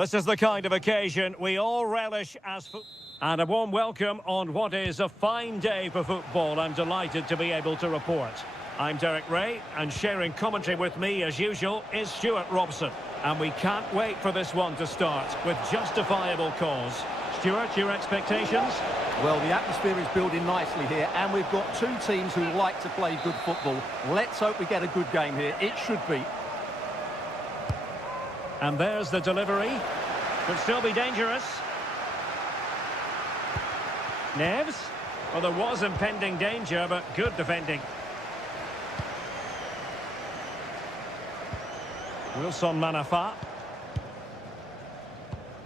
This is the kind of occasion we all relish as and a warm welcome on what is a fine day for football. I'm delighted to be able to report. I'm Derek Ray, and sharing commentary with me as usual is Stuart Robson. And we can't wait for this one to start with justifiable cause. Stuart, your expectations? Well, the atmosphere is building nicely here, and we've got two teams who like to play good football. Let's hope we get a good game here. It should be. And there's the delivery. Could still be dangerous. Neves. Well, there was impending danger, but good defending. Wilson Manafa.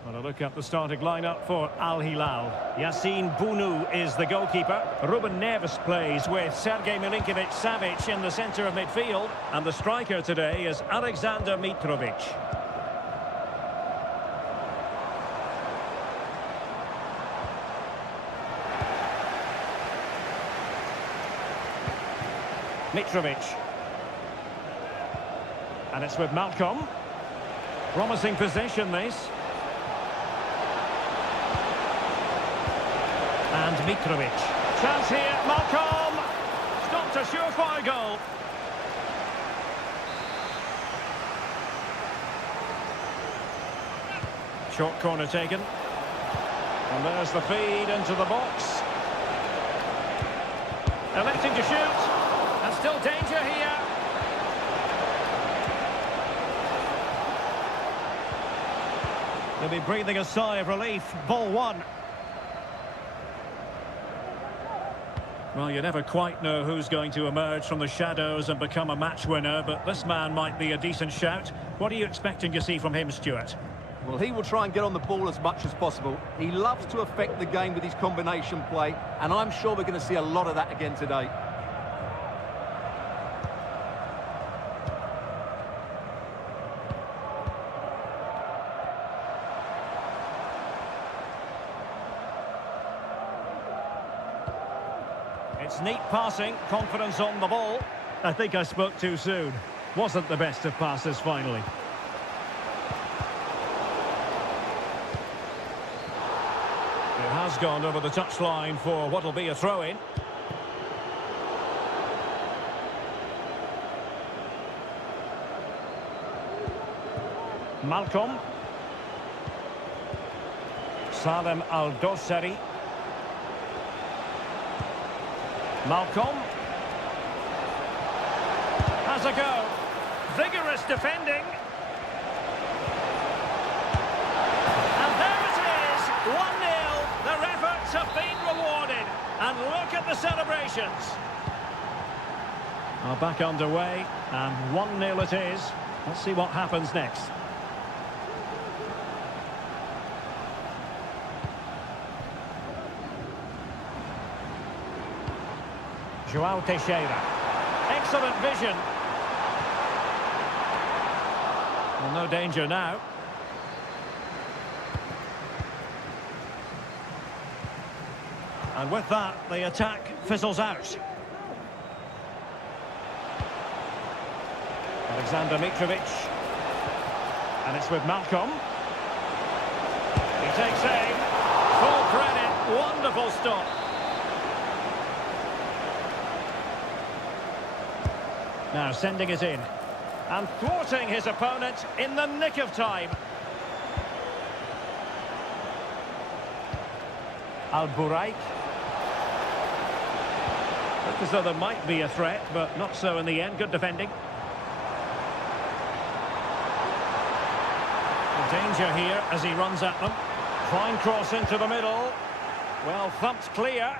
Well, a look at the starting lineup for Al Hilal. Yassine Bounou is the goalkeeper. Ruben Neves plays with Sergej Milinkovic-Savic in the centre of midfield. And the striker today is Alexander Mitrovic. Mitrovic. And it's with Malcolm. Promising possession, this. And Mitrovic. Chance here, Malcolm! Stopped a surefire goal. Short corner taken. And there's the feed into the box. Electing to shoot. And still danger here. They'll be breathing a sigh of relief. Ball one. Well, you never quite know who's going to emerge from the shadows and become a match winner, but this man might be a decent shout. What are you expecting to see from him, Stuart? Well, he will try and get on the ball as much as possible. He loves to affect the game with his combination play, and I'm sure we're going to see a lot of that again today. It's neat passing, confidence on the ball. I think I spoke too soon. Wasn't the best of passes finally. It has gone over the touchline for what will be a throw-in. Malcolm. Salem Al-Dossari. Malcolm has a go. Vigorous defending. And there it is, 1-0. Their efforts have been rewarded. And look at the celebrations. Well, back underway, and 1-0 it is. Let's see what happens next. João Teixeira. Excellent vision. Well, no danger now. And with that, the attack fizzles out. Alexander Mitrovic. And it's with Malcolm. He takes aim. Full credit. Wonderful stop. Now sending it in. And thwarting his opponent in the nick of time. Al-Buraik. Looked as though there might be a threat, but not so in the end. Good defending. Danger here as he runs at them. Fine cross into the middle. Well, thumped clear.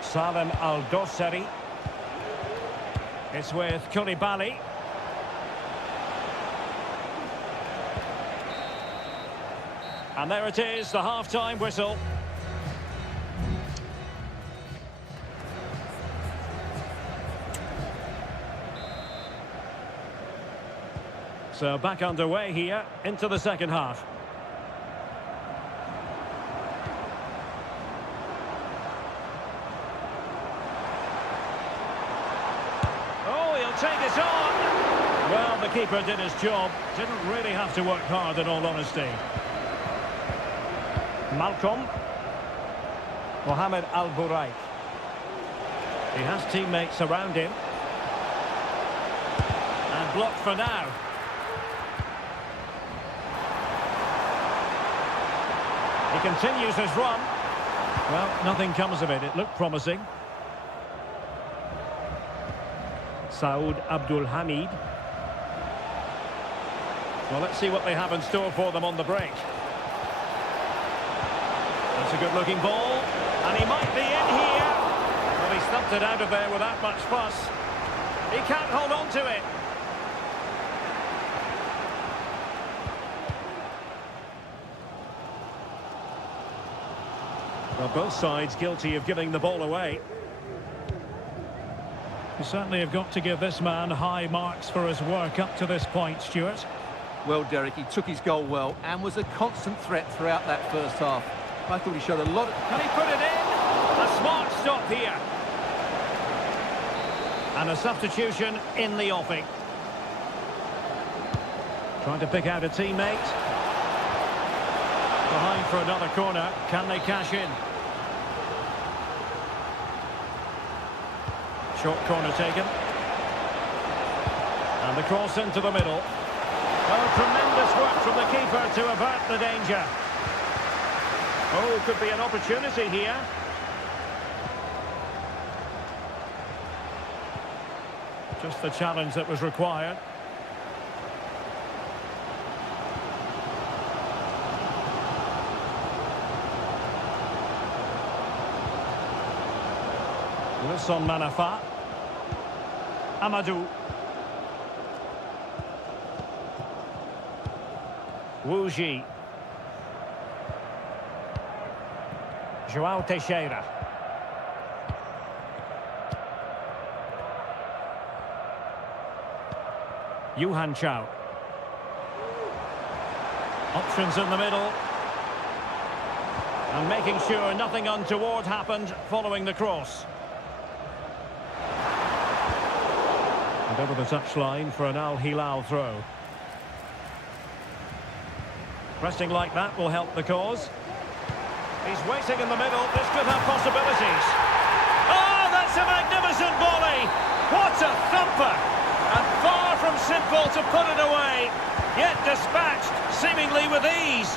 Salem Al-Dossari. It's with Koulibaly. And there it is, the half-time whistle. So back underway here into the second half. take it on. Well, the keeper did his job. Didn't really have to work hard, in all honesty. Malcolm. Mohamed Al-Buraik. He has teammates around him. And blocked for now. He continues his run. Well, nothing comes of it. It looked promising. Saud Abdul Hamid. Well, let's see what they have in store for them on the break. That's a good-looking ball. And he might be in here. Well, he stumped it out of there without much fuss. He can't hold on to it. Well, both sides guilty of giving the ball away. You certainly have got to give this man high marks for his work up to this point, Stuart. Well, Derek, he took his goal well and was a constant threat throughout that first half. I thought he showed a lot of... Can he put it in? A smart stop here. And a substitution in the offing. Trying to pick out a teammate. Behind for another corner. Can they cash in? Short corner taken. And the cross into the middle. Oh, tremendous work from the keeper to avert the danger. Oh, could be an opportunity here. Just the challenge that was required. Wilson Manafa. Amadou. Wu Ji. João Teixeira. Yuhan Chao. Options in the middle. And making sure nothing untoward happened following the cross. And over the touchline for an Al Hilal throw. Pressing like that will help the cause. He's waiting in the middle. This could have possibilities. Oh, that's a magnificent volley. What a thumper. And far from simple to put it away. Yet dispatched, seemingly with ease.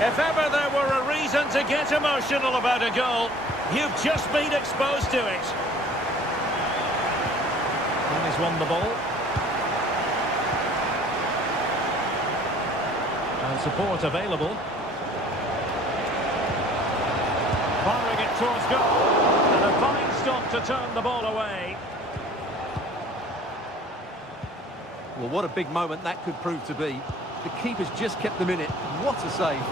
If ever there were a reason to get emotional about a goal, you've just been exposed to it. And he's won the ball. And support available. Firing it towards goal. And a fine stop to turn the ball away. Well, what a big moment that could prove to be. The keeper's just kept them in it. What a save.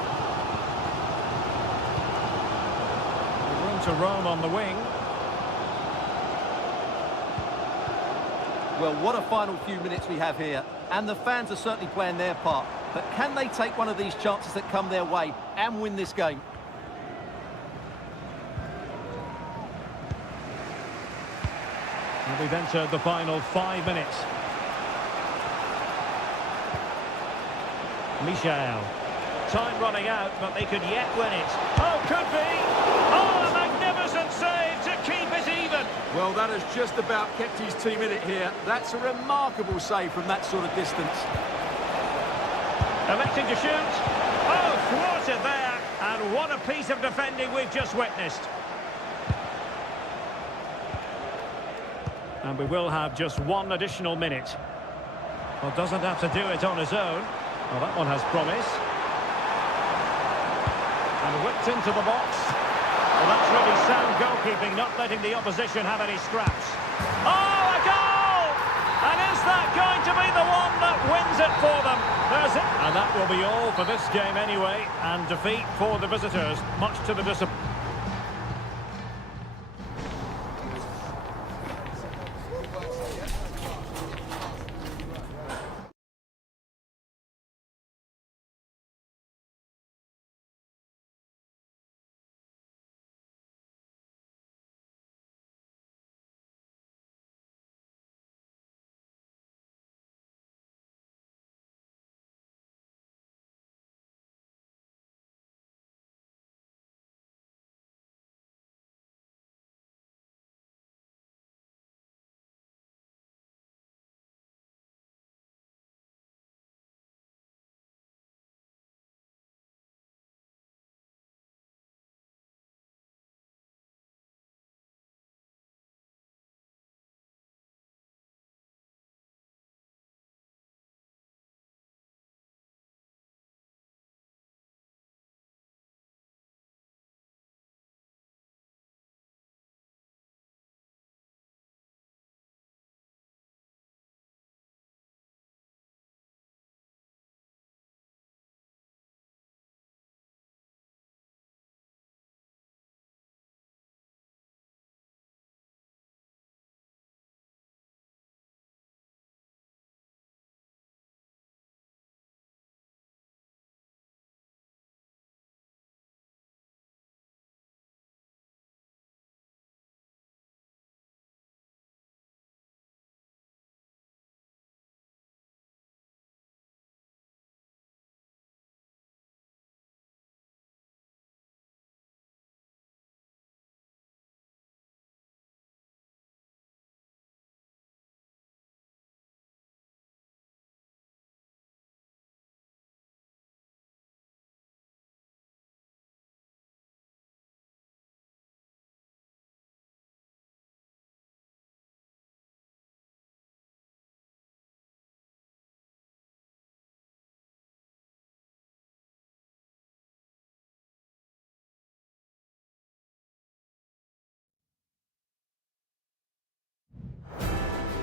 Room to roam on the wing. Well, what a final few minutes we have here. And the fans are certainly playing their part. But can they take one of these chances that come their way and win this game? And we've entered the final 5 minutes. Michel. Time running out, but they could yet win it. Oh, could be! Oh, a magnificent save to keep it even! Well, that has just about kept his team in it here. That's a remarkable save from that sort of distance. Electing to shoot. Oh, thwarted there. And what a piece of defending we've just witnessed. And we will have just one additional minute. Well, doesn't have to do it on his own. Well, that one has promise. And whipped into the box. Well, that's really sound goalkeeping, not letting the opposition have any scraps. Oh, a goal! And is that going to be the one that wins it for them? There's it. And that will be all for this game anyway. And defeat for the visitors, much to the disappointment.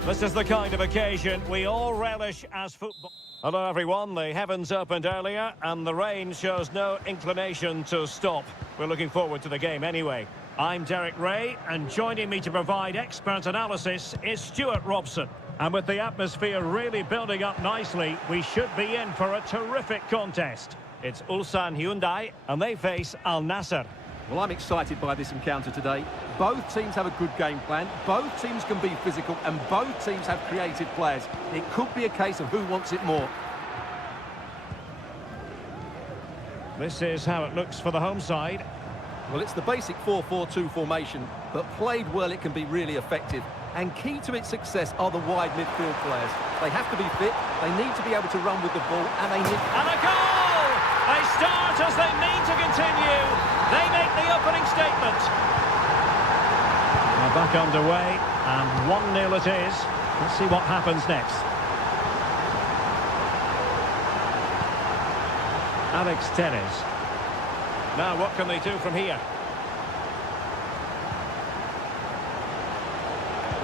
This is the kind of occasion we all relish as football. Hello everyone, the heavens opened earlier and the rain shows no inclination to stop. We're looking forward to the game anyway. I'm Derek Ray, and joining me to provide expert analysis is Stuart Robson. And with the atmosphere really building up nicely, we should be in for a terrific contest. It's Ulsan Hyundai, and they face Al Nassr. Well, I'm excited by this encounter today. Both teams have a good game plan, both teams can be physical, and both teams have creative players. It could be a case of who wants it more. This is how it looks for the home side. Well, it's the basic 4-4-2 formation, but played well it can be really effective. And key to its success are the wide midfield players. They have to be fit, they need to be able to run with the ball, and they need... And a goal! They start as they mean to continue. They make the opening statement. We're back underway, and 1-0 it is. Let's see what happens next. Alex Telles. Now, what can they do from here?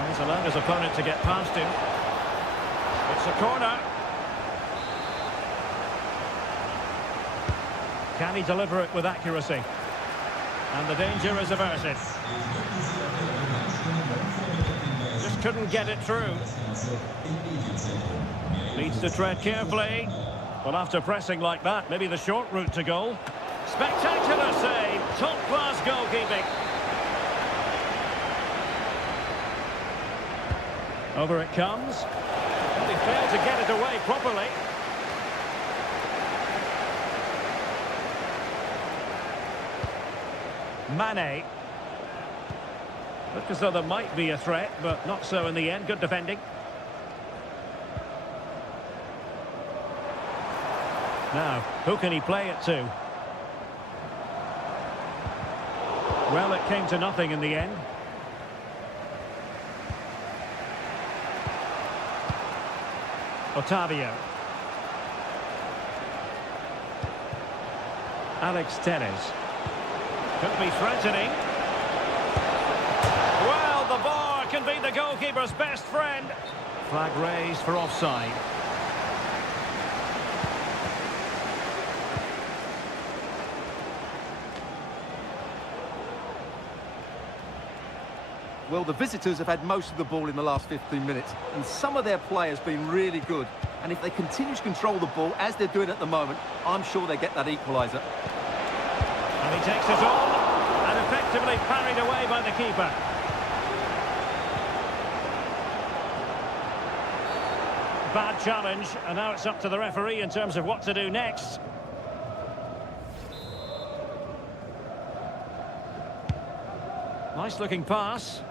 He's allowed his opponent to get past him. It's a corner. Can he deliver it with accuracy? And the danger is averted. Just couldn't get it through. Needs to tread carefully. Well, after pressing like that, maybe the short route to goal. Spectacular save. Top-class goalkeeping. Over it comes. And he failed to get it away properly. Mane. Look as though there might be a threat, but not so in the end. Good defending. Now, who can he play it to? Well, it came to nothing in the end. Otavio. Alex Telles. Could be threatening. Well, the bar can be the goalkeeper's best friend. Flag raised for offside. Well, the visitors have had most of the ball in the last 15 minutes, and some of their players have been really good. And if they continue to control the ball, as they're doing at the moment, I'm sure they get that equaliser. And he takes it on, and effectively parried away by the keeper. Bad challenge, and now it's up to the referee in terms of what to do next. Nice looking pass.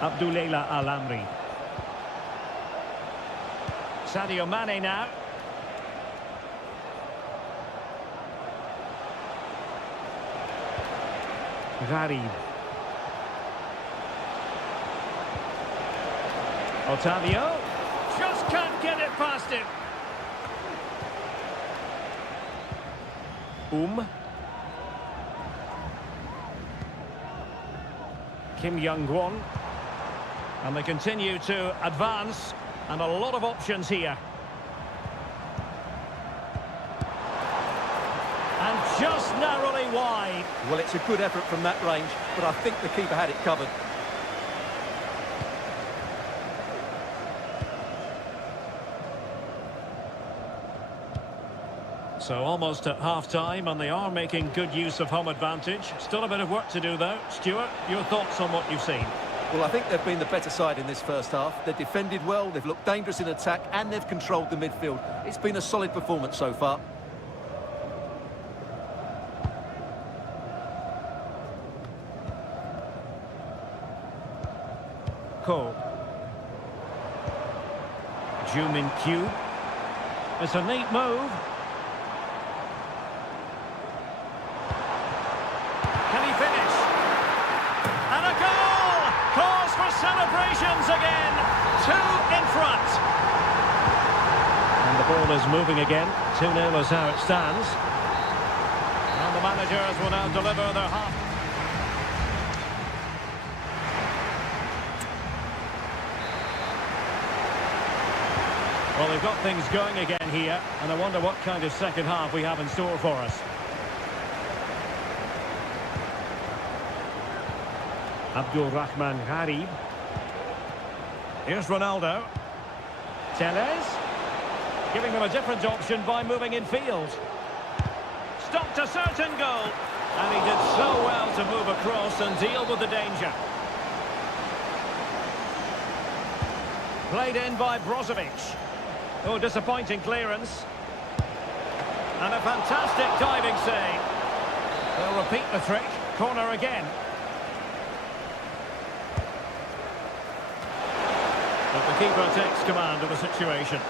Abdullah Al-Amri. Sadio Mane now. Gharib. Otavio. Just can't get it past him. Kim Young-won. And they continue to advance, and a lot of options here. And just narrowly wide. Well, it's a good effort from that range, but I think the keeper had it covered. So almost at half-time, and they are making good use of home advantage. Still a bit of work to do, though. Stuart, your thoughts on what you've seen? Well, I think they've been the better side in this first half. They've defended well, they've looked dangerous in attack, and they've controlled the midfield. It's been a solid performance so far. Ko. Ju-Min Kyu. It's a neat move. Can he finish? And a goal! Cause for celebrations again. 2 in front. And the ball is moving again. 2-0 is how it stands. And the managers will now deliver their half. Well, they've got things going again here, and I wonder what kind of second half we have in store for us. Abdul Rahman Gharib. Here's Ronaldo. Tellez. Giving them a different option by moving in field. Stopped a certain goal. And he did so well to move across and deal with the danger. Played in by Brozovic. Oh, disappointing clearance. And a fantastic diving save. They'll repeat the trick. Corner again. But the keeper takes command of the situation.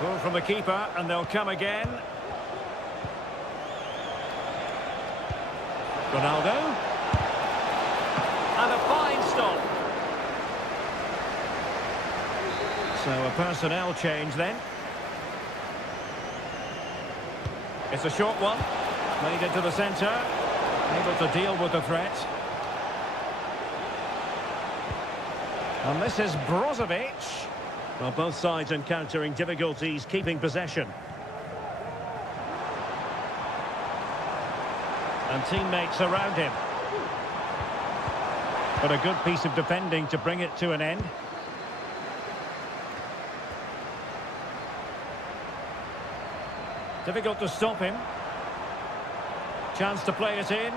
Goal from the keeper, and they'll come again. Ronaldo. And a fine stop. So a personnel change then. It's a short one. Played into the centre. Able to deal with the threat. And this is Brozovic. Well, both sides encountering difficulties keeping possession. And teammates around him. But a good piece of defending to bring it to an end. Difficult to stop him. Chance to play it in.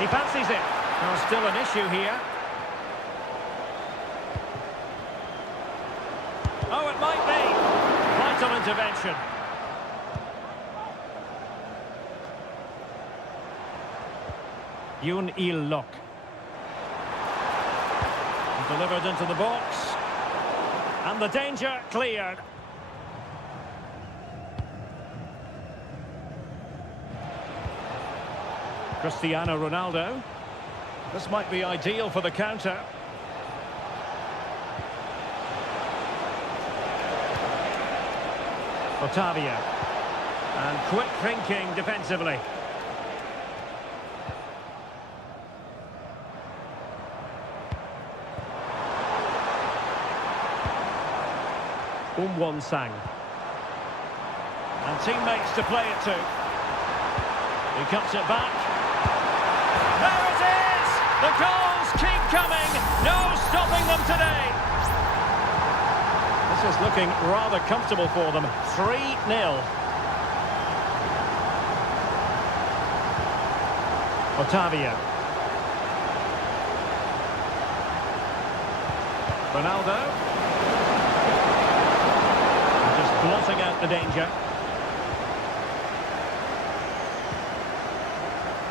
He fancies it. There's still an issue here. Oh, it might be. Vital intervention. Yoon Il-lok. Delivered into the box. And the danger cleared. Cristiano Ronaldo. This might be ideal for the counter. Otavio. And quick thinking defensively. Sang. And teammates to play it to. He cuts it back. There it is! The goals keep coming. No stopping them today. This is looking rather comfortable for them. 3-0. Otavio. Ronaldo. Blotting out the danger.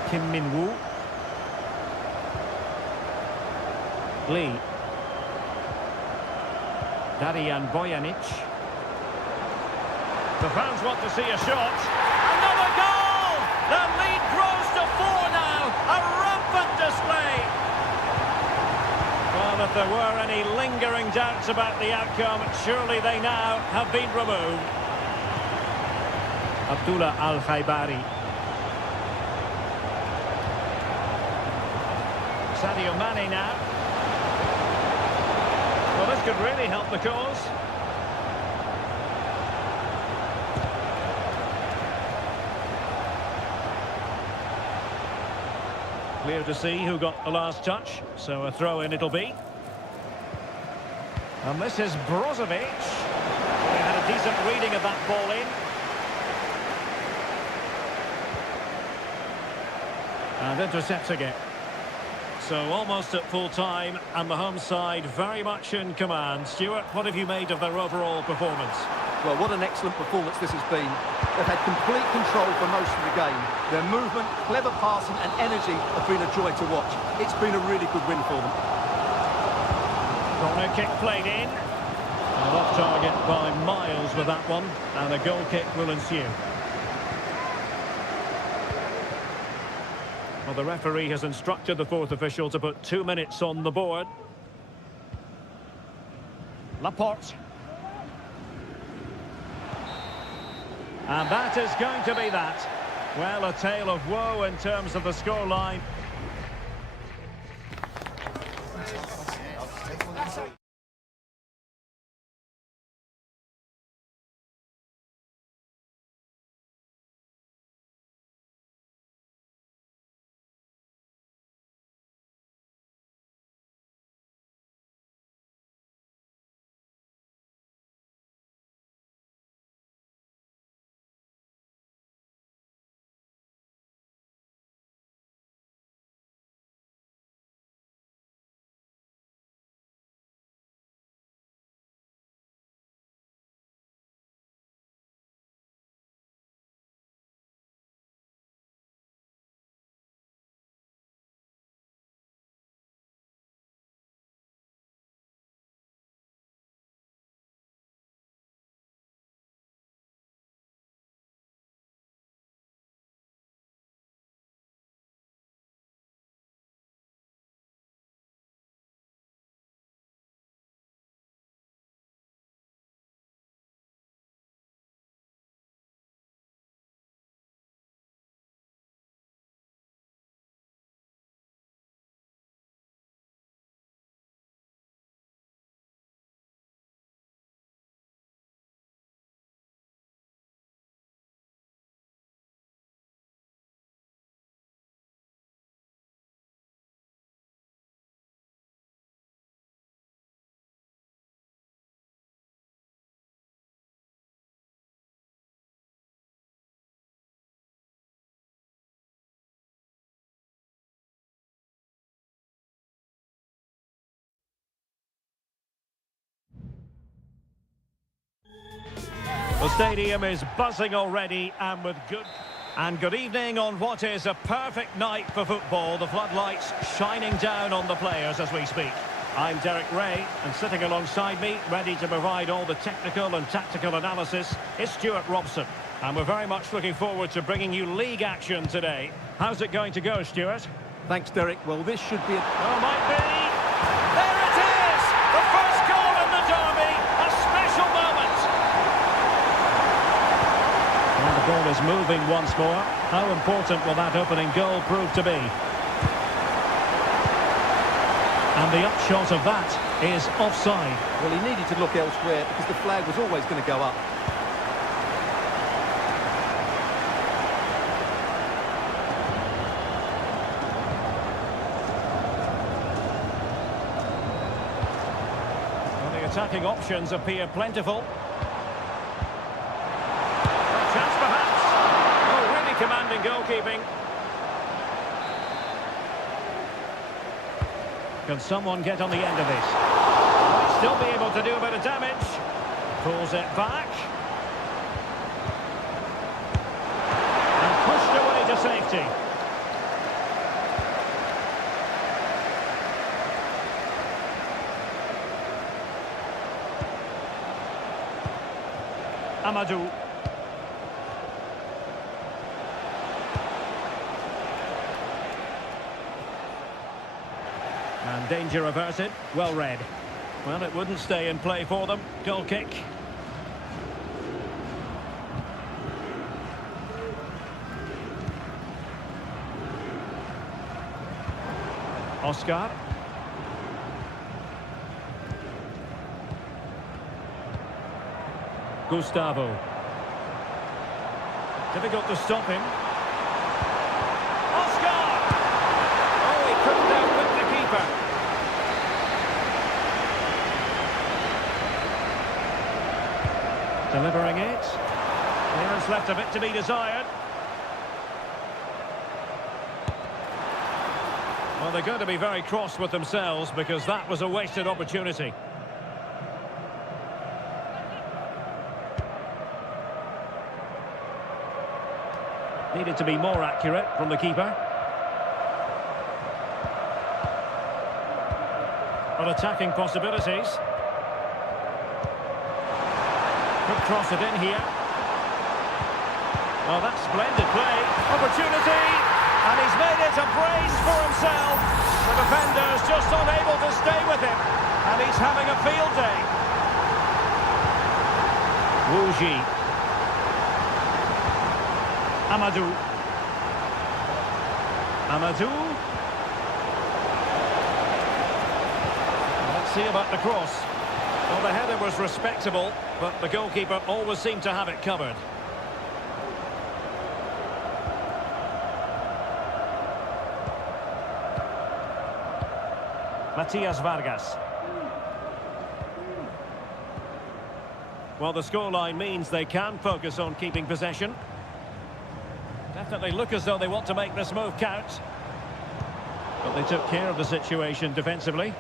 Kim Min-woo. Lee. Darian Bojanic. The fans want to see a shot. Another goal! The lead grows to 4 now. A rampant display. Well, if there were any lingering doubts about the outcome, surely they now have been removed. Abdullah Al-Khaibari. Sadio Mane now. Well, this could really help the cause. Clear to see who got the last touch, so a throw-in it'll be. And this is Brozovic. He had a decent reading of that ball in. And intercepting it. So almost at full time, and the home side very much in command. Stuart, what have you made of their overall performance? Well, what an excellent performance this has been. They've had complete control for most of the game. Their movement, clever passing and energy have been a joy to watch. It's been a really good win for them. Corner kick played in. And off target by miles with that one. And a goal kick will ensue. Well, the referee has instructed the fourth official to put 2 minutes on the board. Laporte. And that is going to be that. Well, a tale of woe in terms of the scoreline. The stadium is buzzing already and with good evening on what is a perfect night for football. The floodlights shining down on the players as we speak. I'm Derek Ray, and sitting alongside me, ready to provide all the technical and tactical analysis, is Stuart Robson. And we're very much looking forward to bringing you league action today. How's it going to go, Stuart? Thanks, Derek. Well, this should be Oh, might be. There it is! The first goal in the derby. A special moment. And the ball is moving once more. How important will that opening goal prove to be? And the upshot of that is offside. Well, he needed to look elsewhere because the flag was always going to go up. Well, the attacking options appear plentiful. A chance perhaps. Oh, really commanding goalkeeping. Can someone get on the end of this? Still be able to do a bit of damage. Pulls it back. And pushed away to safety. Amadou. And danger averted. Well read. Well, it wouldn't stay in play for them. Goal kick. Oscar. Gustavo. Difficult to stop him. Oscar! Oh, he couldn't outwit the keeper. Delivering it. Clearance left a bit to be desired. Well, they're going to be very cross with themselves because that was a wasted opportunity. Needed to be more accurate from the keeper. Well, attacking possibilities. Could cross it in here. Well, that's splendid play. Opportunity! And he's made it a brace for himself. The defender's just unable to stay with him. And he's having a field day. Wuji. Amadou. Amadou. Let's see about the cross. Well, the header was respectable, but the goalkeeper always seemed to have it covered. Matias Vargas. Well, the scoreline means they can focus on keeping possession. Definitely look as though they want to make this move count. But they took care of the situation defensively.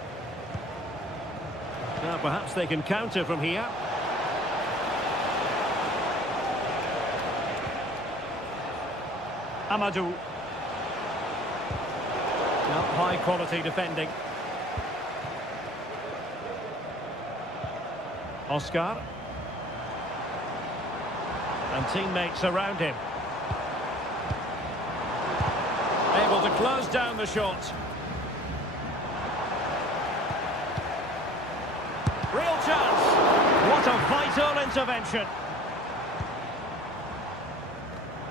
Now perhaps they can counter from here. Amadou. Now high quality defending. Oscar. And teammates around him. Able to close down the shot. Real chance. What a vital intervention.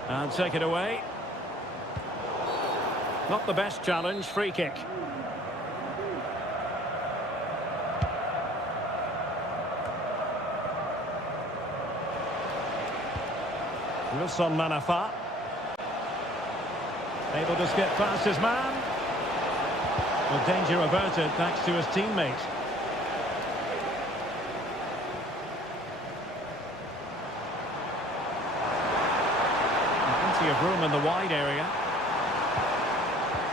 And take it away. Not the best challenge, free kick. Wilson Manafa. Able to skip past his man. Well, danger averted thanks to his teammate. Plenty of room in the wide area.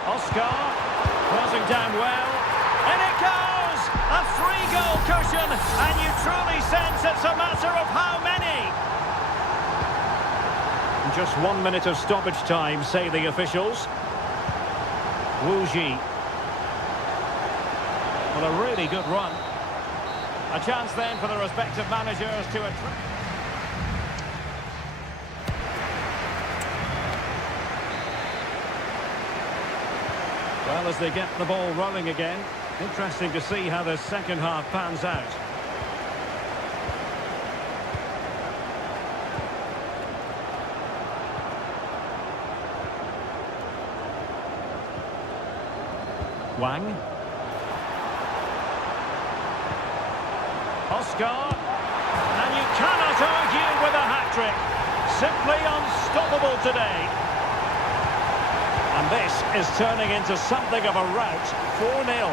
Oscar. Crossing down well. And it goes! A 3-goal cushion. And you truly sense it's a matter of how many. Just 1 minute of stoppage time, say the officials. Wuji. Well, a really good run. A chance then for the respective managers to attract. Well, as they get the ball rolling again, interesting to see how the second half pans out. Wang. Oscar. And you cannot argue with a hat-trick. Simply unstoppable today. And this is turning into something of a rout. 4-0.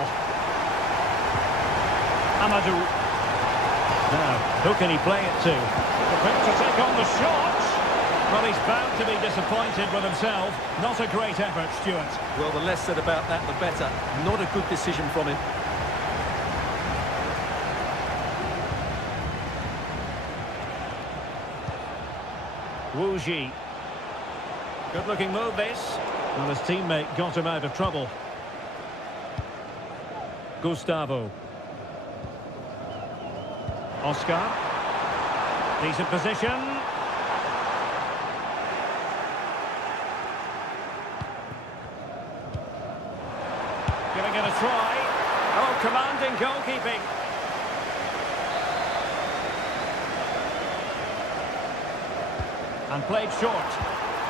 Amadou. Now, who can he play it to? Prepared to take on the shot. Well, he's bound to be disappointed with himself. Not a great effort, Stuart. Well, the less said about that, the better. Not a good decision from him. Wuji. Good-looking move, this. Well, his teammate got him out of trouble. Gustavo. Oscar. Decent position. Giving it a try. Oh, commanding goalkeeping. And played short.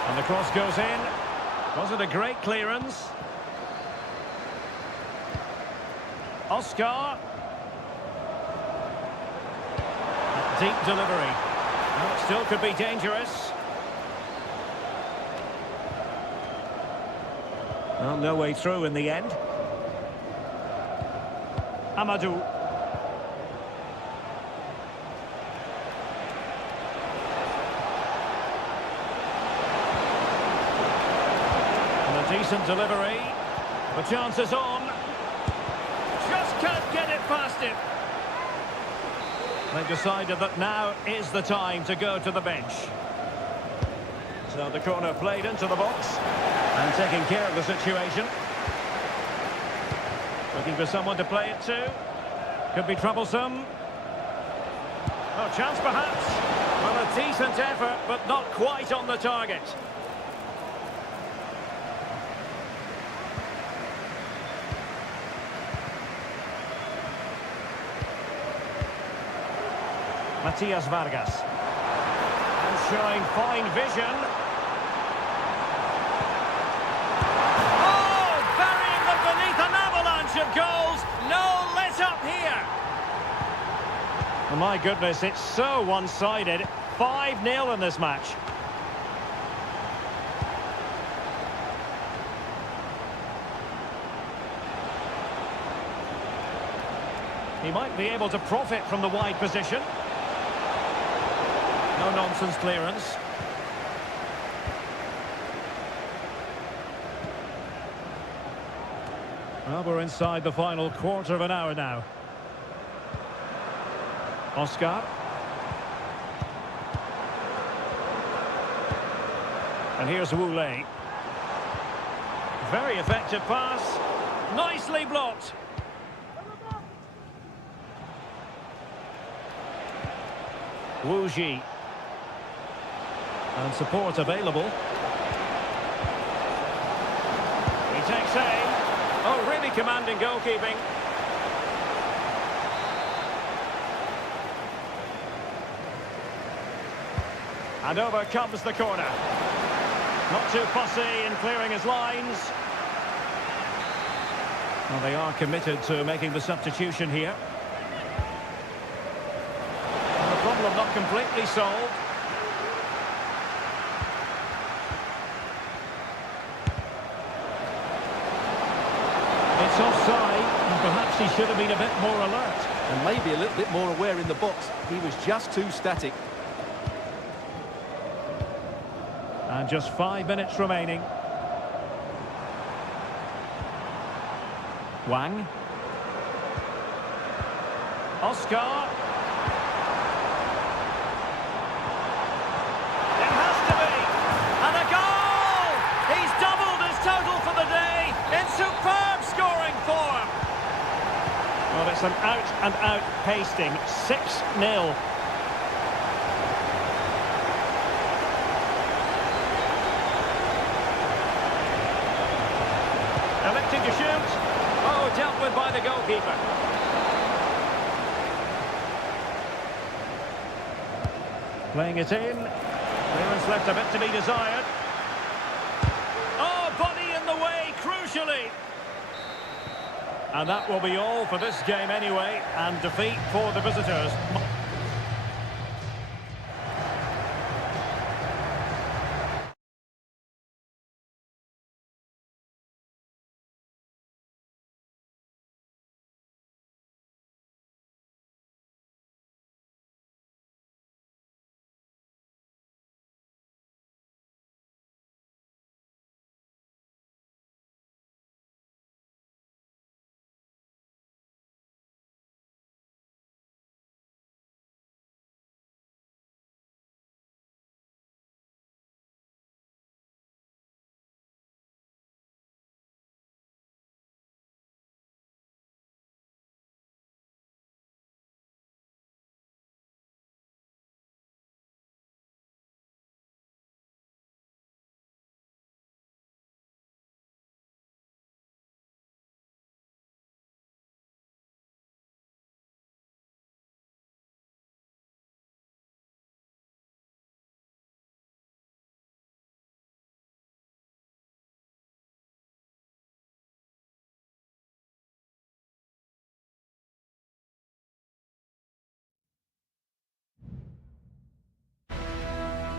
And the cross goes in. Wasn't a great clearance. Oscar. Deep delivery. Well, it still could be dangerous. Well, no way through in the end. Amadou. And a decent delivery. The chance is on. Just can't get it past him. They've decided that now is the time to go to the bench. So the corner played into the box and taking care of the situation. Looking for someone to play it to. Could be troublesome. Oh, chance perhaps. Well, a decent effort, but not quite on the target. Matias Vargas. showing fine vision. Oh, burying them beneath an avalanche of goals. No let up here. Oh, my goodness, it's so one-sided. 5-0 in this match. He might be able to profit from the wide position. No nonsense clearance. Well, we're inside the final quarter of an hour now. Oscar. And here's Wu Lei. Very effective pass. Nicely blocked. Wu Ji. And support available. He takes aim. Oh, really commanding goalkeeping. And over comes the corner. Not too fussy in clearing his lines. Well, they are committed to making the substitution here. And the problem not completely solved. It's offside, and perhaps he should have been a bit more alert. And maybe a little bit more aware in the box. He was just too static. And just 5 minutes remaining. Wang. Oscar. It has to be. And a goal! He's doubled his total for the day in superb scoring form. Well, it's an out-and-out pasting. 6-0. Electing to shoot. Oh, dealt with by the goalkeeper. Playing it in. Clearance left a bit to be desired. Oh, body in the way, crucially. And that will be all for this game anyway, and defeat for the visitors.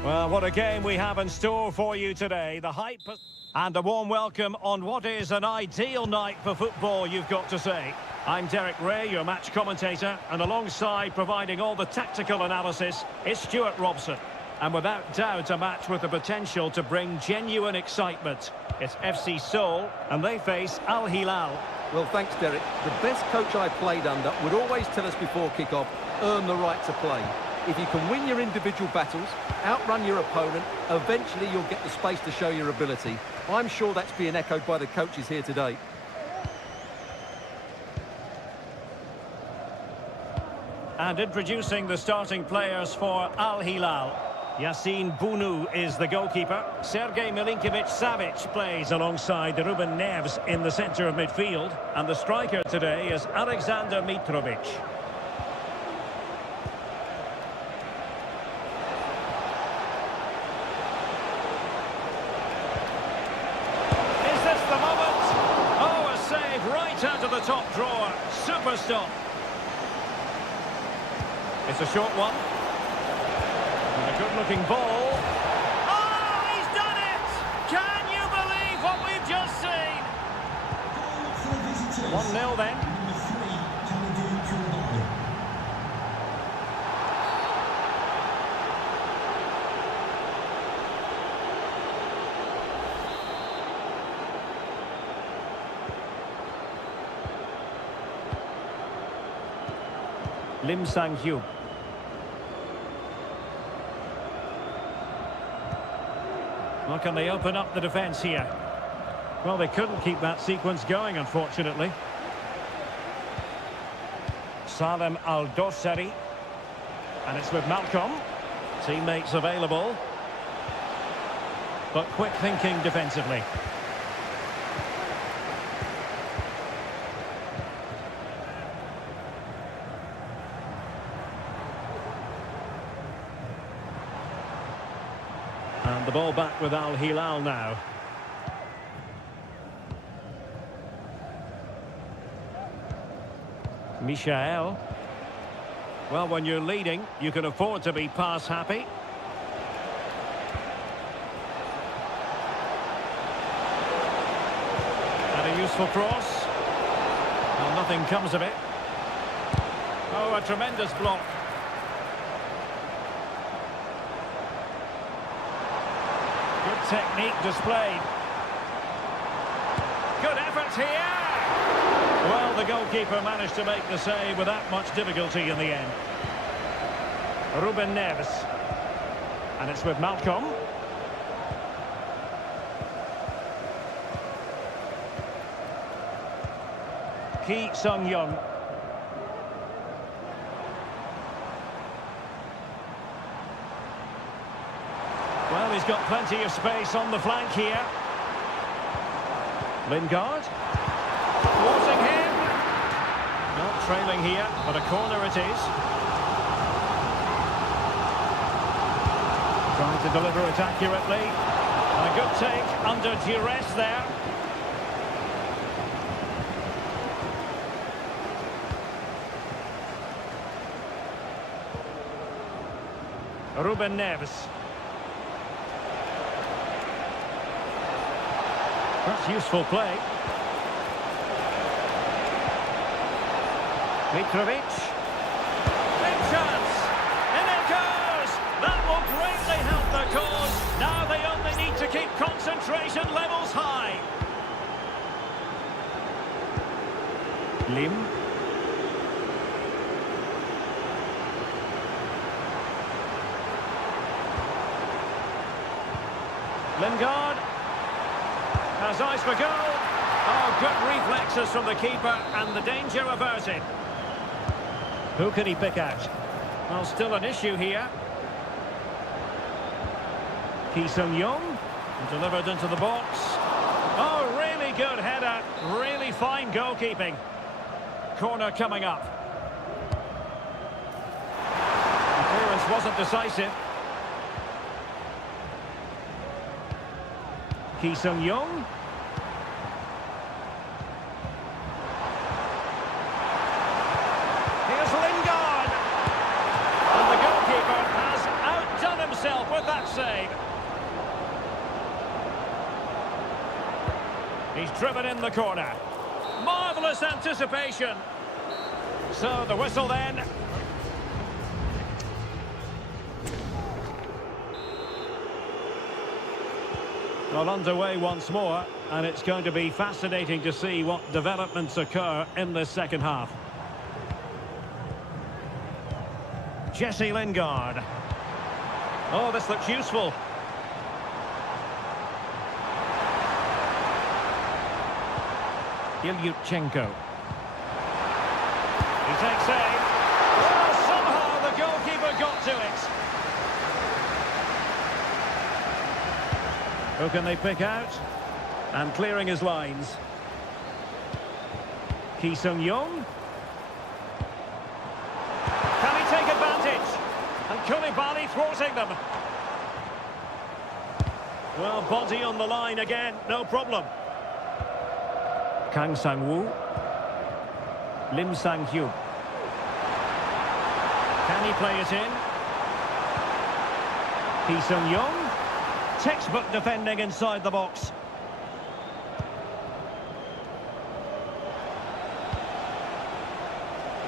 Well, what a game we have in store for you today. The hype and a warm welcome on what is an ideal night for football, you've got to say. I'm Derek Ray, your match commentator, and alongside providing all the tactical analysis is Stuart Robson. And without doubt, a match with the potential to bring genuine excitement. It's FC Seoul, and they face Al Hilal. Well, thanks, Derek. The best coach I played under would always tell us before kick-off, earn the right to play. If you can win your individual battles, outrun your opponent, eventually you'll get the space to show your ability. I'm sure that's being echoed by the coaches here today. And introducing the starting players for Al Hilal. Yassine Bounou is the goalkeeper. Sergej Milinkovic-Savic plays alongside Ruben Neves in the centre of midfield. And the striker today is Alexander Mitrovic. never stop. It's a short one. And a good-looking ball. Oh, he's done it! Can you believe what we've just seen? 1-0 then. Lim Sang-hyuk. Well, can they open up the defence here? Well, they couldn't keep that sequence going, unfortunately. Salem Al-Dossari. And it's with Malcolm. Teammates available. But quick thinking defensively. And the ball back with Al Hilal now. Michael. Well, when you're leading, you can afford to be pass happy. And a useful cross. Well, nothing comes of it. Oh, a tremendous block. Good technique displayed. Good effort here. Well, the goalkeeper managed to make the save without much difficulty in the end. Ruben Neves. And it's with Malcolm. Ki Sung-young. Well, he's got plenty of space on the flank here. Lingard. Thwarting him. Not trailing here, but a corner it is. Trying to deliver it accurately. And a good take under duress there. Ruben Neves. That's useful play. Mitrovic. Big chance. And it goes. That will greatly help the cause. Now they only need to keep concentration levels high. Lim. Lingard. Has eyes for goal. Oh, good reflexes from the keeper and the danger averted. Who can he pick out? Well, still an issue here. Ki Sung-young delivered into the box. Oh, really good header. Really fine goalkeeping. Corner coming up. The clearance wasn't decisive. Ki Sung-young. Here's Lingard. And the goalkeeper has outdone himself with that save. He's driven in the corner. Marvellous anticipation. So the whistle then. Well, underway once more, and it's going to be fascinating to see what developments occur in this second half. Jesse Lingard. Oh, this looks useful. Ilyutchenko. He takes aim. Oh, somehow the goalkeeper got to it. Who can they pick out? And clearing his lines. Ki Sung-young. Can he take advantage? And Koulibaly thwarting them. Well, body on the line again, no problem. Kang Sang-woo. Lim Sang-hyuk. Can he play it in? Ki Sung-young. Textbook defending inside the box.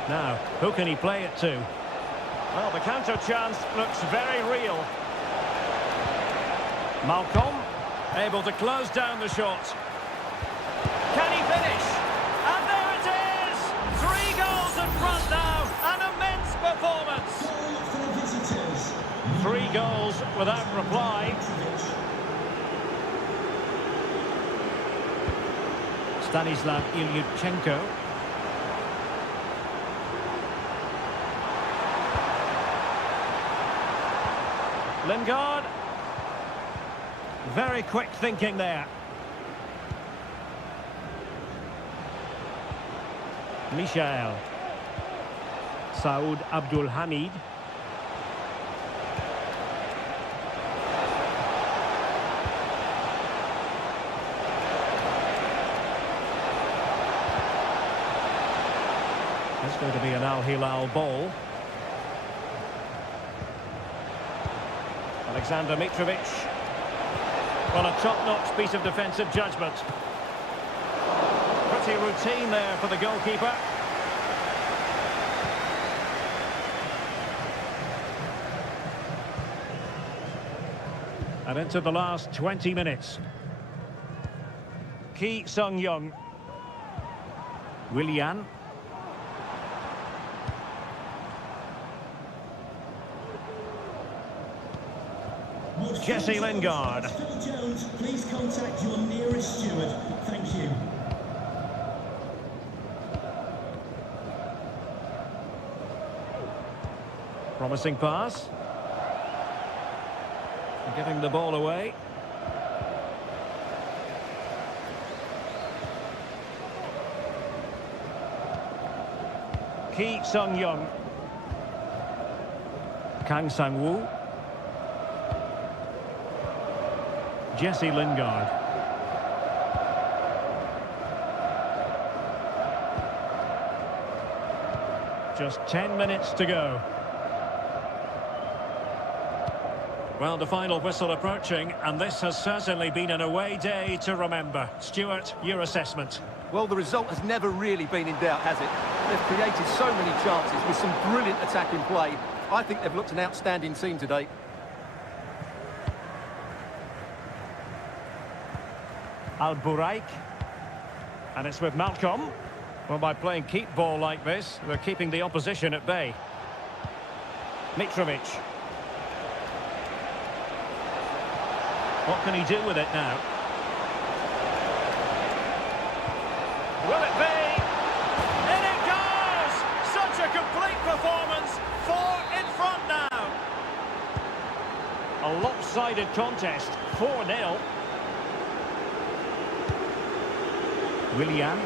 Now, who can he play it to? Well, the counter chance looks very real. Malcolm, able to close down the shot. Can he finish? And there it is! 3 goals in front now. An immense performance. 3 goals without reply. Stanislav Ilyuchenko. Lingard. Very quick thinking there. Michael. Saud Abdul Hamid. It's going to be an Al Hilal ball. Alexander Mitrovic. Well, a top-notch piece of defensive judgment. Pretty routine there for the goalkeeper. And into the last 20 minutes. Ki Sung-young. Willian. Jesse Lingard. Jones, please contact your nearest steward. Thank you. Promising pass. Giving the ball away. Ki Sung-young. Kang Sang-woo. Jesse Lingard. Just 10 minutes to go. Well, the final whistle approaching, and this has certainly been an away day to remember. Stuart, your assessment. Well, the result has never really been in doubt, has it? They've created so many chances with some brilliant attacking play. I think they've looked an outstanding team today. Al-Buraik. And it's with Malcolm. Well, by playing keep ball like this, they're keeping the opposition at bay. Mitrovic. What can he do with it now? Will it be? In it goes! Such a complete performance. 4 in front now. A lopsided contest. 4-0. Willian.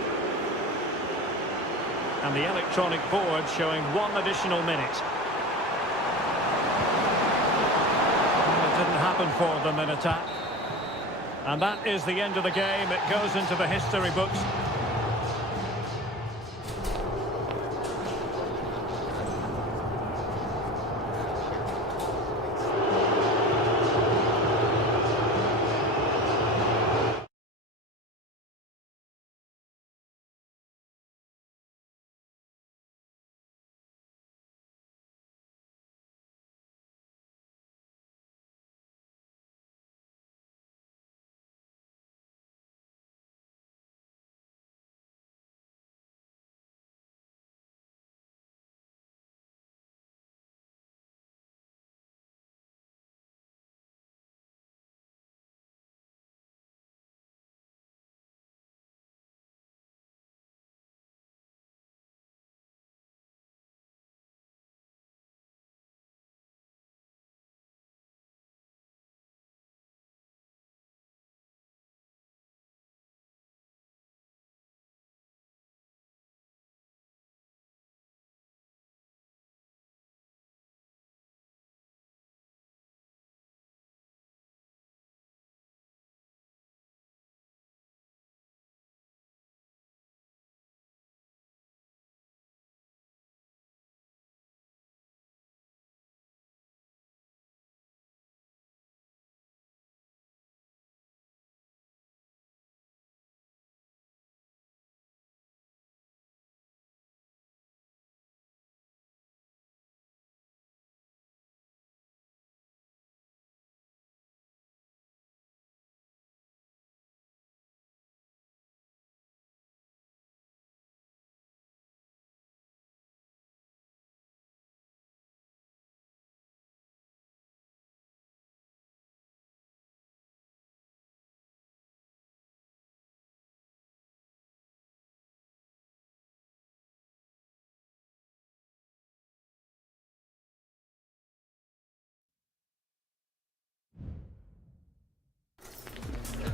And the electronic board showing 1 additional minute. It didn't happen for them in attack. And that is the end of the game. It goes into the history books.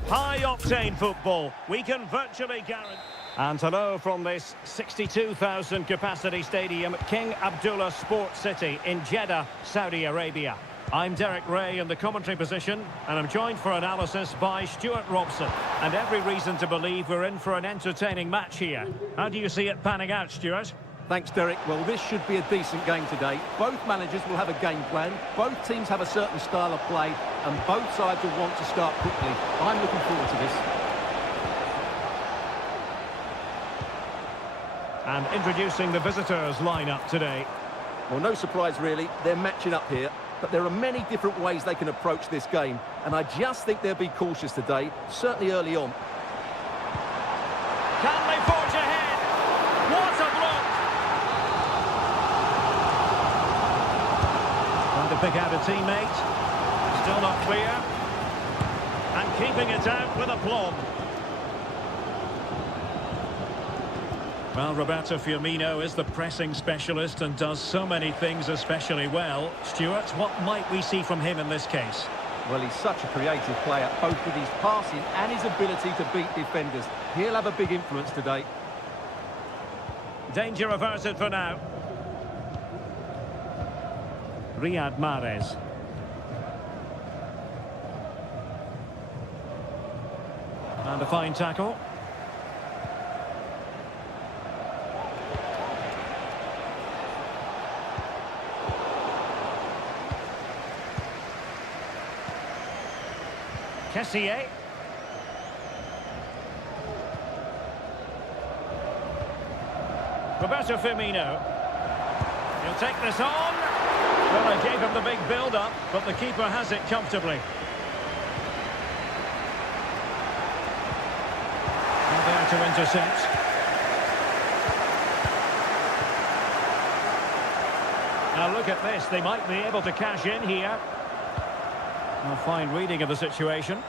High-octane football. We can virtually guarantee... And hello from this 62,000 capacity stadium, King Abdullah Sports City in Jeddah, Saudi Arabia. I'm Derek Ray in the commentary position, and I'm joined for analysis by Stuart Robson. And every reason to believe we're in for an entertaining match here. How do you see it panning out, Stuart? Thanks, Derek. Well, this should be a decent game today. Both managers will have a game plan. Both teams have a certain style of play, and both sides will want to start quickly. I'm looking forward to this. And introducing the visitors' lineup today. Well, no surprise, really. They're matching up here. But there are many different ways they can approach this game. And I just think they'll be cautious today, certainly early on. Can they forge ahead? What a block! Trying to pick out a teammate. Still not clear. And keeping it out with aplomb. Well, Roberto Firmino is the pressing specialist and does so many things especially well. Stuart, what might we see from him in this case? Well, he's such a creative player, both with his passing and his ability to beat defenders. He'll have a big influence today. Danger averted for now. Riyad Mahrez. And a fine tackle. Kessié. Roberto Firmino. He'll take this on. Well, I gave him the big build-up, but the keeper has it comfortably. And there to intercept. Now look at this. They might be able to cash in here. A fine reading of the situation.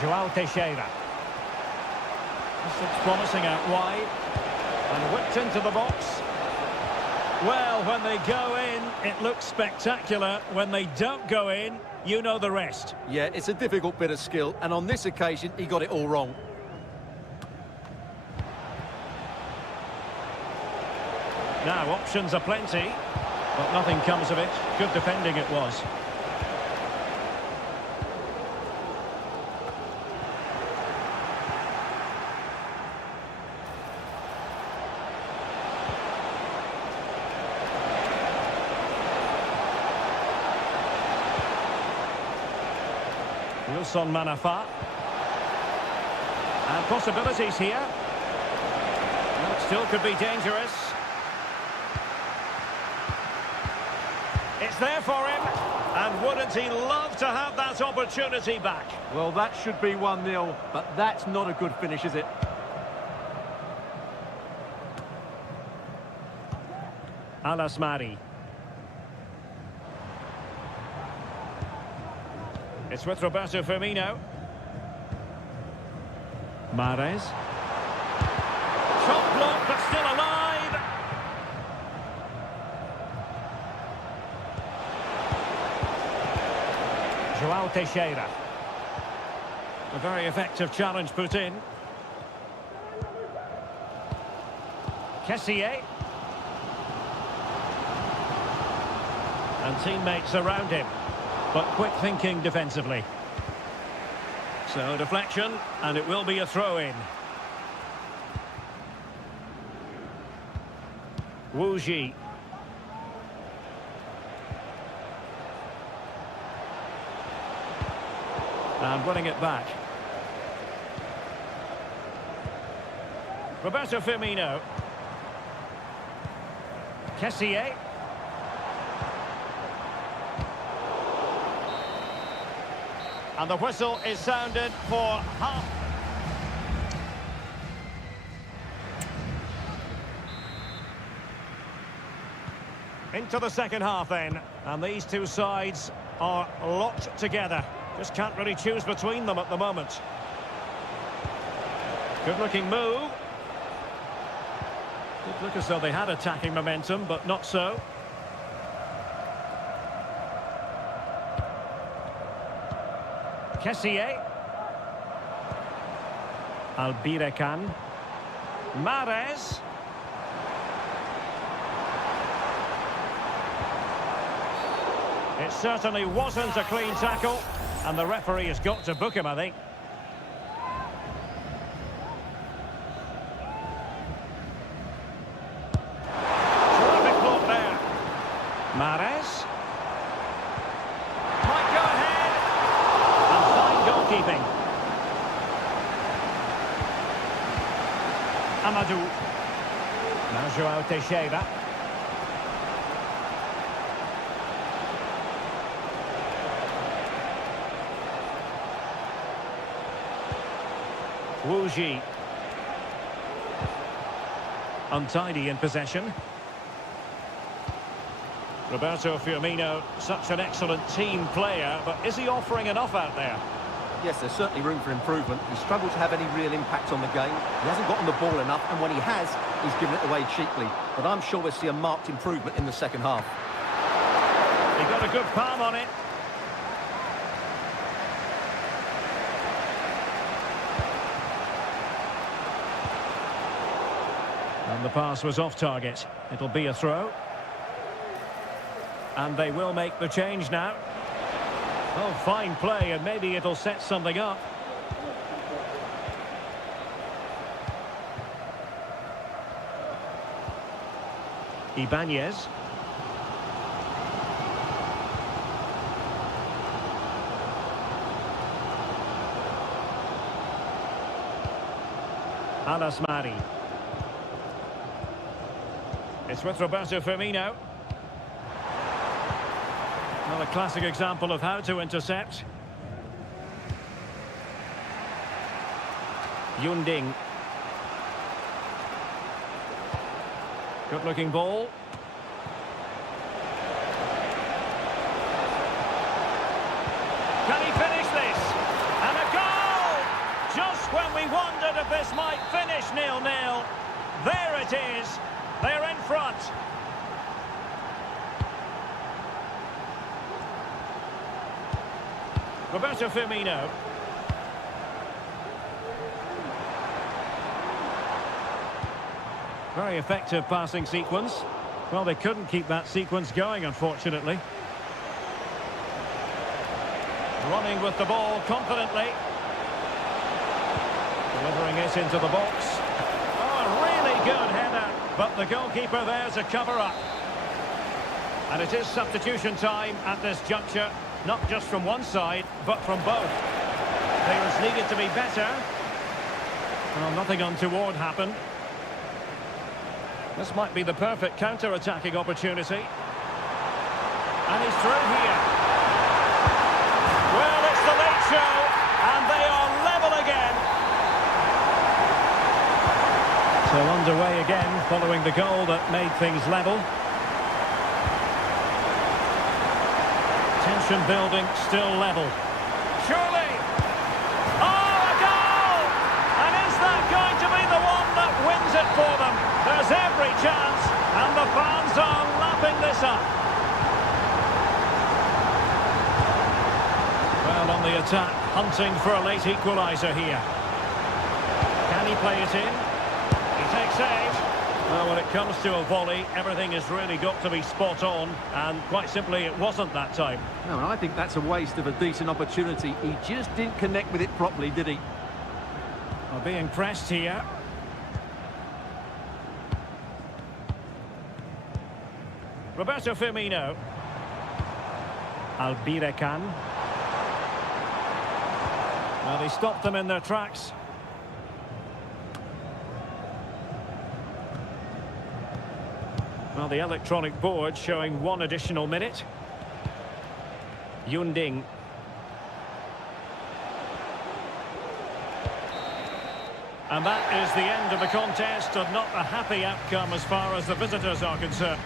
João Teixeira. This looks promising out wide. And whipped into the box. Well, when they go in, it looks spectacular. When they don't go in, you know the rest. Yeah, it's a difficult bit of skill, and on this occasion, he got it all wrong. Now, options are plenty, but nothing comes of it. Good defending it was. Wilson Manafa. And possibilities here. Well, it still could be dangerous. It's there for him, and wouldn't he love to have that opportunity back? Well, that should be 1-0, but that's not a good finish, is it? Alasmari. It's with Roberto Firmino. Mahrez. Shot blocked, but still alive. João Teixeira. A very effective challenge put in. Kessié. And teammates around him. But quick thinking defensively. So deflection, and it will be a throw-in. Wu Ji. And winning it back. Roberto Firmino. Kessié. And the whistle is sounded for half. Into the second half then. And these two sides are locked together. Just can't really choose between them at the moment. Good-looking move. Did look as though they had attacking momentum, but not so. Kessié. Albirekan. Mahrez. It certainly wasn't a clean tackle, and the referee has got to book him, I think. Terrific block there. Mahrez. Might go ahead. And fine goalkeeping. Amadou. Now João Teixeira. Wuji. Untidy in possession. Roberto Firmino, such an excellent team player, but is he offering enough out there? Yes, there's certainly room for improvement. He struggled to have any real impact on the game. He hasn't gotten the ball enough, and when he has, he's given it away cheaply. But I'm sure we'll see a marked improvement in the second half. He got a good palm on it. And the pass was off target. It'll be a throw. And they will make the change now. Oh, fine play, and maybe it'll set something up. Ibanez. Alasmari. It's with Roberto Firmino. Another classic example of how to intercept. Yunding. Good-looking ball. Can he finish this? And a goal! Just when we wondered if this might finish 0-0. There it is. They're in front. Roberto Firmino. Very effective passing sequence. Well, they couldn't keep that sequence going, unfortunately. Running with the ball confidently. Delivering it into the box. Oh, a really good header. But the goalkeeper there to cover up. And it is substitution time at this juncture. Not just from one side, but from both. Players needed to be better. Well, nothing untoward happened. This might be the perfect counter-attacking opportunity. And he's through here. Well, it's the late show, and they are level again. So underway again, following the goal that made things level. Tension building, still level. Surely! Oh, a goal! And is that going to be the one that wins it for them? There's every chance, and the fans are lapping this up. Well, on the attack, hunting for a late equaliser here. Can he play it in? He takes aim. Well, when it comes to a volley, everything has really got to be spot on, and quite simply, it wasn't that time. No, and I think that's a waste of a decent opportunity. He just didn't connect with it properly, did he? Well, being pressed here. Roberto Firmino. Albirekan. Well, he stopped them in their tracks. Well, the electronic board showing one additional minute. Yunding. And that is the end of the contest, and not a happy outcome as far as the visitors are concerned.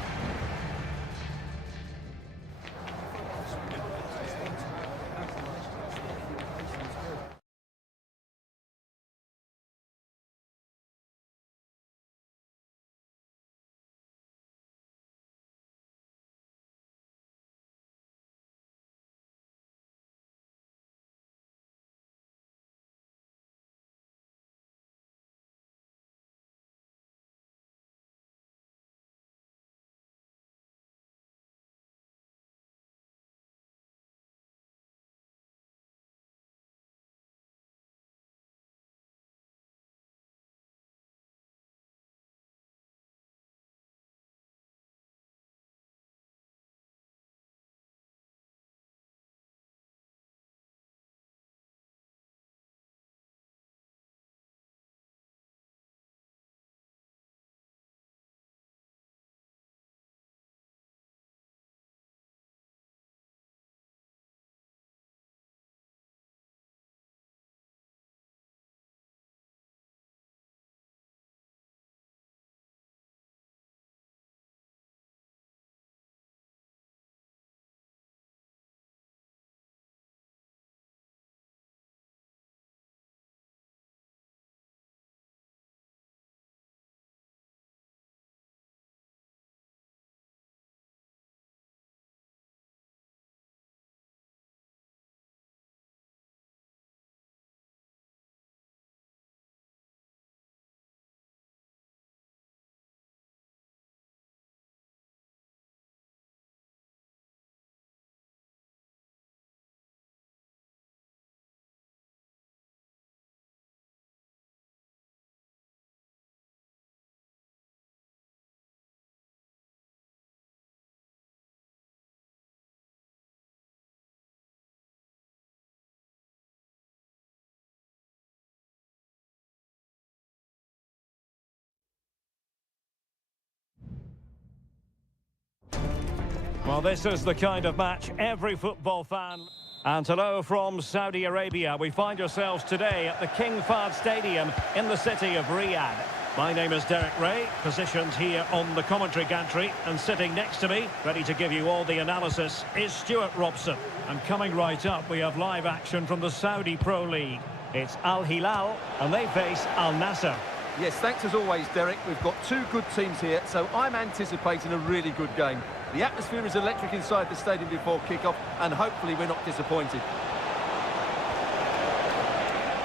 Well, this is the kind of match every football fan... And hello from Saudi Arabia. We find ourselves today at the King Fahd Stadium in the city of Riyadh. My name is Derek Ray, positioned here on the commentary gantry, and sitting next to me, ready to give you all the analysis, is Stuart Robson. And coming right up, we have live action from the Saudi Pro League. It's Al Hilal, and they face Al Nassr. Yes, thanks as always, Derek. We've got two good teams here, so I'm anticipating a really good game. The atmosphere is electric inside the stadium before kick-off, and hopefully we're not disappointed.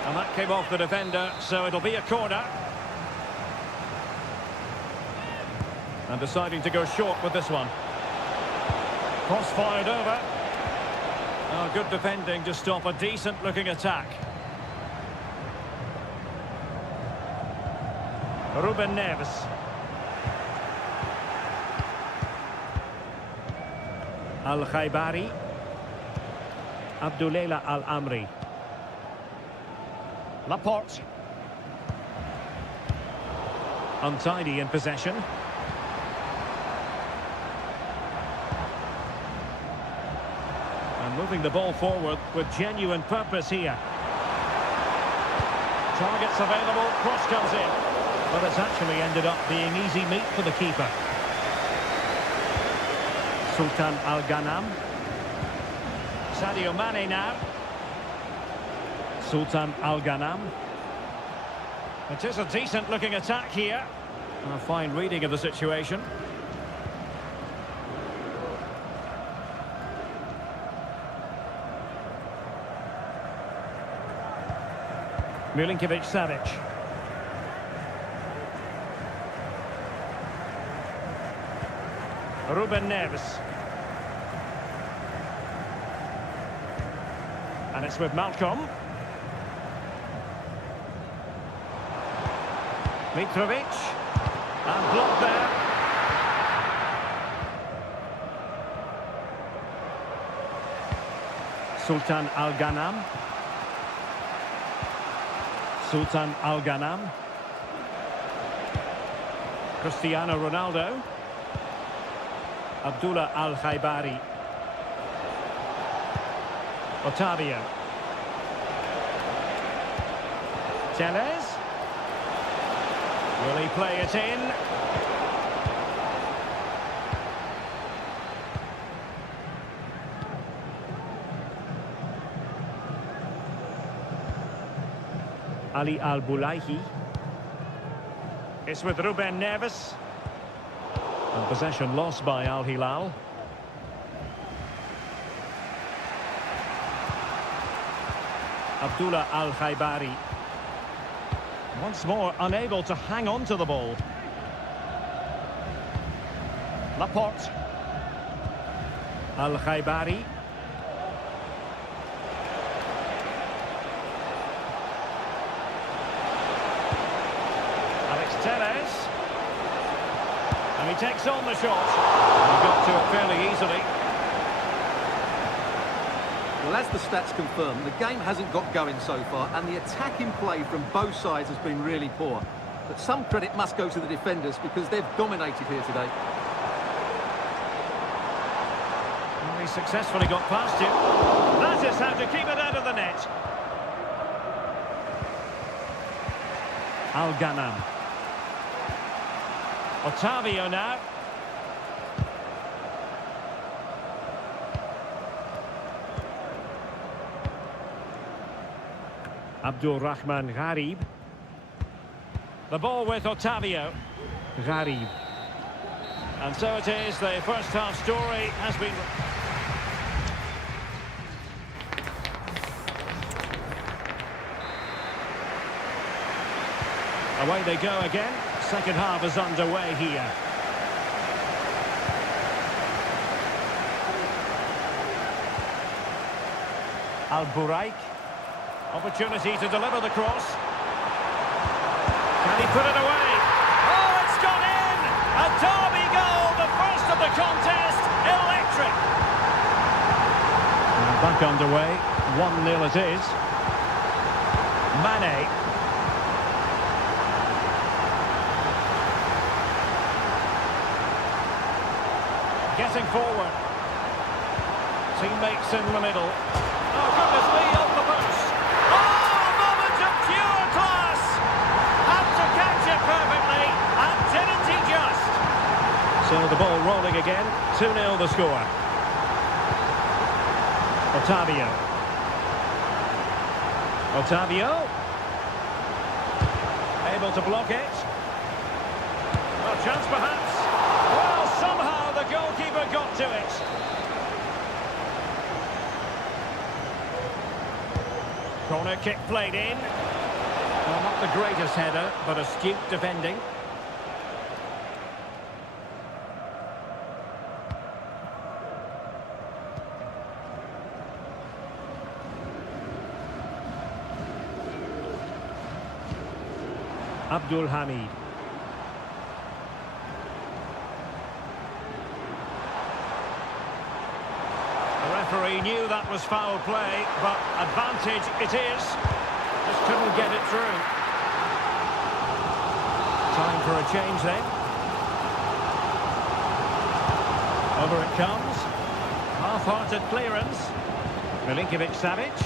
And that came off the defender, so it'll be a corner. And deciding to go short with this one. Cross fired over. Oh, good defending to stop a decent-looking attack. Ruben Neves. Al-Khaybari. Abdullela Al-Amri. Laporte. Untidy in possession. And moving the ball forward with genuine purpose here. Targets available, cross comes in. But it's actually ended up being easy meat for the keeper. Sultan Al-Ghanam. Sadio Mane now. Sultan Al-Ghanam. It is a decent-looking attack here. A fine reading of the situation. Milinkovic-Savic. Ruben Neves. And it's with Malcolm. Mitrovic. And blocked there. Sultan Al-Ghanam. Sultan Al-Ghanam. Cristiano Ronaldo. Abdullah Al-Khaybari. Otavio. Tellez. Will he play it in? Ali Al-Bulaihi. It's with Ruben Neves. And possession lost by Al Hilal. Abdullah Al-Khaybari. Once more unable to hang on to the ball. Laporte. Al-Khaybari. Alex Tellez. And he takes on the shot. He got to it fairly easily. Well, as the stats confirm, the game hasn't got going so far, and the attacking play from both sides has been really poor. But some credit must go to the defenders because they've dominated here today. Well, he successfully got past him. That is how to keep it out of the net. Al-Ghanam. Otavio now. Abdul Rahman Gharib. The ball with Otavio. Gharib. And so it is, the first half story has been... Away they go again. Second half is underway here. Al-Buraik. Opportunity to deliver the cross. Can he put it away? Oh, it's gone in! A derby goal, the first of the contest. Electric. And back underway. 1-0 it is. Mane. Getting forward. Teammates in the middle. Oh, goodness me, off the post. Oh, a moment of pure class. Had to catch it perfectly, and didn't he just? So the ball rolling again. 2-0 the score. Otavio. Able to block it. A chance perhaps. Well, somehow the goalkeeper got to it. Corner kick played in. Well, not the greatest header, but astute defending. Abdul Hamid. The referee knew that was foul play, but advantage it is. Just couldn't get it through. Time for a change then. Over it comes. Half-hearted clearance. Milinkovic-Savic.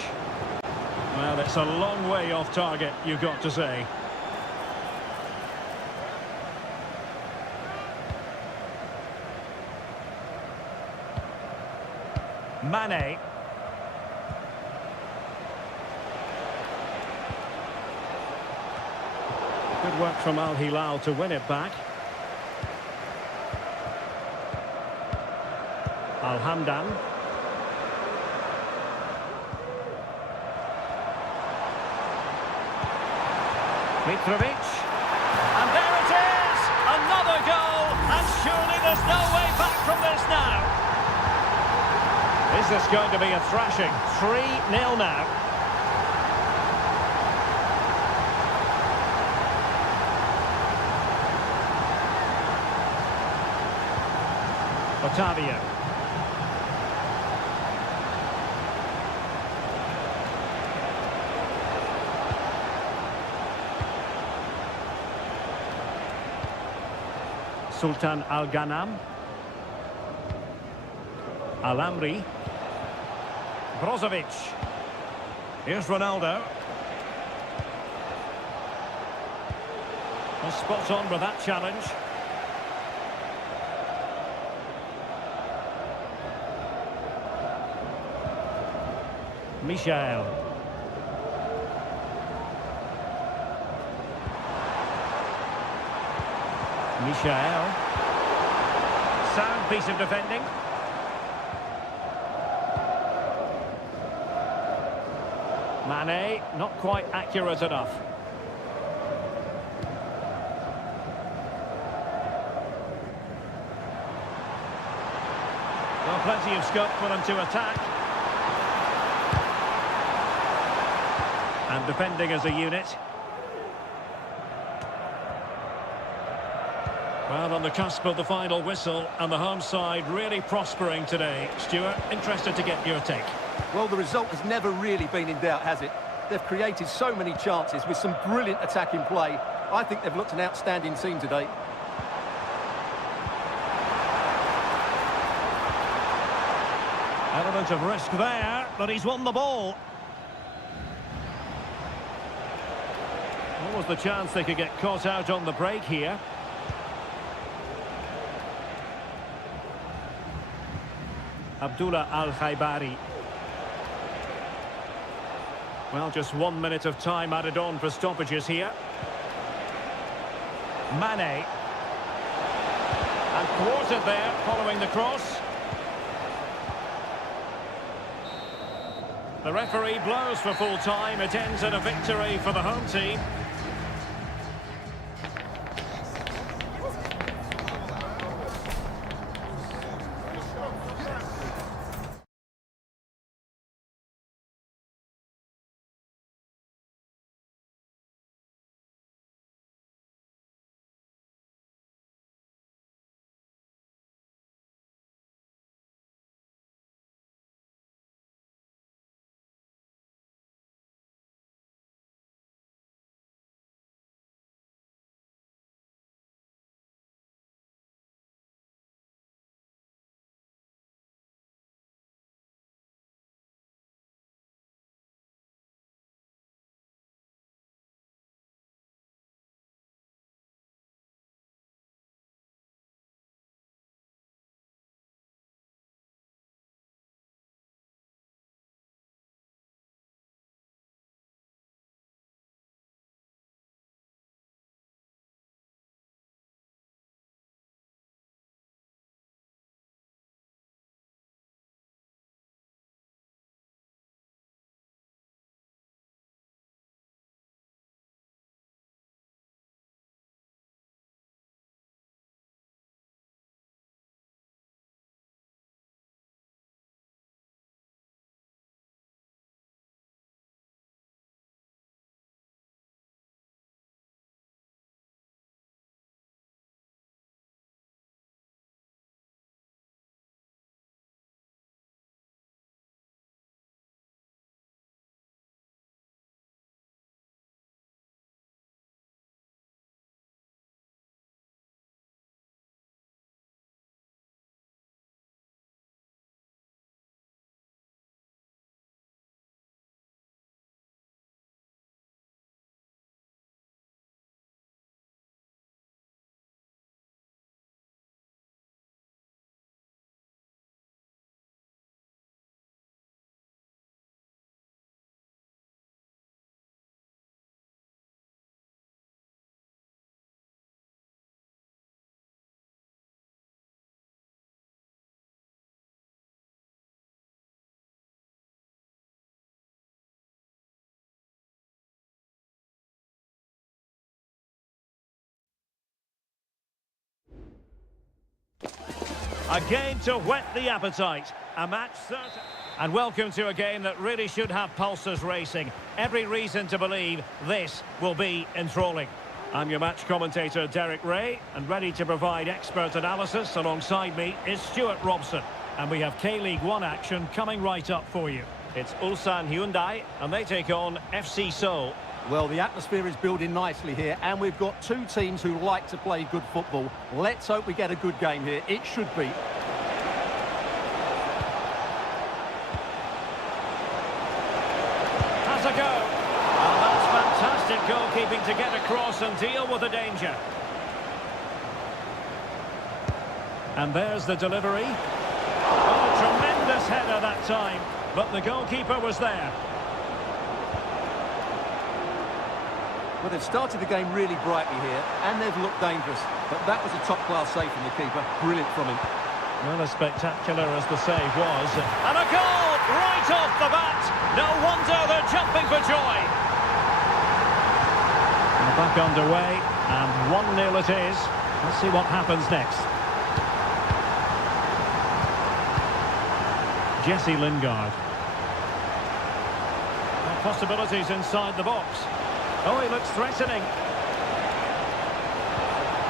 Well, it's a long way off target, you've got to say. Mane. Good work from Al Hilal to win it back. Al Hamdan. Mitrovic. And there it is! Another goal! And surely there's no way back from this now. Is this going to be a thrashing? 3-0 now. Otavio. Sultan Al-Ghanam. Al-Amri. Brozovic. Here's Ronaldo. Well, spot on with that challenge. Michael. Sound piece of defending. Mane, not quite accurate enough. Well, plenty of scope for them to attack. And defending as a unit. Well, on the cusp of the final whistle, and the home side really prospering today. Stuart, interested to get your take. Well, the result has never really been in doubt, has it? They've created so many chances with some brilliant attacking play. I think they've looked an outstanding team today. Element of risk there, but he's won the ball. What was the chance they could get caught out on the break here? Abdullah Al-Khaibari. Well, just 1 minute of time added on for stoppages here. Mane. And thwarted there, following the cross. The referee blows for full time. It ends in a victory for the home team. A game to whet the appetite. A match certain. And welcome to a game that really should have pulses racing. Every reason to believe this will be enthralling. I'm your match commentator, Derek Ray, and ready to provide expert analysis. Alongside me is Stuart Robson. And we have K-League 1 action coming right up for you. It's Ulsan Hyundai, and they take on FC Seoul. Well, the atmosphere is building nicely here, and we've got two teams who like to play good football. Let's hope we get a good game here. It should be. Has a go. And that's fantastic goalkeeping to get across and deal with the danger. And there's the delivery. Oh, tremendous header that time, but the goalkeeper was there. Well, they've started the game really brightly here, and they've looked dangerous. But that was a top-class save from the keeper. Brilliant from him. Well, as spectacular as the save was. And a goal right off the bat. No wonder they're jumping for joy. And back underway, and 1-0 it is. Let's see what happens next. Jesse Lingard. Possibilities inside the box. Oh, he looks threatening.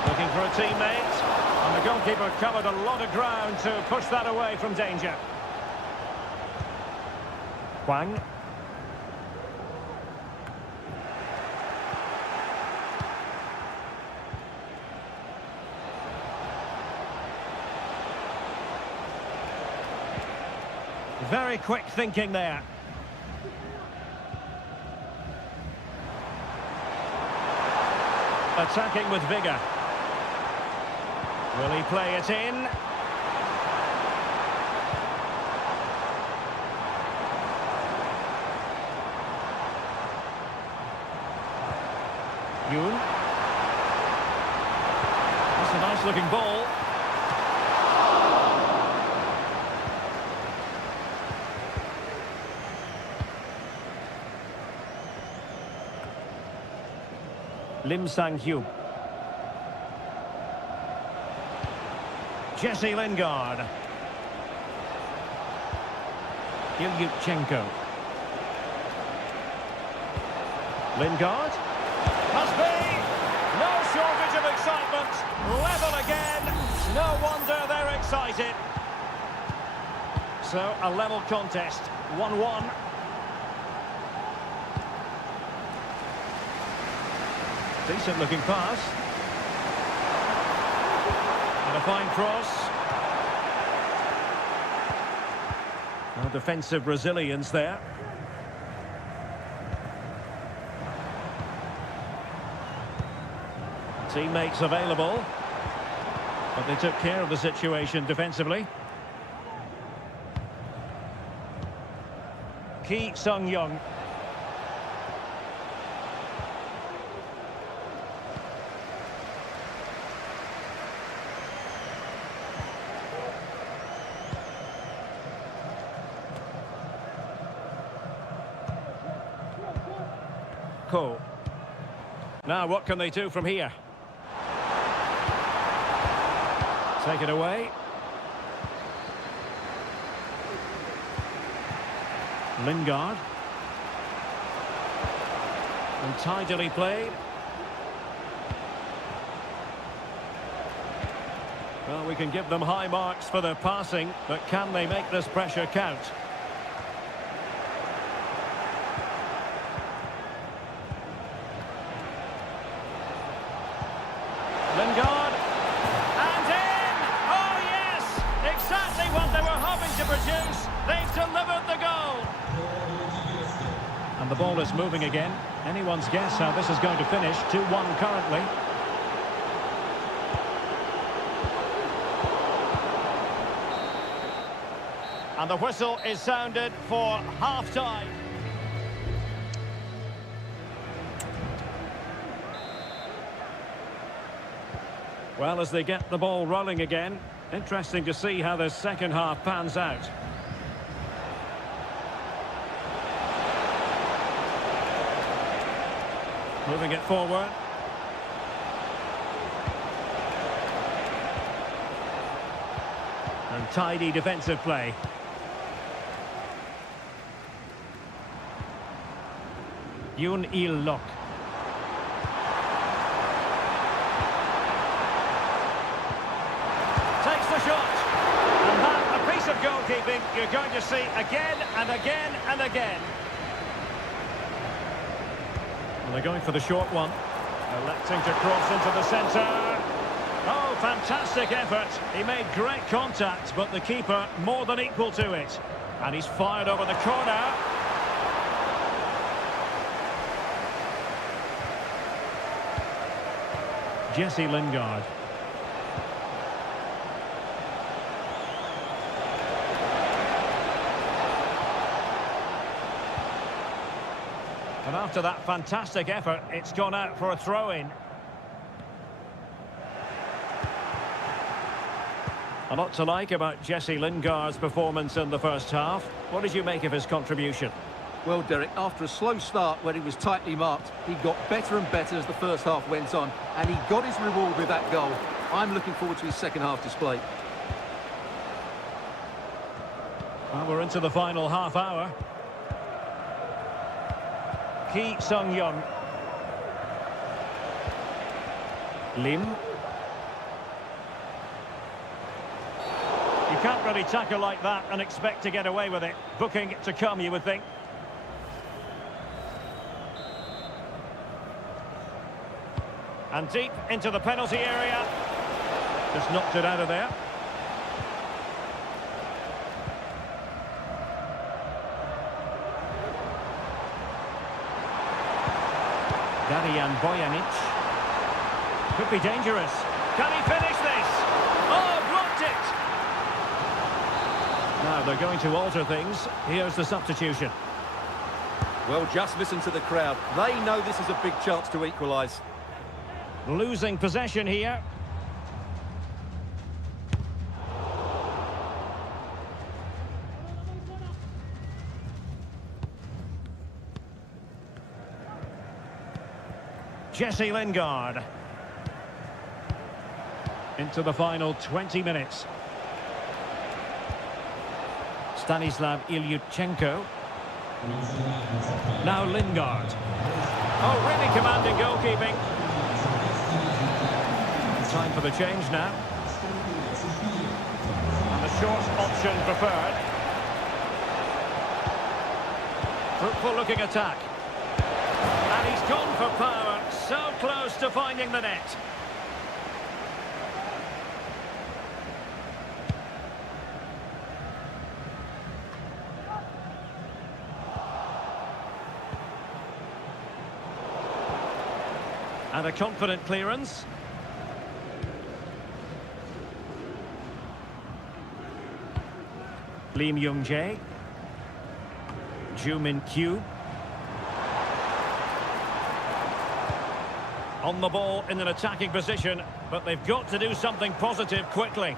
Looking for a teammate. And the goalkeeper covered a lot of ground to push that away from danger. Hwang. Very quick thinking there. Attacking with vigour. Will he play it in? Yoon. That's a nice looking ball. Lim Sang-hyuk. Jesse Lingard. Ilyutchenko. Lingard. Must be! No shortage of excitement. Level again. No wonder they're excited. So, a level contest. 1-1. Decent looking pass. And a fine cross. No defensive resilience there. Teammates available. But they took care of the situation defensively. Ki Sung-young. Now, what can they do from here? Take it away. Lingard. And tidily played. Well, we can give them high marks for their passing, but can they make this pressure count? Lingard, and in! Oh yes! Exactly what they were hoping to produce. They've delivered the goal. And the ball is moving again. Anyone's guess how this is going to finish. 2-1 currently. And the whistle is sounded for half-time. Well, as they get the ball rolling again, interesting to see how the second half pans out. Moving it forward. And tidy defensive play. Yoon Il-lok. Takes the shot. And that, a piece of goalkeeping you're going to see again and again and again. And they're going for the short one. Electing to cross into the centre. Oh, fantastic effort. He made great contact, but the keeper more than equal to it. And he's fired over the corner. Jesse Lingard. And after that fantastic effort, it's gone out for a throw-in. A lot to like about Jesse Lingard's performance in the first half. What did you make of his contribution? Well, Derek, after a slow start where he was tightly marked, he got better and better as the first half went on, and he got his reward with that goal. I'm looking forward to his second half display. Well, we're into the final half hour. Ki Sung-young. Lim. You can't really tackle like that and expect to get away with it. Booking to come, you would think. And deep into the penalty area. Just knocked it out of there. Darijan Bojanic. Could be dangerous. Can he finish this? Oh, blocked it! Now they're going to alter things. Here's the substitution. Well, just listen to the crowd. They know this is a big chance to equalise. Losing possession here. Jesse Lingard. Into the final 20 minutes. Stanislav Ilyutchenko. Now Lingard. Oh, really commanding goalkeeping. Time for the change now. And the short option preferred. Fruitful looking attack. And he's gone for power. So close to finding the net. And a confident clearance. Lim Young-jae. Ju Min-kyu. On the ball in an attacking position, but they've got to do something positive quickly.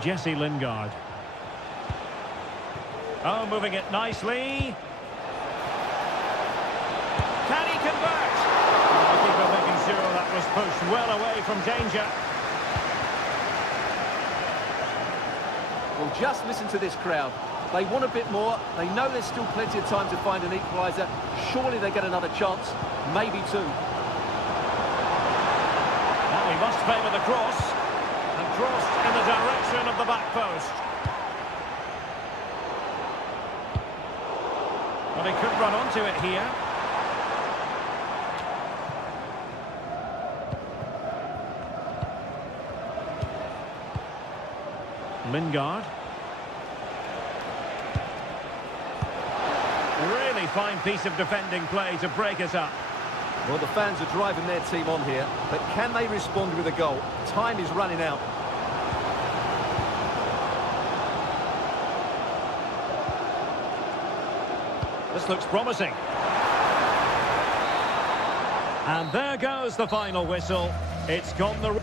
Jesse Lingard. Oh, moving it nicely. Can he convert? The keeper making sure that was pushed well away from danger. Well, just listen to this crowd. They want a bit more. They know there's still plenty of time to find an equaliser. Surely they get another chance, maybe two. Now he must favour the cross, and crossed in the direction of the back post. But he could run onto it here. Lingard. Really fine piece of defending play to break it up. Well, the fans are driving their team on here, but can they respond with a goal? Time is running out. This looks promising. And there goes the final whistle. It's gone the...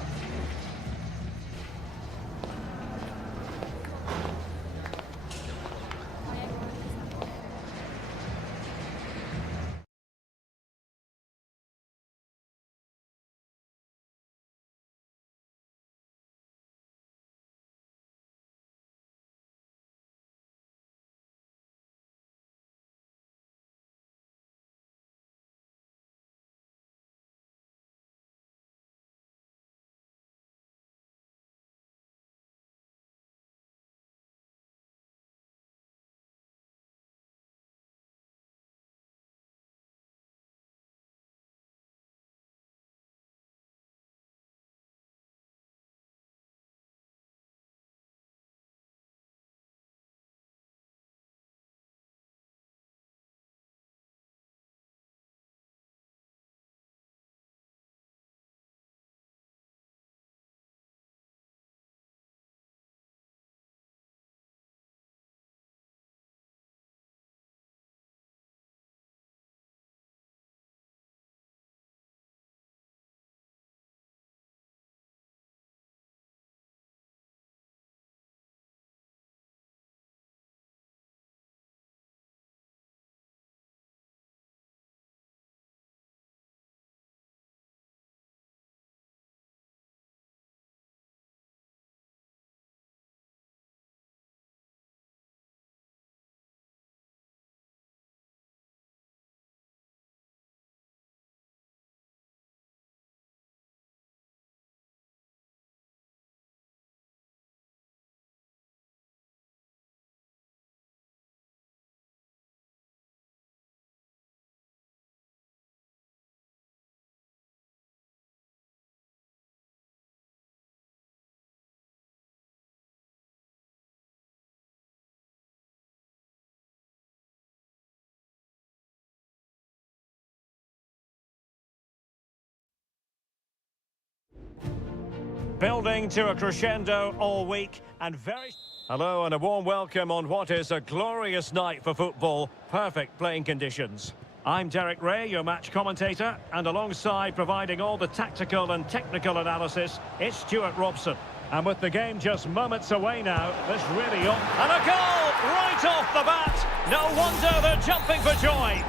Building to a crescendo all week and very... Hello and a warm welcome on what is a glorious night for football. Perfect playing conditions. I'm Derek Ray, your match commentator, and alongside providing all the tactical and technical analysis, it's Stuart Robson. And with the game just moments away now, this really... And a goal right off the bat! No wonder they're jumping for joy!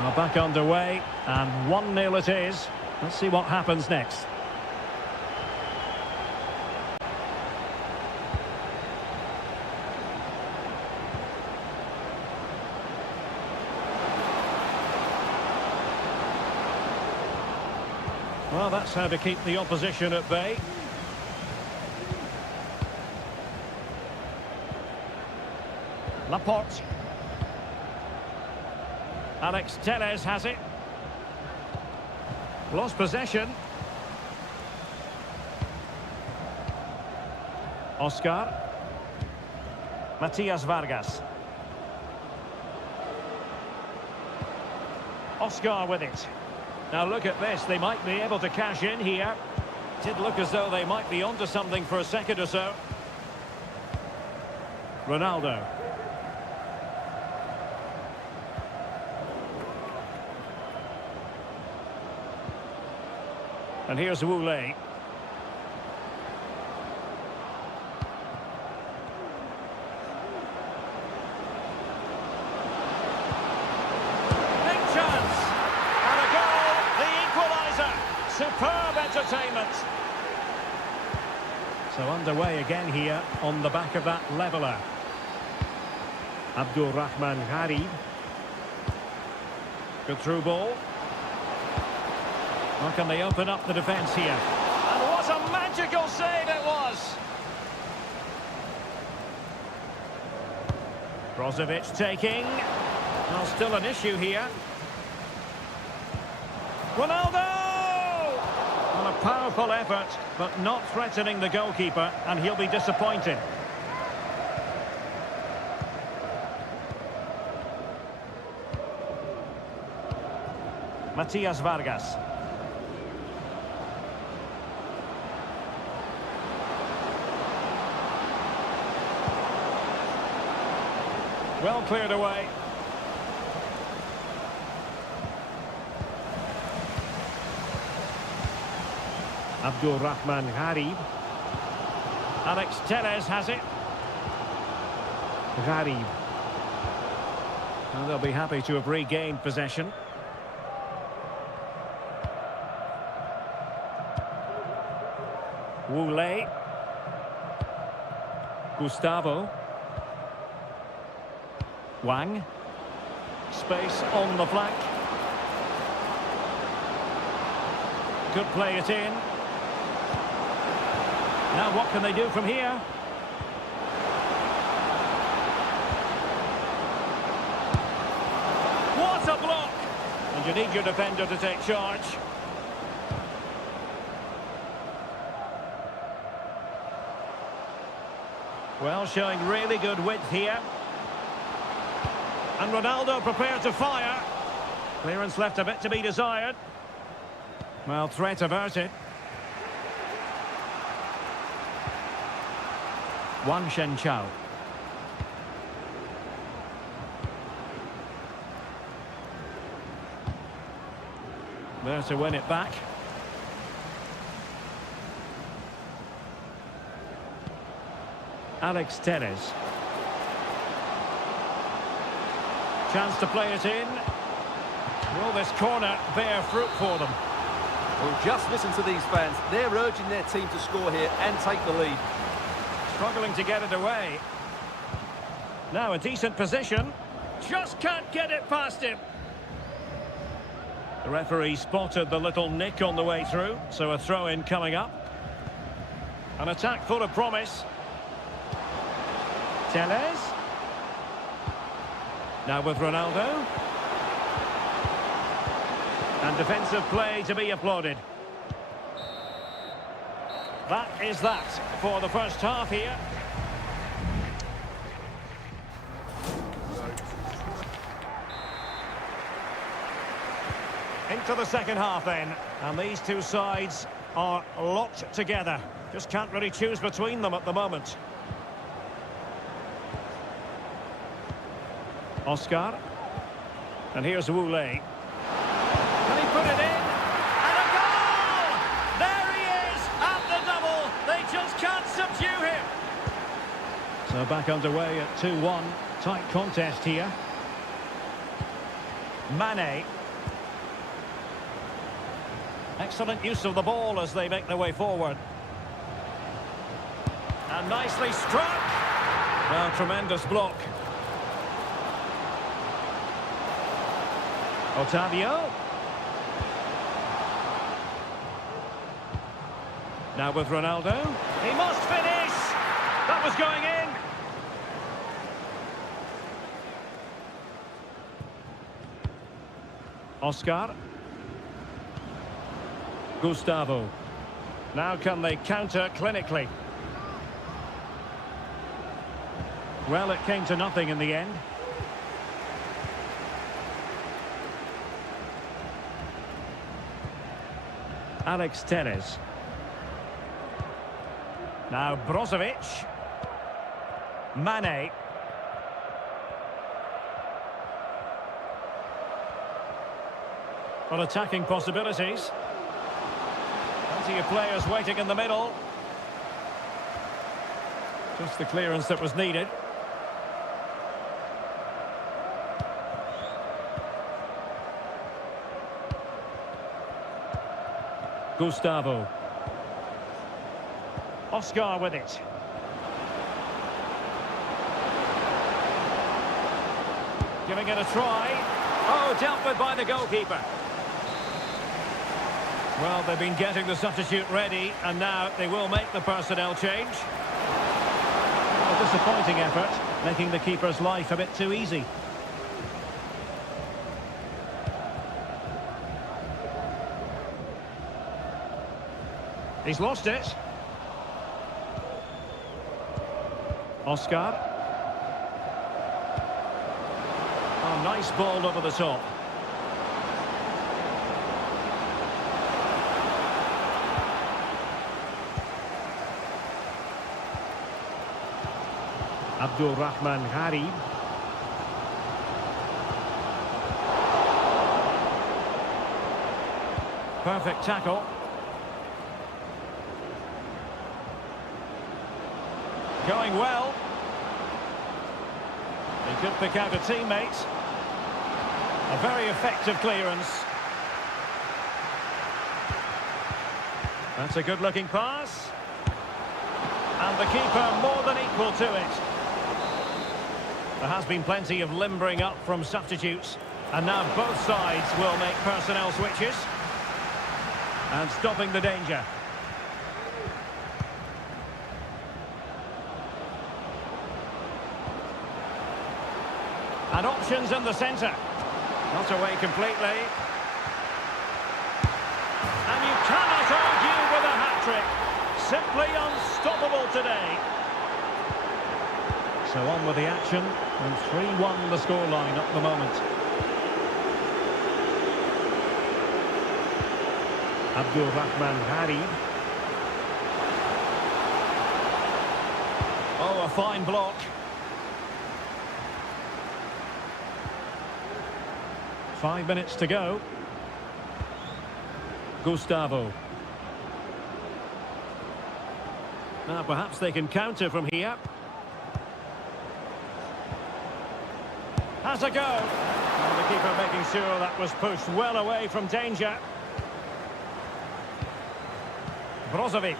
Well, back underway, and 1-0 it is. Let's see what happens next. Well, that's how to keep the opposition at bay. Laporte. Alex Telles has it. Lost possession. Oscar. Matias Vargas. Oscar with it. Now look at this, they might be able to cash in here. Did look as though they might be onto something for a second or so. Ronaldo. And here's Wule. Big chance! And a goal, the equaliser. Superb entertainment. So underway again here on the back of that leveller. Abdul Rahman Harib. Good through ball. How can they open up the defence here? And what a magical save it was! Brozovic taking. Well, still an issue here. Ronaldo! Well, a powerful effort, but not threatening the goalkeeper, and he'll be disappointed. Matias Vargas. Well cleared away. Abdul Rahman Harib. Alex Telles has it. Harib. And they'll be happy to have regained possession. Wule. Gustavo. Wang. Space on the flank. Could play it in. Now what can they do from here? What a block! And you need your defender to take charge. Well, showing really good width here. And Ronaldo prepared to fire. Clearance left a bit to be desired. Well, threat averted. Wang Shenchao. There to win it back. Alex Telles. Chance to play it in. Will this corner bear fruit for them? Well, just listen to these fans. They're urging their team to score here and take the lead. Struggling to get it away. Now a decent position. Just can't get it past him. The referee spotted the little nick on the way through, so a throw-in coming up. An attack full of promise. Telles. Now with Ronaldo. And defensive play to be applauded. That is that for the first half here. Into the second half then. And these two sides are locked together. Just can't really choose between them at the moment. Oscar. And here's Wule. Can he put it in? And a goal! There he is at the double. They just can't subdue him. So back underway at 2-1. Tight contest here. Mane. Excellent use of the ball as they make their way forward. And nicely struck. Well, tremendous block. Otavio. Now with Ronaldo. He must finish! That was going in! Oscar. Gustavo. Now can they counter clinically? Well, it came to nothing in the end. Alex Telles. Now Brozovic. Mane. Well, attacking possibilities. Plenty of players waiting in the middle. Just the clearance that was needed. Gustavo. Oscar with it. Giving it a try. Oh, dealt with by the goalkeeper. Well, they've been getting the substitute ready, and now they will make the personnel change. A disappointing effort, making the keeper's life a bit too easy. He's lost it. Oscar. Oh, nice ball over the top. Abdul Rahman Harib. Perfect tackle. Going well. He could pick out a teammate. A very effective clearance. That's a good-looking pass. And the keeper more than equal to it. There has been plenty of limbering up from substitutes. And now both sides will make personnel switches. And stopping the danger. And options in the centre. Not away completely. And you cannot argue with a hat-trick. Simply unstoppable today. So on with the action. And 3-1 the scoreline at the moment. Abdul Rahman Harib. Oh, a fine block. Five minutes to go. Gustavo. Now perhaps they can counter from here. Has a go. And the keeper making sure that was pushed well away from danger. Brozovic.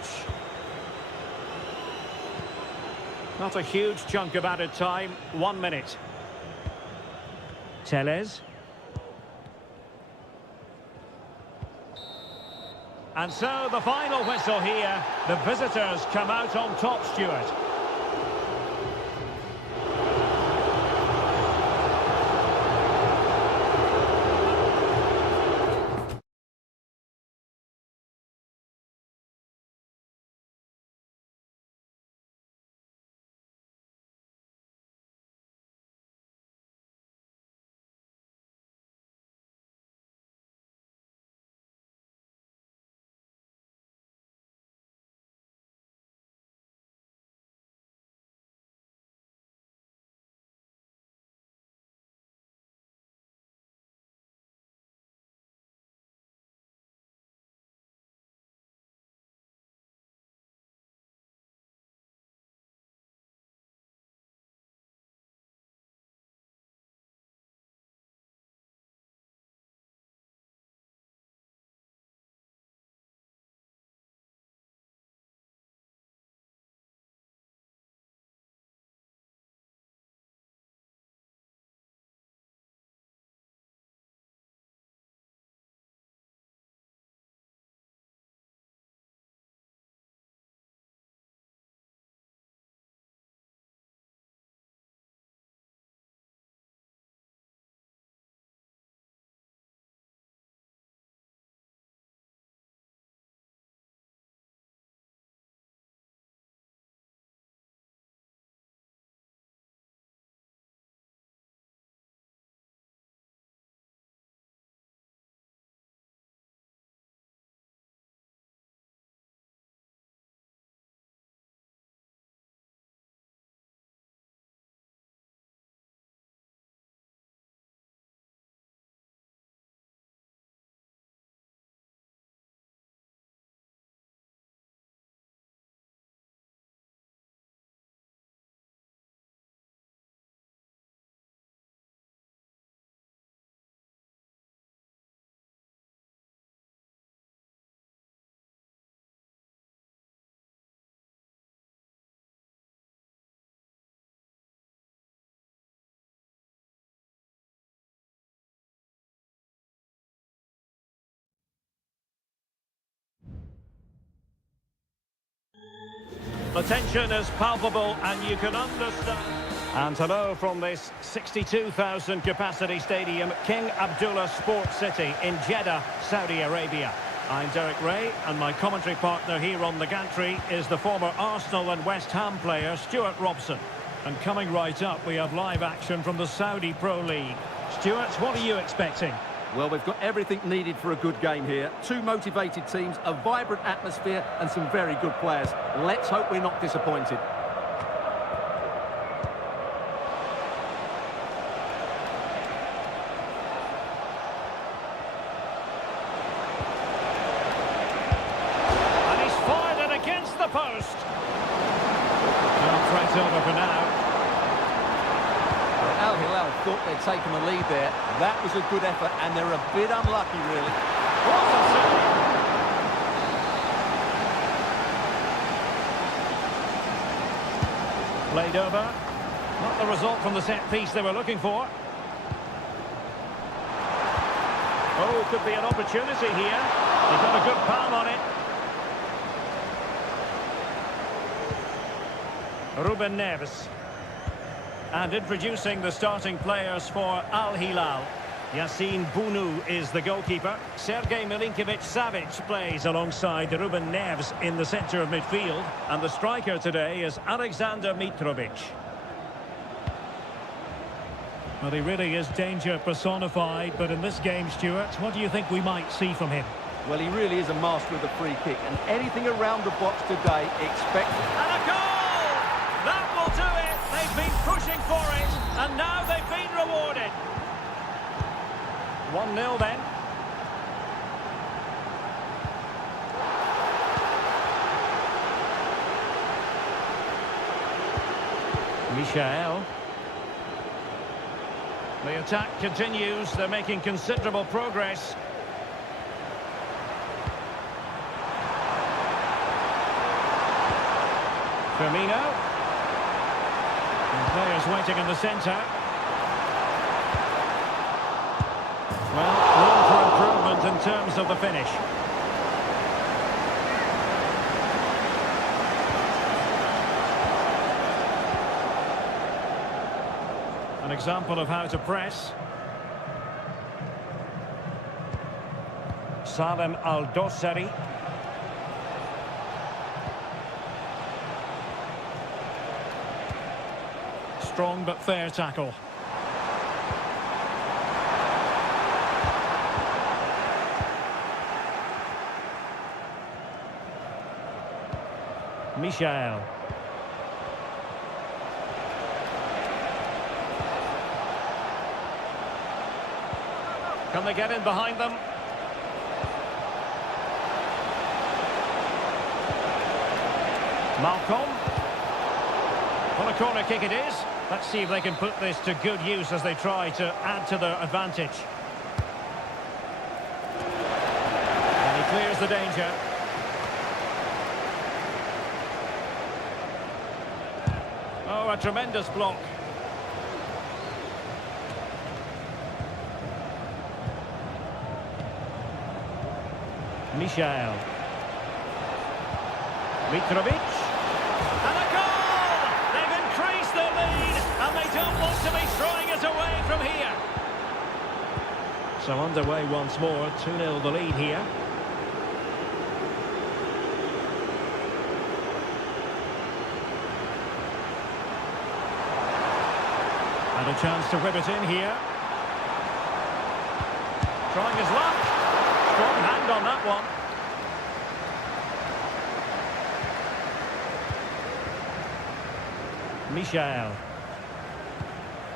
Not a huge chunk of added time. 1 minute. Telles. And so the final whistle here. The visitors come out on top, Stuart. The tension is palpable and you can understand. And hello from this 62,000 capacity stadium, King Abdullah Sports City in Jeddah, Saudi Arabia. I'm Derek Ray, and my commentary partner here on the gantry is the former Arsenal and West Ham player Stuart Robson. And coming right up, we have live action from the Saudi Pro League. Stuart, what are you expecting? Well, we've got everything needed for a good game here. Two motivated teams, a vibrant atmosphere and some very good players. Let's hope we're not disappointed. And he's fired it against the post. No threat over for now. Al Hilal thought they'd taken the lead there. That was a good effort, and they're a bit unlucky, really. What a save! Played over. Not the result from the set piece they were looking for. Oh, could be an opportunity here. They got a good palm on it. Ruben Neves. And introducing the starting players for Al Hilal. Yassine Bounou is the goalkeeper. Sergej Milinkovic-Savic plays alongside Ruben Neves in the centre of midfield. And the striker today is Alexander Mitrovic. Well, he really is danger personified, but in this game, Stuart, what do you think we might see from him? Well, he really is a master of the free kick, and anything around the box today expected. And a goal! That will do it! They've been pushing for it, and now they've been rewarded. 1-0 then. Michael. The attack continues. They're making considerable progress. Firmino. And players waiting in the centre. Well, room for improvement in terms of the finish. An example of how to press. Salem Al-Dossari. Strong but fair tackle. Michael. Can they get in behind them? Malcolm. What a corner kick it is. Let's see if they can put this to good use as they try to add to their advantage. And he clears the danger. Oh, a tremendous block. Michael. Mitrovic. And a goal! They've increased their lead, and they don't want to be throwing it away from here. So underway once more, 2-0 the lead here. And a chance to whip it in here. Trying his luck. Strong hand on that one. Michael.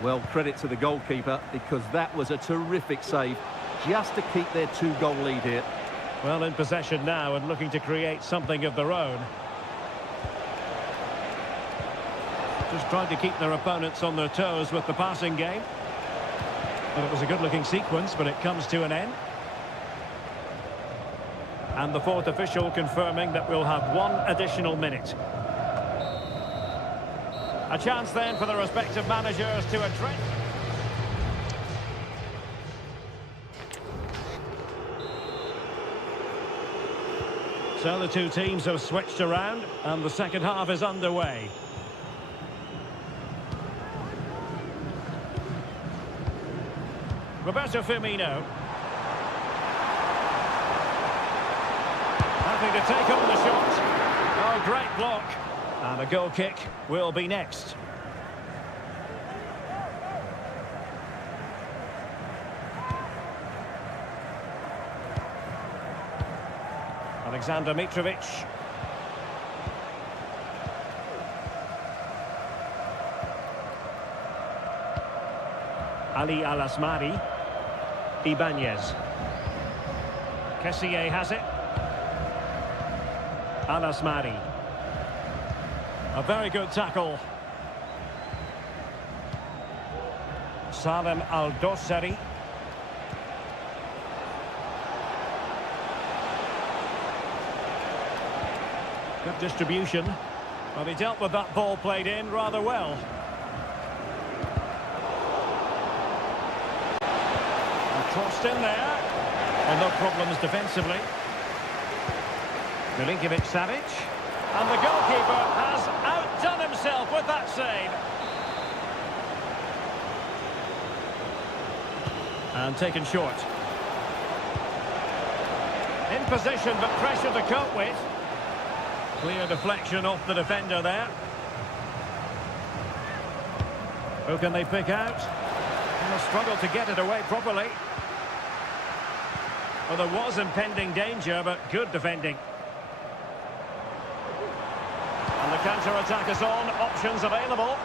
Well, credit to the goalkeeper, because that was a terrific save, just to keep their two-goal lead here. Well, in possession now and looking to create something of their own. Just trying to keep their opponents on their toes with the passing game. Well, it was a good-looking sequence, but it comes to an end. And the fourth official confirming that we'll have one additional minute. A chance then for the respective managers to address. So the two teams have switched around and the second half is underway. Roberto Firmino. Having to take on the shot. Oh, great block. And a goal kick will be next. Alexander Mitrovic. Ali Al-Asmari. Ibanez. Kessié has it. Al-Asmari. A very good tackle. Salem Al-Dossari. Good distribution. Well, he dealt with that ball played in rather well. And crossed in there. And no problems defensively. Milinkovic-Savic. And the goalkeeper has outdone himself with that save. And taken short. In position, but pressure to cope with. Clear deflection off the defender there. Who can they pick out? And they'll struggle to get it away properly. Well, there was impending danger, but good defending. And the counter-attack is on. Options available.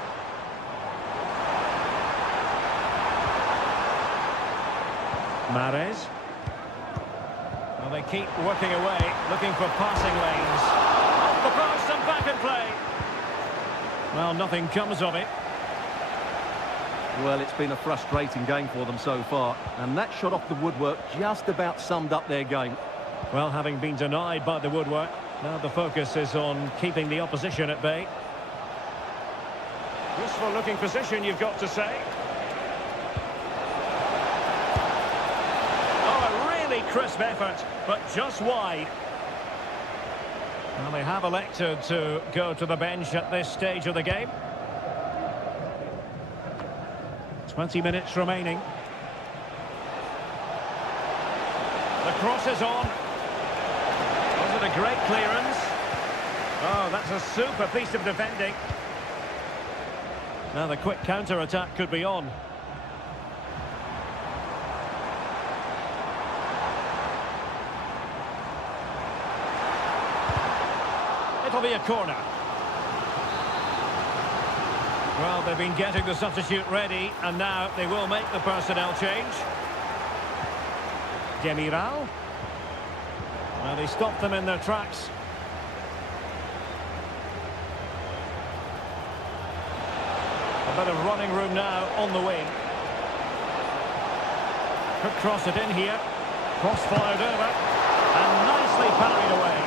Mahrez. Well, they keep working away, looking for passing lanes. Off the post and back in play. Well, nothing comes of it. Well, it's been a frustrating game for them so far, and that shot off the woodwork just about summed up their game. Well, having been denied by the woodwork, now the focus is on keeping the opposition at bay. Useful looking position, you've got to say. Oh, a really crisp effort, but just wide. Well, they have elected to go to the bench at this stage of the game. 20 minutes remaining. The cross is on. Was it a great clearance? Oh, that's a super piece of defending. Now the quick counter-attack could be on. It'll be a corner. Well, they've been getting the substitute ready, and now they will make the personnel change. Demiral. Well, they stopped them in their tracks. A bit of running room now on the wing. Could cross it in here. Cross fired over. And nicely parried away.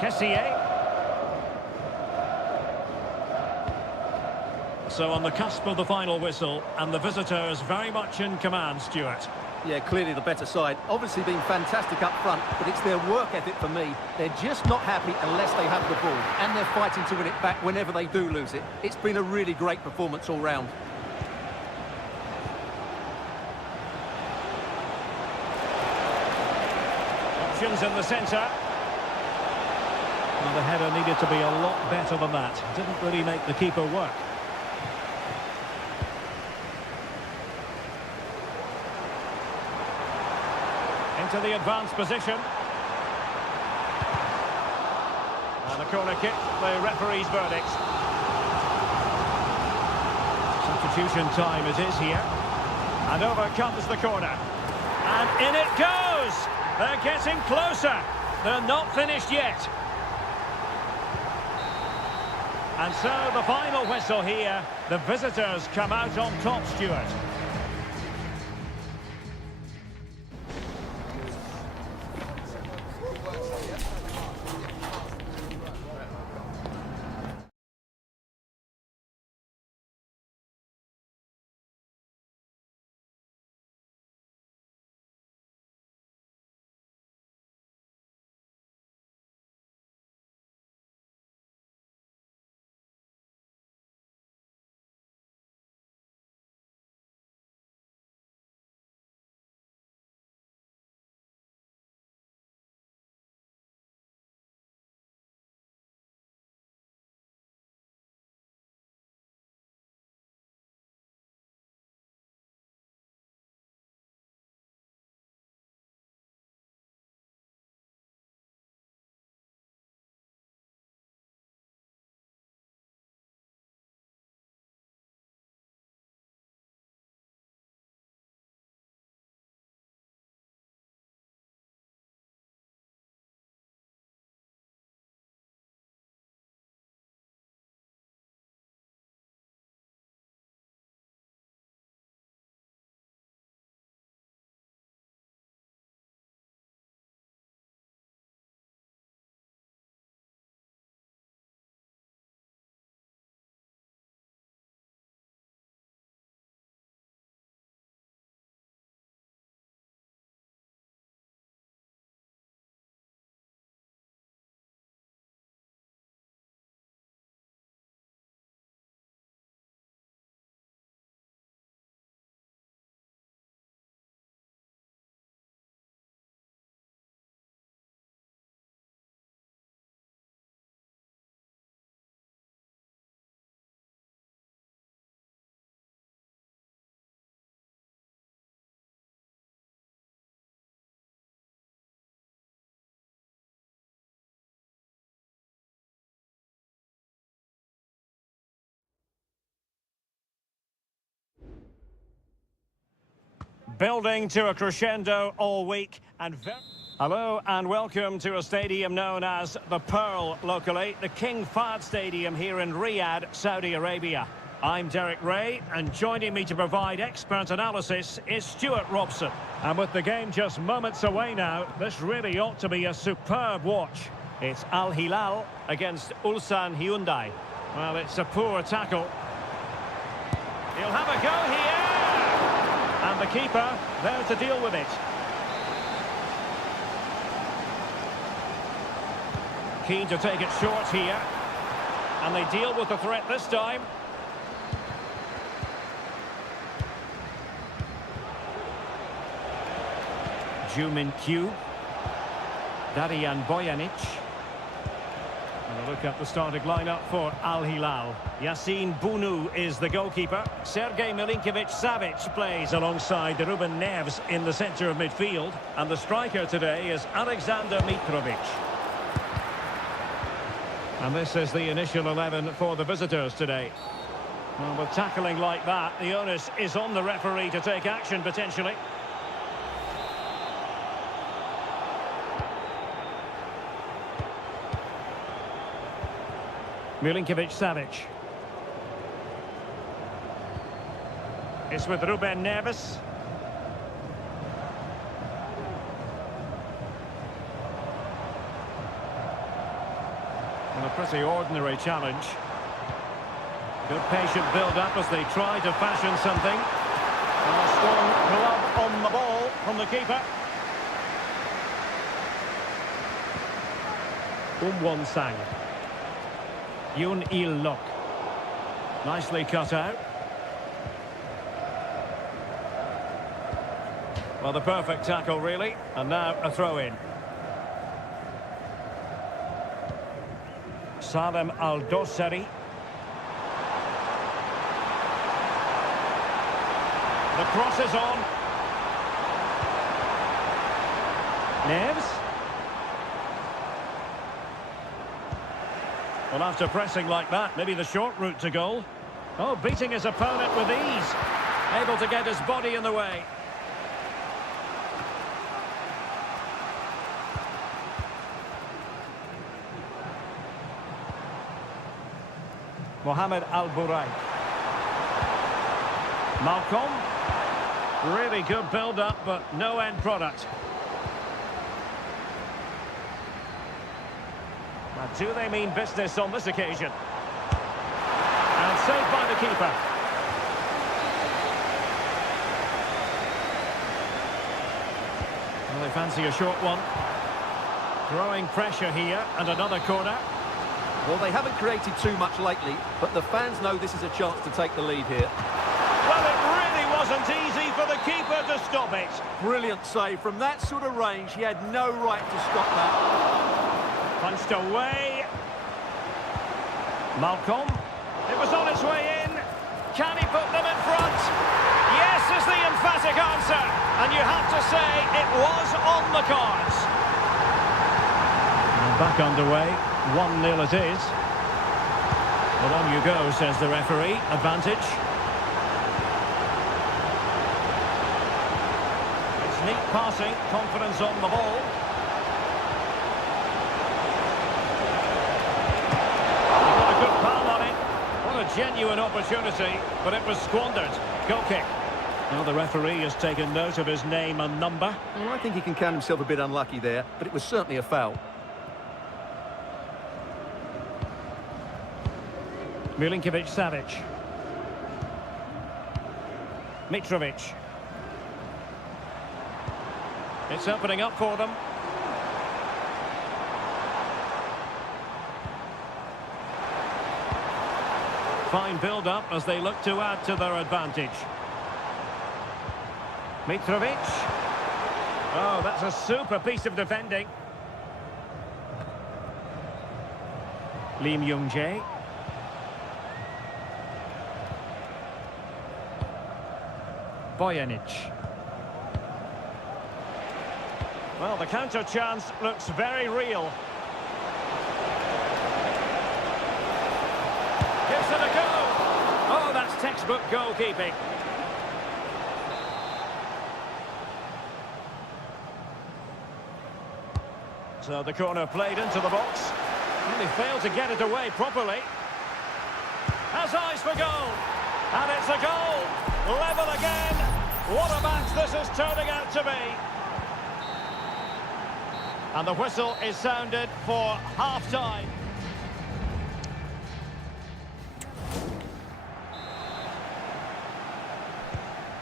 Kessié. So on the cusp of the final whistle, and the visitors very much in command, Stuart. Yeah, clearly the better side. Obviously been fantastic up front, but it's their work ethic for me. They're just not happy unless they have the ball, and they're fighting to win it back whenever they do lose it. It's been a really great performance all round. Options in the centre. Well, the header needed to be a lot better than that. Didn't really make the keeper work. Into the advanced position. And a corner kick, the referee's verdict. Substitution time it is here. And over comes the corner. And in it goes! They're getting closer. They're not finished yet. And so the final whistle here. The visitors come out on top, Stuart. Building to a crescendo all week and Hello and welcome to a stadium known as the Pearl locally, the King Fahd Stadium here in Riyadh, Saudi Arabia. I'm Derek Ray, and joining me to provide expert analysis is Stuart Robson. And with the game just moments away now, this really ought to be a superb watch. It's Al Hilal against Ulsan Hyundai. Well, it's a poor tackle. He'll have a go here! And the keeper there to deal with it. Keen to take it short here. And they deal with the threat this time. Jumin Q. Darijan Bojanic. And a look at the starting lineup for Al Hilal. Yasin Bunu is the goalkeeper. Sergej Milinkovic-Savic plays alongside Ruben Neves in the centre of midfield. And the striker today is Alexander Mitrovic. And this is the initial 11 for the visitors today. Well, with tackling like that, the onus is on the referee to take action potentially. Milinkovic-Savic. It's with Ruben Neves. And a pretty ordinary challenge. Good patient build-up as they try to fashion something. And a strong glove on the ball from the keeper. Won Sang. Yoon Il-lok. Nicely cut out. Well, the perfect tackle, really. And now a throw-in. Salem Al-Dosari. The cross is on. Neves. Well, after pressing like that, maybe the short route to goal. Oh, beating his opponent with ease. Able to get his body in the way. Mohamed Al-Buraik. Malcolm. Really good build-up, but no end product. Now, do they mean business on this occasion? And saved by the keeper. Well, they fancy a short one. Growing pressure here, and another corner. Well, they haven't created too much lately, but the fans know this is a chance to take the lead here. Well, it really wasn't easy for the keeper to stop it. Brilliant save. From that sort of range, he had no right to stop that. Punched away. Malcolm. It was on its way in. Can he put them in front? Yes is the emphatic answer. And you have to say it was on the cards. And back underway. 1-0 it is. Well, on you go, says the referee. Advantage. It's neat passing. Confidence on the ball. A genuine opportunity, but it was squandered. Goal kick. Now the referee has taken note of his name and number. Well, I think he can count himself a bit unlucky there, but it was certainly a foul. Milinkovic-Savic. Mitrovic. It's opening up for them. Fine build-up as they look to add to their advantage. Mitrovic. Oh, that's a super piece of defending. Lim Young-jae. Bojanic. Well, the counter chance looks very real. Gives it a go. Oh, that's textbook goalkeeping. So the corner played into the box. Really failed to get it away properly. Has eyes for goal. And it's a goal. Level again. What a match this is turning out to be. And the whistle is sounded for half-time.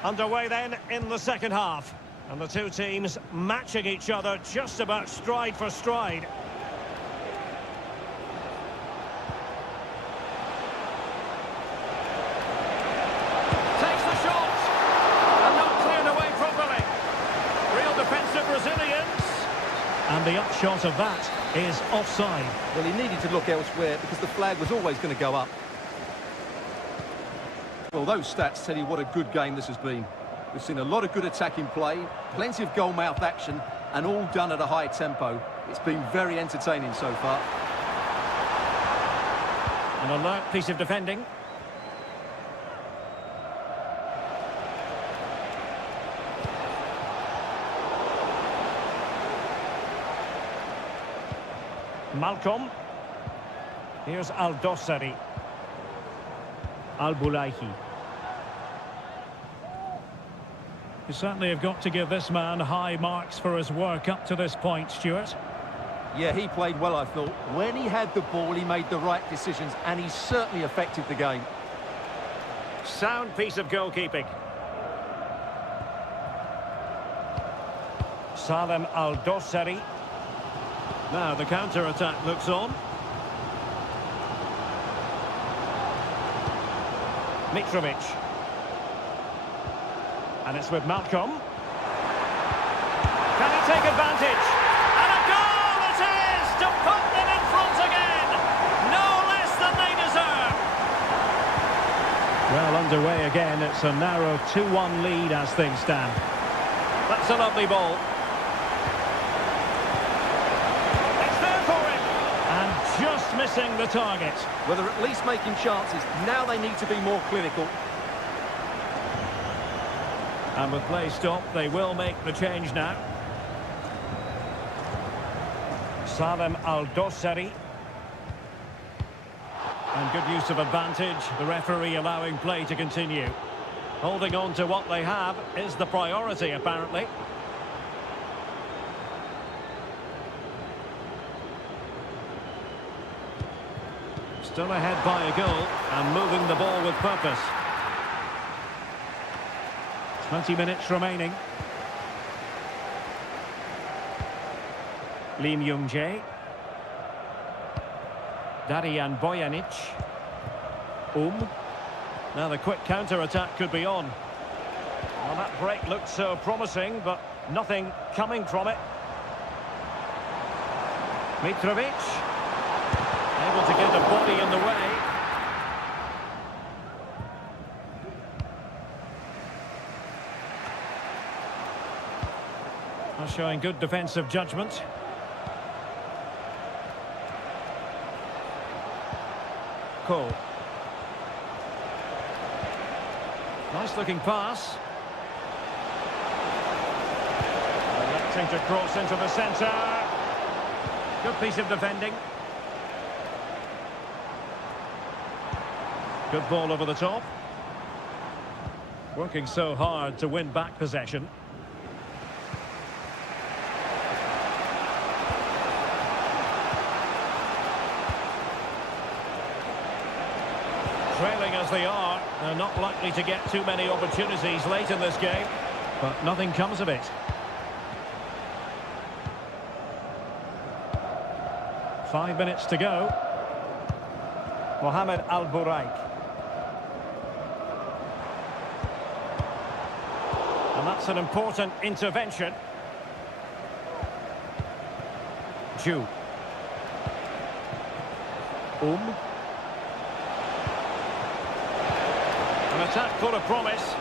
Underway then in the second half. And the two teams matching each other just about stride for stride. Takes the shot. And not cleared away properly. Real defensive resilience. And the upshot of that is offside. Well, he needed to look elsewhere because the flag was always going to go up. Well, those stats tell you what a good game this has been. We've seen a lot of good attacking play, plenty of goal-mouth action, and all done at a high tempo. It's been very entertaining so far. An alert piece of defending. Malcolm. Here's Al-Dossari. Al-Bulaihi. You certainly have got to give this man high marks for his work up to this point, Stuart. Yeah, he played well, I thought. When he had the ball, he made the right decisions, and he certainly affected the game. Sound piece of goalkeeping. Salem Al-Dossari. Now the counter-attack looks on. Mitrovic. And it's with Malcolm. Can he take advantage? And a goal it is to put them in front again. No less than they deserve. Well, underway again. It's a narrow 2-1 lead as things stand. That's a lovely ball. It's there for him. And just missing the target. Well, they're at least making chances. Now they need to be more clinical. And with play stopped, they will make the change now. Salem Al-Dossari. And good use of advantage. The referee allowing play to continue. Holding on to what they have is the priority, apparently. Still ahead by a goal and moving the ball with purpose. 20 minutes remaining. Lim Young-jae. Darian Bojanic. Now the quick counter-attack could be on. Well, that break looked so promising, but nothing coming from it. Mitrovic. Able to get a body in the way. Showing good defensive judgment. Cole. Nice looking pass. Electing to cross into the centre. Good piece of defending. Good ball over the top. Working so hard to win back possession. Trailing as they are, they're not likely to get too many opportunities late in this game, but nothing comes of it. Five minutes to go. Mohamed Al-Buraik. And that's an important intervention. Ju. An attack full of promise.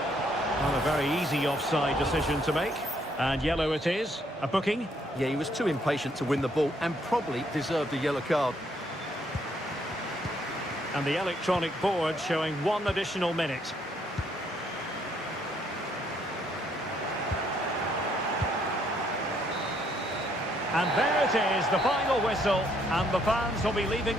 Not a very easy offside decision to make. And yellow it is. A booking. Yeah, he was too impatient to win the ball and probably deserved a yellow card. And the electronic board showing 1 additional minute. And there it is, the final whistle, and the fans will be leaving.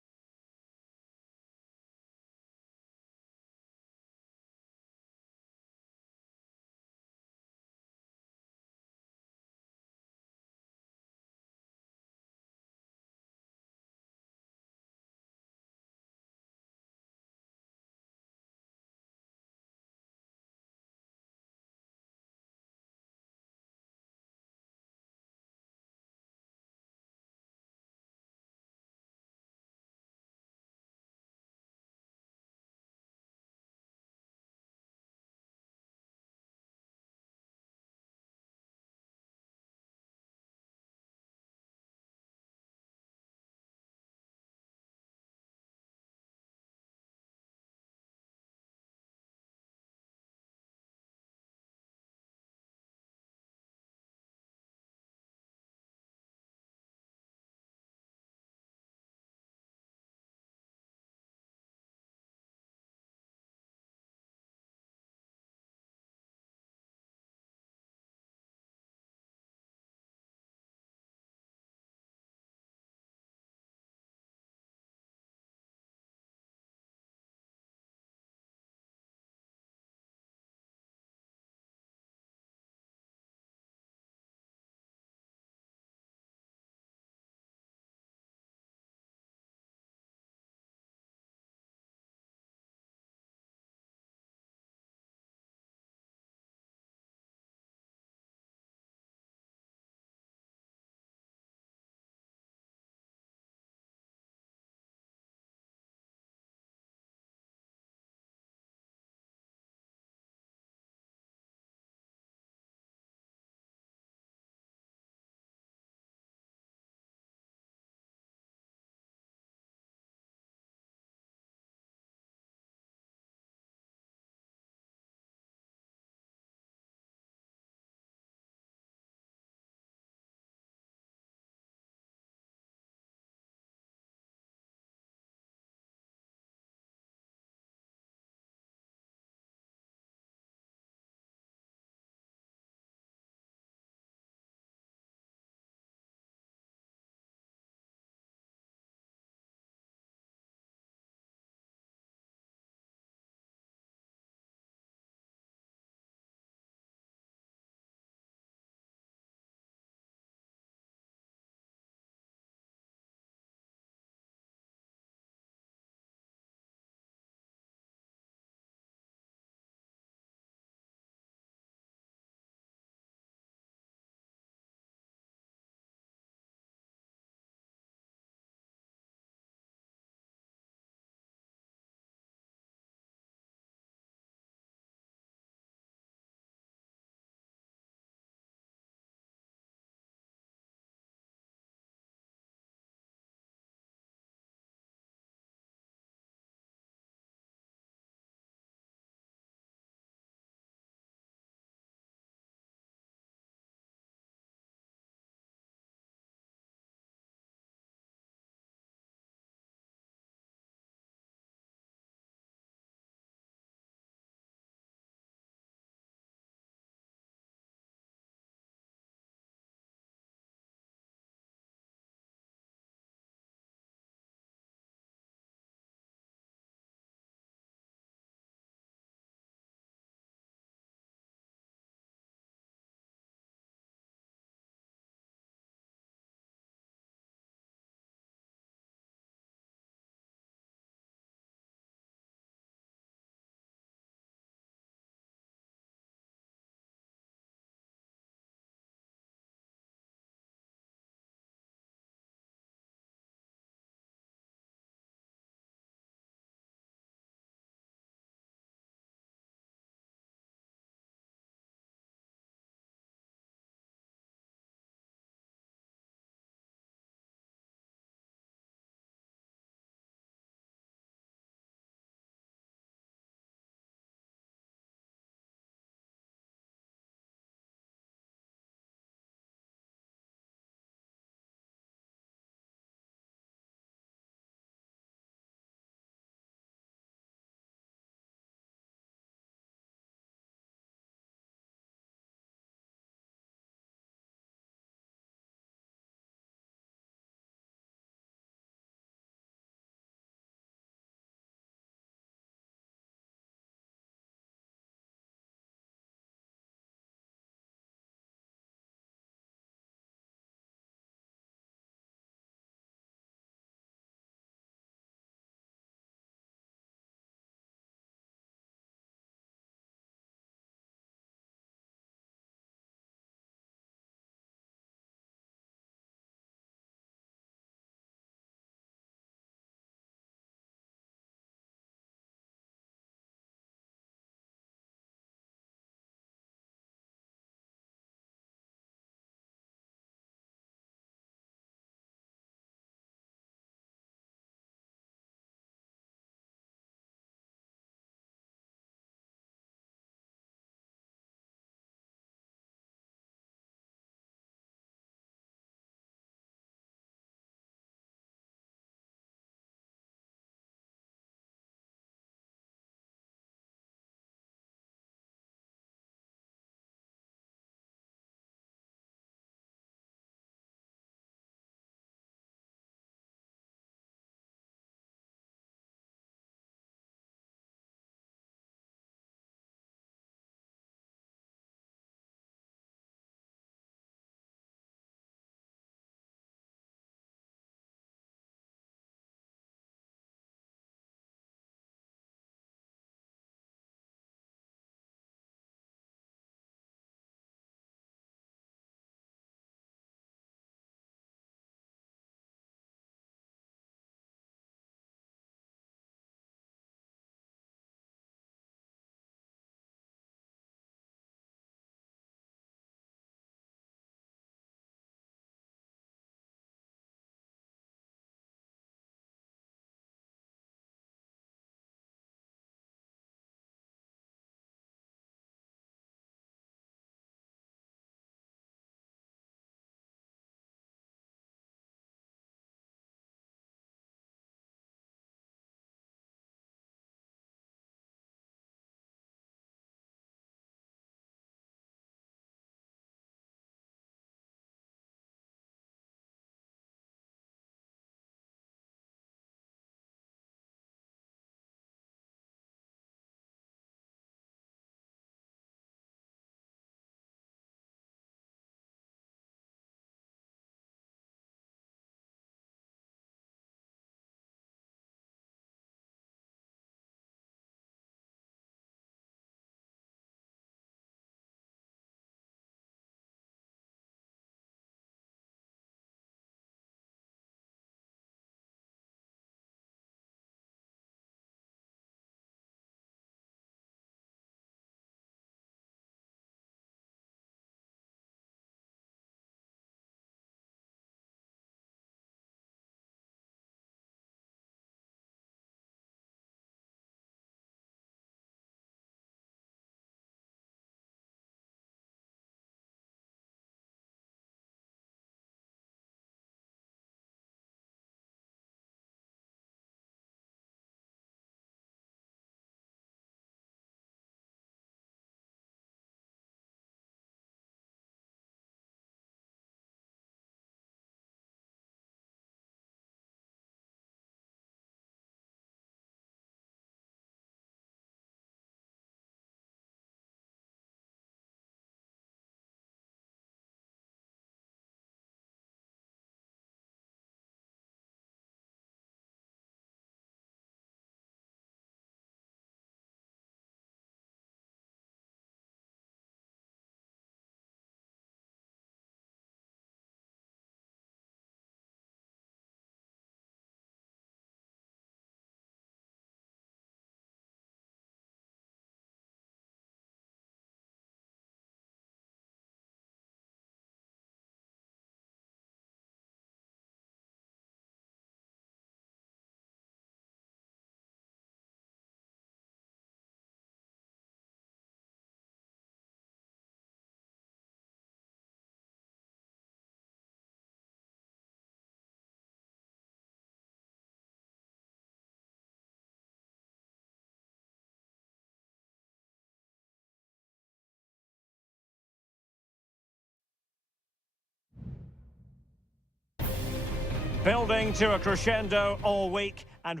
Building to a crescendo all week and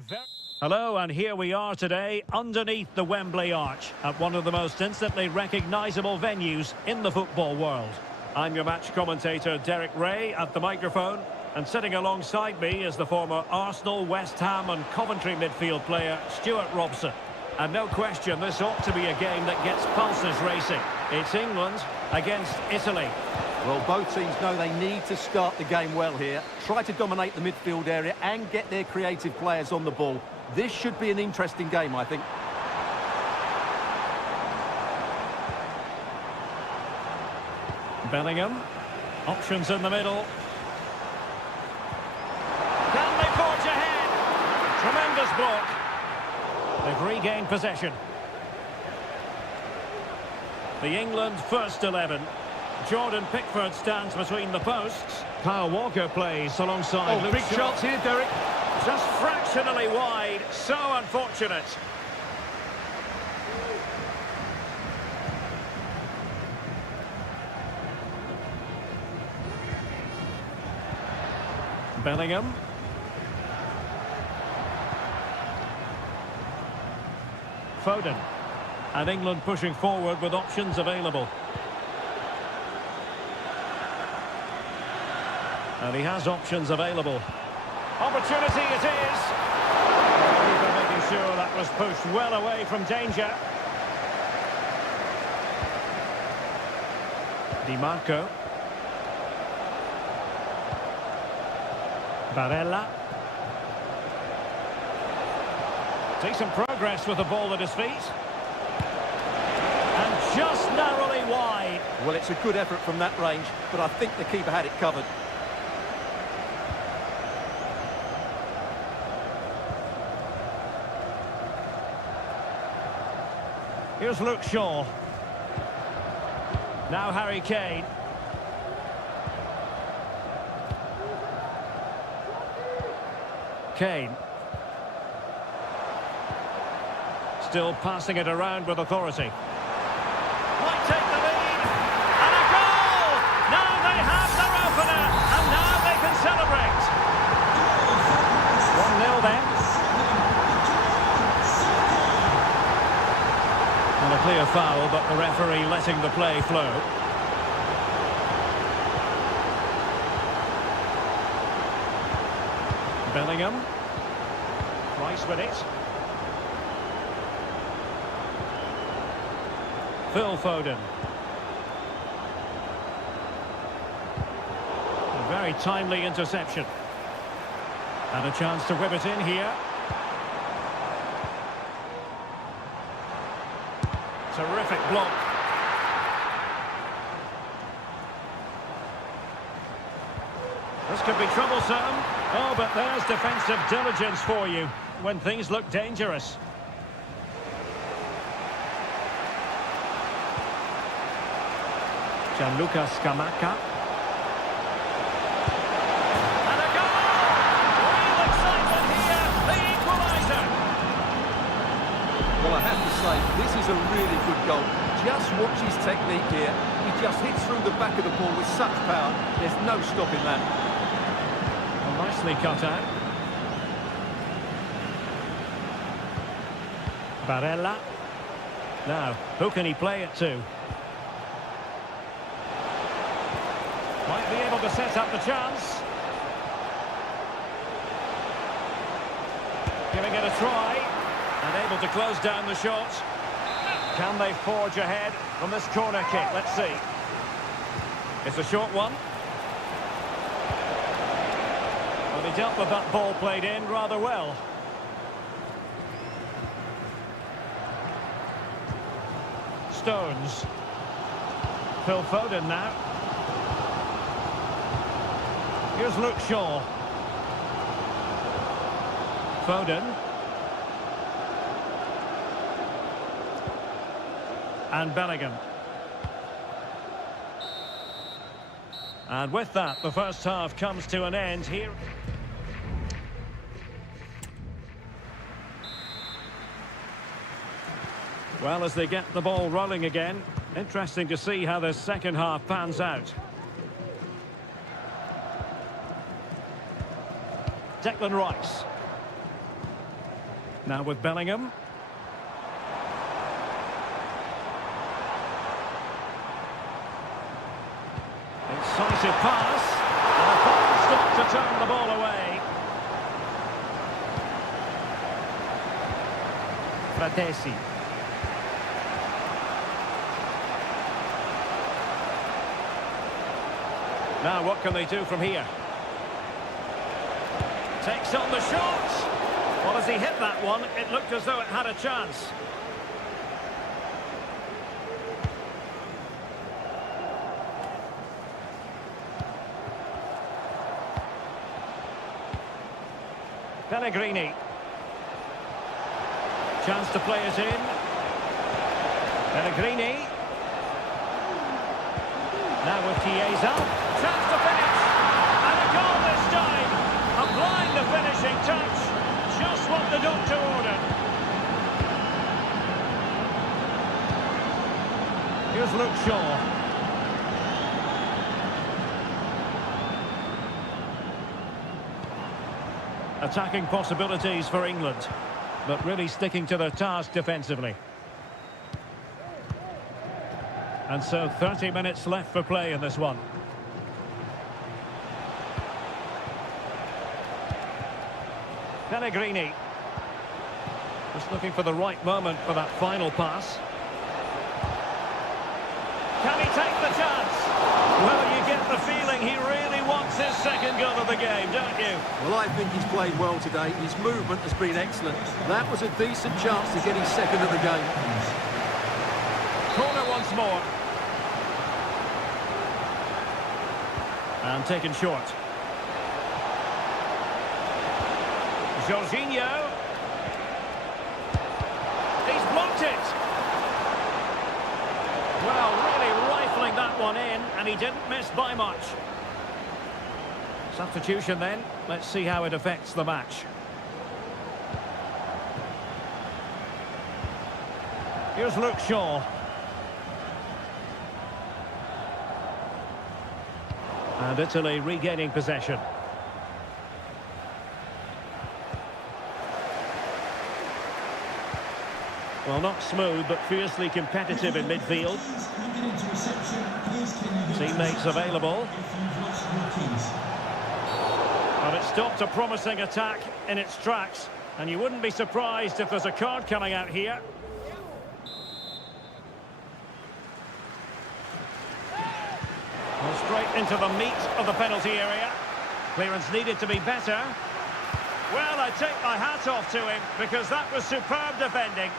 Hello, and here we are today underneath the Wembley Arch at one of the most instantly recognisable venues in the football world. I'm your match commentator Derek Ray at the microphone, and sitting alongside me is the former Arsenal, West Ham and Coventry midfield player Stuart Robson. And no question, this ought to be a game that gets pulses racing. It's England against Italy. Well, both teams know they need to start the game well here. Try to dominate the midfield area and get their creative players on the ball. This should be an interesting game, I think. Bellingham. Options in the middle. Can they forge ahead? Tremendous block. They've regained possession. The England first 11. Jordan Pickford stands between the posts. Kyle Walker plays alongside Luke big Shaw. chance here, Derek. Just fractionally wide. So unfortunate. Bellingham. Foden. And England pushing forward with options available. And he has options available. Opportunity it is. Keeper making sure that was pushed well away from danger. Di Marco. Barella. Decent progress with the ball at his feet. And just narrowly wide. Well, it's a good effort from that range, but I think the keeper had it covered. Here's Luke Shaw. Now Harry Kane. Kane. Still passing it around with authority. Might take the lead. And a goal! Now they have their opener. And now they can celebrate. 1-0 then. And a clear foul, but the referee letting the play flow. Bellingham. Rice with it. Phil Foden. A very timely interception. And a chance to whip it in here. Terrific block. This could be troublesome. Oh, but there's defensive diligence for you when things look dangerous. Gianluca Scamacca. And a goal! Real excitement here, the equaliser. Well, I have to say, this is a really good goal. Just watch his technique here. He just hits through the back of the ball with such power. There's no stopping that. Well, nicely cut out. Barella. Now, who can he play it to? Might be able to set up the chance. Giving it a try. And able to close down the shot. Can they forge ahead from this corner kick? Let's see. It's a short one. Well, he dealt with that ball played in rather well. Stones. Phil Foden now. Here's Luke Shaw. Foden. And Bellingham. And with that, the first half comes to an end here. Well, as they get the ball rolling again, interesting to see how this second half pans out. Declan Rice. Now with Bellingham. Incisive pass. And a fine stop to turn the ball away. Fratesi. Now what can they do from here? Takes on the shot. Well, as he hit that one, it looked as though it had a chance. Pellegrini. Chance to play it in. Pellegrini. Now with Chiesa. Chance to finish. And a goal this time. Applying the finishing touch. Just what the doctor ordered. Here's Luke Shaw. Attacking possibilities for England, but really sticking to their task defensively. And so 30 minutes left for play in this one. Pellegrini. Just looking for the right moment for that final pass. Can he take the chance? Well, you get the feeling he really wants his second goal of the game, don't you? Well, I think he's played well today. His movement has been excellent. That was a decent chance to get his second of the game. Corner once more. And taken short. Jorginho. He's blocked it. Well, really rifling that one in, and he didn't miss by much. Substitution then. Let's see how it affects the match. Here's Luke Shaw. And Italy regaining possession. Well, not smooth, but fiercely competitive in midfield. Teammates available. But it stopped a promising attack in its tracks. And you wouldn't be surprised if there's a card coming out here. Well, straight into the meat of the penalty area. Clearance needed to be better. Well, I take my hat off to him because that was superb defending.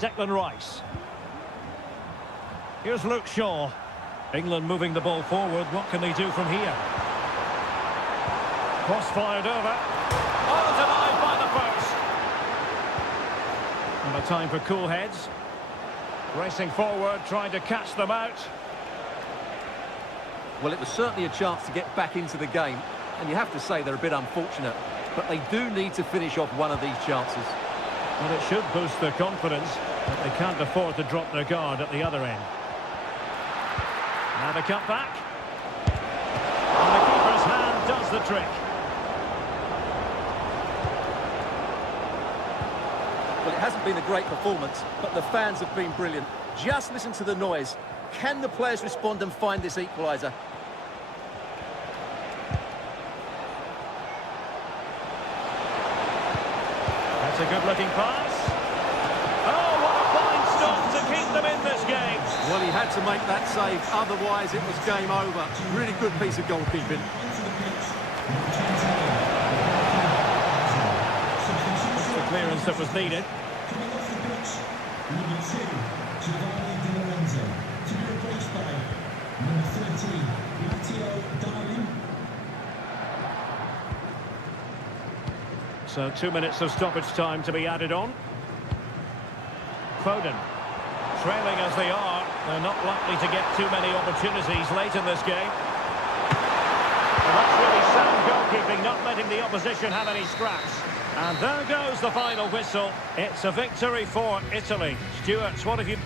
Declan Rice. Here's Luke Shaw. England moving the ball forward. What can they do from here? Cross fired over. Oh, denied by the post. And a time for cool heads. Racing forward, trying to catch them out. Well, it was certainly a chance to get back into the game. And you have to say they're a bit unfortunate. But they do need to finish off one of these chances. Well, it should boost their confidence, but they can't afford to drop their guard at the other end. Now the cut back. And the keeper's hand does the trick. Well, it hasn't been a great performance, but the fans have been brilliant. Just listen to the noise. Can the players respond and find this equaliser? That's a good-looking pass. Oh, what a fine stop to keep them in this game. Well, he had to make that save, otherwise it was game over. Really good piece of goalkeeping. That's the clearance that was needed. Coming off the pitch, number 2, Giovanni Di Lorenzo, to be replaced by number 13, Matteo Darlin. So 2 minutes of stoppage time to be added on. Foden. Trailing as they are, they're not likely to get too many opportunities late in this game. Well, that's really sound goalkeeping, not letting the opposition have any scraps. And there goes the final whistle. It's a victory for Italy. Stuart, what have you...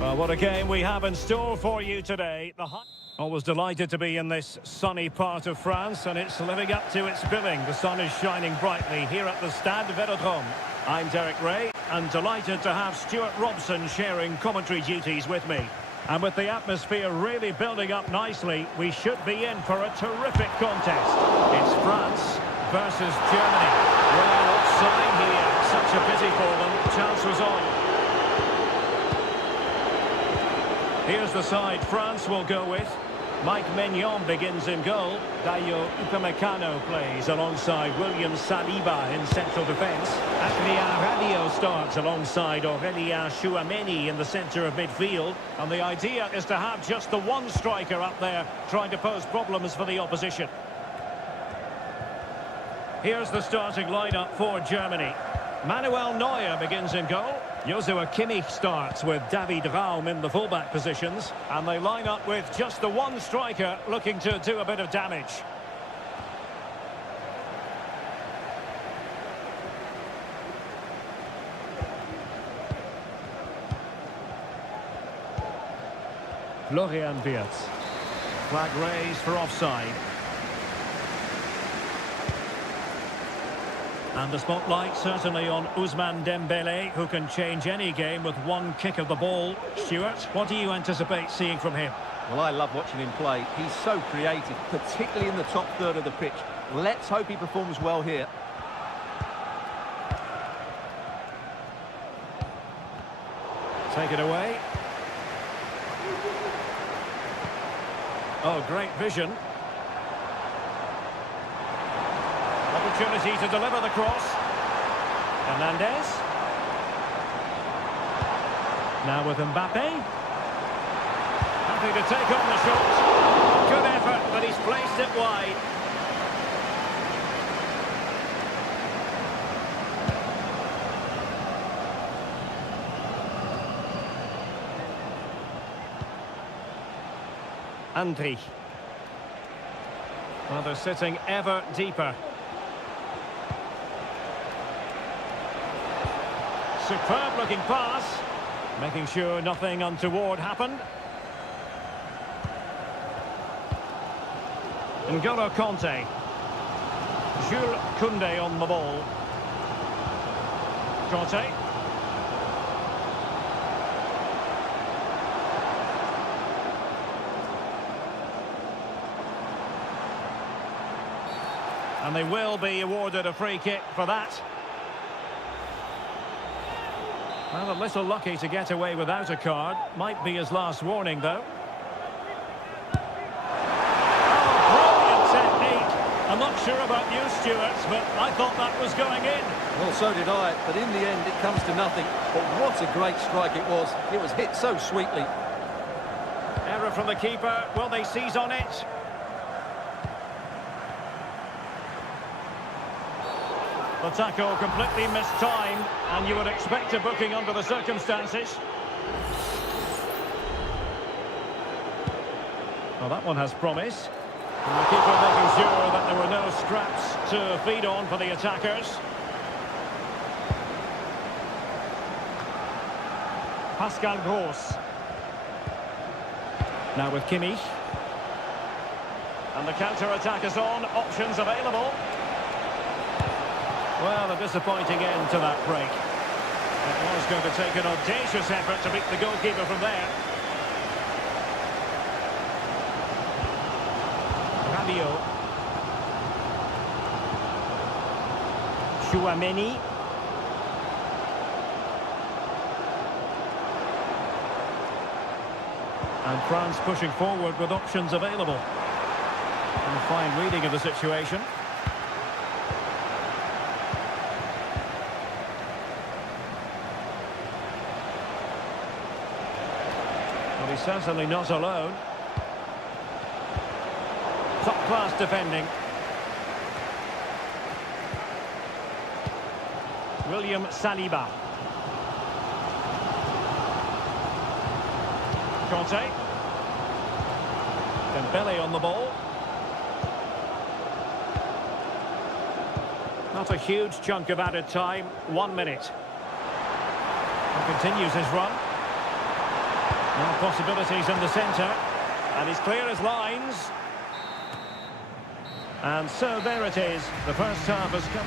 Well, what a game we have in store for you today. Always delighted to be in this sunny part of France, and it's living up to its billing. The sun is shining brightly here at the Stade Velodrome. I'm Derek Ray, and delighted to have Stuart Robson sharing commentary duties with me. And with the atmosphere really building up nicely, we should be in for a terrific contest. It's France versus Germany. Well, offside here. Such a pity for them. Chance was on. Here's the side France will go with. Mike Maignan begins in goal. Dayo Upamecano plays alongside William Saliba in central defence. Adrien Rabiot starts alongside Aurélien Tchouameni in the centre of midfield. And the idea is to have just the one striker up there trying to pose problems for the opposition. Here's the starting lineup for Germany. Manuel Neuer begins in goal. Joshua Kimmich starts with David Raum in the fullback positions. And they line up with just the one striker looking to do a bit of damage. Florian Wirtz. Flag raised for offside. And the spotlight certainly on Ousmane Dembélé, who can change any game with one kick of the ball. Stuart, what do you anticipate seeing from him? Well, I love watching him play. He's so creative, particularly in the top third of the pitch. Let's hope he performs well here. Take it away. Oh, great vision. Opportunity to deliver the cross. Hernandez. Now with Mbappe. Happy to take on the shot. Good effort, but he's placed it wide. Andri. Well, they're sitting ever deeper. Superb looking pass, making sure nothing untoward happened. N'Golo Kanté. Jules Koundé on the ball. Kanté. And they will be awarded a free kick for that. Well, a little lucky to get away without a card. Might be his last warning, though. Oh, brilliant technique. I'm not sure about you, Stuart, but I thought that was going in. Well, so did I, but in the end it comes to nothing. But what a great strike it was. It was hit so sweetly. Error from the keeper. Will they seize on it? The tackle completely mistimed, and you would expect a booking under the circumstances. Well, that one has promise. And the keeper making sure that there were no scraps to feed on for the attackers. Pascal Gross. Now with Kimmich. And the counter-attack is on. Options available. Well, a disappointing end to that break. It was going to take an audacious effort to beat the goalkeeper from there. Rabiot. Tchouameni. And France pushing forward with options available. And a fine reading of the situation. Well, he's certainly not alone. Top-class defending. William Saliba. Kanté. Dembélé on the ball. Not a huge chunk of added time. 1 minute. And continues his run. Now possibilities in the centre. And he's clear as lines. And so there it is. The first half has come.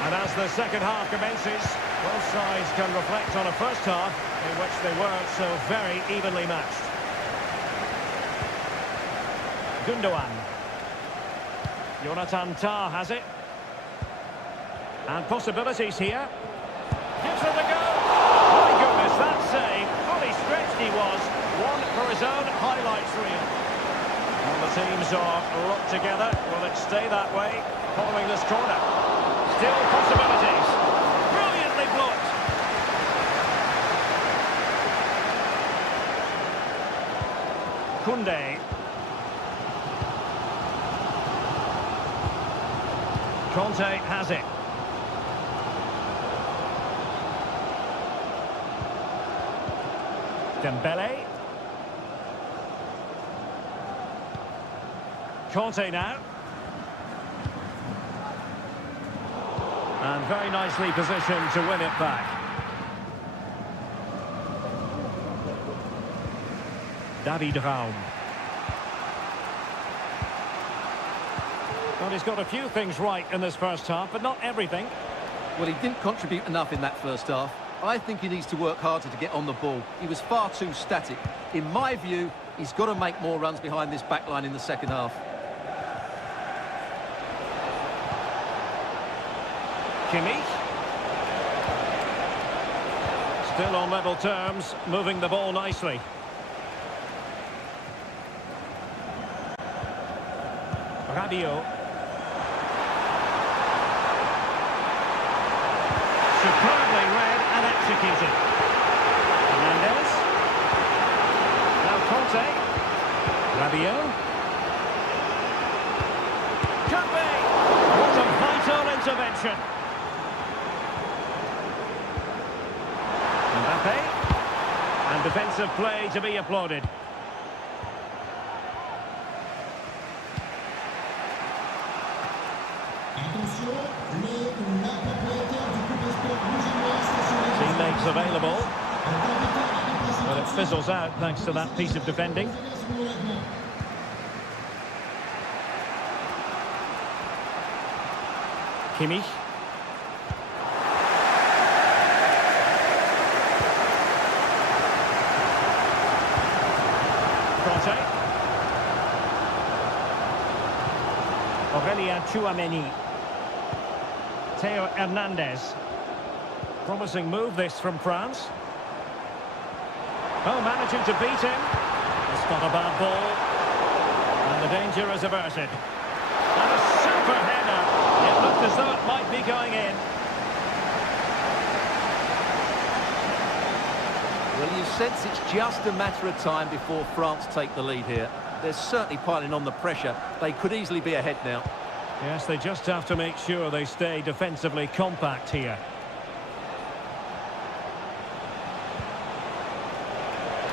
And as the second half commences, both sides can reflect on a first half in which they weren't so very evenly matched. Gundogan. Jonathan Tah has it. And possibilities here. Gives it a go. My goodness, that save. Fully stretched he was. One for his own highlights reel. And the teams are locked together. Will it stay that way following this corner? Still possibilities. Brilliantly blocked. Koundé. Conte has it. Dembele. Conte now. And very nicely positioned to win it back. David Raum. Well, he's got a few things right in this first half, but not everything. Well, he didn't contribute enough in that first half. I think he needs to work harder to get on the ball. He was far too static. In my view, he's got to make more runs behind this back line in the second half. Kimmich. Still on level terms, moving the ball nicely. Rabiot. Superbly read and executed. Hernandez. Now Conte. Rabiot. Could be. What a vital intervention. Mbappe. And defensive play to be applauded. Teammates available, but it fizzles out thanks to that piece of defending. Kimmich. Conte. Aurélien Tchouameni. Theo Hernandez. Promising move this from France. Oh, managing to beat him. It's not a bad ball. And the danger is averted. And a super header. It looked as though it might be going in. Well, you sense it's just a matter of time before France take the lead here. They're certainly piling on the pressure. They could easily be ahead now. Yes, they just have to make sure they stay defensively compact here.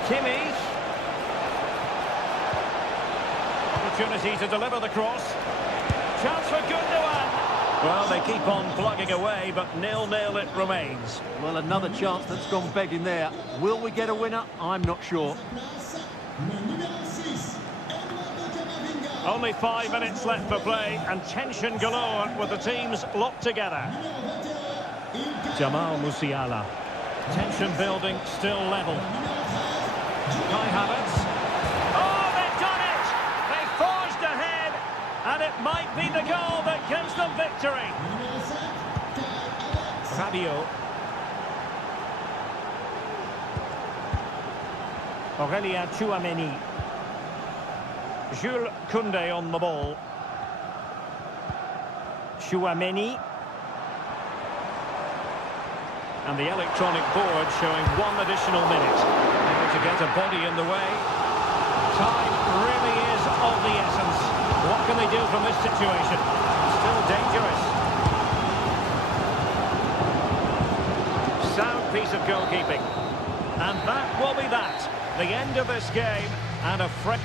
Kimmich. Opportunity to deliver the cross. Chance for Gundogan. Well, they keep on plugging away, but 0-0 it remains. Well, another chance that's gone begging there. Will we get a winner? I'm not sure. Only 5 minutes left for play, and tension galore with the teams locked together. Jamal Musiala. Tension building, still level. Kai Havertz. Oh, they've done it! They forged ahead, and it might be the goal that gives them victory. Rabiot. Aurélien Tchouameni. Jules Koundé on the ball. Tchouameni. And the electronic board showing 1 additional minute. Able to get a body in the way. Time really is of the essence. What can they do from this situation? Still dangerous. Sound piece of goalkeeping. And that will be that. The end of this game and a fresh...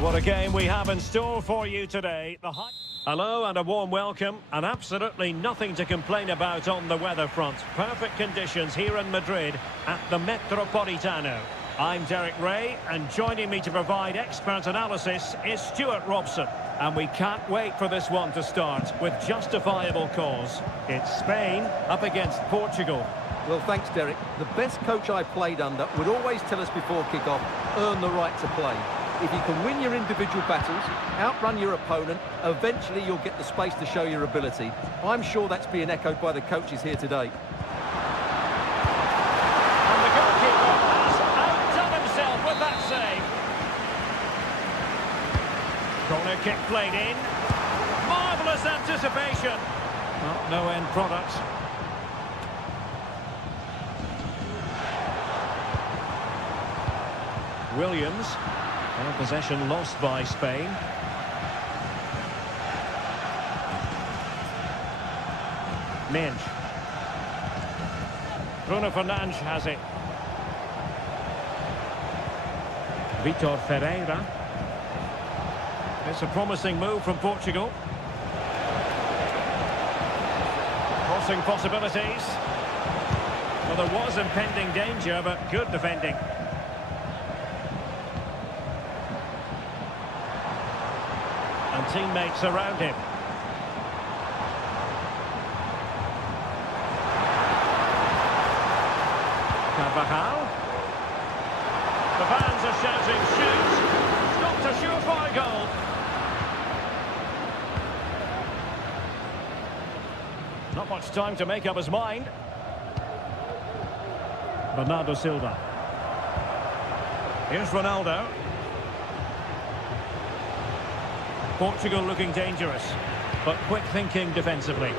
What a game we have in store for you today. Hello and a warm welcome, and absolutely nothing to complain about on the weather front. Perfect conditions here in Madrid at the Metropolitano. I'm Derek Ray, and joining me to provide expert analysis is Stuart Robson. And we can't wait for this one to start with justifiable cause. It's Spain up against Portugal. Well, thanks, Derek. The best coach I played under would always tell us before kick-off, earn the right to play. If you can win your individual battles, outrun your opponent, eventually you'll get the space to show your ability. I'm sure that's being echoed by the coaches here today. And the goalkeeper has outdone himself with that save. Corner kick played in. Marvellous anticipation. Well, no end product. Williams. Well, possession lost by Spain. Minge. Bruno Fernandes has it. Vitor Ferreira. It's a promising move from Portugal. Crossing possibilities. Well, there was impending danger, but good defending. And teammates around him. Carvajal. The fans are shouting, shoot! Stopped a surefire goal. Not much time to make up his mind. Bernardo Silva. Here's Ronaldo. Portugal looking dangerous, but quick thinking defensively.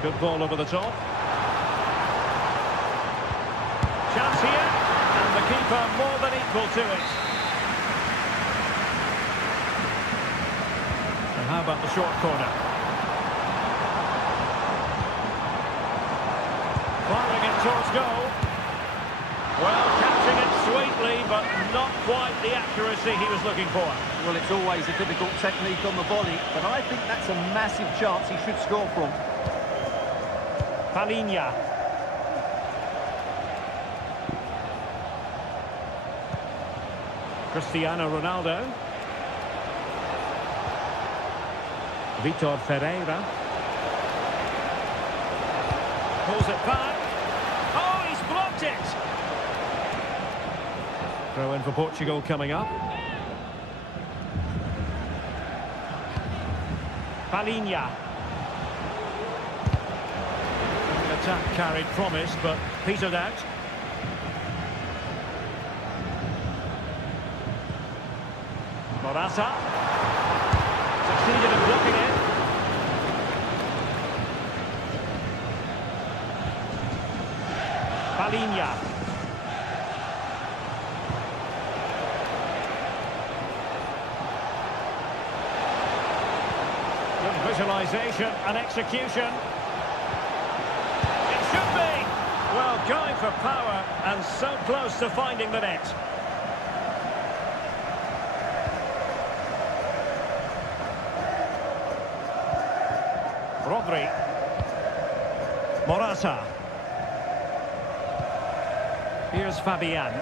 Good ball over the top. Chance here, and the keeper more than equal to it. And how about the short corner? Firing it towards goal. Well, catching it sweetly, but not quite the accuracy he was looking for. Well, it's always a difficult technique on the volley, but I think that's a massive chance he should score from. Palinha. Cristiano Ronaldo. Vitor Ferreira. Pulls it back. Oh, he's blocked it! Throw in for Portugal coming up. Palinha. The attack carried promise, but petered out. Morata. Succeeded in blocking it. Palinha. Good visualization and execution. It should be. Well, going for power and so close to finding the net. Rodri. Morata. Here's Fabian.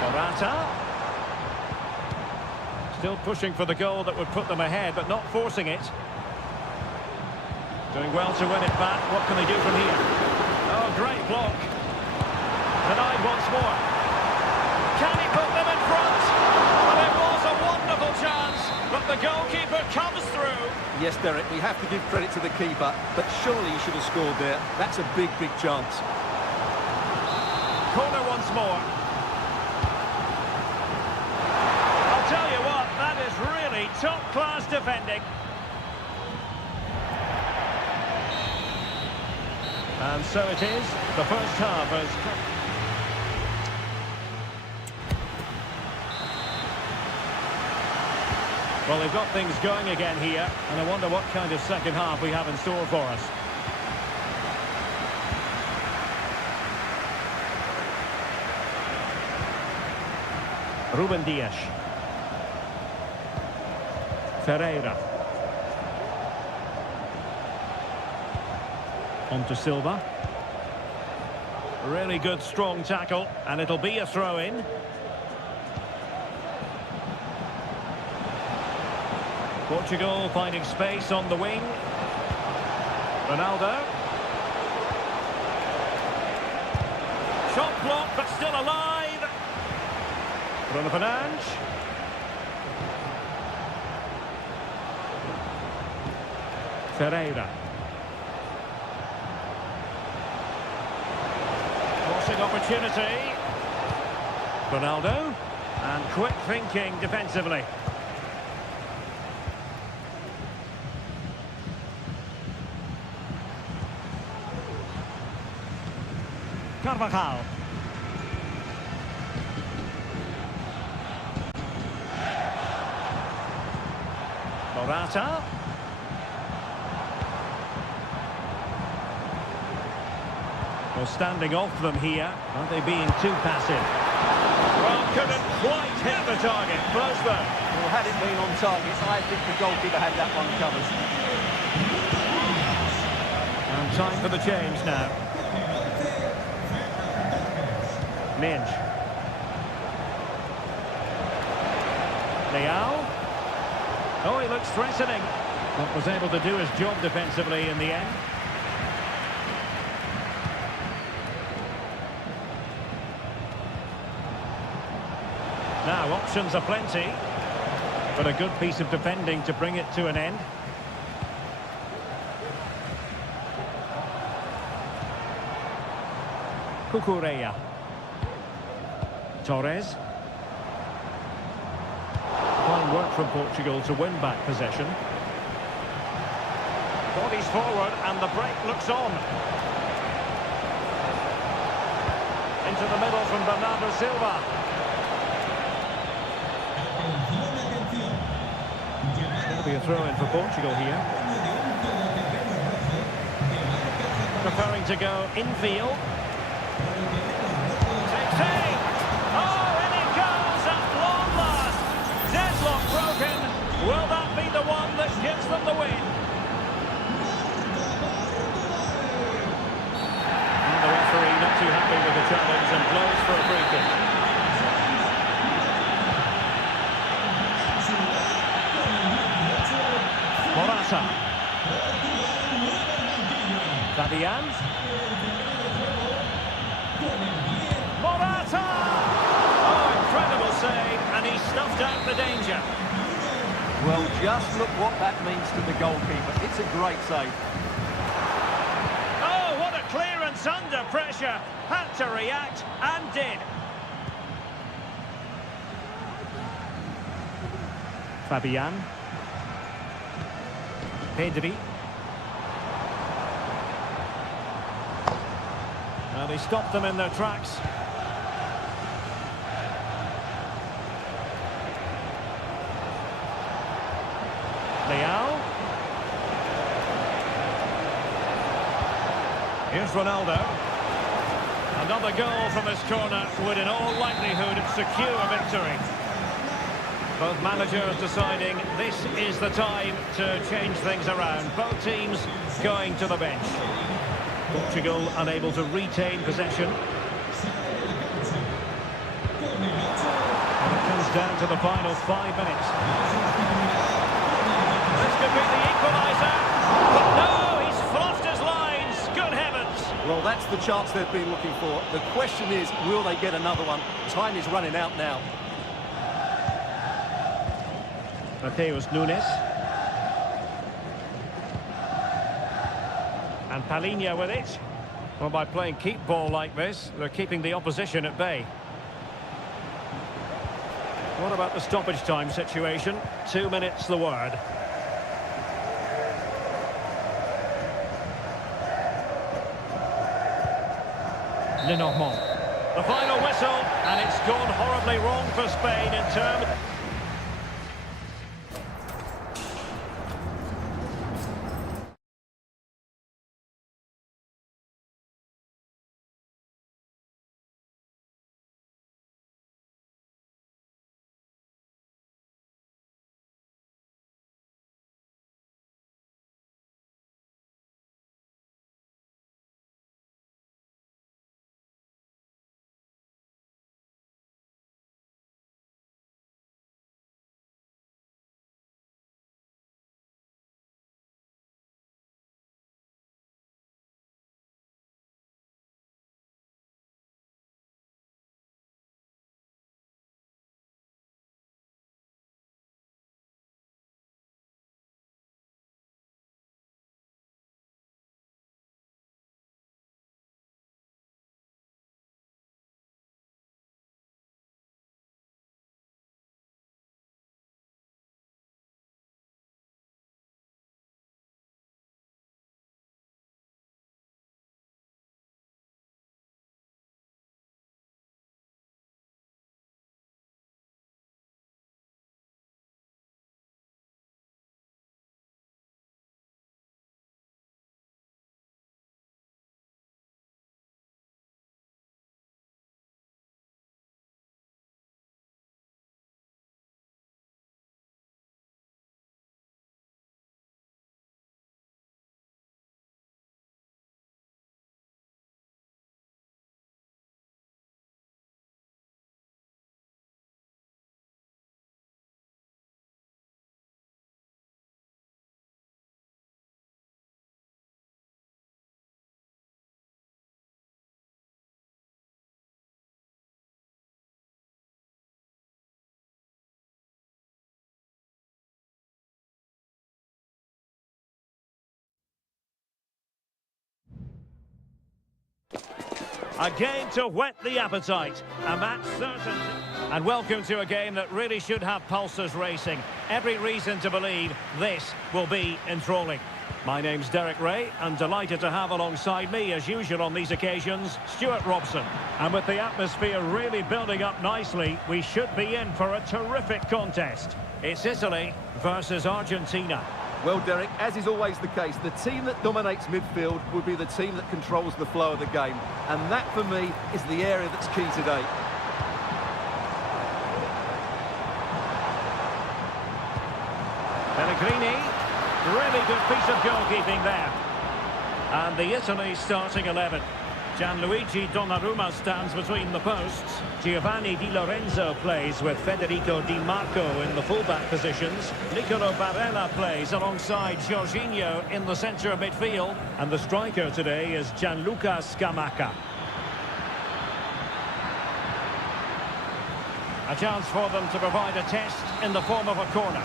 Morata. Still pushing for the goal that would put them ahead, but not forcing it. Doing well to win it back. What can they do from here? Oh, great block. Denied once more. Can he put them in front? Well, it was a wonderful chance, but the goalkeeper comes through. Yes, Derek, we have to give credit to the keeper, but surely he should have scored there. That's a big, big chance. Corner once more. I'll tell you what, that is really top-class defending. And so it is. The first half has... Well, they've got things going again here, and I wonder what kind of second half we have in store for us. Ruben Dias. Ferreira. On to Silva. Really good strong tackle, and it'll be a throw-in. Portugal finding space on the wing. Ronaldo. Shot blocked, but still alive. Bruno Fernandes. Ferreira. Crossing opportunity. Ronaldo. And quick thinking defensively. Carvajal. Morata. Well, standing off them here. Are they being too passive? Well, couldn't quite hit the target. Close though. Well, had it been on target, I think the goalkeeper had that one covered. And time for the change now. Minge. Leao. Oh, he looks threatening. But was able to do his job defensively in the end. Now, options are plenty, but a good piece of defending to bring it to an end. Cucurella. Torres. Fine work from Portugal to win back possession. Bodies forward and the break looks on. Into the middle from Bernardo Silva. Going to be a throw-in for Portugal here. Preferring to go infield. Take. Oh, in it goes at long last. Deadlock broken. Will that be the one that gives them the win? And the referee not too happy with the challenge and blows for a free kick. Morata. Fabian. Morata! Oh, incredible save, and he snuffed out the danger. Well, just look what that means to the goalkeeper. It's a great save. Oh, what a clearance under pressure. Had to react, and did. Fabian. Pedri. Well, he stopped them in their tracks. Leao. Here's Ronaldo. Another goal from this corner would in all likelihood secure victory. Both managers deciding this is the time to change things around. Both teams going to the bench. Portugal unable to retain possession. And it comes down to the final 5 minutes. This could be the equaliser. But no, he's fluffed his lines. Good heavens. Well, that's the chance they've been looking for. The question is, will they get another one? Time is running out now. Mateus Nunes. And Palhinha with it. Well, by playing keep ball like this, they're keeping the opposition at bay. What about the stoppage time situation? 2 minutes the word. Lenormand. The final whistle, and it's gone horribly wrong for Spain in terms... A game to whet the appetite. A match certain. And welcome to a game that really should have pulses racing. Every reason to believe this will be enthralling. My name's Derek Ray, and delighted to have alongside me, as usual on these occasions, Stuart Robson. And with the atmosphere really building up nicely, we should be in for a terrific contest. It's Italy versus Argentina. Well, Derek, as is always the case, the team that dominates midfield will be the team that controls the flow of the game. And that, for me, is the area that's key today. Pellegrini, really good piece of goalkeeping there. And the Italy starting 11. Gianluigi Donnarumma stands between the posts. Giovanni Di Lorenzo plays with Federico Di Marco in the fullback positions. Nicolo Barella plays alongside Jorginho in the centre of midfield. And the striker today is Gianluca Scamacca. A chance for them to provide a test in the form of a corner.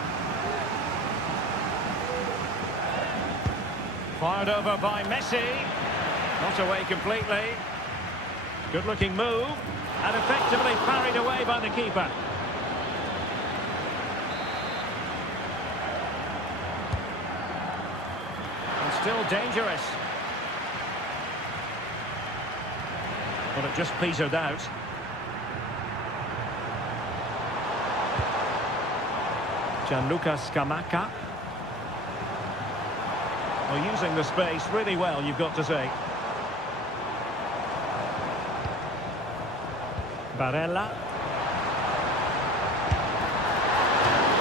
Fired over by Messi. Not away completely. Good-looking move. And effectively parried away by the keeper. And still dangerous. But it just petered out. Gianluca Scamacca. Well, using the space really well, you've got to say. Barella.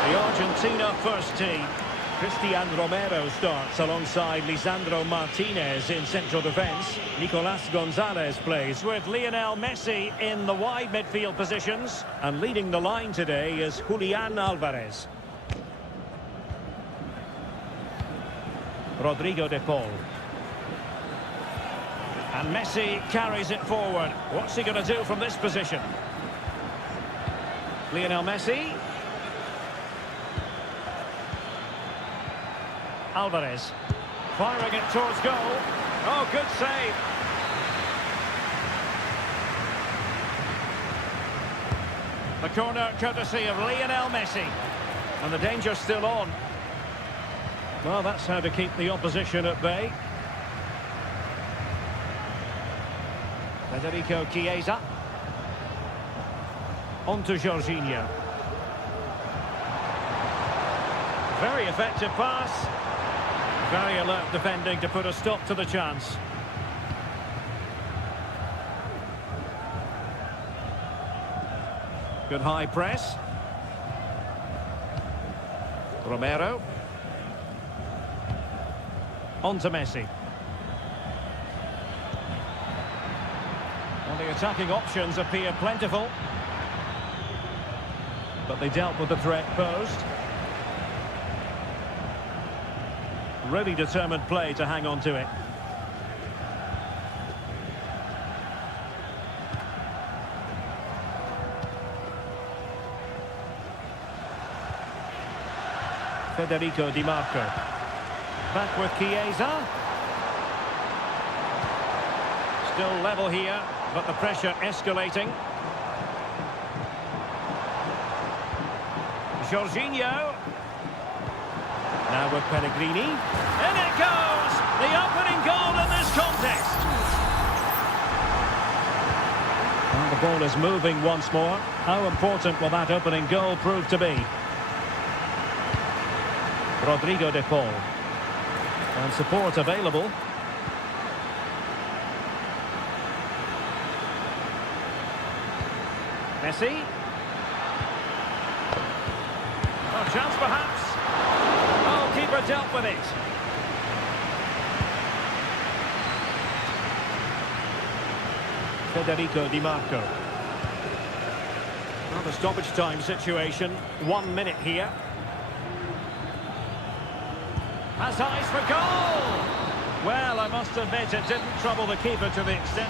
The Argentina first team. Cristian Romero starts alongside Lisandro Martinez in central defence. Nicolas Gonzalez plays with Lionel Messi in the wide midfield positions. And leading the line today is Julian Alvarez. Rodrigo de Paul. And Messi carries it forward. What's he going to do from this position? Lionel Messi. Alvarez. Firing it towards goal. Oh, good save. The corner courtesy of Lionel Messi. And the danger's still on. Well, that's how to keep the opposition at bay. Federico Chiesa. On to Jorginho. Very effective pass. Very alert defending to put a stop to the chance. Good high press. Romero. On to Messi. Well, the attacking options appear plentiful. But they dealt with the threat posed. Really determined play to hang on to it. Federico Di Marco. Back with Chiesa. Still level here, but the pressure escalating. Jorginho. Now with Pellegrini. In it goes! The opening goal in this contest. And the ball is moving once more. How important will that opening goal prove to be? Rodrigo de Paul. And support available. Messi. Oh, chance perhaps. Oh, keeper dealt with it. Federico Di Marco. Well, the stoppage time situation. 1 minute here. Has eyes for goal! Well, I must admit it didn't trouble the keeper to the extent...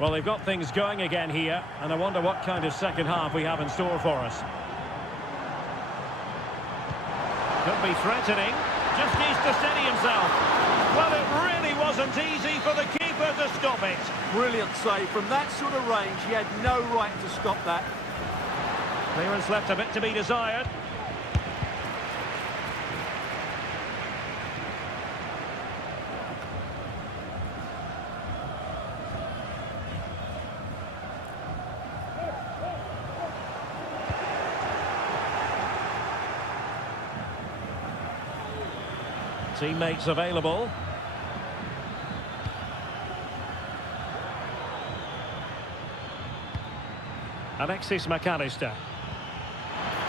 Well, they've got things going again here, and I wonder what kind of second half we have in store for us. Could be threatening. Just needs to steady himself. Well, it really wasn't easy for the keeper to stop it. Brilliant save. From that sort of range, he had no right to stop that. Clearance left a bit to be desired. Teammates available. Alexis McAllister.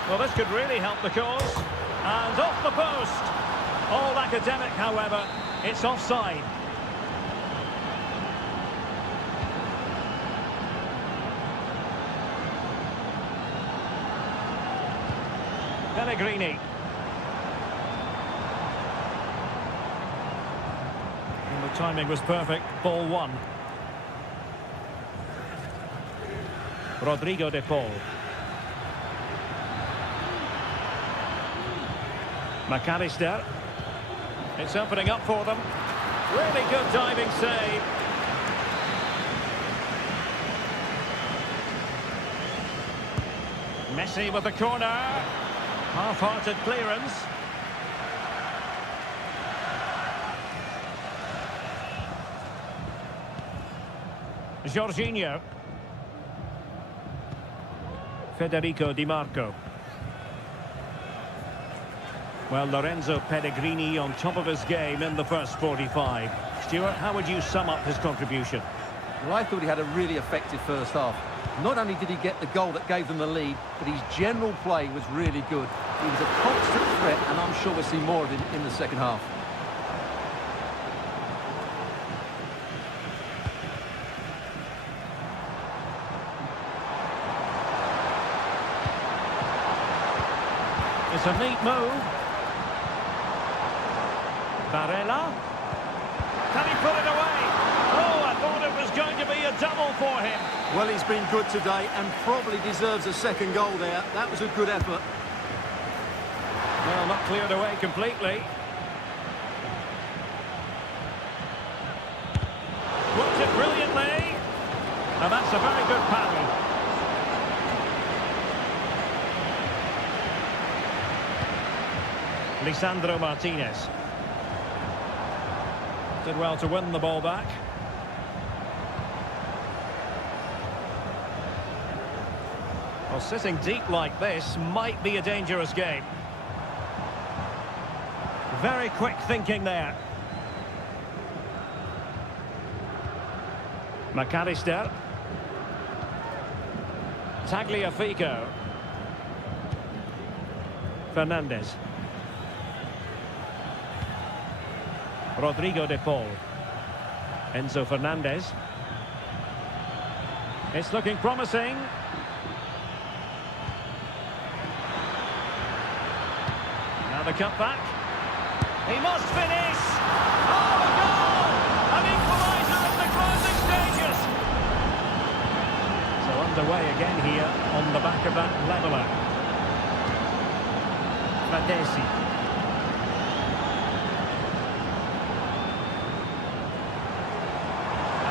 Well, this could really help the cause. And off the post. All academic, however. It's offside. Pellegrini. And the timing was perfect. Ball one. Rodrigo de Paul. McAllister. It's opening up for them. Really good diving save. Messi with the corner. Half-hearted clearance. Jorginho. Federico Di Marco. Well, Lorenzo Pellegrini on top of his game in the first 45. Stuart, how would you sum up his contribution? Well, I thought he had a really effective first half. Not only did he get the goal that gave them the lead, but his general play was really good. He was a constant threat, and I'm sure we'll see more of him in the second half. It's a neat move. Barella. Can he put it away? Oh, I thought it was going to be a double for him. Well, he's been good today and probably deserves a second goal there. That was a good effort. Well, not cleared away completely. Worked it brilliantly. And that's a very good paddle. Lisandro Martinez. Did well to win the ball back. Well, sitting deep like this might be a dangerous game. Very quick thinking there. McAllister. Tagliafico. Fernandez. Rodrigo de Paul. Enzo Fernandez. It's looking promising. Now the cutback. He must finish. Oh, a goal! An equaliser in the closing stages. So underway again here on the back of that leveller. Fratesi.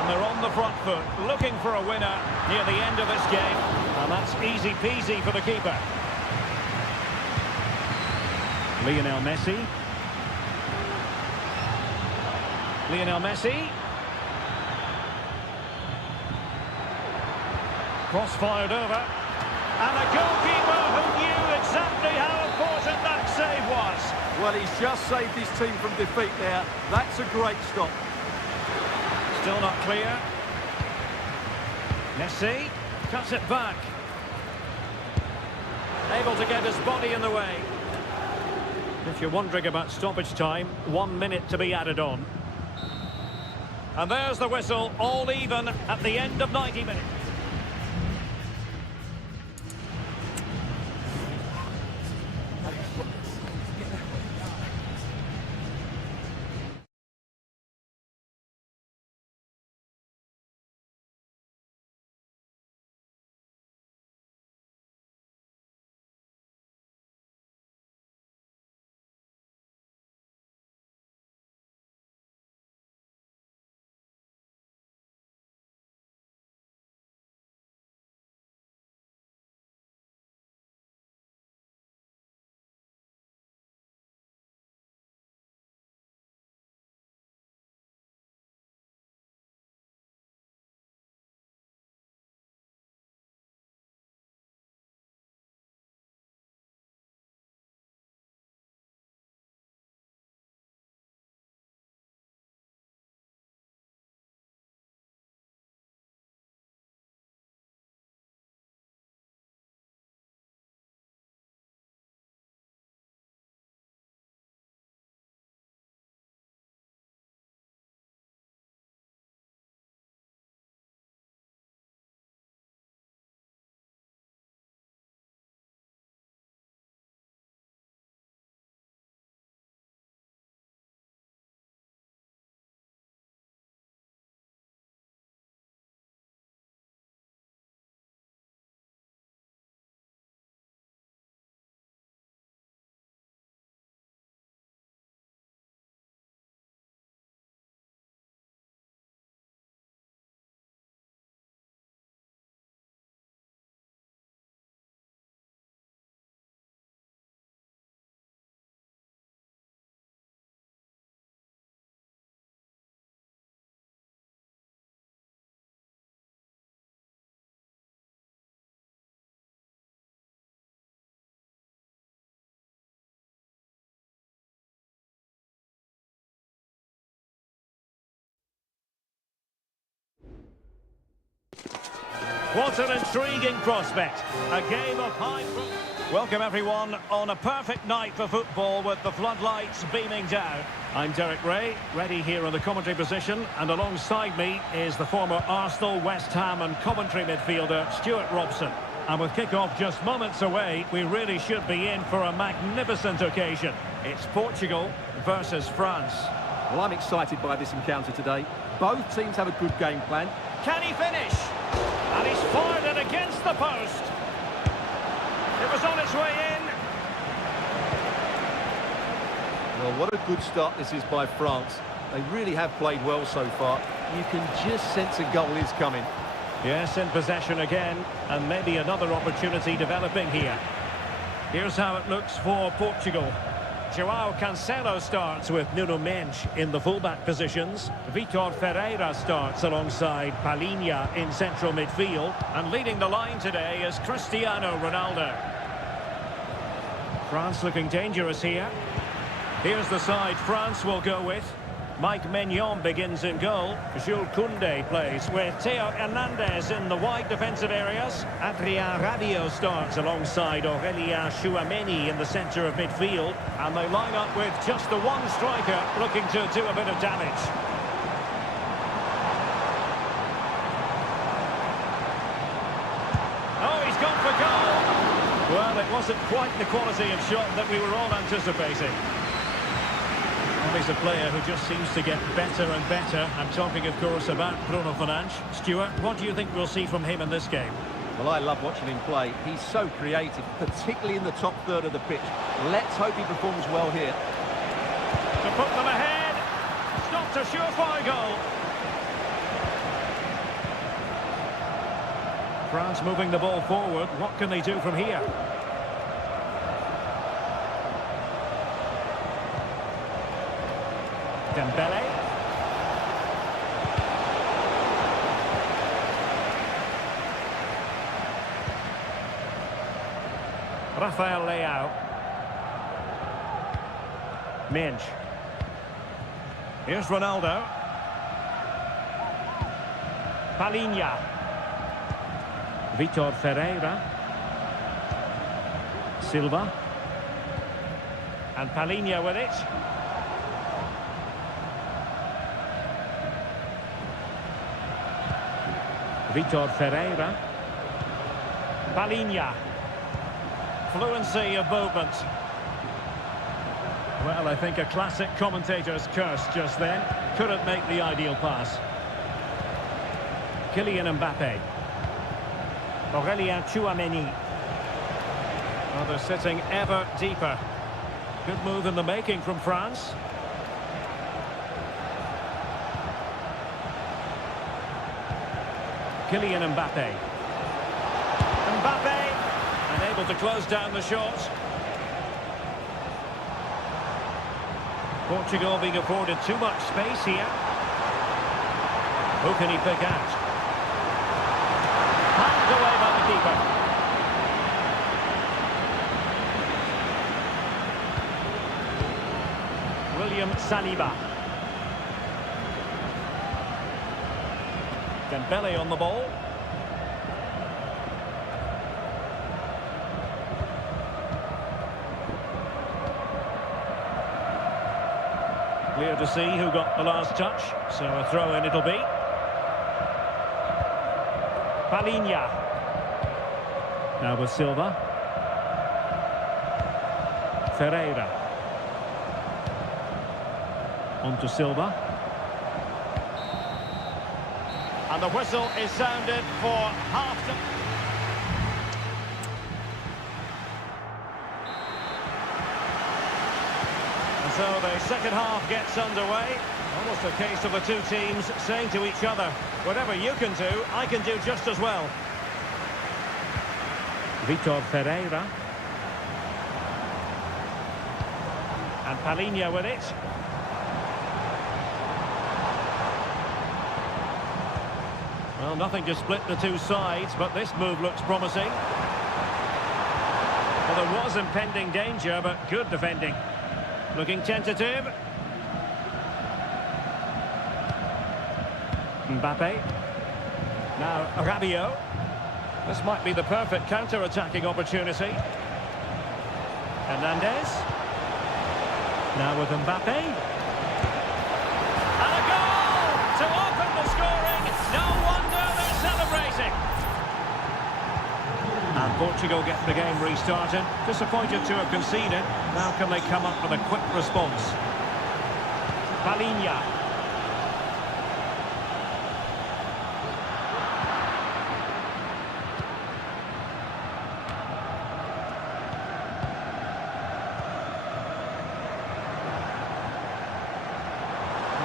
They're on the front foot, looking for a winner near the end of this game. And that's easy peasy for the keeper. Lionel Messi. Lionel Messi. Cross fired over. And a goalkeeper who knew exactly how important that save was. Well, he's just saved his team from defeat there. That's a great stop. Still not clear. Messi cuts it back. Able to get his body in the way. If you're wondering about stoppage time, 1 minute to be added on. And there's the whistle, all even at the end of 90 minutes. What an intriguing prospect. A game of high... Welcome everyone on a perfect night for football with the floodlights beaming down. I'm Derek Ray, ready here in the commentary position, and alongside me is the former Arsenal, West Ham and commentary midfielder Stuart Robson. And with kick-off just moments away, we really should be in for a magnificent occasion. It's Portugal versus France. Well, I'm excited by this encounter today. Both teams have a good game plan. Can he finish? And he's fired it against the post. It was on its way in. Well, what a good start this is by France. They really have played well so far. You can just sense a goal is coming. Yes, in possession again, and maybe another opportunity developing here. Here's how it looks for Portugal. João Cancelo starts with Nuno Mendes in the fullback positions. Vitor Ferreira starts alongside Palhinha in central midfield. And leading the line today is Cristiano Ronaldo. France looking dangerous here. Here's the side France will go with. Mike Maignan begins in goal. Jules Koundé plays with Theo Hernandez in the wide defensive areas. Adrien Rabiot starts alongside Aurélien Tchouameni in the centre of midfield. And they line up with just the one striker looking to do a bit of damage. Oh, he's gone for goal! Well, it wasn't quite the quality of shot that we were all anticipating. He's a player who just seems to get better and better. I'm talking, of course, about Bruno Fernandes. Stuart, what do you think we'll see from him in this game? Well, I love watching him play. He's so creative, particularly in the top third of the pitch. Let's hope he performs well here. To put them ahead. Stopped a surefire goal. France moving the ball forward. What can they do from here? Dembele. Rafael Leao. Mendes. Here's Ronaldo. Palhinha. Vitor Ferreira. Silva. And Palhinha with it. Vitor Ferreira. Palhinha. Fluency of movement. Well, I think a classic commentator's curse just then. Couldn't make the ideal pass. Kylian Mbappe. Aurélien Tchouameni. Oh, they're sitting ever deeper. Good move in the making from France. Kylian Mbappe. Mbappe, unable to close down the shot. Portugal being afforded too much space here. Who can he pick out? Handed away by the keeper. William Saliba. Dembele on the ball. Clear to see who got the last touch, so a throw-in it'll be. Palhinha. Now with Silva. Ferreira. On to Silva. And the whistle is sounded for half-time. And so the second half gets underway. Almost a case of the two teams saying to each other, whatever you can do, I can do just as well. Vitor Ferreira. And Palhinha with it. Well, nothing to split the two sides, but this move looks promising. Well, there was impending danger, but good defending. Looking tentative. Mbappe. Now, Rabiot. This might be the perfect counter-attacking opportunity. Hernandez. Now with Mbappe. And a goal to open the scoring. No wonder they're celebrating. And Portugal get the game restarted. Disappointed to have conceded. Now can they come up with a quick response? Palinha.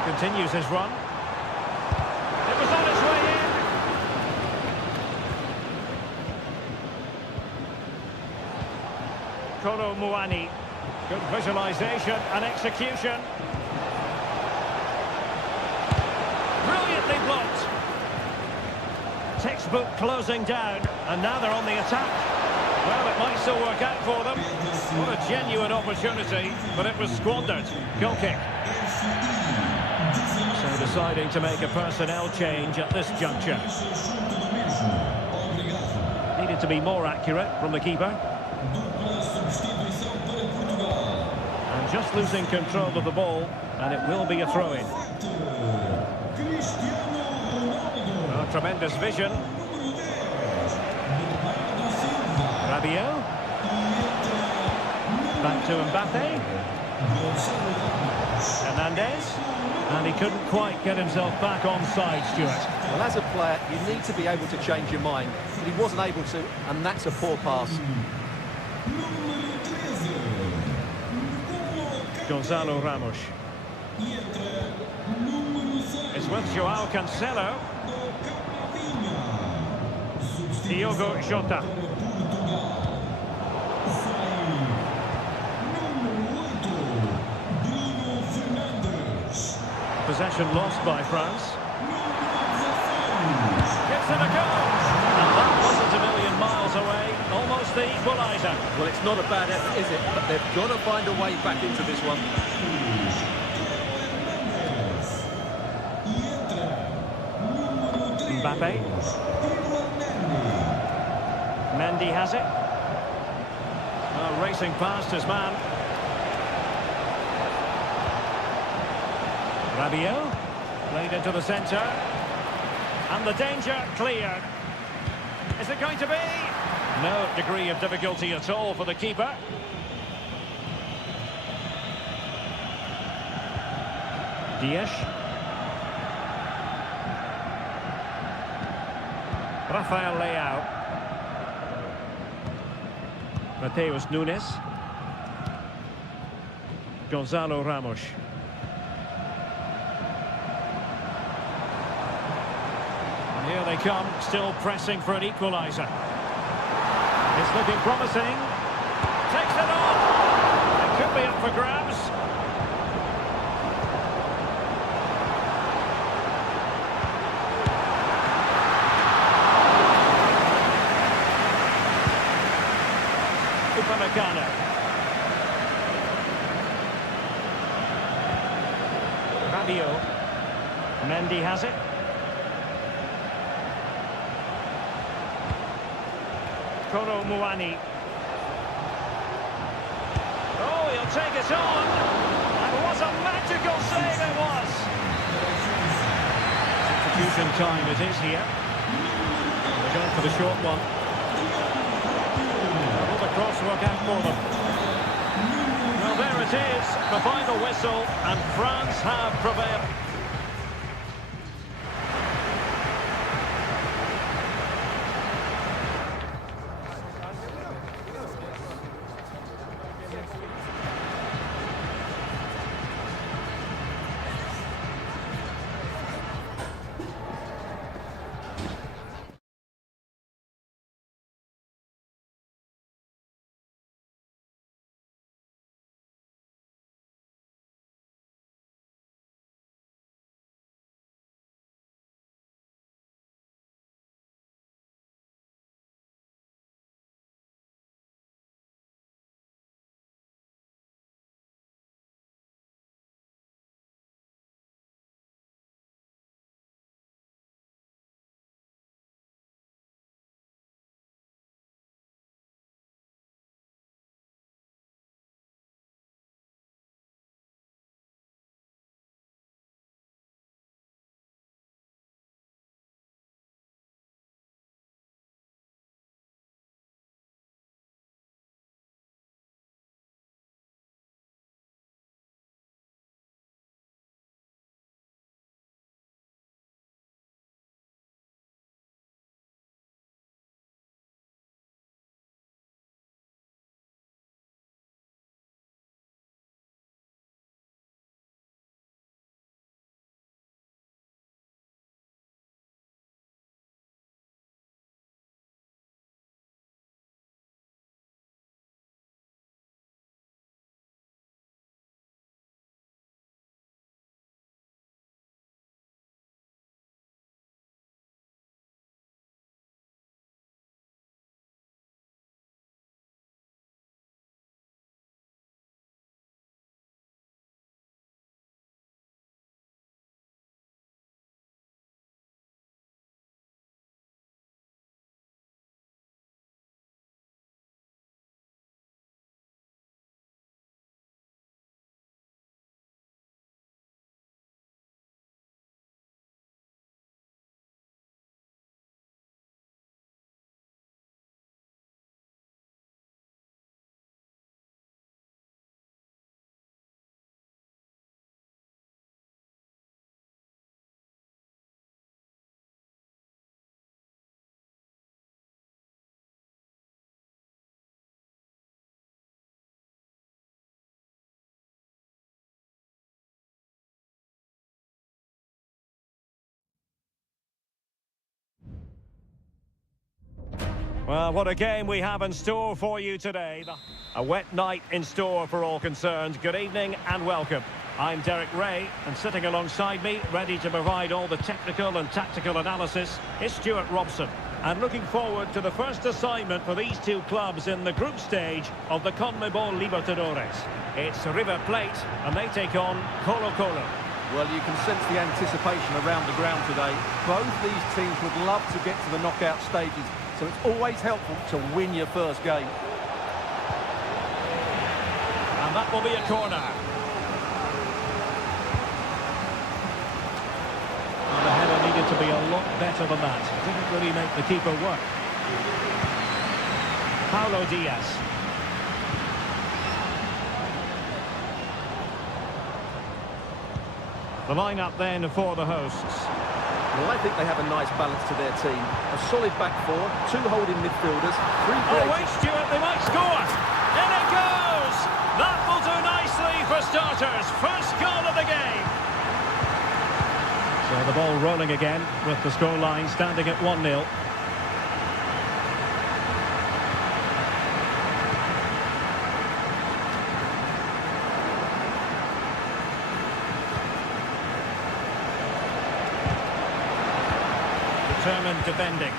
Continues his run. It was on its way in. Kolo Muani. Good visualization and execution. Brilliantly blocked. Textbook closing down, and now they're on the attack. Well, it might still work out for them. What a genuine opportunity, but it was squandered. Goal kick. So deciding to make a personnel change at this juncture. Needed to be more accurate from the keeper. And just losing control of the ball, and it will be a throw-in. Oh, tremendous vision. Rabiot. Back to Mbappe. Hernandez. And he couldn't quite get himself back on side, Stuart. Well, as a player, you need to be able to change your mind. But he wasn't able to, and that's a poor pass. Gonzalo Ramos. It's with Joao Cancelo. Diogo Jota. Possession lost by France. Gets it a goal. And that wasn't a million miles away. Almost the equaliser. Well, it's not a bad effort, is it? But they've got to find a way back into this one. Mbappe. Mendy has it. Oh, racing past his man. Rabiot. Played into the centre. And the danger cleared. Is it going to be? No degree of difficulty at all for the keeper. Dias. Rafael Leao. Mateus Nunes. Gonzalo Ramos. And here they come, still pressing for an equaliser. It's looking promising. Takes it on. It could be up for grabs. Upamecano. Rabiot. Mendy has it. Kolo Muani. Oh, he'll take it on. And what a magical save it was. Substitution time it is here. They're going for the short one. Will the cross work out for them? Well, there it is, the final whistle, and France have prevailed. Well, what a game we have in store for you today. A wet night in store for all concerned. Good evening and welcome. I'm Derek Ray, and sitting alongside me, ready to provide all the technical and tactical analysis, is Stuart Robson. And looking forward to the first assignment for these two clubs in the group stage of the CONMEBOL Libertadores. It's River Plate, and they take on Colo-Colo. Well, you can sense the anticipation around the ground today. Both these teams would love to get to the knockout stages, so it's always helpful to win your first game. And that will be a corner. And the header needed to be a lot better than that. Didn't really make the keeper work. Paulo Diaz. The line-up then for the hosts. Well, I think they have a nice balance to their team. A solid back four, two holding midfielders, three Oh, creative... wait, Stuart, they might score! In it goes! That will do nicely for starters. First goal of the game. So the ball rolling again with the scoreline standing at 1-0. Determined defending.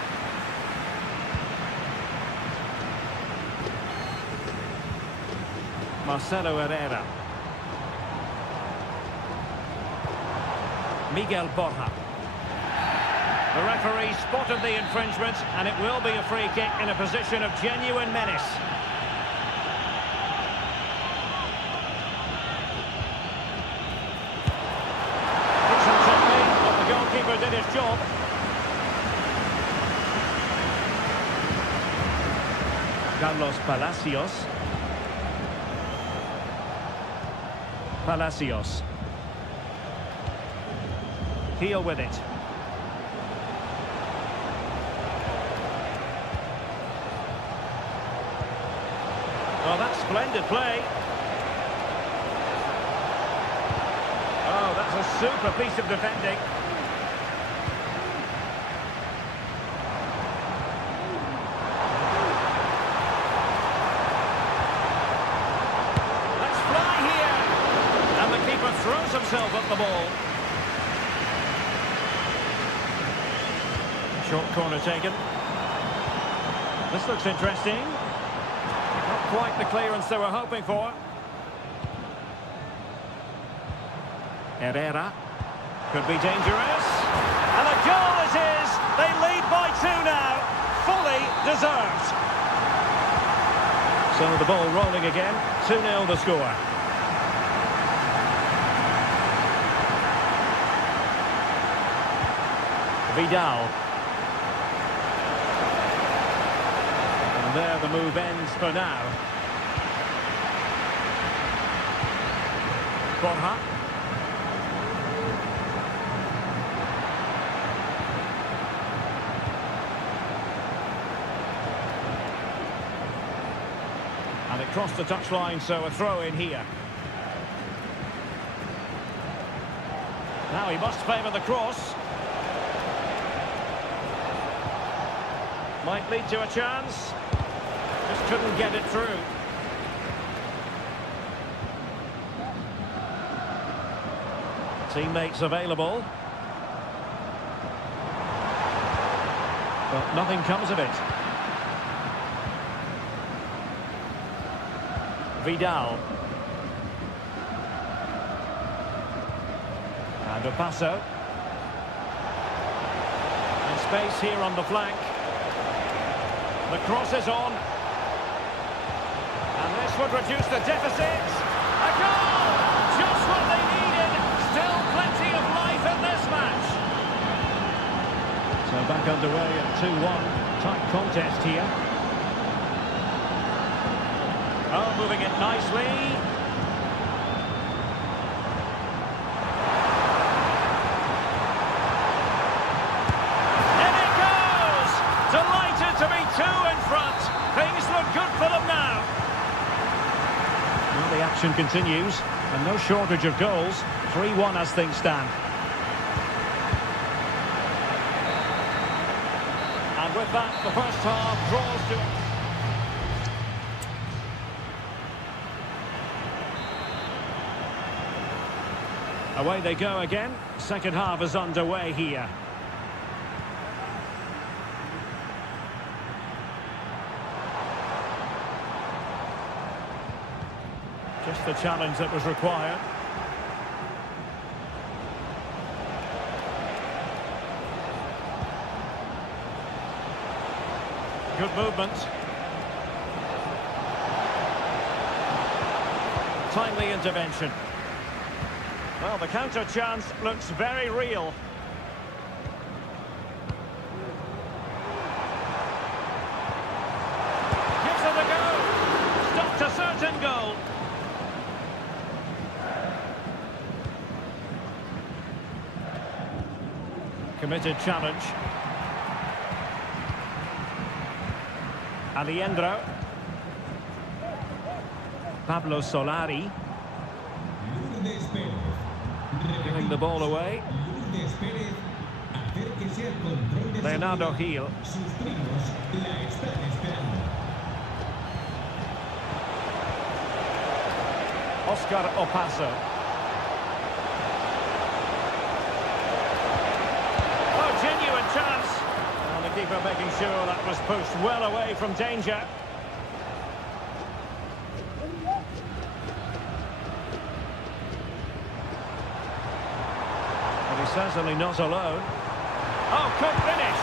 Marcelo Herrera. Miguel Borja. The referee spotted the infringement, and it will be a free kick in a position of genuine menace. Decent technique, but the goalkeeper did his job. Carlos Palacios. Palacios. Heel with it. Well, that's splendid play. Oh, that's a super piece of defending. Let's fly here. And the keeper throws himself at the ball. Short corner taken. This looks interesting. Not quite the clearance they were hoping for. Herrera. Could be dangerous. And a goal it is! They lead by 2 now. Fully deserved. So the ball rolling again. 2-0 the score. Vidal. There the move ends for now. Borja. And it crossed the touchline, so a throw in here. Now he must favour the cross. Might lead to a chance. Just couldn't get it through. Teammates available. But nothing comes of it. Vidal. And a passo. And space here on the flank. The cross is on. And this would reduce the deficit. A goal! Just what they needed. Still plenty of life in this match. So back underway at 2-1. Tight contest here. Oh, moving it nicely. In it goes! Delighted to be 2 in front. Things look good for them now. Well, the action continues, and no shortage of goals. 3-1 as things stand. And with that, the first half draws to it. Away they go again. Second half is underway here. Just the challenge that was required. Good movement. Timely intervention. Well, the counter chance looks very real. Gives it a go. Stopped a certain goal. Committed challenge. Aliendro. Pablo Solari. Giving the ball away. Leonardo Gil. Oscar Opaso. Oh, genuine chance. And the keeper making sure that was pushed well away from danger. Certainly not alone. Oh, good finish.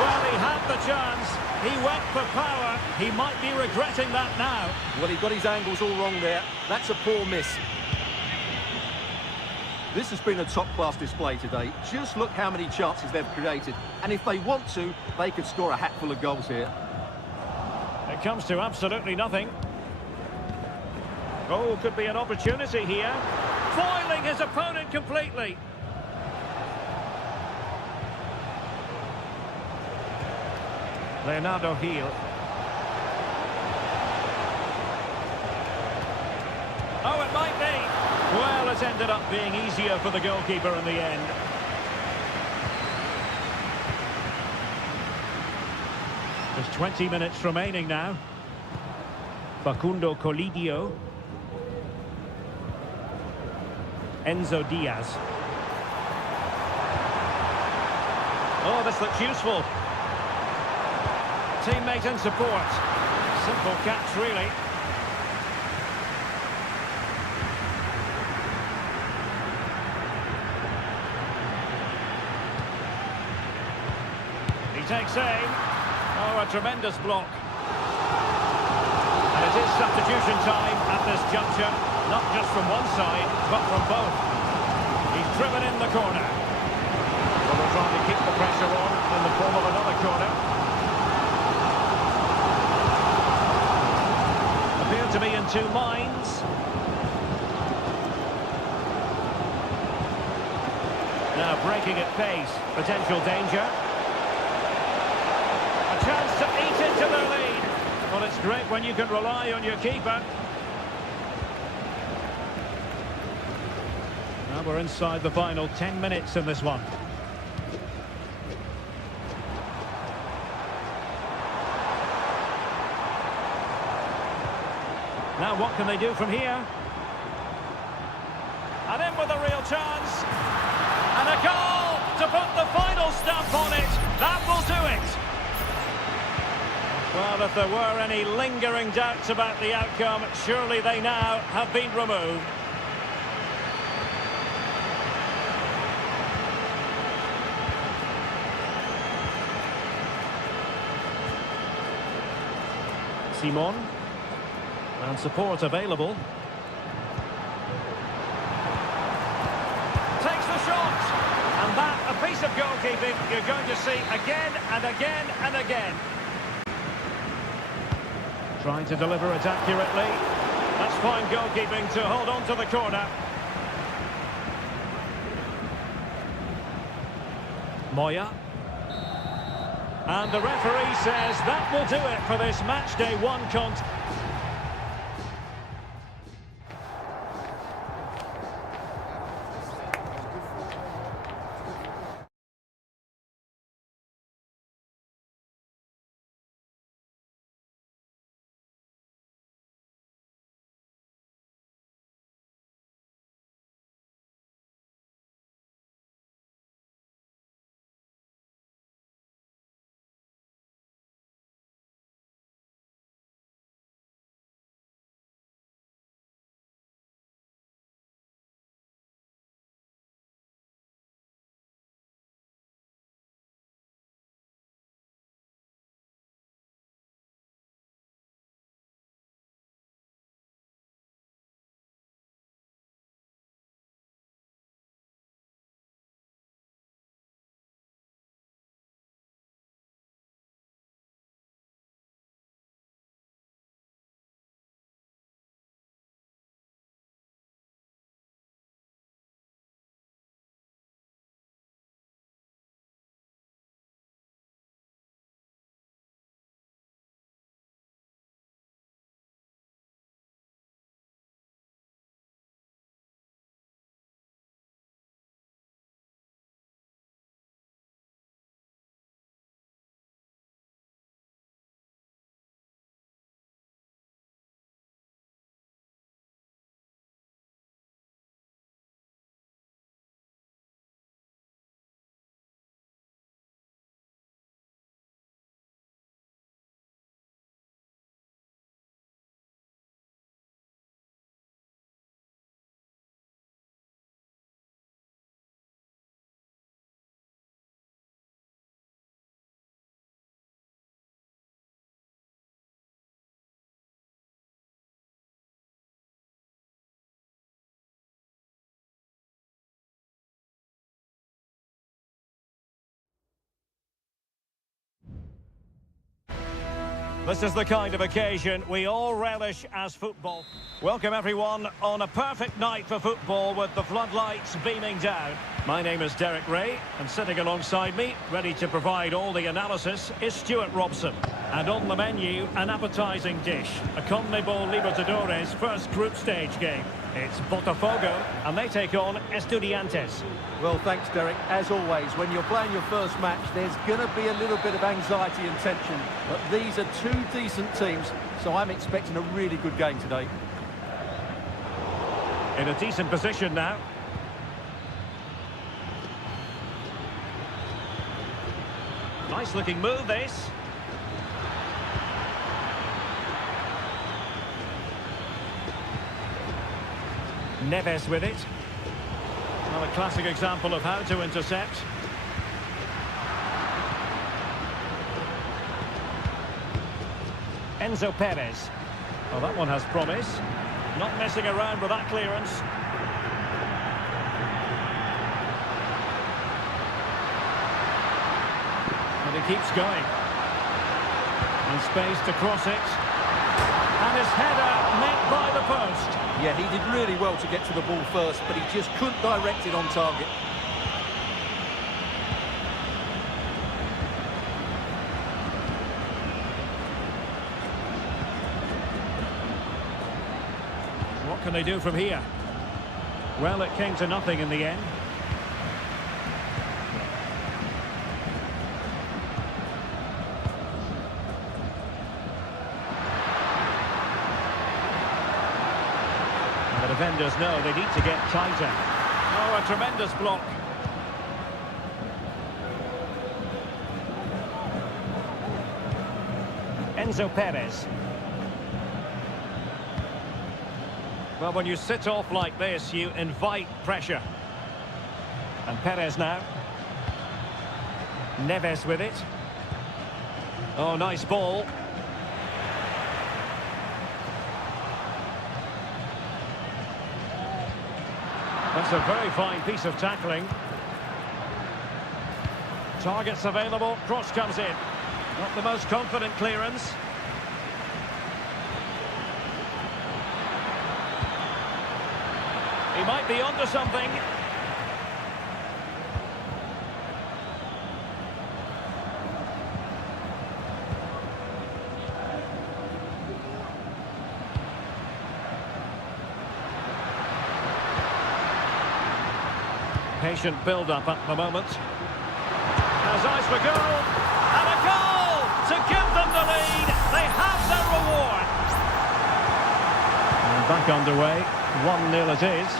Well, he had the chance. He went for power. He might be regretting that now. Well, he got his angles all wrong there. That's a poor miss. This has been a top-class display today. Just look how many chances they've created. And if they want to, they could score a hatful of goals here. It comes to absolutely nothing. Oh, could be an opportunity here. Foiling his opponent completely. Leonardo Gil. Oh, it might be. Well, it's ended up being easier for the goalkeeper in the end. There's 20 minutes remaining now. Facundo Colidio. Enzo Diaz. Oh, this looks useful. Teammate and support. Simple catch, really. He takes aim. Oh, a tremendous block. And it is substitution time at this juncture. Not just from one side, but from both. He's driven in the corner. Well, they're trying to keep the pressure on in the form of another corner. To be in two minds. Now breaking at pace, potential danger. A chance to eat into the lead. Well, it's great when you can rely on your keeper. Now we're inside the final 10 minutes in this one. Now what can they do from here? And in with a real chance. And a goal to put the final stamp on it. That will do it. Well, if there were any lingering doubts about the outcome, surely they now have been removed. Simon. And support available. Takes the shot. And that, a piece of goalkeeping you're going to see again and again and again. Trying to deliver it accurately. That's fine goalkeeping to hold on to the corner. Moya. And the referee says that will do it for this match day one contest. This is the kind of occasion we all relish as football. Welcome everyone on a perfect night for football with the floodlights beaming down. My name is Derek Ray, and sitting alongside me, ready to provide all the analysis, is Stuart Robson. And on the menu, an appetising dish, a CONMEBOL Libertadores first group stage game. It's Botafogo, and they take on Estudiantes. Well, thanks, Derek. As always, when you're playing your first match, there's going to be a little bit of anxiety and tension. But these are two decent teams, so I'm expecting a really good game today. In a decent position now. Nice looking move, this. Neves with it. Well, a classic example of how to intercept. Enzo Perez. Well, that one has promise. Not messing around with that clearance. And he keeps going. And space to cross it. And his header met by the post. Yeah, he did really well to get to the ball first, but he just couldn't direct it on target. What can they do from here? Well, it came to nothing in the end. The defenders know they need to get tighter. Oh, a tremendous block. Enzo Perez. Well, when you sit off like this, you invite pressure. And Perez now. Neves with it. Oh, nice ball. That's a very fine piece of tackling. Targets available, cross comes in. Not the most confident clearance. He might be onto something. Patient build-up at the moment. Has eyes for goal. And a goal to give them the lead. They have their reward. And back underway. 1-0 it is.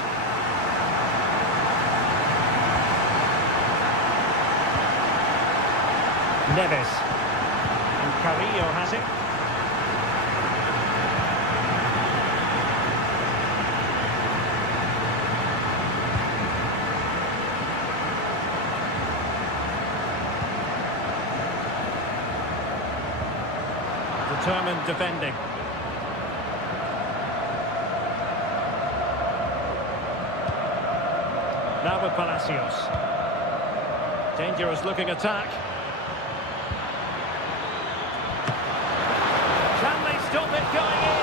Neves. And Carrillo has it. Determined defending. Now with Palacios. Dangerous looking attack. Can they stop it going in?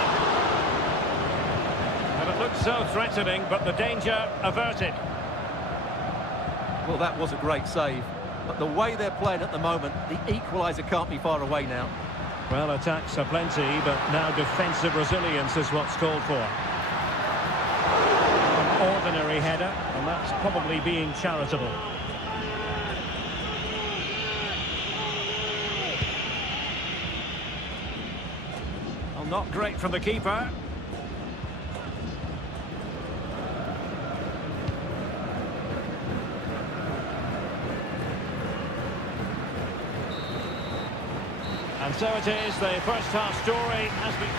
And it looked so threatening, but the danger averted. Well, that was a great save. But the way they're playing at the moment, the equaliser can't be far away now. Well, attacks are plenty, but now defensive resilience is what's called for. An ordinary header, and that's probably being charitable. Well, not great from the keeper. And so it is, the first half story has been...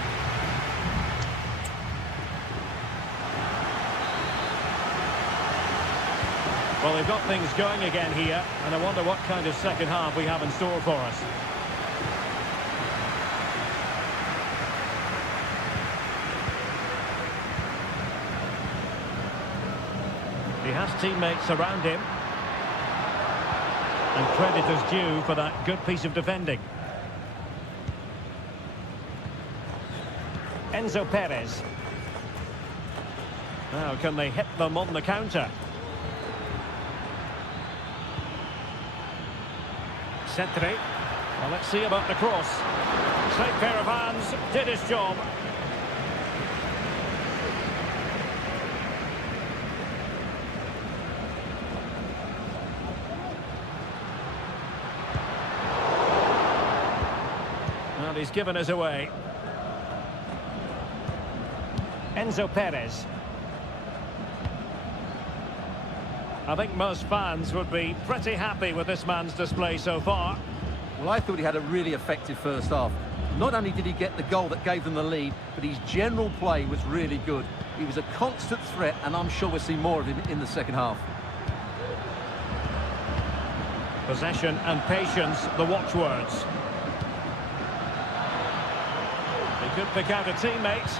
Well, they've got things going again here, and I wonder what kind of second half we have in store for us. He has teammates around him. And credit is due for that good piece of defending. Enzo Perez. Now, can they hit them on the counter? Centre. Well, let's see about the cross. Slight pair of hands, did his job. And he's given us away. Enzo Perez. I think most fans would be pretty happy with this man's display so far. Well, I thought he had a really effective first half. Not only did he get the goal that gave them the lead, but his general play was really good. He was a constant threat, and I'm sure we'll see more of him in the second half. Possession and patience, the watchwords. He could pick out a teammate.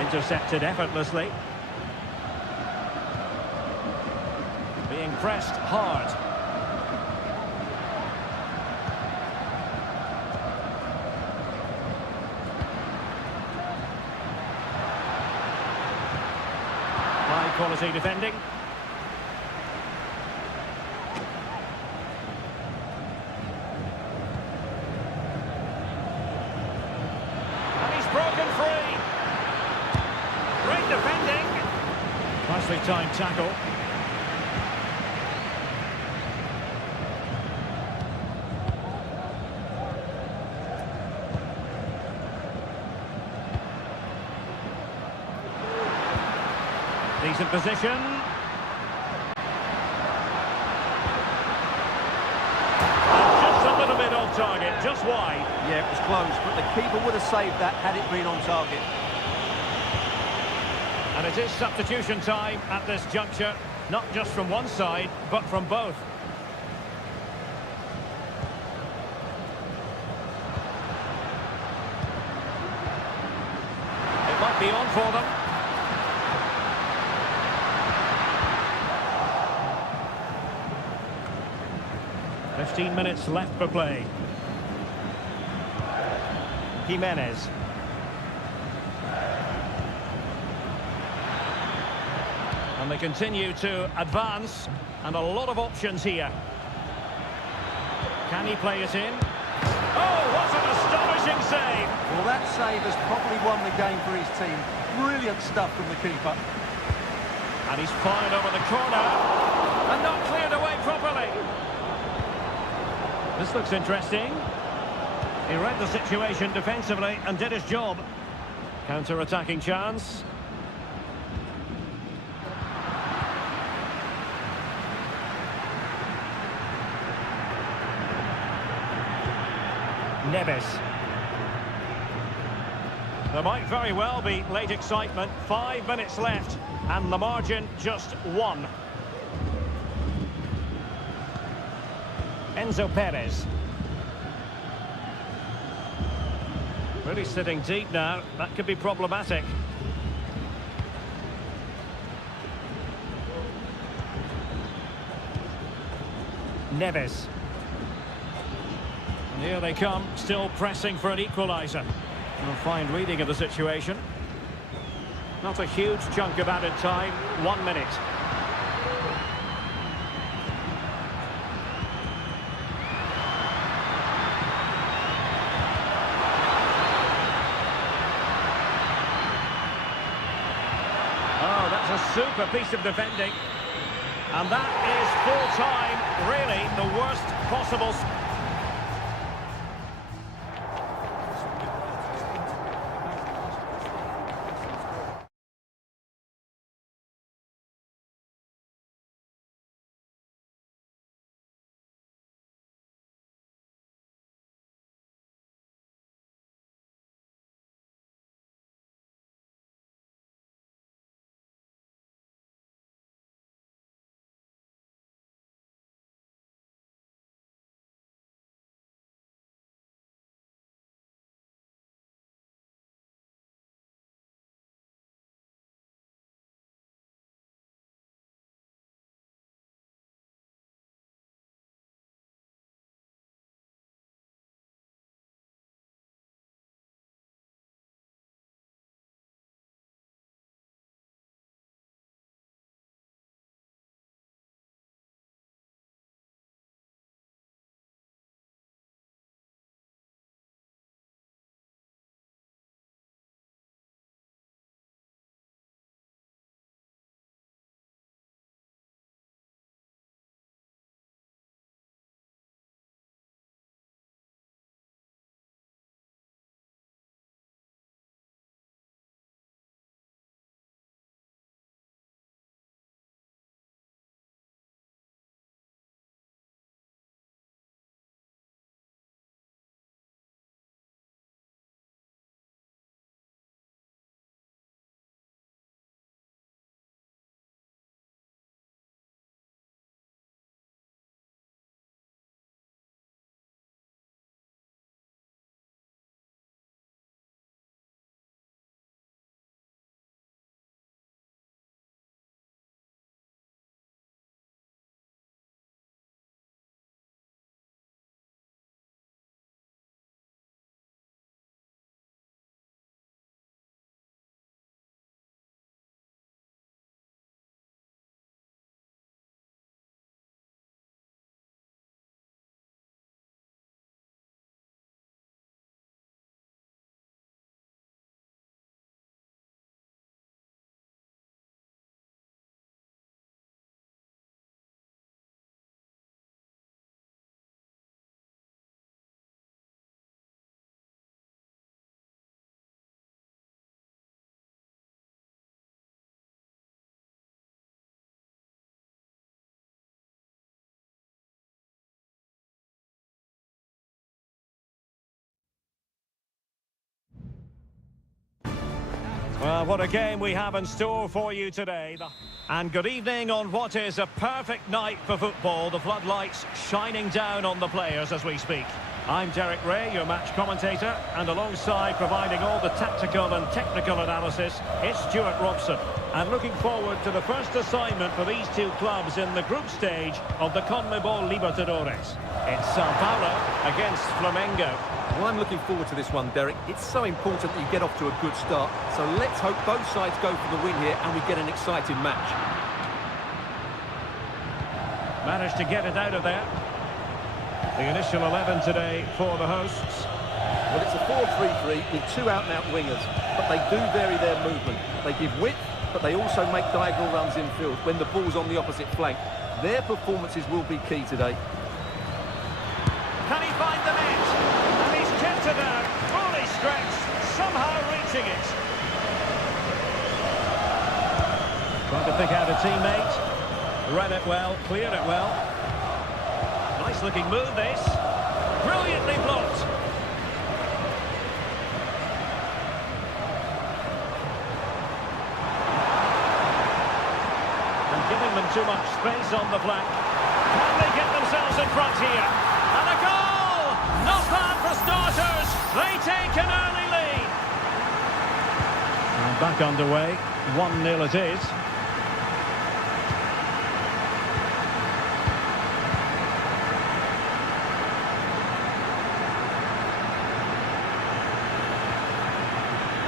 Intercepted effortlessly. Being pressed hard. High quality defending. And he's broken free. Great defending. Nicely timed tackle. Decent position. And just a little bit off target, just wide. Yeah, it was close, but the keeper would have saved that had it been on target. And it is substitution time at this juncture, not just from one side, but from both. It might be on for them. Fifteen minutes left for play. Jimenez. And they continue to advance, and a lot of options here. Can he play it in? Oh, what an astonishing save! Well, that save has probably won the game for his team. Brilliant stuff from the keeper. And he's fired over the corner, and not cleared away properly. This looks interesting. He read the situation defensively and did his job. Counter-attacking chance. Neves. There might very well be late excitement. 5 minutes left, and the margin just 1. Enzo Perez. Really sitting deep now. That could be problematic. Neves. And here they come, still pressing for an equaliser. A fine reading of the situation. Not a huge chunk of added time. 1 minute. Oh, that's a super piece of defending. And that is full time, really the worst possible... Well, what a game we have in store for you today. And good evening on what is a perfect night for football. The floodlights shining down on the players as we speak. I'm Derek Ray, your match commentator, and alongside providing all the tactical and technical analysis, it's Stuart Robson. And looking forward to the first assignment for these two clubs in the group stage of the CONMEBOL Libertadores. It's Sao Paulo against Flamengo. Well, I'm looking forward to this one, Derek. It's so important that you get off to a good start. So let's hope both sides go for the win here and we get an exciting match. Managed to get it out of there. The initial 11 today for the hosts. Well, it's a 4-3-3 with two out-and-out wingers, but they do vary their movement. They give width, but they also make diagonal runs infield when the ball's on the opposite flank. Their performances will be key today. Can he find the net? And he's kept it out, fully stretched, somehow reaching it. Trying to pick out a teammate. Read it well, cleared it well. Nice looking move this. Brilliantly blocked. And giving them too much space on the flank. Can they get themselves in front here? And a goal! Not bad for starters. They take an early lead. And back underway. 1-0 it is.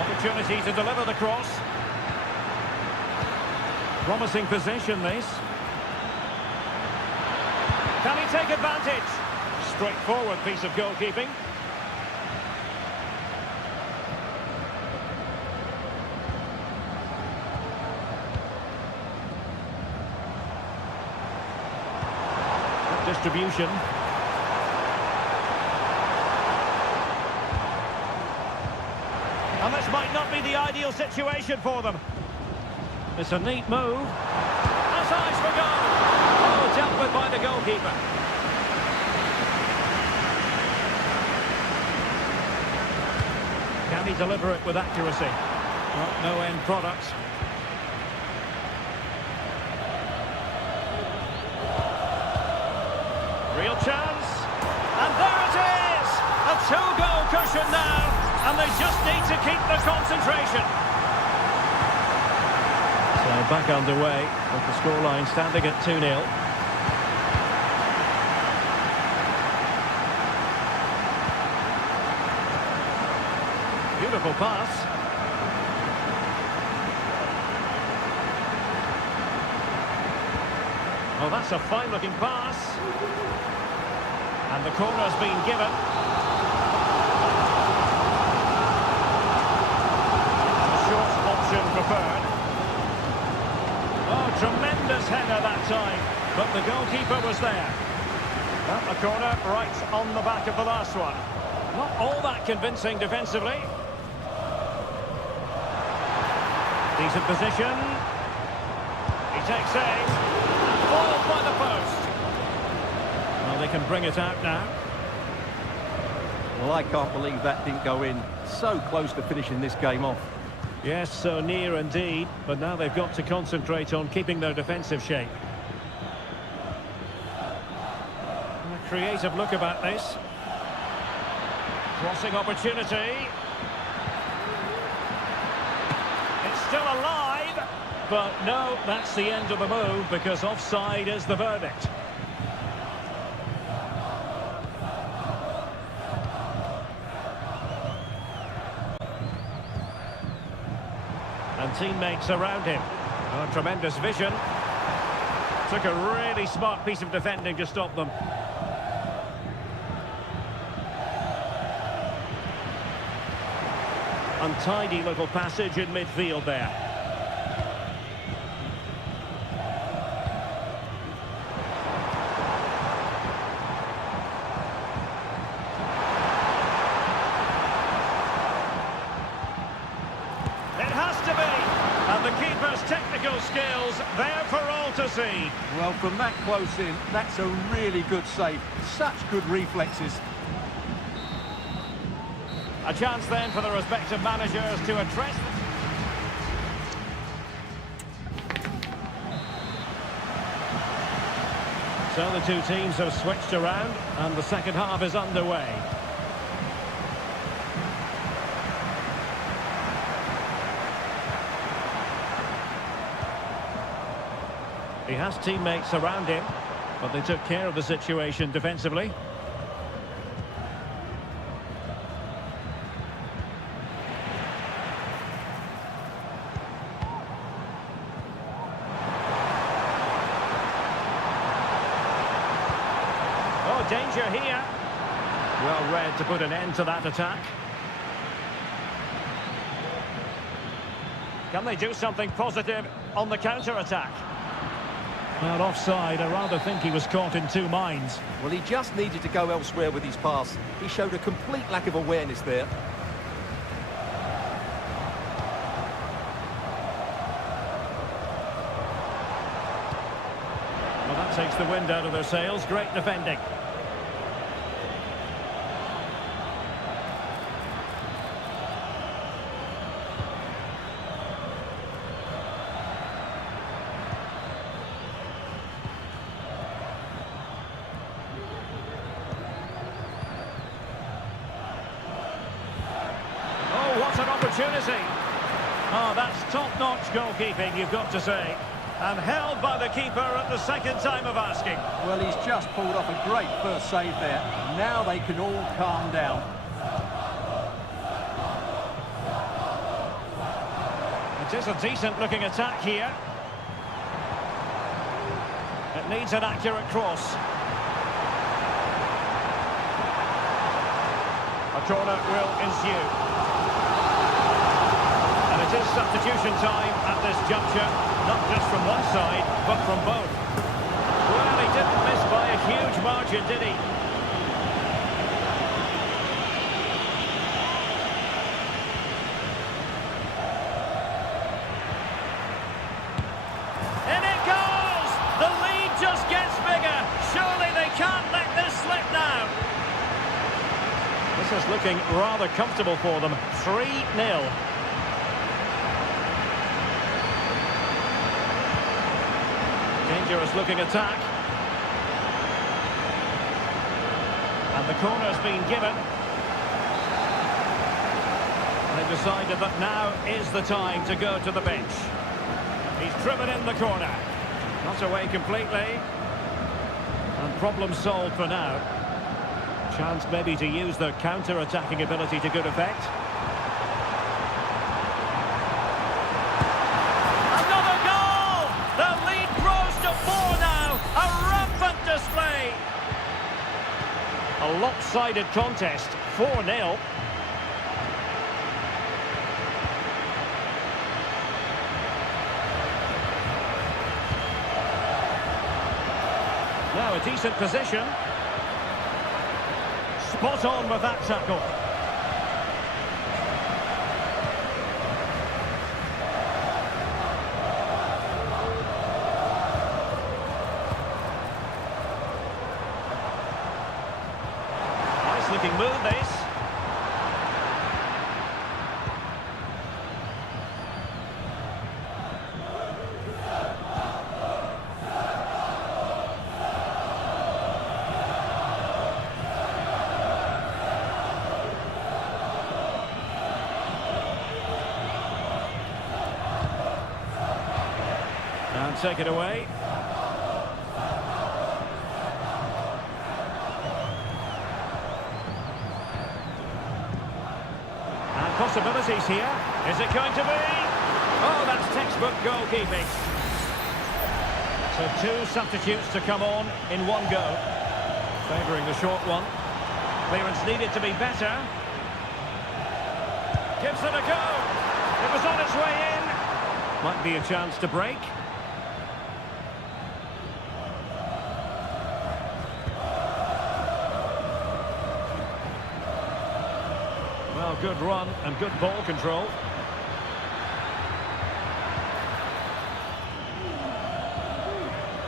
Opportunity to deliver the cross. Promising possession this. Can he take advantage? Straightforward piece of goalkeeping. Distribution. And this might not be the ideal situation for them. It's a neat move. That's eyes for goal. Oh, dealt with by the goalkeeper. Can he deliver it with accuracy? Well, no end product. Real chance. And there it is! A two-goal cushion now. And they just need to keep the concentration. So back underway with the scoreline standing at 2-0. Beautiful pass. Oh, that's a fine-looking pass. And the corner's been given. Preferred. Oh, tremendous header that time, but the goalkeeper was there. Well, a corner right on the back of the last one. Not all that convincing defensively. Decent position. He takes aim. And foiled by the post. Well, they can bring it out now. Well, I can't believe that didn't go in. So close to finishing this game off. Yes, so near indeed, but now they've got to concentrate on keeping their defensive shape. And a creative look about this. Crossing opportunity. It's still alive, but no, that's the end of the move because offside is the verdict. And teammates around him. Oh, tremendous vision. Took a really smart piece of defending to stop them. Untidy little passage in midfield there. And the keeper's technical skills there for all to see. Well, from that close in, that's a really good save. Such good reflexes. A chance then for the respective managers to address. So the two teams have switched around and the second half is underway. He has teammates around him, but they took care of the situation defensively. Oh, danger here. Well read to put an end to that attack. Can they do something positive on the counter-attack? Well, offside. I rather think he was caught in two minds. Well, he just needed to go elsewhere with his pass. He showed a complete lack of awareness there. Well, that takes the wind out of their sails. Great defending. What an opportunity. Oh, that's top-notch goalkeeping, you've got to say. And held by the keeper at the second time of asking. Well, he's just pulled off a great first save there. Now they can all calm down. It is a decent-looking attack here. It needs an accurate cross. A corner will ensue. It is substitution time at this juncture, not just from one side, but from both. Well, he didn't miss by a huge margin, did he? In it goes! The lead just gets bigger. Surely they can't let this slip now. This is looking rather comfortable for them. 3-0. Dangerous looking attack. And the corner's been given. They decided that now is the time to go to the bench. He's driven in the corner. Not away completely. And problem solved for now. Chance maybe to use their counter-attacking ability to good effect. A lopsided contest, 4-0. Now a decent position. Spot on with that tackle. Looking move this. And take it away. Possibilities here. Is it going to be? Oh, that's textbook goalkeeping. So two substitutes to come on in one go. Favouring the short one. Clearance needed to be better. Gives it a go. It was on its way in. Might be a chance to break. Well, good run and good ball control.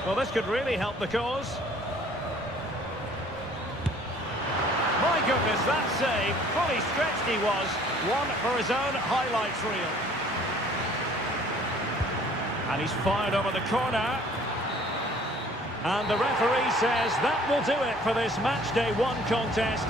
Well, this could really help the cause. My goodness, that save. Fully stretched he was. One for his own highlights reel. And he's fired over the corner. And the referee says that will do it for this match day one contest.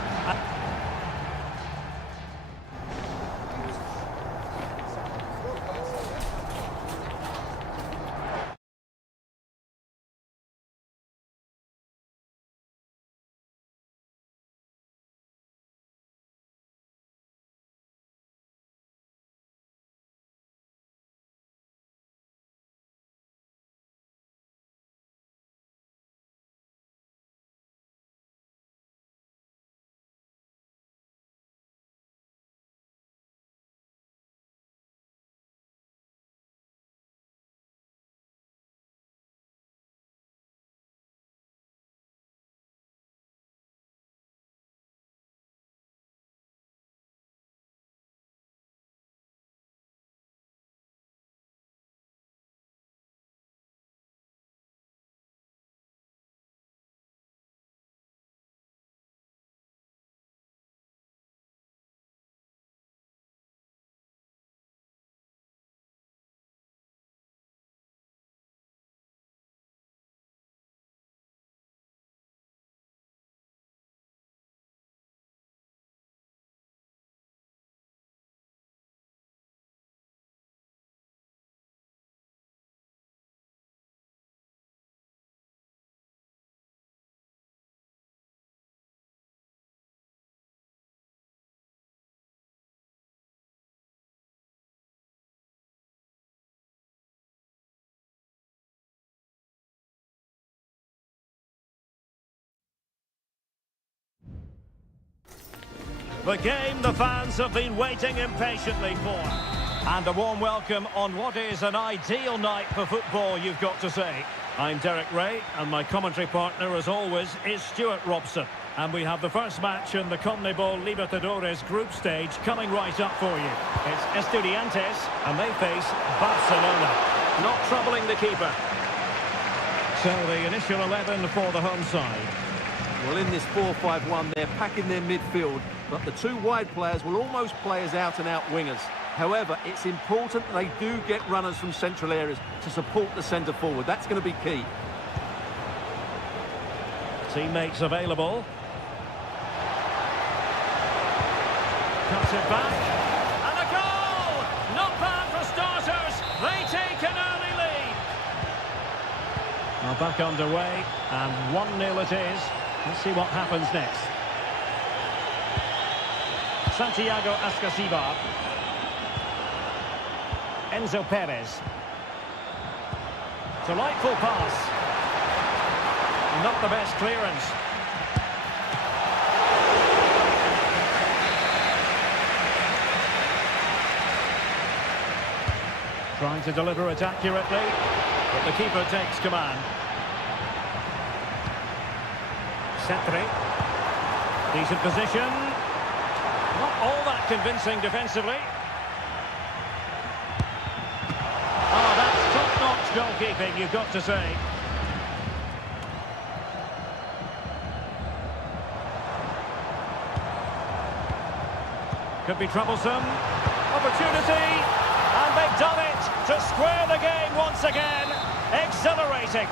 The game the fans have been waiting impatiently for. And a warm welcome on what is an ideal night for football, you've got to say. I'm Derek Ray, and my commentary partner, as always, is Stuart Robson. And we have the first match in the CONMEBOL Libertadores group stage coming right up for you. It's Estudiantes, and they face Barcelona. Not troubling the keeper. So the initial 11 for the home side. Well, in this 4-5-1, they're packing their midfield, but the two wide players will almost play as out-and-out wingers. However, it's important that they do get runners from central areas to support the centre forward. That's going to be key. Teammates available. Cuts it back. And a goal! Not bad for starters. They take an early lead. Now back underway, and 1-0 it is. Let's see what happens next. Santiago Ascasibar. Enzo Perez. Delightful pass. Not the best clearance. Trying to deliver it accurately, but the keeper takes command. Cetre. Decent position. Not all that convincing defensively. Oh, that's top-notch goalkeeping, you've got to say. Could be troublesome. Opportunity. And they've done it to square the game once again. Exhilarating.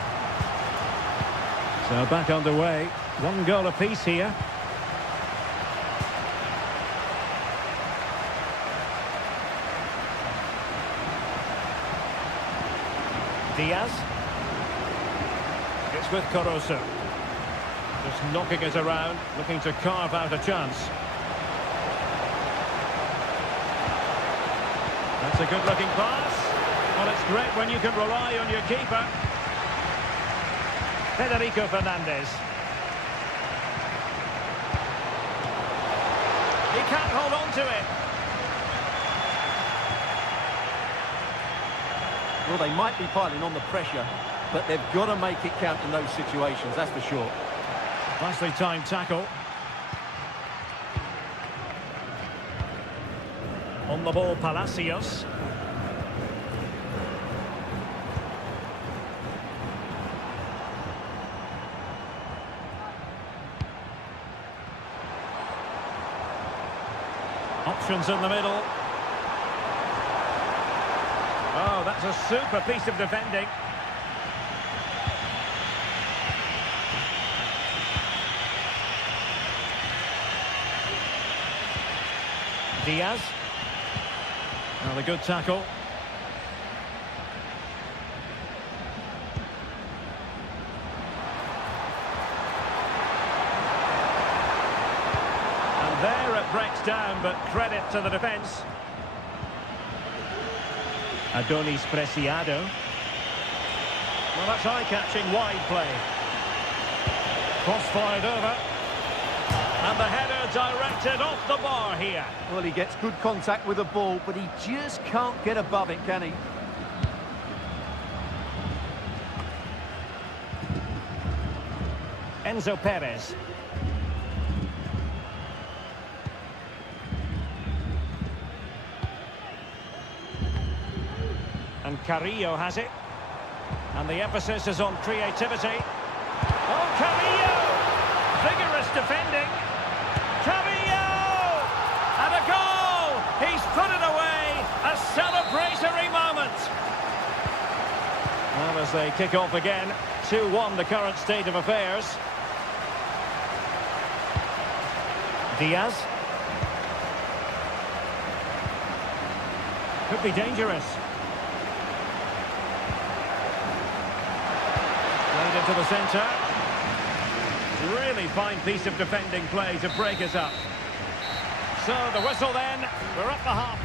So back underway. 1 goal apiece here. Diaz. It's with Caruso. Just knocking it around, looking to carve out a chance. That's a good-looking pass. Well, it's great when you can rely on your keeper. Federico Fernandez. He can't hold on to it. Well, they might be piling on the pressure, but they've got to make it count in those situations, that's for sure. Nicely timed tackle. On the ball, Palacios. Options in the middle. Oh, that's a super piece of defending. Diaz. Well, a good tackle. And there it breaks down, but credit to the defence. Adonis Preciado. Well, that's eye-catching wide play. Cross-fired over. And the header directed off the bar here. Well, he gets good contact with the ball, but he just can't get above it, can he? Enzo Perez. And Carrillo has it. And the emphasis is on creativity. Oh, Carrillo! Vigorous defending. Carrillo! And a goal! He's put it away. A celebratory moment. Well, as they kick off again, 2-1 the current state of affairs. Diaz. Could be dangerous. Played into the centre. Really fine piece of defending play to break us up. So the whistle then, we're up the half.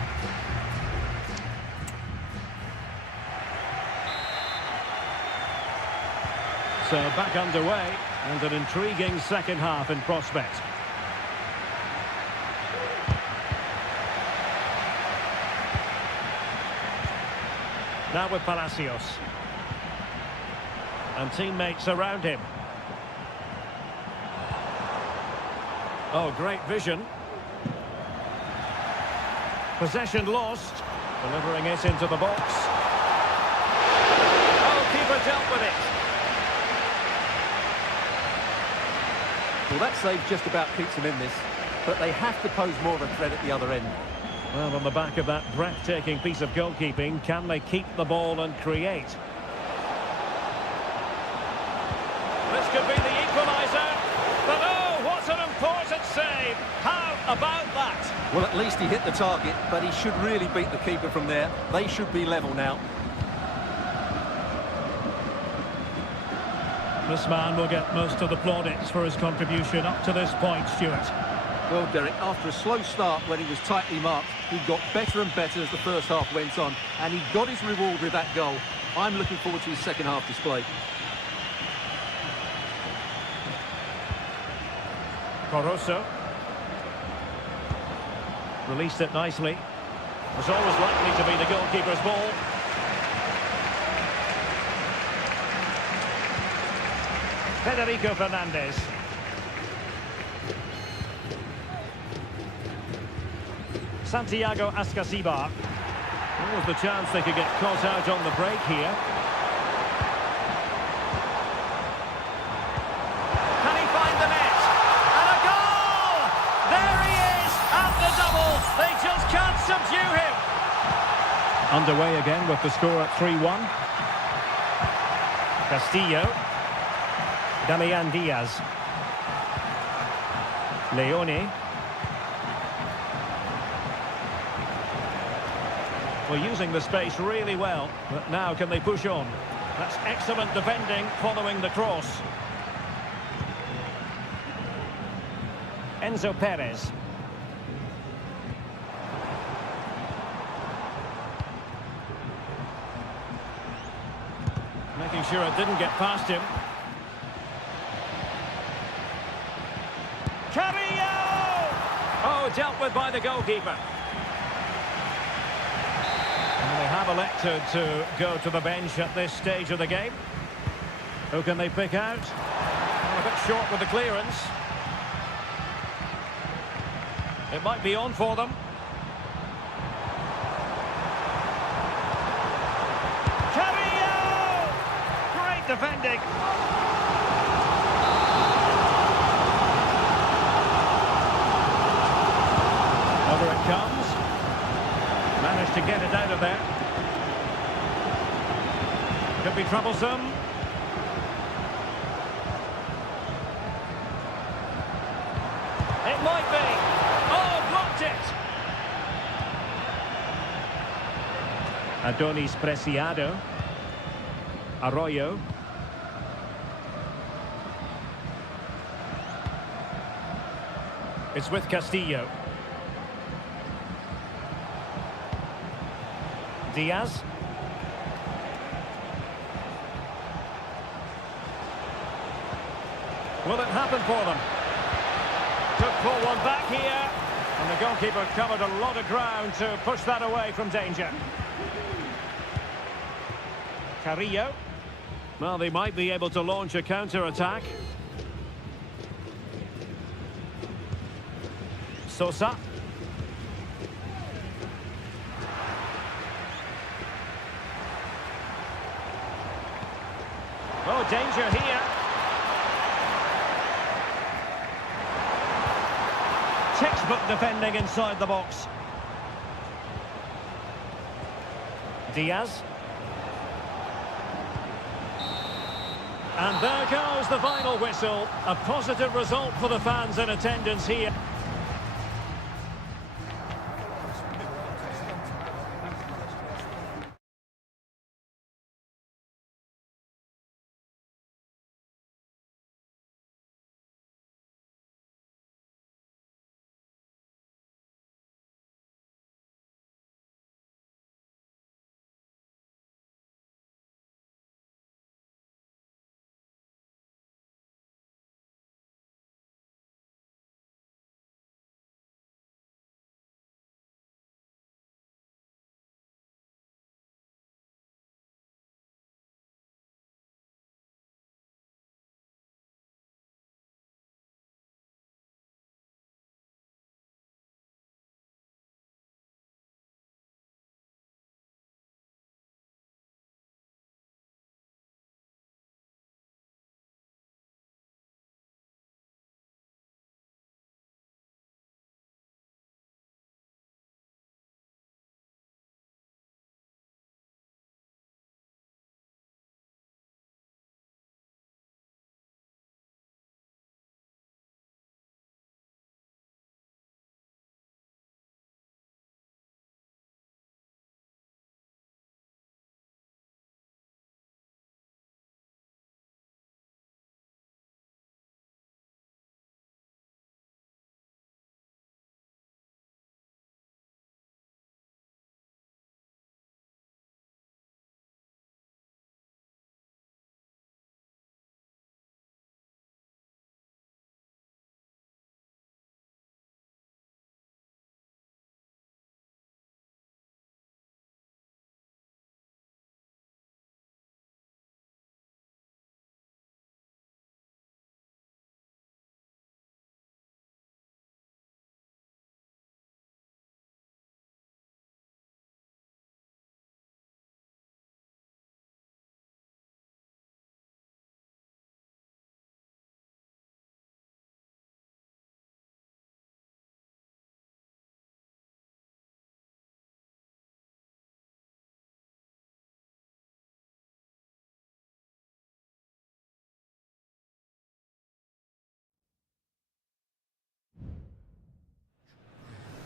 So back underway, and an intriguing second half in prospect. Now with Palacios. And teammates around him. Oh, great vision. Possession lost. Delivering it into the box. Oh, keeper dealt with it. Well, that save just about keeps them in this, but they have to pose more of a threat at the other end. Well, on the back of that breathtaking piece of goalkeeping, can they keep the ball and create? This could be the equaliser. But oh, what an important save. How about that? Well, at least he hit the target, but he should really beat the keeper from there. They should be level now. This man will get most of the plaudits for his contribution up to this point, Stuart. Well, Derek, after a slow start when he was tightly marked, he got better and better as the first half went on, and he got his reward with that goal. I'm looking forward to his second half display. Corosso. Released it nicely. Was always likely to be the goalkeeper's ball. Federico Fernandez. Santiago Ascasibar. What was the chance they could get caught out on the break here? Can he find the net? And a goal! There he is at the double. They just can't subdue him. Underway again with the score at 3-1. Castillo. Damian Diaz. Leone. Well, using the space really well, but now can they push on? That's excellent defending following the cross. Enzo Perez. Making sure it didn't get past him. Carrillo! Oh, dealt with by the goalkeeper. And they have elected to go to the bench at this stage of the game. Who can they pick out? Well, a bit short with the clearance. It might be on for them. Carrillo! Great defending. Over it comes. Managed to get it out of there. Could be troublesome. It might be. Oh, blocked it. Adonis Preciado. Arroyo. It's with Castillo. Diaz. Will it happen for them? Could pull one back here. And the goalkeeper covered a lot of ground to push that away from danger. Carrillo. Well, they might be able to launch a counter-attack. Sosa. Oh, danger here. Textbook defending inside the box. Diaz. And there goes the final whistle. A positive result for the fans in attendance here.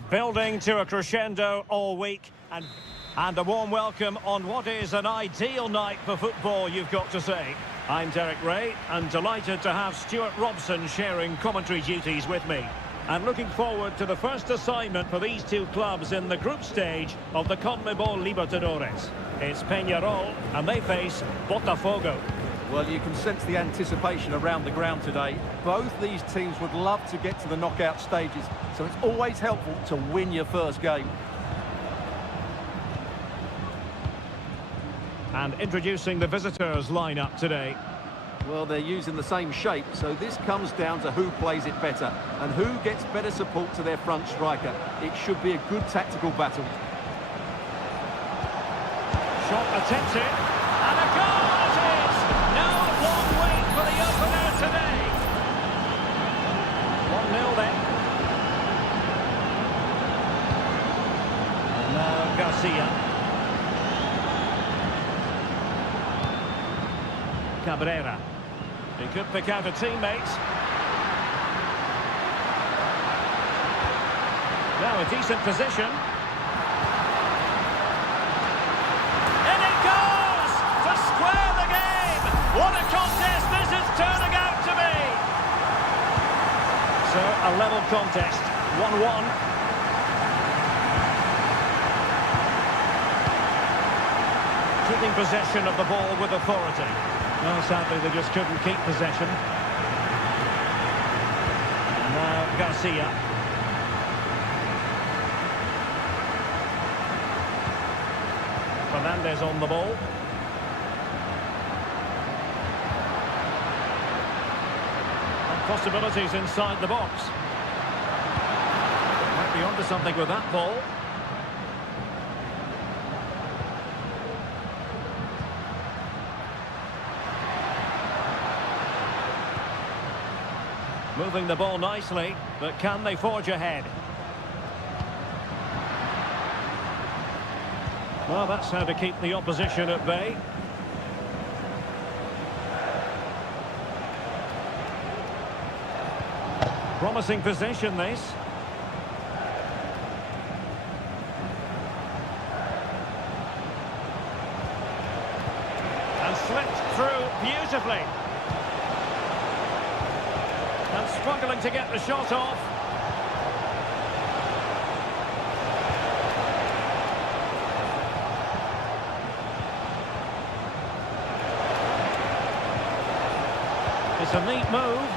Building to a crescendo all week, and a warm welcome on what is an ideal night for football, you've got to say. I'm Derek Ray, and delighted to have Stuart Robson sharing commentary duties with me. And looking forward to the first assignment for these two clubs in the group stage of the CONMEBOL Libertadores. It's Peñarol, and they face Botafogo. Well, you can sense the anticipation around the ground today. Both these teams would love to get to the knockout stages, so it's always helpful to win your first game. And introducing the visitors' lineup today. Well, they're using the same shape, so this comes down to who plays it better and who gets better support to their front striker. It should be a good tactical battle. Shot attempted, and a goal it is! No long wait for the opener today. 1-0 then. And now Garcia. Cabrera. He could pick out a teammate. Now a decent position. What a contest this is turning out to be! So, a level contest, 1-1. Keeping possession of the ball with authority. No, sadly, they just couldn't keep possession. Now, Garcia. Fernandez on the ball. And possibilities inside the box. Might be onto something with that ball. Moving the ball nicely, but can they forge ahead? Well, that's how to keep the opposition at bay. Promising position, this. And slipped through beautifully. And struggling to get the shot off. It's a neat move.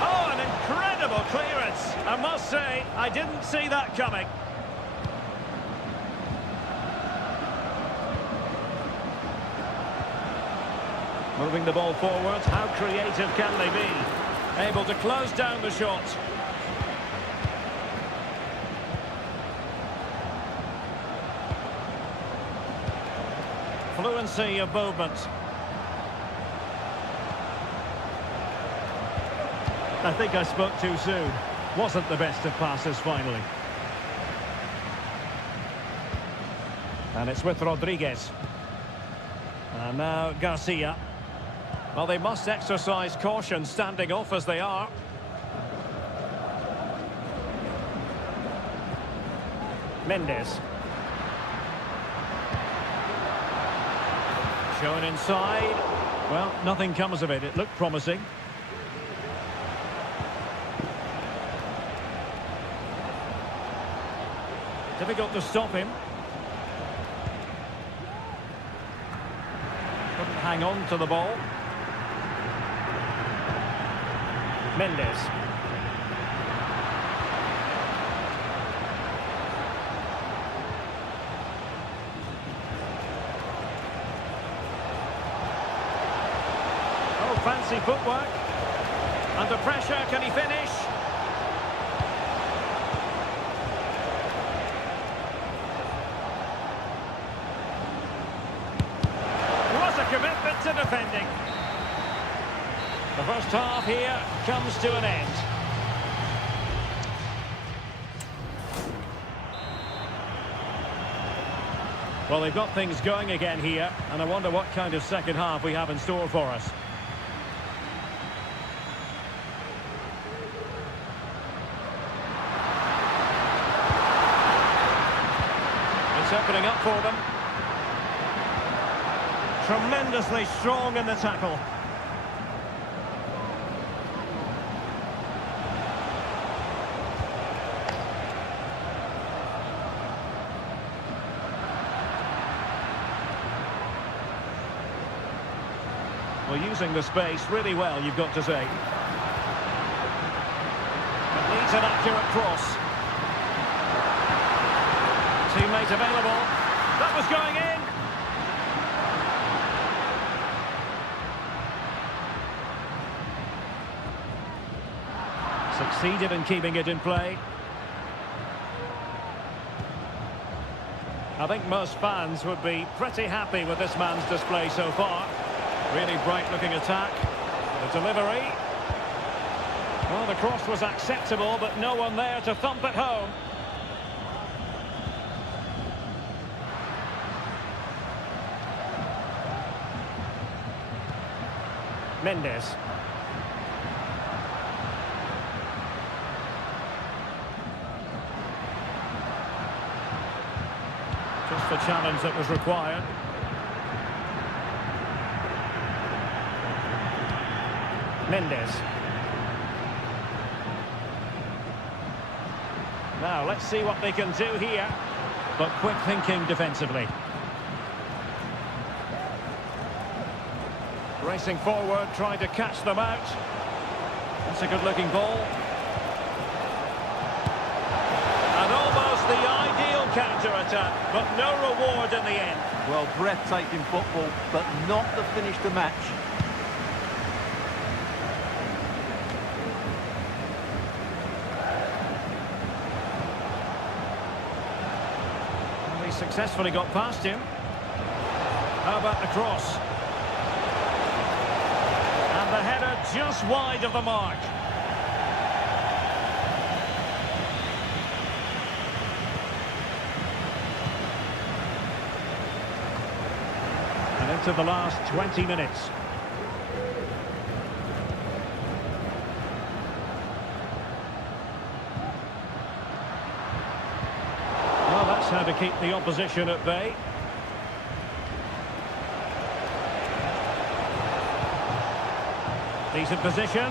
Oh, an incredible clearance. I must say, I didn't see that coming. Moving the ball forwards. How creative can they be? Able to close down the shot. Fluency of movement. I think I spoke too soon. Wasn't the best of passes finally. And it's with Rodriguez. And now Garcia. Well, they must exercise caution standing off as they are. Mendes. Shown inside. Well, nothing comes of it. It looked promising. Difficult to stop him. Couldn't hang on to the ball. Mendes. Oh, fancy footwork. Under pressure, can he finish? What a commitment to defending. The first half here comes to an end. Well, they've got things going again here, and I wonder what kind of second half we have in store for us. It's opening up for them. Tremendously strong in the tackle. Well, using the space really well, you've got to say. It needs an accurate cross. Teammate available. That was going in. Succeeded in keeping it in play. I think most fans would be pretty happy with this man's display so far. Really bright-looking attack. The delivery. Well, the cross was acceptable, but no one there to thump it home. Mendes. Just the challenge that was required. Mendes. Now, let's see what they can do here. But quick thinking defensively. Racing forward, trying to catch them out. That's a good-looking ball. And almost the ideal counter-attack, but no reward in the end. Well, breathtaking football, but not the finish to match. He successfully got past him. How about the cross? And the header just wide of the mark. And into the last 20 minutes. Well, that's how to keep the opposition at bay. Decent position.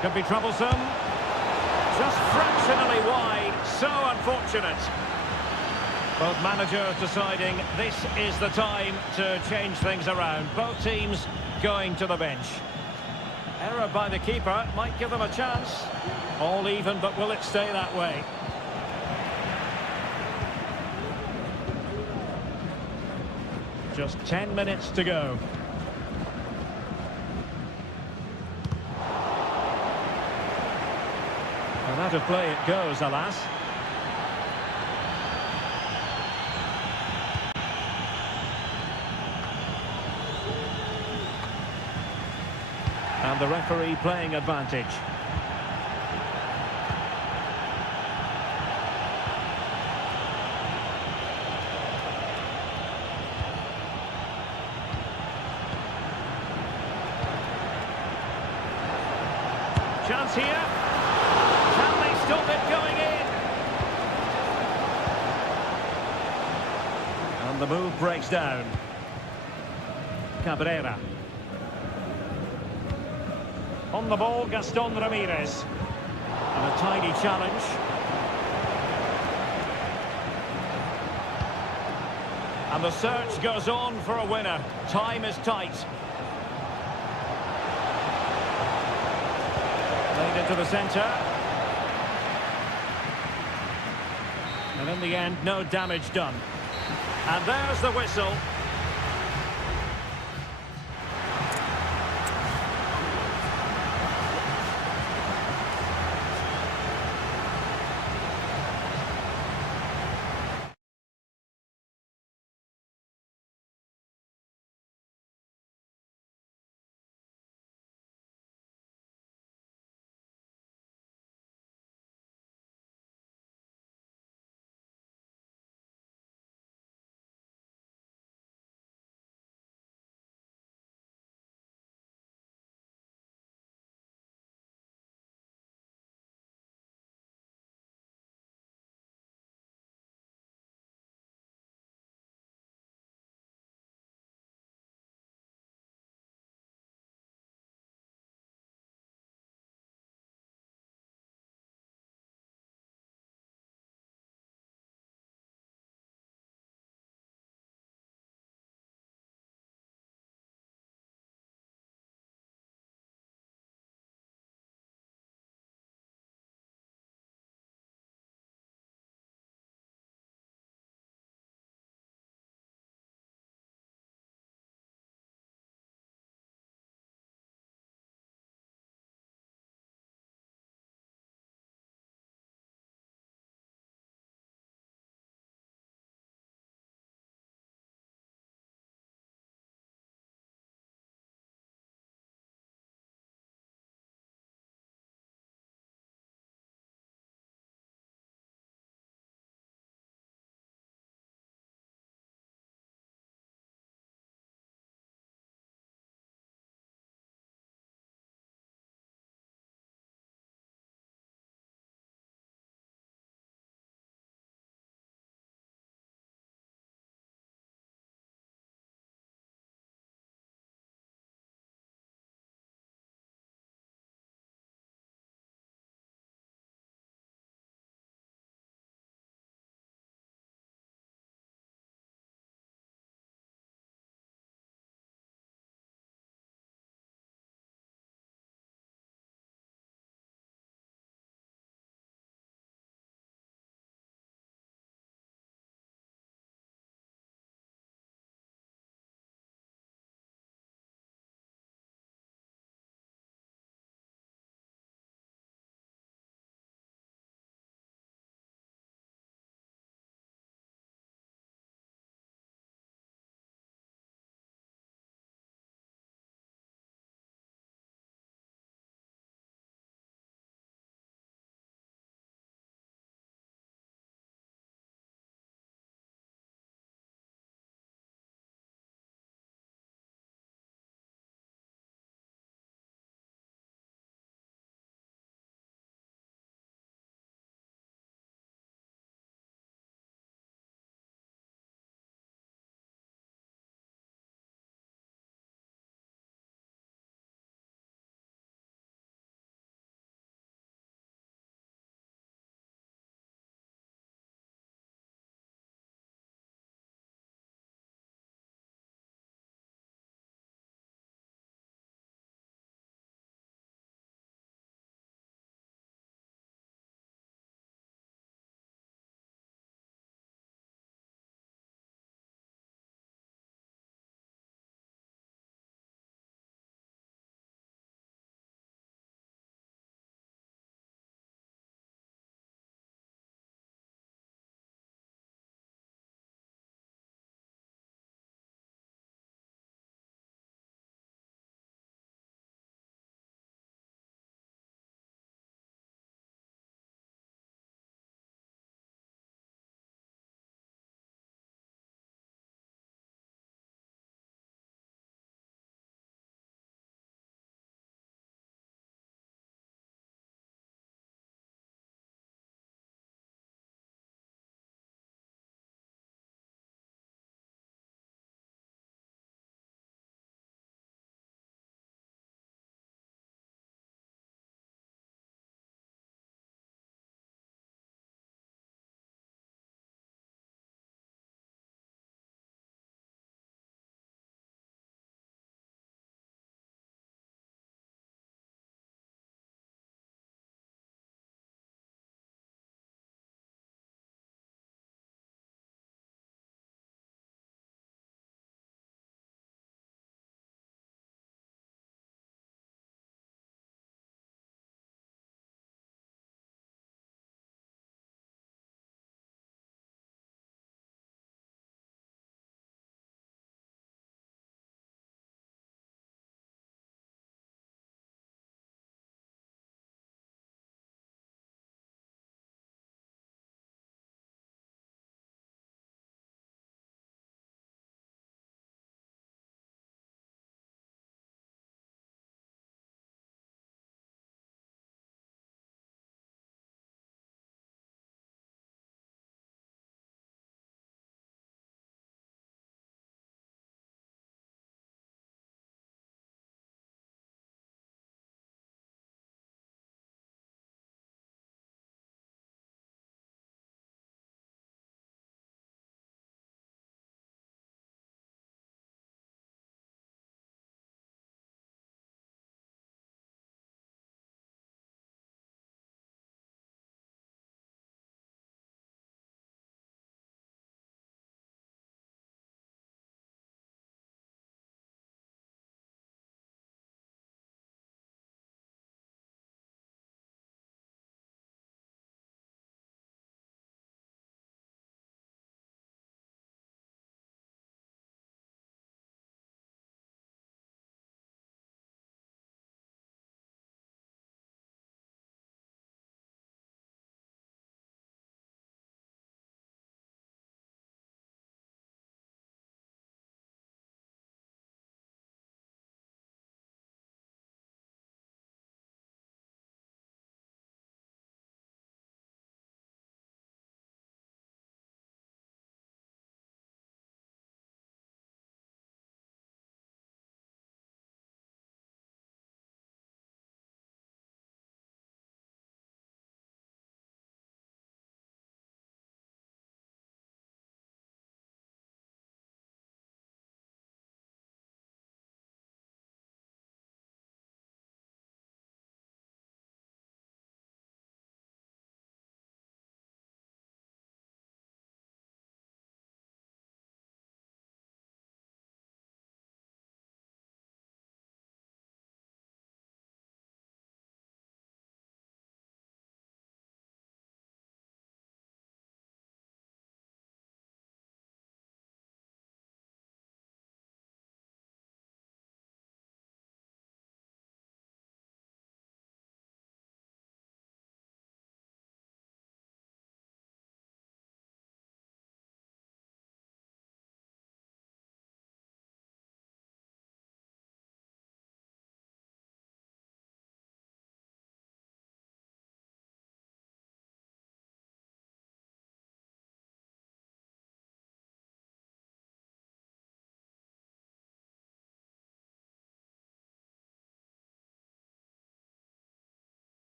Could be troublesome. Just fractionally wide. So unfortunate. Both managers deciding this is the time to change things around. Both teams going to the bench. Error by the keeper might give them a chance. All even, but will it stay that way? Just 10 minutes to go. And out of play it goes, alas. And the referee playing advantage. Chance here. Can they stop it going in? And the move breaks down. Cabrera. On the ball, Gaston Ramirez. And a tiny challenge. And the search goes on for a winner. Time is tight. Played into the centre. And in the end, no damage done. And there's the whistle.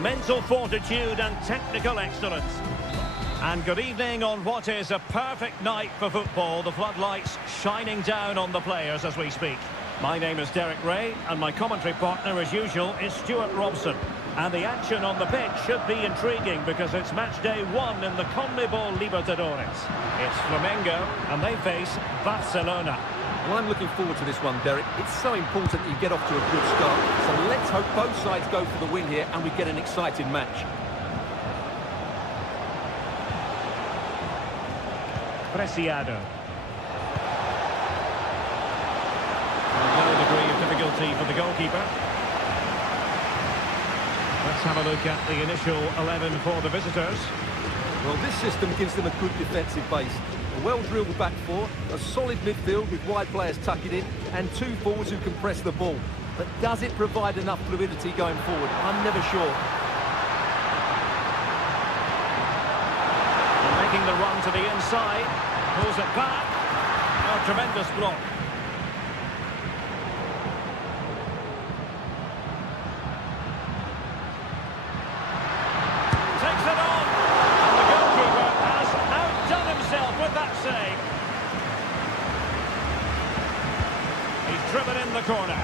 mental fortitude and technical excellence. And good evening on what is a perfect night for football. The floodlights shining down on the players as we speak. My name is Derek Ray, and my commentary partner, as usual, is Stuart Robson. And the action on the pitch should be intriguing because it's match day 1 in the CONMEBOL Libertadores. It's Flamengo, and they face Barcelona. Well, I'm looking forward to this one, Derek. It's so important that you get off to a good start. So let's hope both sides go for the win here and we get an exciting match. Preciado. No degree of difficulty for the goalkeeper. Let's have a look at the initial 11 for the visitors. Well, this system gives them a good defensive base. A well-drilled back four, a solid midfield with wide players tucking in, and 2 forwards who can press the ball. But does it provide enough fluidity going forward? I'm never sure. And making the run to the inside. Pulls it back. Oh, tremendous block. Takes it on. And the goalkeeper has outdone himself with that save. He's driven in the corner.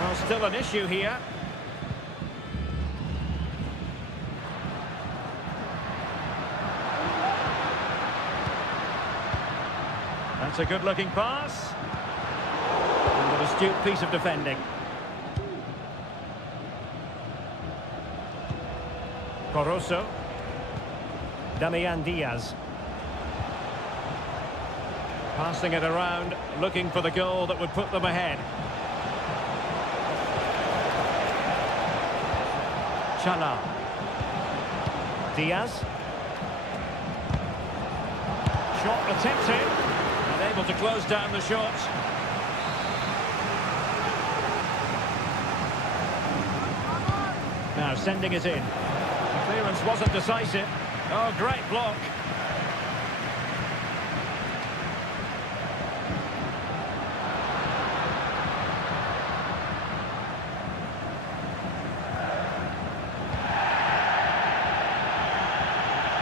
Well, still an issue here. That's a good-looking pass. And an astute piece of defending. Coroso. Damian Diaz. Passing it around, looking for the goal that would put them ahead. Chala. Diaz. Shot attempted. Able to close down the shot. Now sending it in. The clearance wasn't decisive. Oh, great block.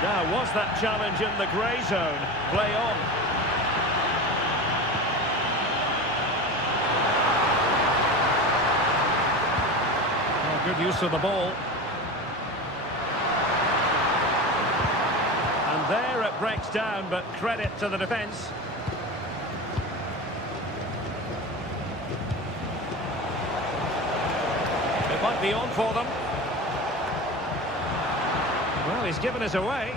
Now, was that challenge in the grey zone? Play on. Good use of the ball. And there it breaks down, but credit to the defence. It might be on for them. Well, he's given us away.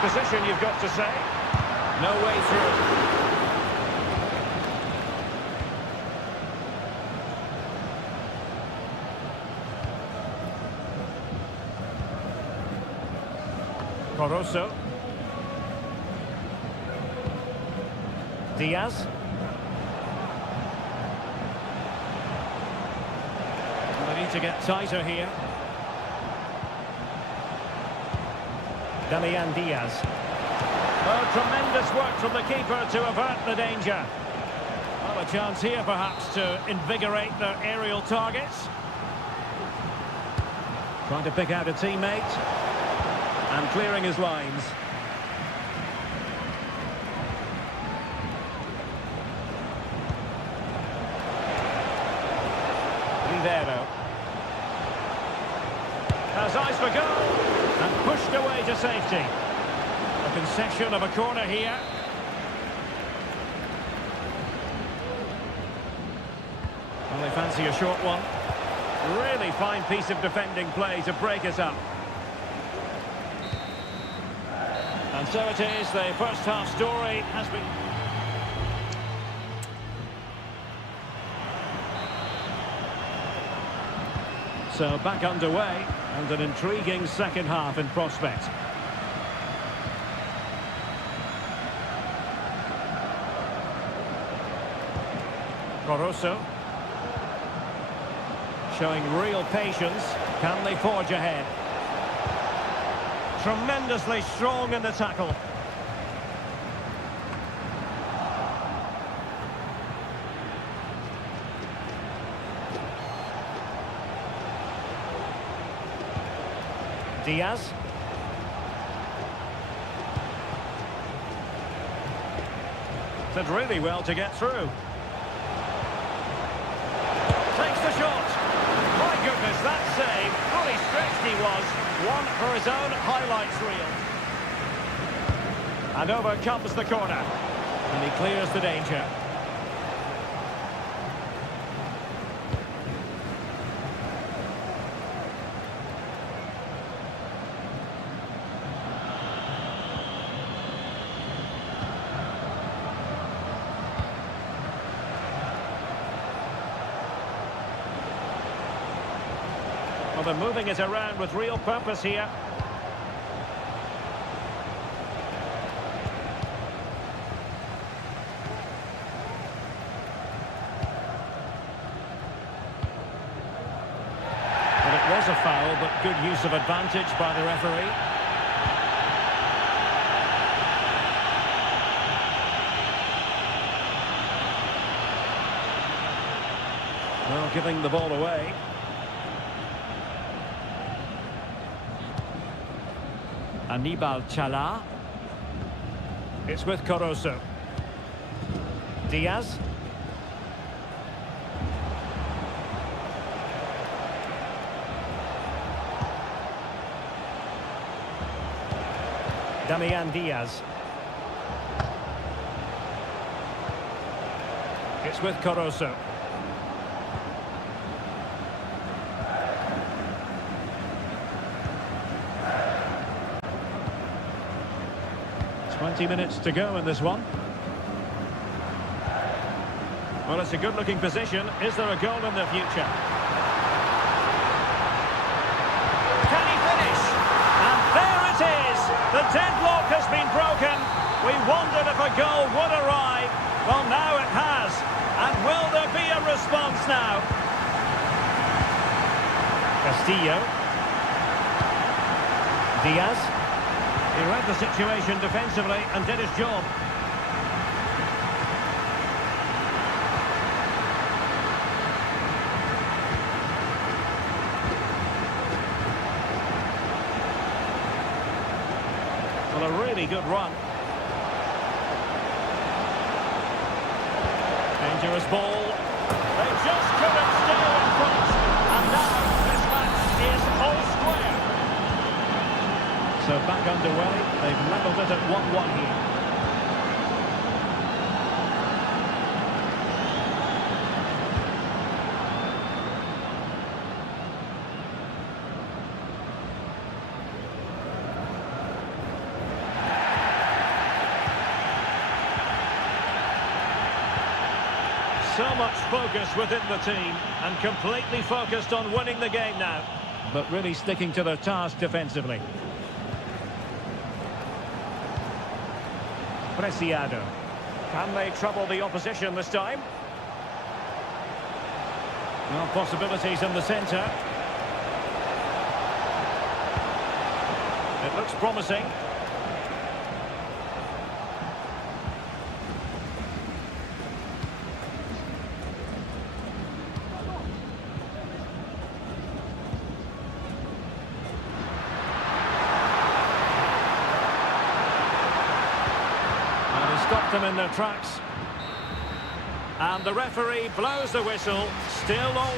Position, you've got to say. No way through. Coroso. Diaz. They need to get tighter here. Damian Diaz. Oh, tremendous work from the keeper to avert the danger. Well, a chance here perhaps to invigorate their aerial targets. Trying to pick out a teammate. And clearing his lines. Rivero. Has eyes for goal. And pushed away to safety. A concession of a corner here. Well, they fancy a short one. Really fine piece of defending play to break us up. And so it is, the first half story has been... So back underway, and an intriguing second half in prospect. Coroso. Showing real patience. Can they forge ahead? tremendously strong in the tackle. Diaz. Did really well to get through. Takes the shot. My goodness, that save. Fully stretched he was. One for his own highlights reel. And over comes the corner. And he clears the danger. Well, they're moving it around with real purpose here. Well, it was a foul, but good use of advantage by the referee. Well, giving the ball away. Anibal Chala. It's with Corozo. Diaz. Damian Diaz. It's with Corozo. 20 minutes to go in this one. Well, it's a good-looking position. Is there a goal in the future? Can he finish? And there it is! The deadlock has been broken. We wondered if a goal would arrive. Well, now it has. And will there be a response now? Castillo. Diaz. He read the situation defensively and did his job. Well, a really good run. Dangerous ball. They just couldn't stay in front. And now this match is all square. So back underway, they've levelled it at 1-1 here. So much focus within the team, and completely focused on winning the game now. But really sticking to their task defensively. Preciado. Can they trouble the opposition this time? Well, possibilities in the centre. It looks promising. Stopped them in their tracks. And the referee blows the whistle. Still all...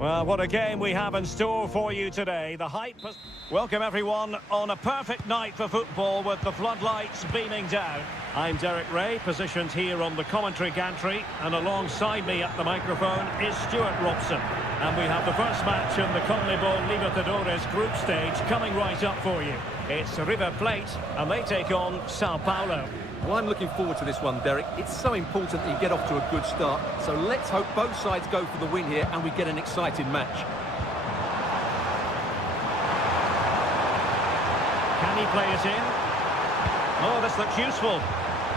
Well, what a game we have in store for you today. The hype has... Welcome everyone on a perfect night for football with the floodlights beaming down. I'm Derek Ray, positioned here on the commentary gantry, and alongside me at the microphone is Stuart Robson. And we have the first match in the CONMEBOL Libertadores group stage coming right up for you. It's River Plate, and they take on Sao Paulo. Well, I'm looking forward to this one, Derek. It's so important that you get off to a good start. So let's hope both sides go for the win here and we get an exciting match. Can he play it in? Oh, this looks useful.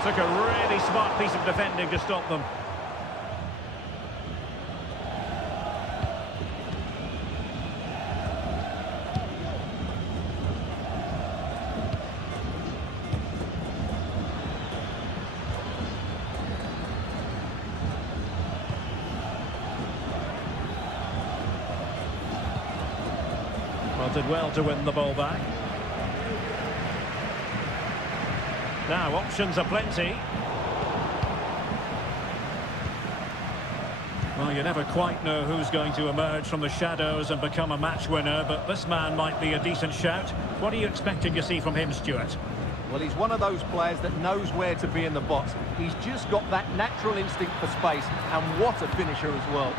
Took a really smart piece of defending to stop them. Did well to win the ball back. Now options are plenty. Well, you never quite know who's going to emerge from the shadows and become a match winner, but this man might be a decent shout. What are you expecting to see from him, Stuart? Well, he's one of those players that knows where to be in the box. He's just got that natural instinct for space, and what a finisher as well.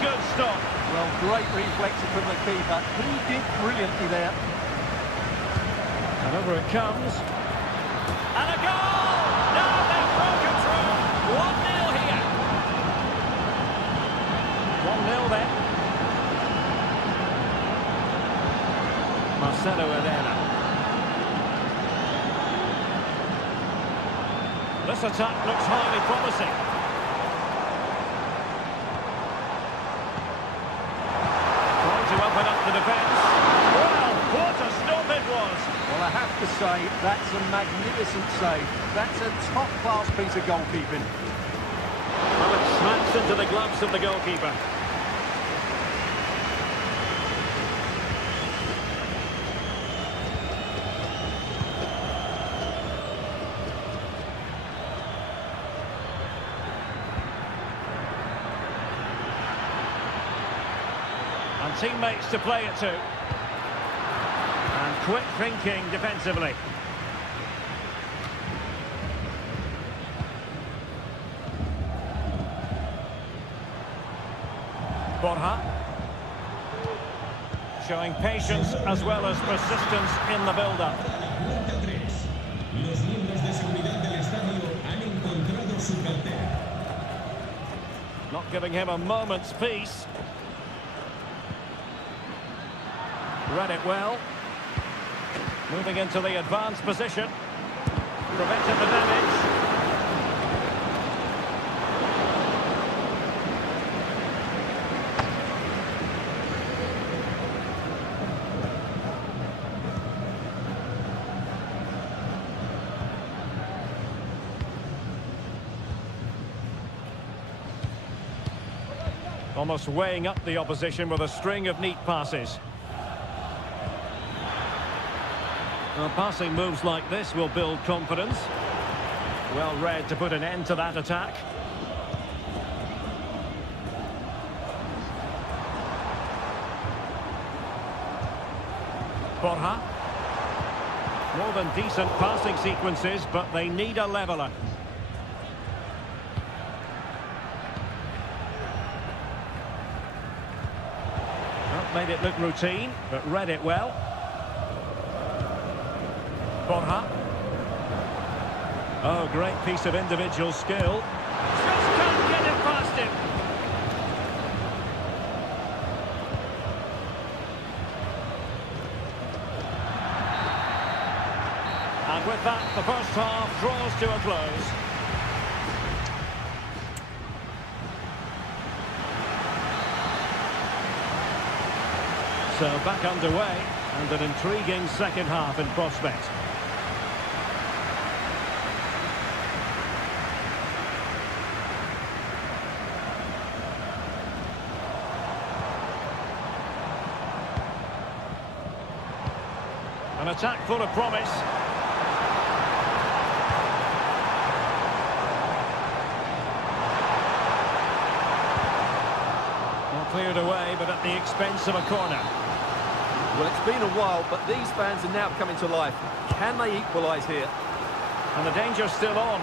Good stop. Well, great reflexes from the keeper. He did brilliantly there. And over it comes. And a goal! Now they've broken through. 1-0 here. 1-0 then. Marcelo Herrera. This attack looks highly promising. Open up the defence. Well, what a stop it was. Well, I have to say, that's a magnificent save. That's a top-class piece of goalkeeping. Well, it smacks into the gloves of the goalkeeper. And teammates to play it to. And quick thinking defensively. Borja. Showing patience as well as persistence in the build-up. Los miembros de seguridad del estadio han encontrado su cartera. Not giving him a moment's peace. Read it well. Moving into the advanced position. Prevented the damage. Almost weighing up the opposition with a string of neat passes. Well, passing moves like this will build confidence. Well read to put an end to that attack. Borja. More than decent passing sequences, but they need a leveller. Well, made it look routine, but read it well. Borja. Oh, great piece of individual skill. Just can't get it past him. And with that, the first half draws to a close. So back underway, and an intriguing second half in prospect. An attack full of promise. Cleared away, but at the expense of a corner. Well, it's been a while, but these fans are now coming to life. Can they equalise here? And the danger's still on.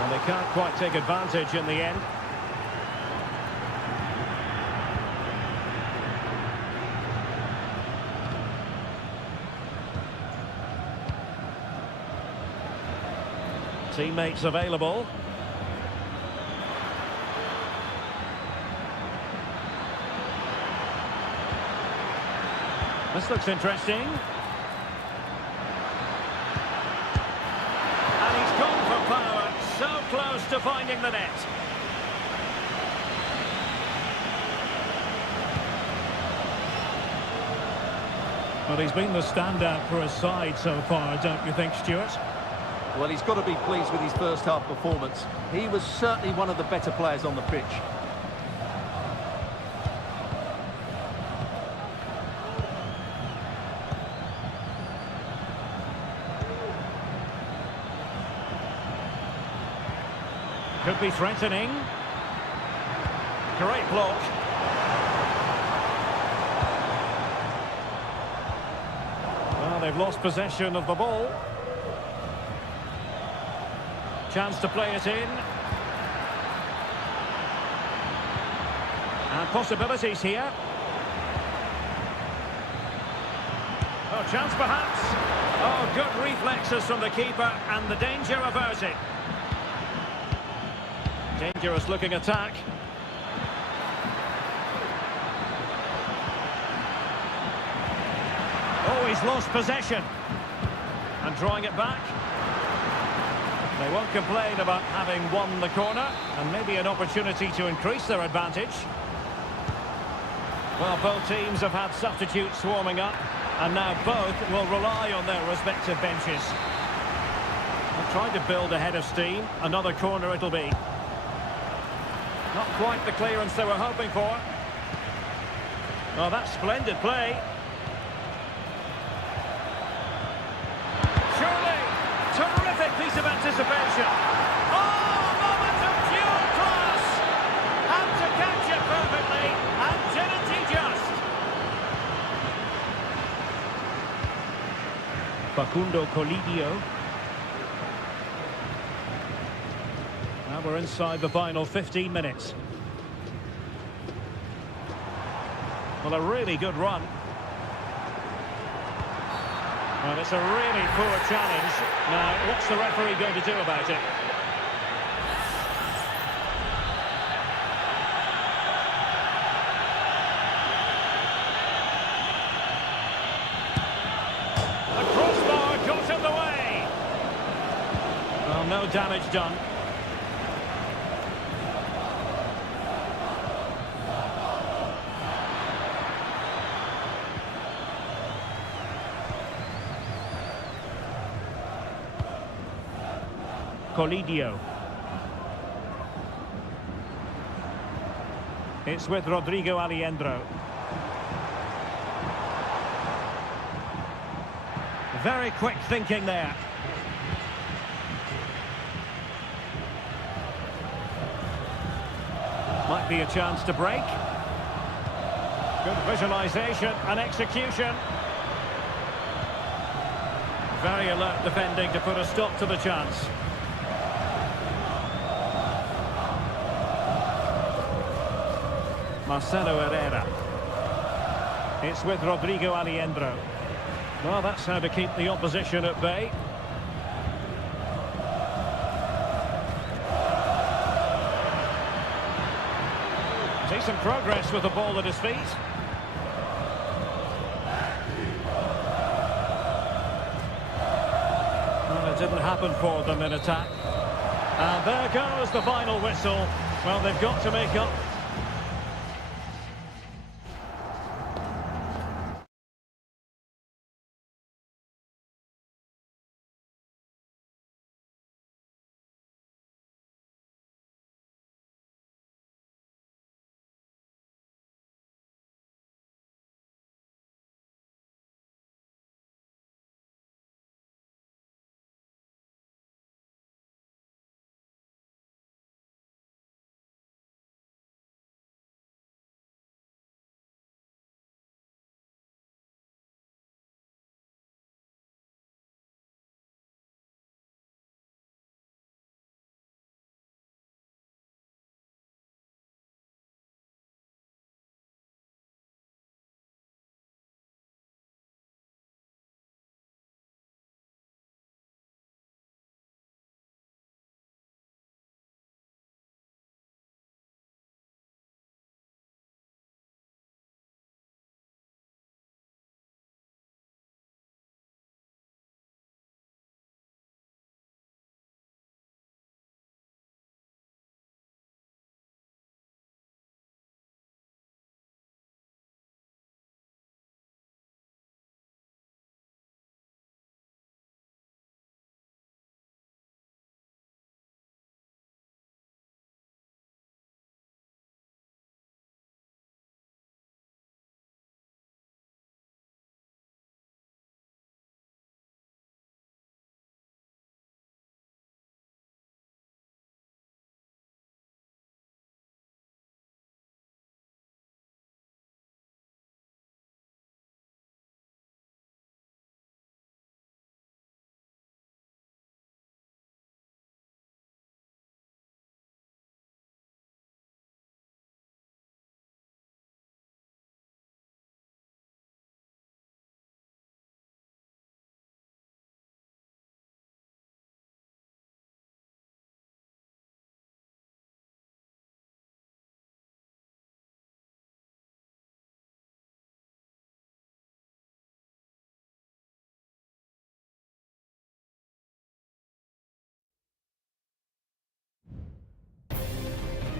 And they can't quite take advantage in the end. Teammates available. This looks interesting. And he's gone for power, so close to finding the net. Well, he's been the standout for his side so far, don't you think, Stuart? Well, he's got to be pleased with his first half performance. He was certainly one of the better players on the pitch. Could be threatening. Great block. Well, they've lost possession of the ball. Chance to play it in. And possibilities here. Oh, chance perhaps. Oh, good reflexes from the keeper, and the danger averted. Dangerous looking attack. Oh, he's lost possession. And drawing it back. They won't complain about having won the corner, and maybe an opportunity to increase their advantage. Well, both teams have had substitutes warming up, and now both will rely on their respective benches. They're trying to build a head of steam. Another corner it'll be. Not quite the clearance they were hoping for. Oh, that's splendid play. Surely, terrific piece of anticipation. Oh, moment of pure class. Had to catch it perfectly, and didn't he just? Facundo Colidio. Now we're inside the final 15 minutes. Well, a really good run. Well, it's a really poor challenge. Now, what's the referee going to do about it? The crossbar got in the way. Well, no damage done. Colidio. It's with Rodrigo Aliendro. Very quick thinking there. Might be a chance to break. Good visualization and execution. Very alert defending to put a stop to the chance. Marcelo Herrera. It's with Rodrigo Aliendro. Well, that's how to keep the opposition at bay. Decent progress with the ball at his feet. Well, it didn't happen for them in attack. And there goes the final whistle. Well, they've got to make up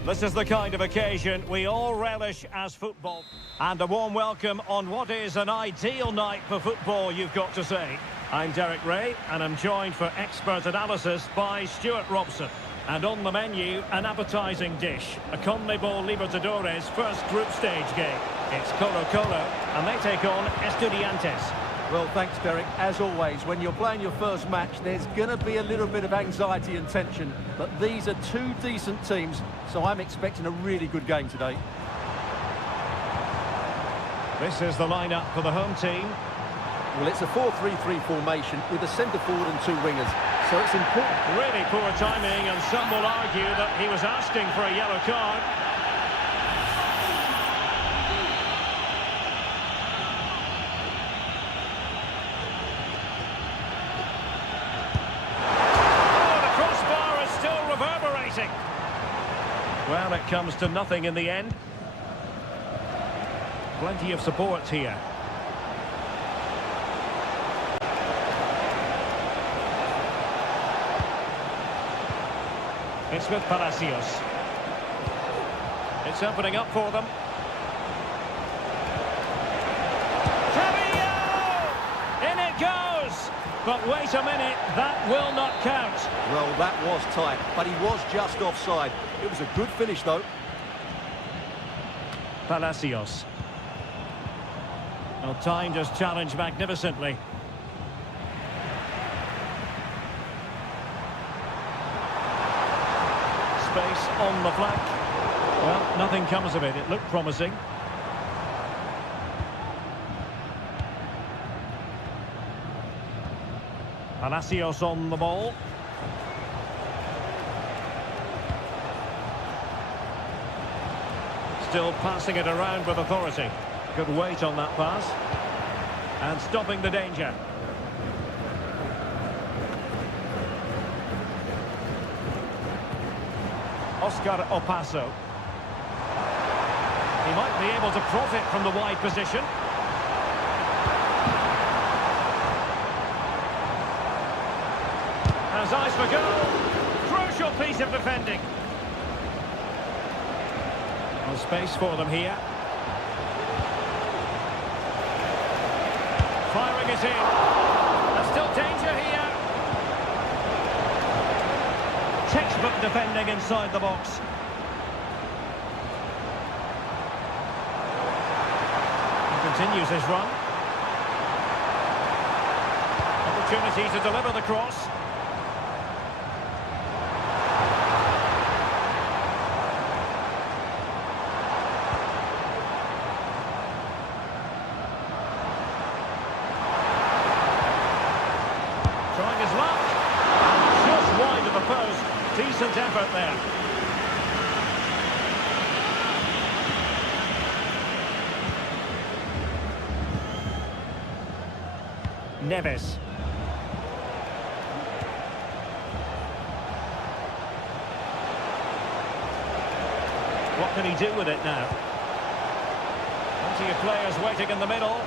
This is the kind of occasion we all relish as football. And a warm welcome on what is an ideal night for football, you've got to say. I'm Derek Ray, and I'm joined for expert analysis by Stuart Robson. And on the menu, an appetising dish, a CONMEBOL Libertadores first group stage game. It's Colo-Colo, and they take on Estudiantes. Well, thanks, Derek. As always, when you're playing your first match, there's going to be a little bit of anxiety and tension. But these are two decent teams, so I'm expecting a really good game today. This is the lineup for the home team. Well, it's a 4-3-3 formation with a centre forward and two wingers, so it's important. Really poor timing, and some will argue that he was asking for a yellow card. Well, it comes to nothing in the end. Plenty of support here. It's with Palacios. It's opening up for them. In it goes! But wait a minute, that will not count. Well, that was tight, but he was just offside. It was a good finish, though. Palacios. Well, timed his challenge magnificently. Space on the flank. Well, nothing comes of it. It looked promising. Palacios on the ball. Still passing it around with authority. Good weight on that pass. And stopping the danger. Oscar Opaso. He might be able to profit from the wide position. Has eyes for goal. Crucial piece of defending. No space for them here. Firing it in. There's still danger here. Textbook defending inside the box. He continues his run. Opportunity to deliver the cross. Trying his luck. Just wide of the post. Decent effort there. Neves. What can he do with it now? Plenty of players waiting in the middle.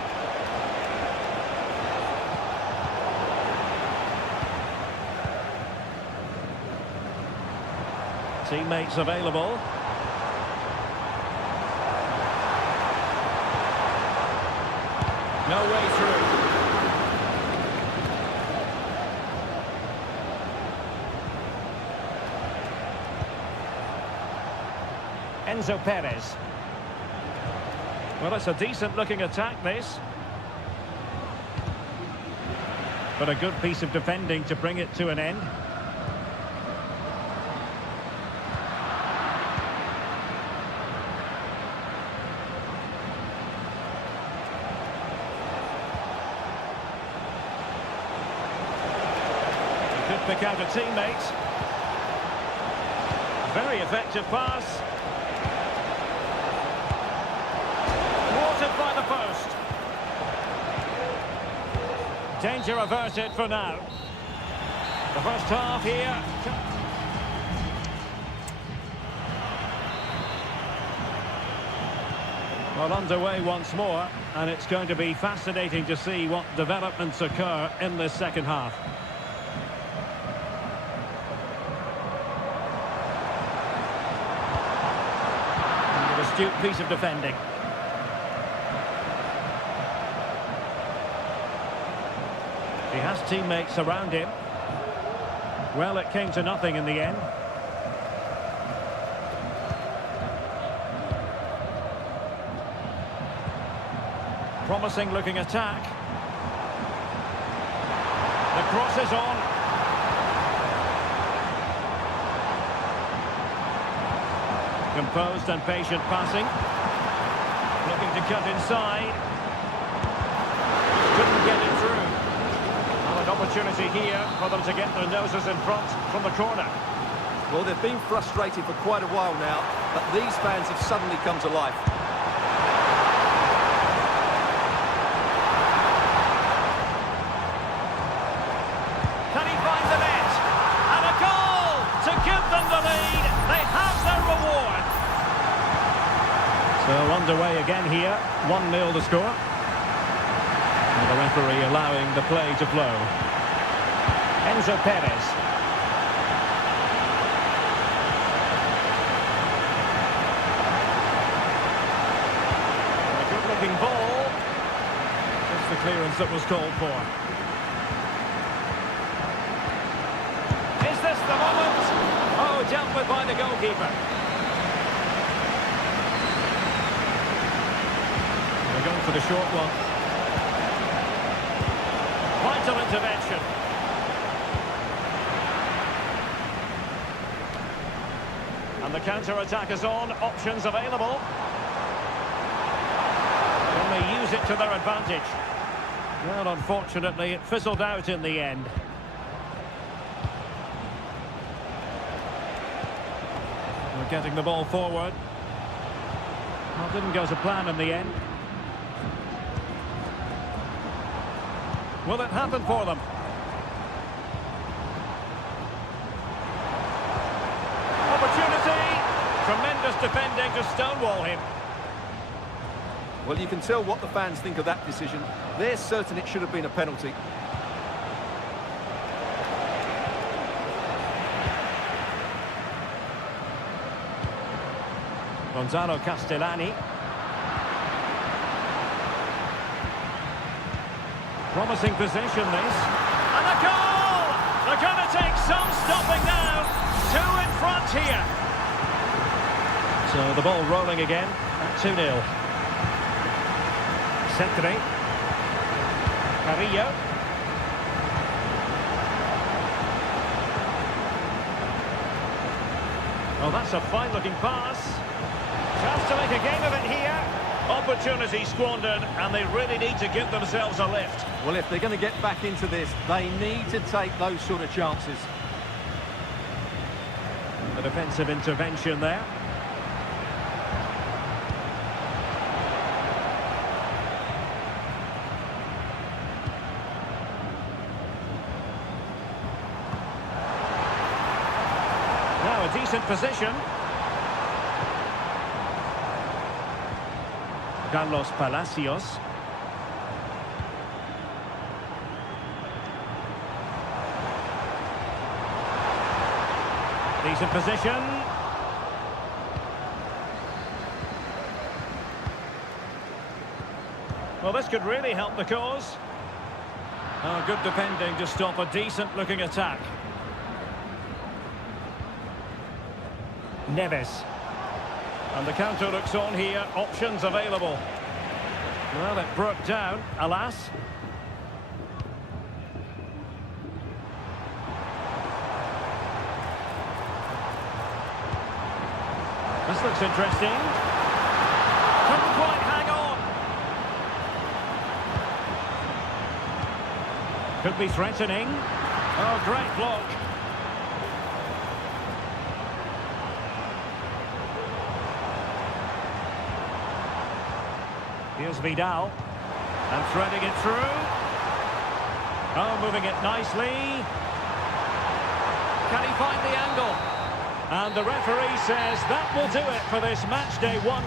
Teammates available. No way through. Enzo Perez. Well, it's a decent-looking attack, this. But a good piece of defending to bring it to an end. Pick out a teammate. Very effective pass. Thwarted by the post. Danger averted for now. The first half here. Well, underway once more, and it's going to be fascinating to see what developments occur in this second half. astute piece of defending. He has teammates around him. Well, it came to nothing in the end. Promising looking attack. The cross is on. Composed and patient passing. Looking to cut inside. Couldn't get it through. Well, an opportunity here for them to get their noses in front from the corner. Well, they've been frustrated for quite a while now, but these fans have suddenly come to life. Can he find the net? And a goal to give them the lead. They have their reward. So underway again here. 1-0 the score. And the referee allowing the play to flow. Enzo Perez. A good-looking ball. Just the clearance that was called for. Is this the moment? Oh, dealt with by the goalkeeper. They're going for the short one. Vital intervention. And the counter-attack is on. Options available. Can they use it to their advantage? Well, unfortunately, it fizzled out in the end. They're getting the ball forward. Well, didn't go to plan in the end. Will it happen for them? Opportunity! Tremendous defending to stonewall him. Well, you can tell what the fans think of that decision. They're certain it should have been a penalty. Gonzalo Castellani. Promising position this. And a goal! They're going to take some stopping now. 2 in front here. So the ball rolling again at 2-0. Centre. Carrillo. Oh, that's a fine-looking pass. Chance to make a game of it here. Opportunity squandered, and they really need to give themselves a lift. Well, if they're going to get back into this, they need to take those sort of chances. The defensive intervention there. Now a decent position. Carlos Palacios. Decent position. Well, this could really help the cause. Oh, good defending to stop a decent-looking attack. Neves. And the counter looks on here. Options available. Well, it broke down, alas. This looks interesting. Couldn't quite hang on. Could be threatening. Oh, great block. Here's Vidal. And threading it through. Oh, moving it nicely. Can he find the angle? And the referee says that will do it for this match day 1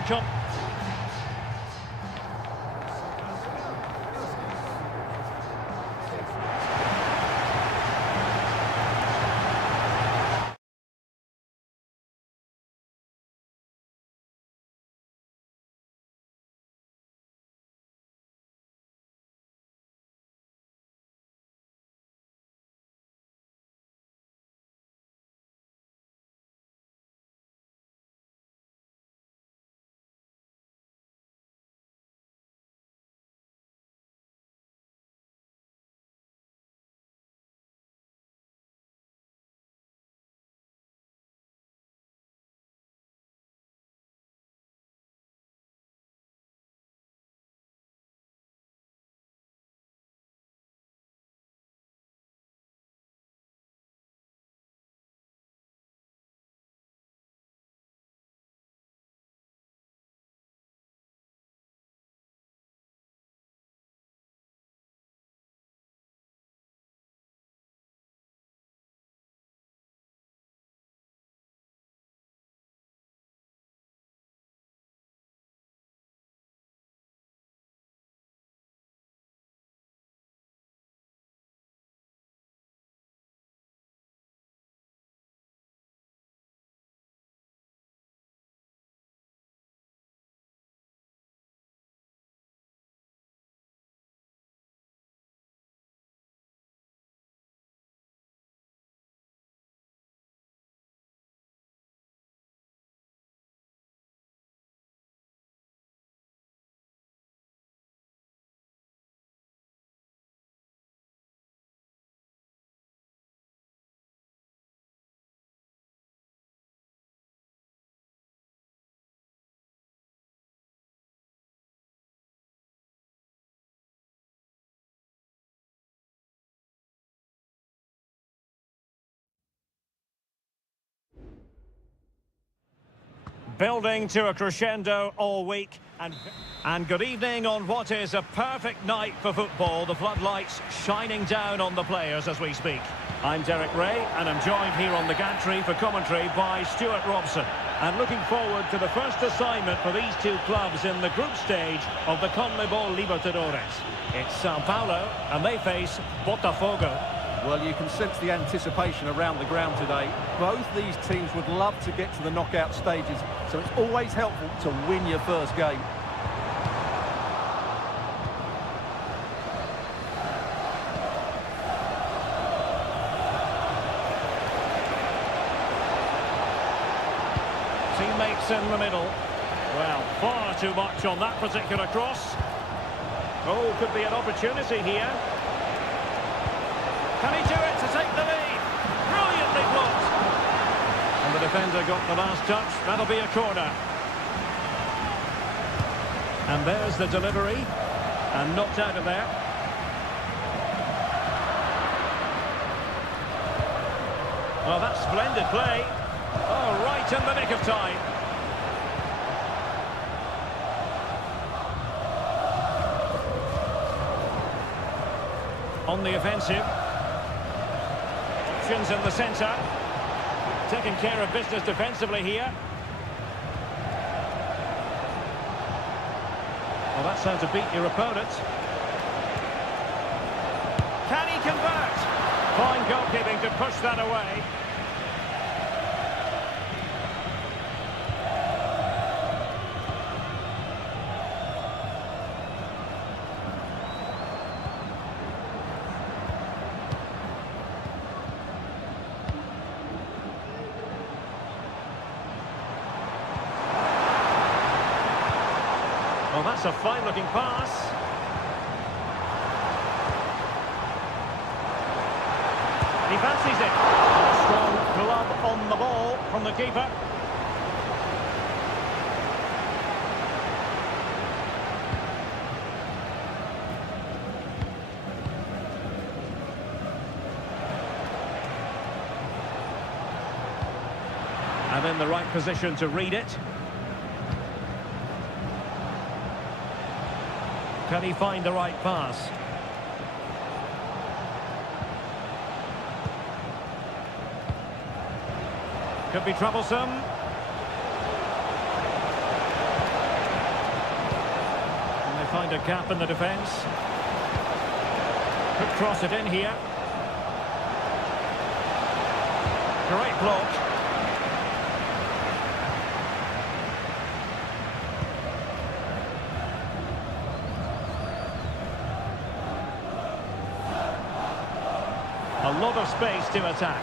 Building to a crescendo all week. And good evening on what is a perfect night for football. The floodlights shining down on the players as we speak. I'm Derek Ray, and I'm joined here on the gantry for commentary by Stuart Robson. And looking forward to the first assignment for these two clubs in the group stage of the CONMEBOL Libertadores. It's Sao Paulo, and they face Botafogo. Well, you can sense the anticipation around the ground today. Both these teams would love to get to the knockout stages, so it's always helpful to win your first game. Teammates in the middle. Well, far too much on that particular cross. Oh, could be an opportunity here. Can he do it to take the lead? Brilliantly blocked. And the defender got the last touch. That'll be a corner. And there's the delivery. And knocked out of there. Oh, that's splendid play. Oh, right in the nick of time. On the offensive. Options in the centre. Taking care of business defensively here. Well, that's how to beat your opponent. Can he convert? Fine goalkeeping to push that away. Well, that's a fine-looking pass. He fancies it. A strong glove on the ball from the keeper. And in the right position to read it. Can he find the right pass? Could be troublesome. And they find a gap in the defence. Could cross it in here. Great block. A lot of space to attack.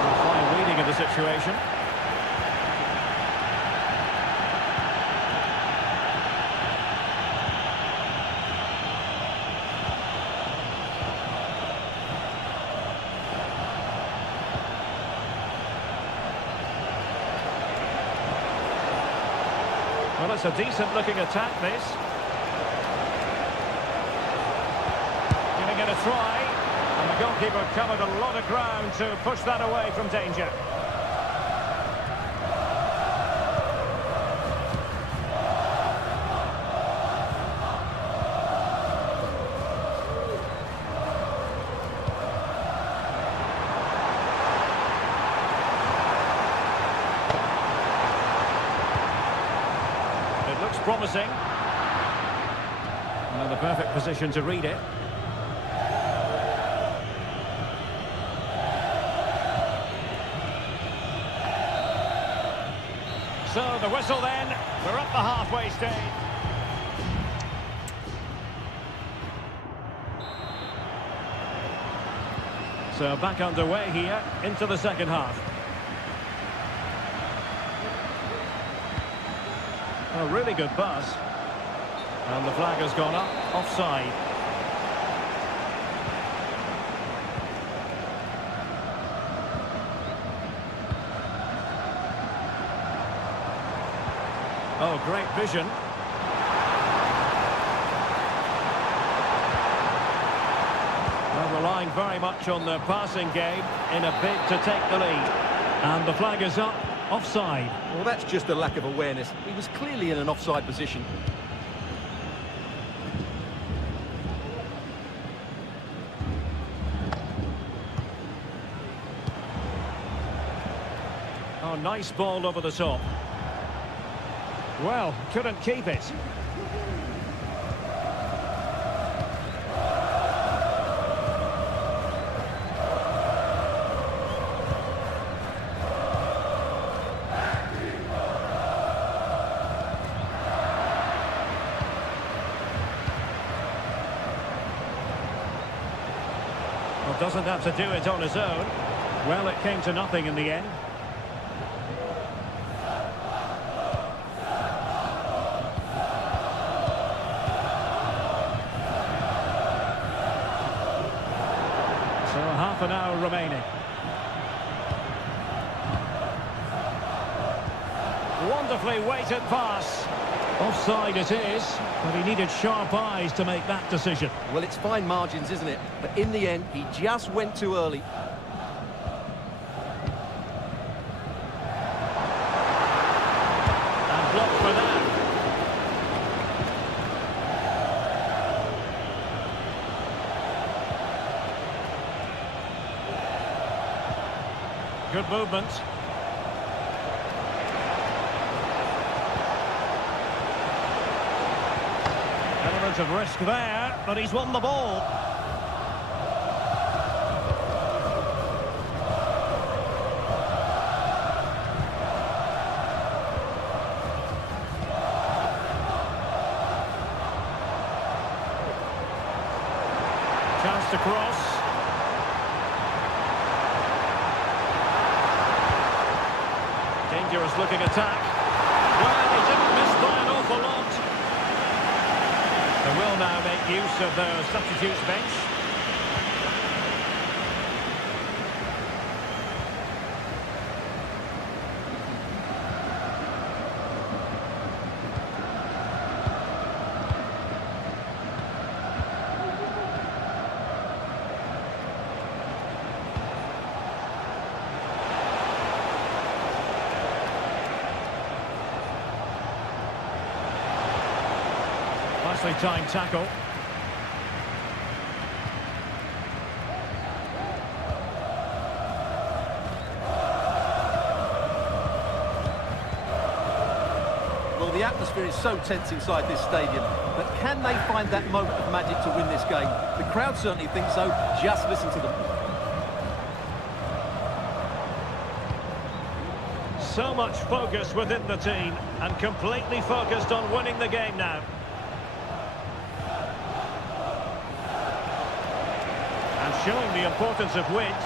A fine reading of the situation. Well, it's a decent-looking attack, this. Giving it a try, and the goalkeeper covered a lot of ground to push that away from danger. It looks promising. And the perfect position to read it. So the whistle then, we're up the halfway stage. So back underway here, into the second half. A really good pass. And the flag has gone up, offside. Oh, great vision. Well, relying very much on their passing game in a bid to take the lead. And the flag is up, Offside. Well, that's just a lack of awareness. He was clearly in an offside position. Oh, nice ball over the top. Well, couldn't keep it. Well, doesn't have to do it on his own. Well, it came to nothing in the end. So half an hour remaining. Wonderfully weighted pass. Offside it is, but he needed sharp eyes to make that decision. Well, it's fine margins, isn't it? But in the end, he just went too early. And blocked for that. Good movement. Element of risk there, but he's won the ball. Chance to cross. Dangerous looking attack. Well, he didn't miss by an awful lot. They will now make use of their substitutes bench. Nicely timed tackle. Well, the atmosphere is so tense inside this stadium, but can they find that moment of magic to win this game? The crowd certainly thinks so. Just listen to them. So much focus within the team, and completely focused on winning the game now. And showing the importance of wit.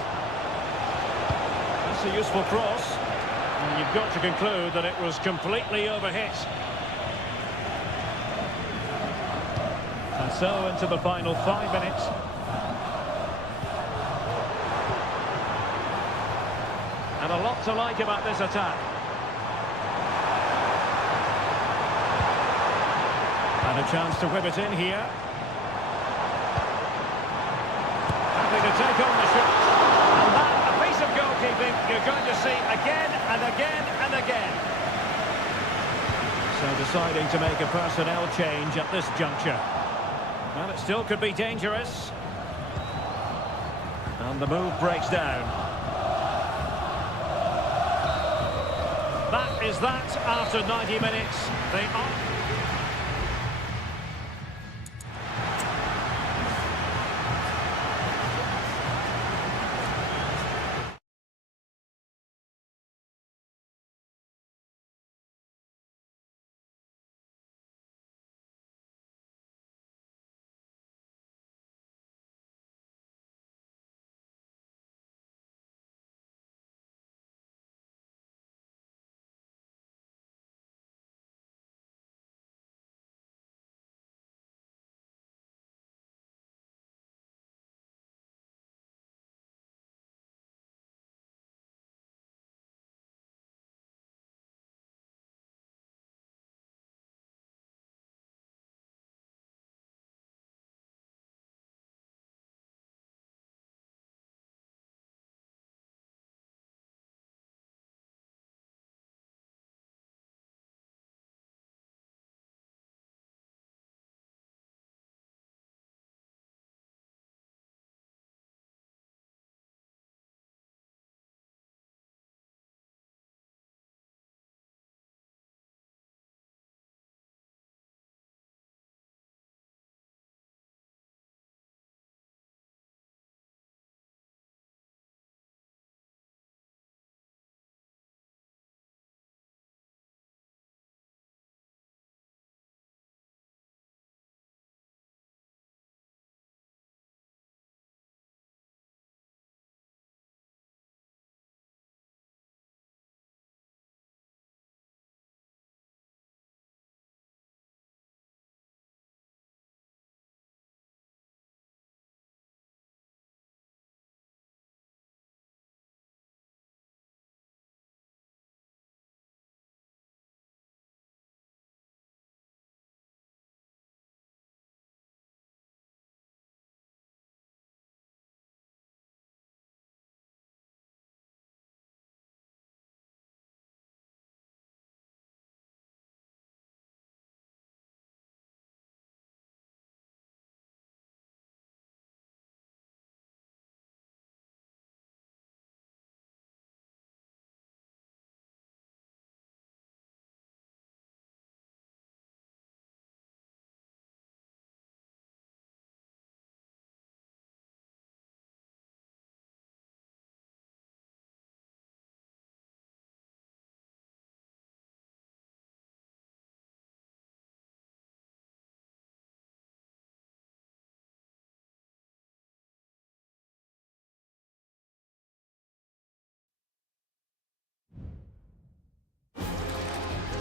That's a useful cross. And you've got to conclude that it was completely overhit. And so into the final 5 minutes. And a lot to like about this attack. And a chance to whip it in here. Happy to take on the shot. And that, a piece of goalkeeping you're going to see again and again and again. So deciding to make a personnel change at this juncture. Well, it still could be dangerous. And the move breaks down. That is that after 90 minutes. They are...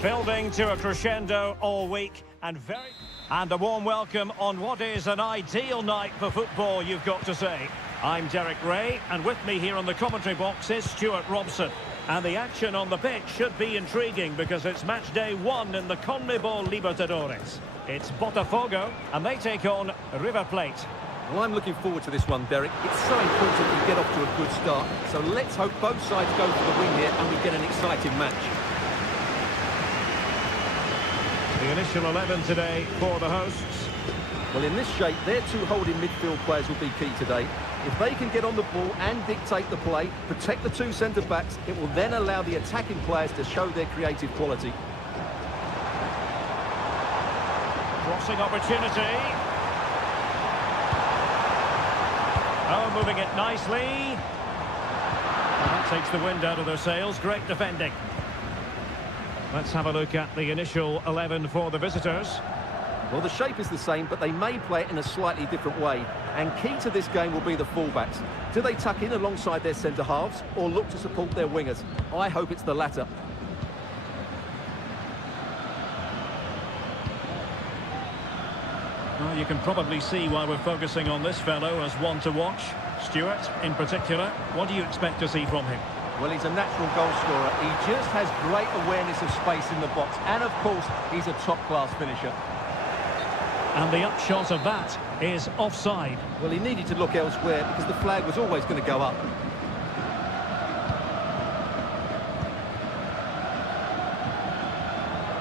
Building to a crescendo all week and a warm welcome on what is an ideal night for football, you've got to say. I'm Derek Ray, and with me here on the commentary box is Stuart Robson. And the action on the pitch should be intriguing because it's match day 1 in the CONMEBOL Libertadores. It's Botafogo, and they take on River Plate. Well, I'm looking forward to this one, Derek. It's so important we get off to a good start. So let's hope both sides go for the win here and we get an exciting match. The initial 11 today for the hosts. Well, in this shape, their two holding midfield players will be key today. If they can get on the ball and dictate the play, protect the two centre-backs, it will then allow the attacking players to show their creative quality. Crossing opportunity. Oh, moving it nicely. Well, that takes the wind out of their sails. Great defending. Let's have a look at the initial 11 for the visitors. Well, the shape is the same, but they may play it in a slightly different way. And key to this game will be the fullbacks. Do they tuck in alongside their centre-halves or look to support their wingers? I hope it's the latter. Well, you can probably see why we're focusing on this fellow as one to watch. Stuart, in particular, what do you expect to see from him? Well, he's a natural goal scorer. He just has great awareness of space in the box. And, of course, he's a top-class finisher. And the upshot of that is offside. Well, he needed to look elsewhere because the flag was always going to go up.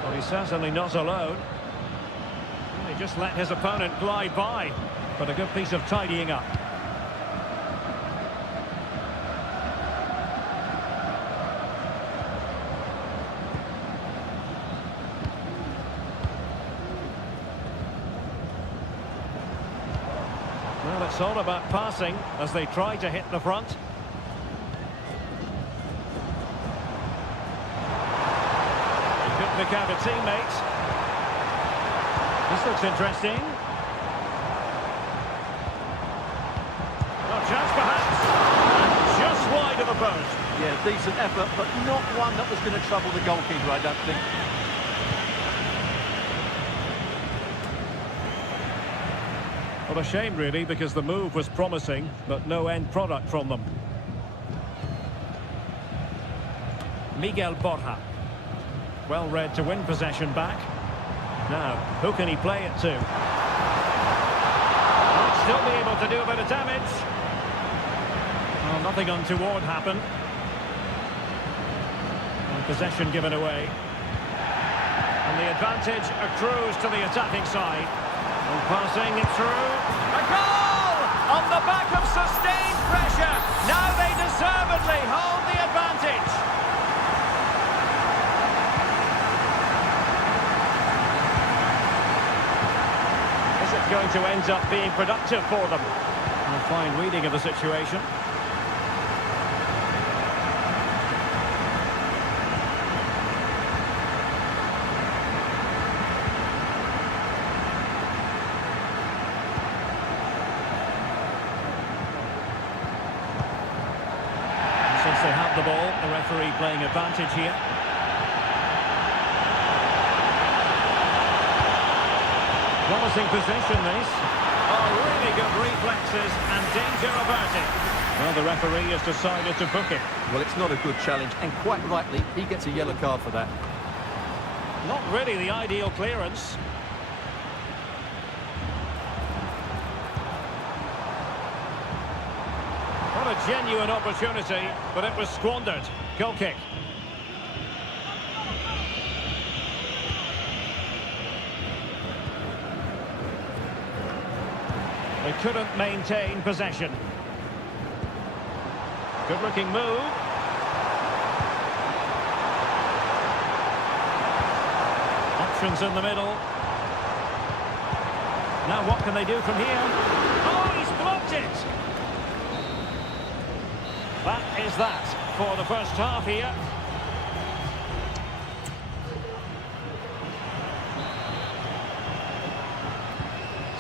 Well, he's certainly not alone. He just let his opponent glide by. But a good piece of tidying up. Well, it's all about passing as they try to hit the front. He could pick out a teammate. This looks interesting. Well, chance perhaps. Just wide of the post. Yeah, decent effort, but not one that was going to trouble the goalkeeper, I don't think. Well, a shame, really, because the move was promising, but no end product from them. Miguel Borja. Well read to win possession back. Now, who can he play it to? Might still be able to do a bit of damage. Well, nothing untoward happened. And possession given away. And the advantage accrues to the attacking side. And passing it through. A goal! On the back of sustained pressure. Now they deservedly hold the advantage. Is it going to end up being productive for them? A fine reading of the situation. Since they have the ball, the referee playing advantage here. Promising position, this. Oh, really good reflexes and danger averted. Well, the referee has decided to book it. Well, it's not a good challenge, and quite rightly, he gets a yellow card for that. Not really the ideal clearance. What a genuine opportunity, but it was squandered. Goal kick. They couldn't maintain possession. Good-looking move. Options in the middle. Now what can they do from here? Oh, he's blocked it! That is that for the first half here.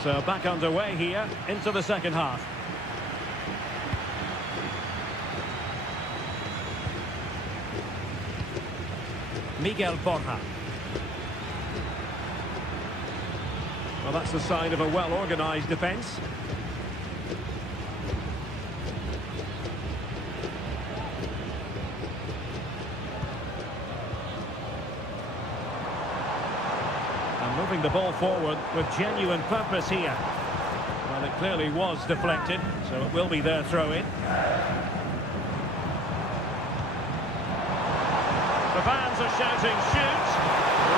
So back underway here into the second half. Miguel Borja. Well, that's a sign of a well-organised defence. And moving the ball forward with genuine purpose here. Well, it clearly was deflected, so it will be their throw-in. The fans are shouting, shoot!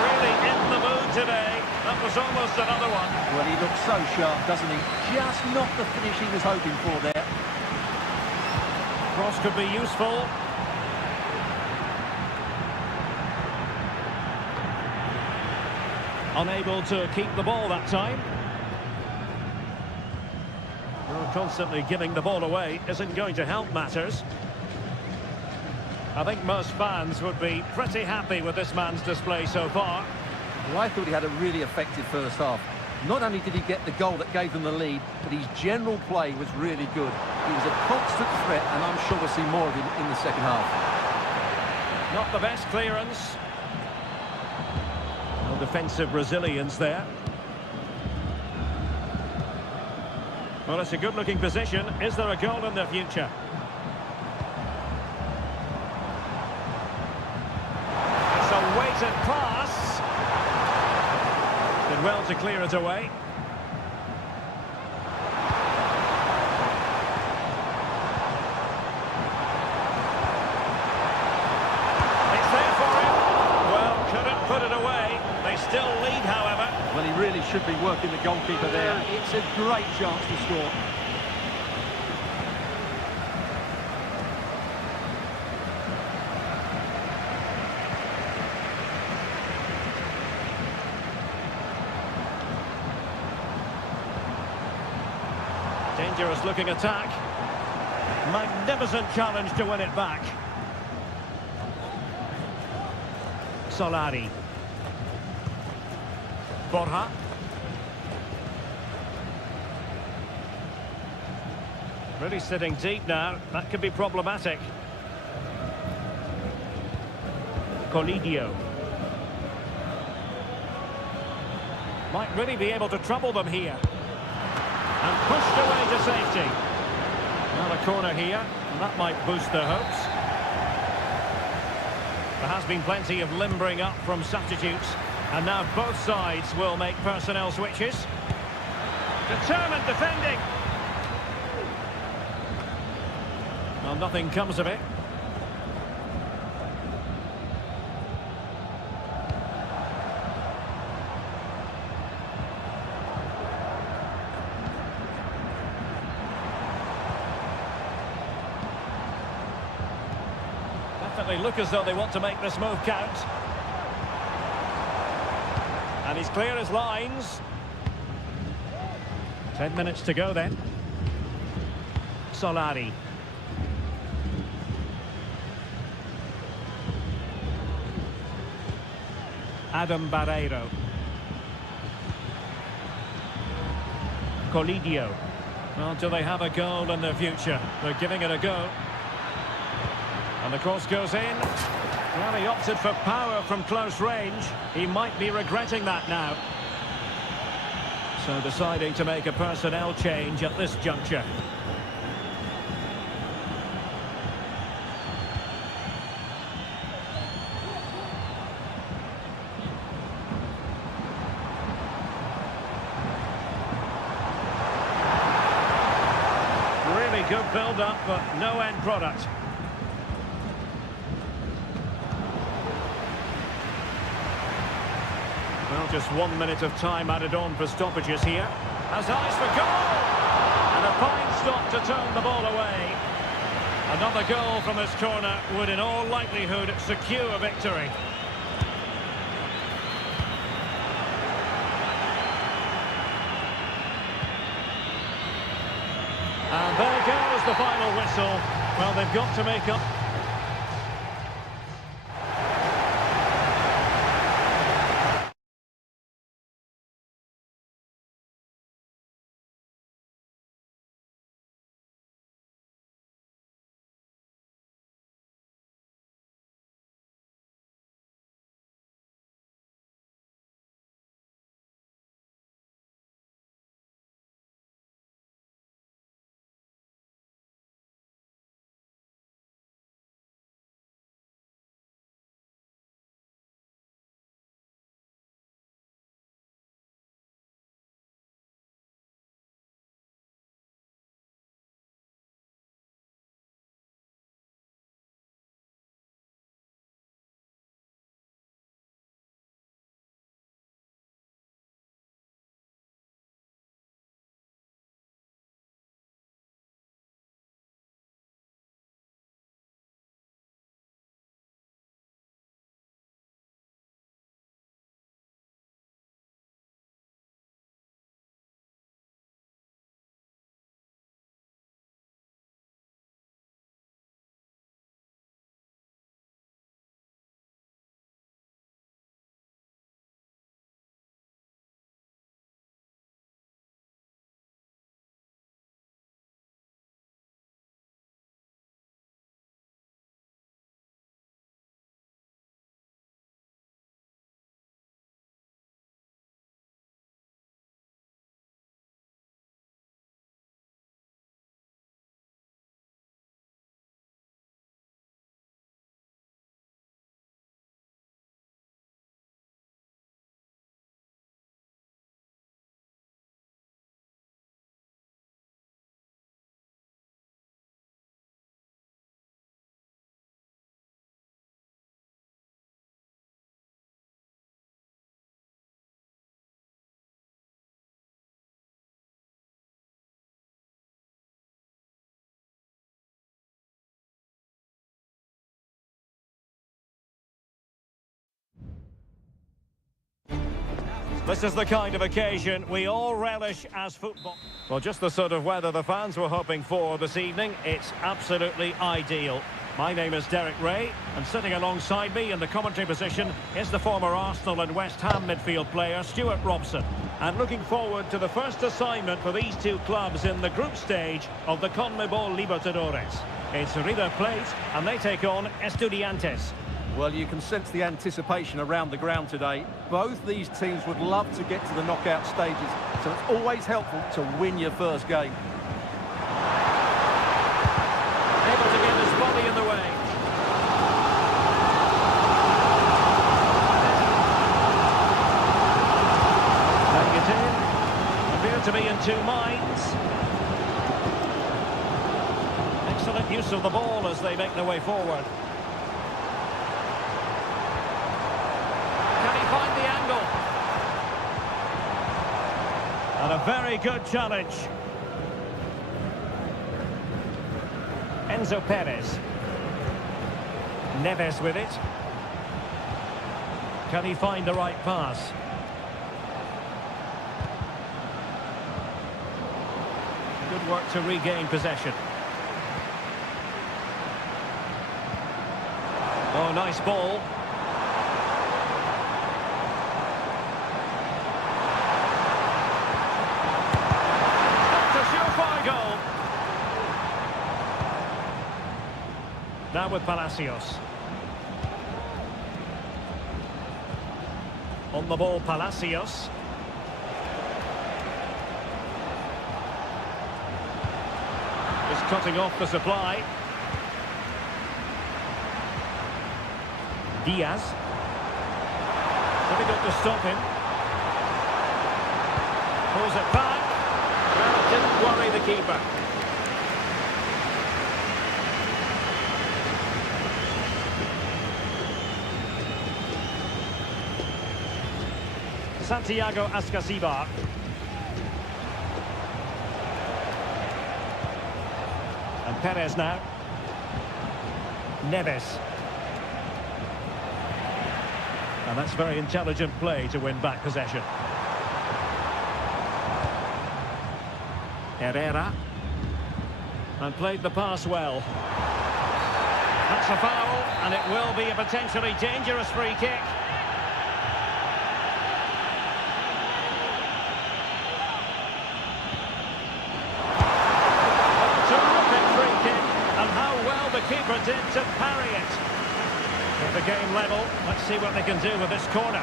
Really in the mood today. That was almost another one. Well, he looks so sharp, doesn't he? Just not the finish he was hoping for there. Cross could be useful. Unable to keep the ball that time. Well, constantly giving the ball away isn't going to help matters. I think most fans would be pretty happy with this man's display so far. Well, I thought he had a really effective first half. Not only did he get the goal that gave them the lead, but his general play was really good. He was a constant threat, and I'm sure we'll see more of him in the second half. Not the best clearance. No defensive resilience there. Well, it's a good-looking position. Is there a goal in the future? It's a weighted pass. Did well to clear it away. It's there for him. Well, couldn't put it away. They still lead, however. Well, he really should be working the goalkeeper there. It's a great chance to score. Dangerous looking attack. Magnificent challenge to win it back. Solari. Borja. Really sitting deep now. That could be problematic. Colidio. Might really be able to trouble them here. And pushed away to safety. Now a corner here, and that might boost their hopes. There has been plenty of limbering up from substitutes, and now both sides will make personnel switches. Determined defending. Well, nothing comes of it. Definitely look as though they want to make this move count. And he's clear as lines. 10 minutes to go then. Solari. Adam Barreiro. Colidio. Well, do they have a goal in their future? They're giving it a go. And the cross goes in. Well, he opted for power from close range. He might be regretting that now. So deciding to make a personnel change at this juncture. Really good build-up, but no end product. Well, just 1 minute of time added on for stoppages here. Has eyes for goal! And a fine stop to turn the ball away. Another goal from this corner would in all likelihood secure a victory. And there goes the final whistle. Well, they've got to make up. This is the kind of occasion we all relish as football. Well, just the sort of weather the fans were hoping for this evening. It's absolutely ideal. My name is Derek Ray, and sitting alongside me in the commentary position is the former Arsenal and West Ham midfield player Stuart Robson. And looking forward to the first assignment for these two clubs in the group stage of the CONMEBOL Libertadores. It's River Plate, and they take on Estudiantes. Well, you can sense the anticipation around the ground today. Both these teams would love to get to the knockout stages, so it's always helpful to win your first game. Able to get his body in the way. Playing it in. Appear to be in two minds. Excellent use of the ball as they make their way forward. Can he find the angle? And a very good challenge. Enzo Perez. Neves with it. Can he find the right pass? Good work to regain possession. Oh, nice ball. That's a surefire goal. Now with Palacios. On the ball, Palacios. Just cutting off the supply. Diaz. Difficult to stop him. Pulls it back. Well, it didn't worry the keeper. Santiago Ascasibar. And Perez now. Neves. And that's very intelligent play to win back possession. Herrera. And played the pass well. That's a foul, and it will be a potentially dangerous free kick. The keeper did to parry it. With the game level, let's see what they can do with this corner.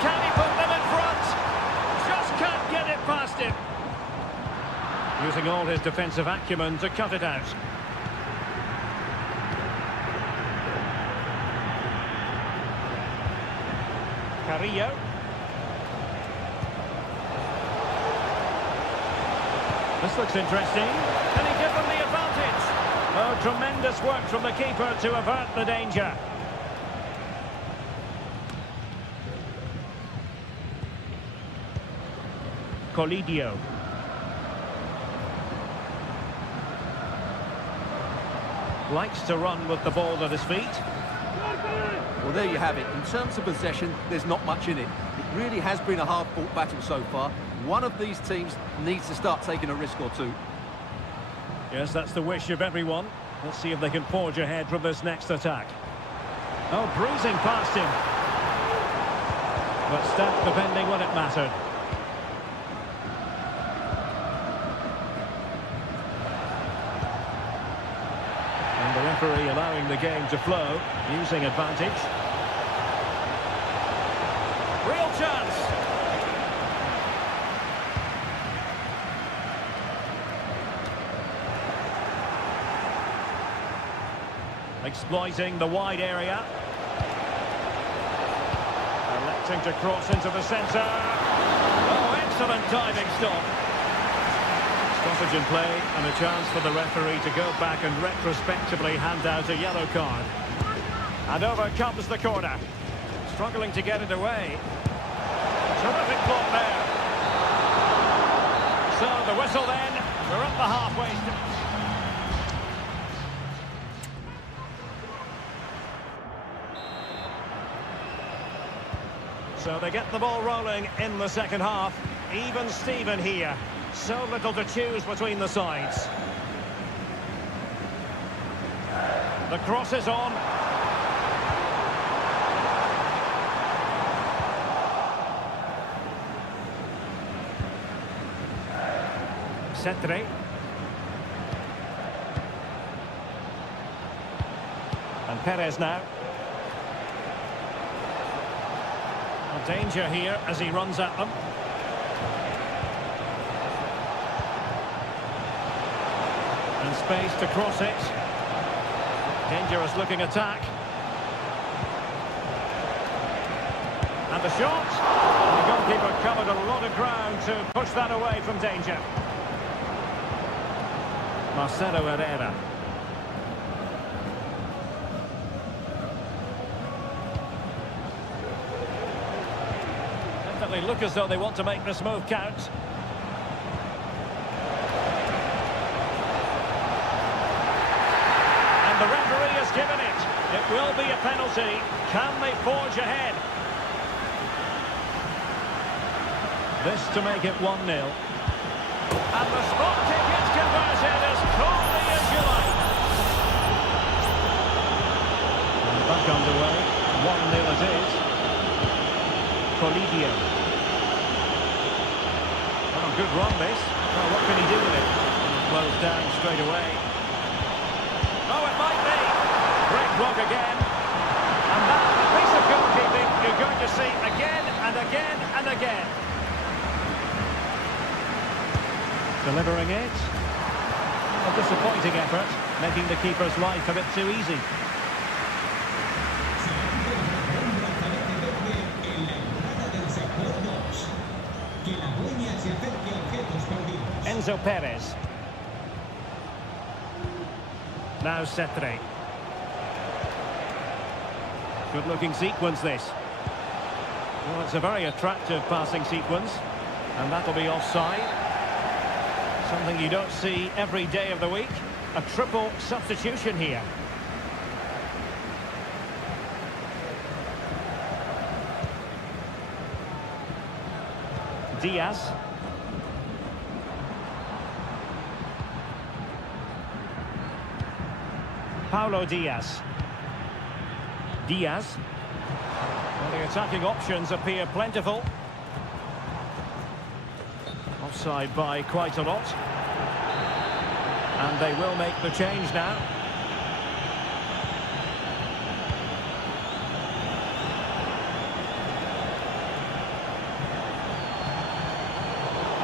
Can he put them in front? Just can't get it past him. Using all his defensive acumen to cut it out. Carrillo. This looks interesting. Can he give them the advantage? Oh, tremendous work from the keeper to avert the danger. Colidio. Likes to run with the ball at his feet. Well, there you have it. In terms of possession, there's not much in it. It really has been a hard-fought battle so far. One of these teams needs to start taking a risk or two. Yes, that's the wish of everyone. Let's see if they can forge ahead from this next attack. Oh, bruising past him. But step defending when it mattered. And the referee allowing the game to flow, using advantage. Real chance. Exploiting the wide area. Electing to cross into the centre. Oh, excellent diving stop. Stoppage in play and a chance for the referee to go back and retrospectively hand out a yellow card. And over comes the corner. Struggling to get it away. Terrific block there. So the whistle then. We're at the halfway stage. So they get the ball rolling in the second half. Even Steven here. So little to choose between the sides. The cross is on. Cetre. And Perez now. A danger here as he runs at them. And space to cross it. Dangerous looking attack. And the shot. The goalkeeper covered a lot of ground to push that away from danger. Marcelo Herrera. Definitely look as though they want to make this move count. And the referee has given it. It will be a penalty. Can they forge ahead? This to make it 1-0. And the spot kick is converted as coldly as you like. And back underway. 1-0 it is. Colidio. Oh, good run this. Well, what can he do with it? Closed down straight away. Oh, it might be. Great block again. And that piece of goalkeeping you're going to see again and again and again. Delivering it. A disappointing effort, making the keeper's life a bit too easy. Enzo Perez. Now Cetre. Good looking sequence this. Well, it's a very attractive passing sequence. And that'll be offside. Something you don't see every day of the week. A triple substitution here. Diaz. Paulo Diaz. Diaz. Well, the attacking options appear plentiful. Offside by quite a lot. And they will make the change now.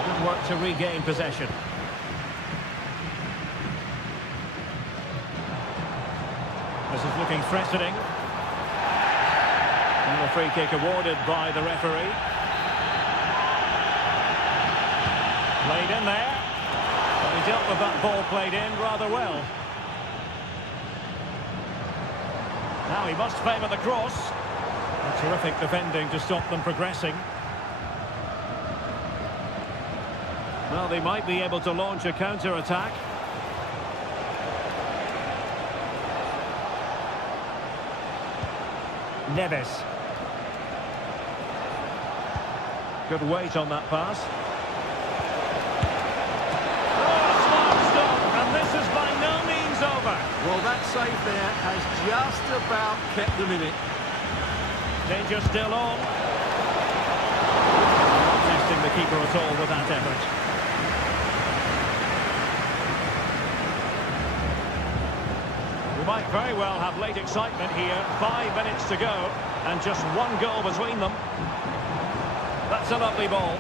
Good work to regain possession. This is looking threatening. And the free kick awarded by the referee. Played in there. But he dealt with that ball played in rather well. Now he must favour the cross. A terrific defending to stop them progressing. Well, they might be able to launch a counter-attack. Neves. Good weight on that pass. Well, that save there has just about kept them in it. Danger still on. Not testing the keeper at all with that effort. We might very well have late excitement here. 5 minutes to go and just one goal between them. That's a lovely ball.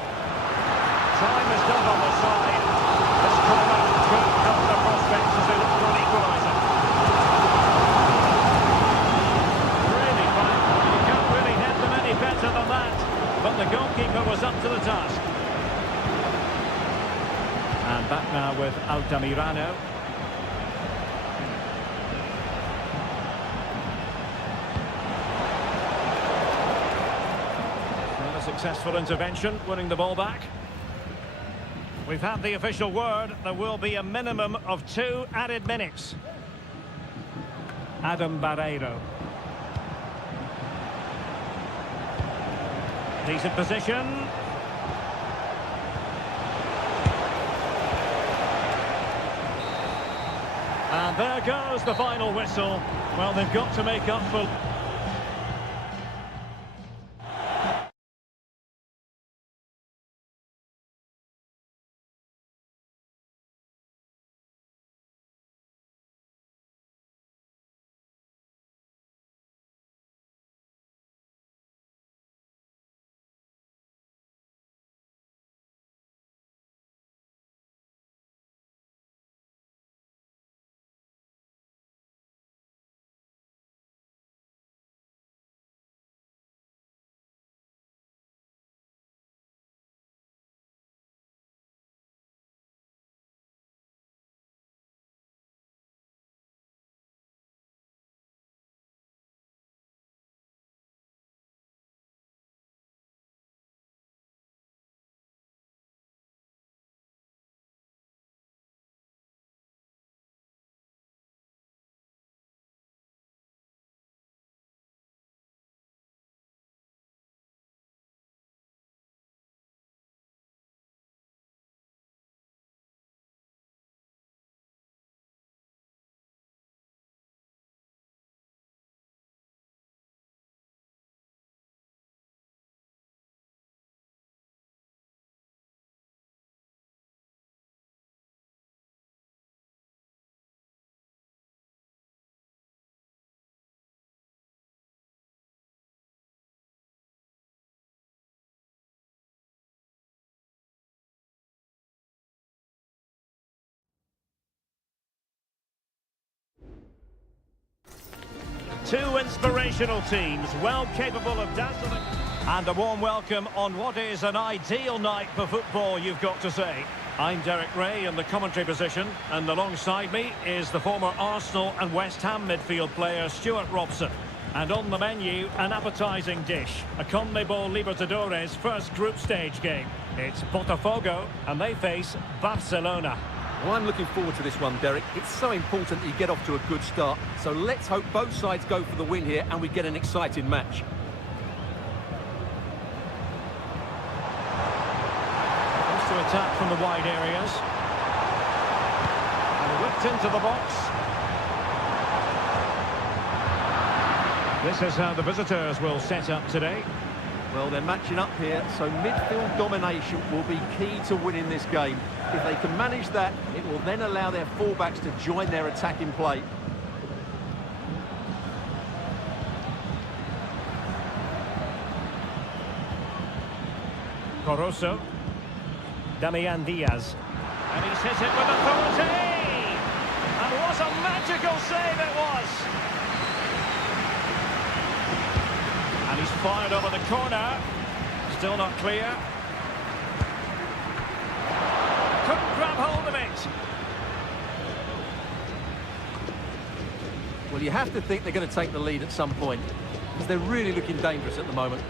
Time is done on the side. This corner could help the prospects as they look for an equaliser. Better than that, but the goalkeeper was up to the task. And back now with Altamirano. And a successful intervention, winning the ball back. We've had the official word. There will be a minimum of 2 added minutes. Adam Barreiro. Decent position. And there goes the final whistle. Well, they've got to make up for... Two inspirational teams, well capable of dazzling. And a warm welcome on what is an ideal night for football, you've got to say. I'm Derek Ray in the commentary position, and alongside me is the former Arsenal and West Ham midfield player Stuart Robson. And on the menu, an appetising dish, a CONMEBOL Libertadores first group stage game. It's Botafogo, and they face Barcelona. Well, I'm looking forward to this one, Derek. It's so important that you get off to a good start. So let's hope both sides go for the win here and we get an exciting match. Wants to attack from the wide areas. And whipped into the box. This is how the visitors will set up today. Well, they're matching up here, so midfield domination will be key to winning this game. If they can manage that, it will then allow their fullbacks to join their attacking play. Coroso. Damian Diaz. And he's hit it with authority! And what a magical save it was! And he's fired over the corner. Still not clear. Couldn't grab hold of it. Well, you have to think they're going to take the lead at some point, because they're really looking dangerous at the moment.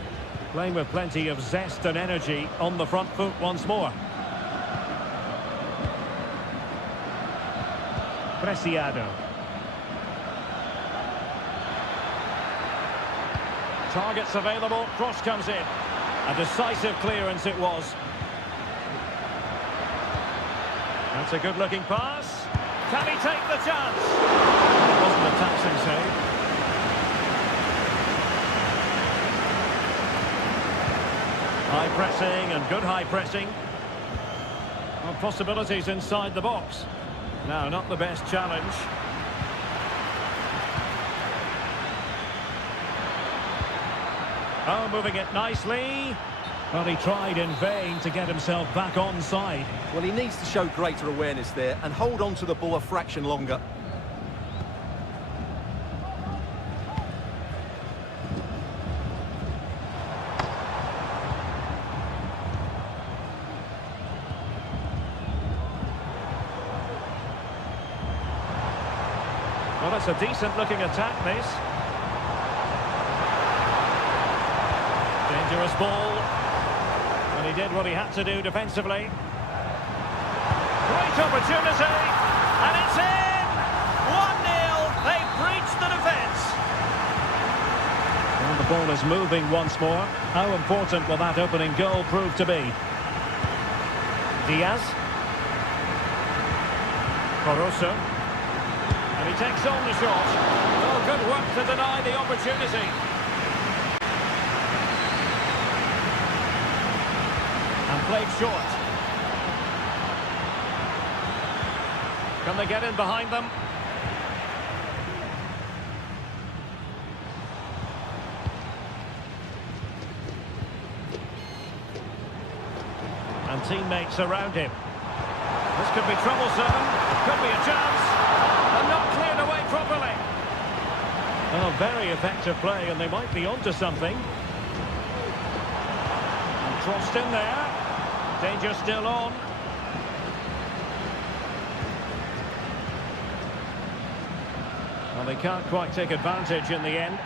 Playing with plenty of zest and energy on the front foot once more. Preciado. Targets available, cross comes in. A decisive clearance it was. That's a good-looking pass. Can he take the chance? It wasn't a taxing save. High pressing and good high pressing. Well, possibilities inside the box. No, not the best challenge. Oh, moving it nicely. Well, he tried in vain to get himself back onside. Well, he needs to show greater awareness there and hold on to the ball a fraction longer. Well, that's a decent-looking attack, this. Dangerous ball. And he did what he had to do defensively. Great opportunity. And it's in! 1-0. They breached the defence. Well, the ball is moving once more. How important will that opening goal prove to be? Diaz. Caruso. And he takes on the shot. Oh, good work to deny the opportunity. And played short. Can they get in behind them? And teammates around him. This could be troublesome. Could be a chance. And not cleared away properly. Oh, very effective play, and they might be onto something. And crossed in there. Danger still on. Well, they can't quite take advantage in the end.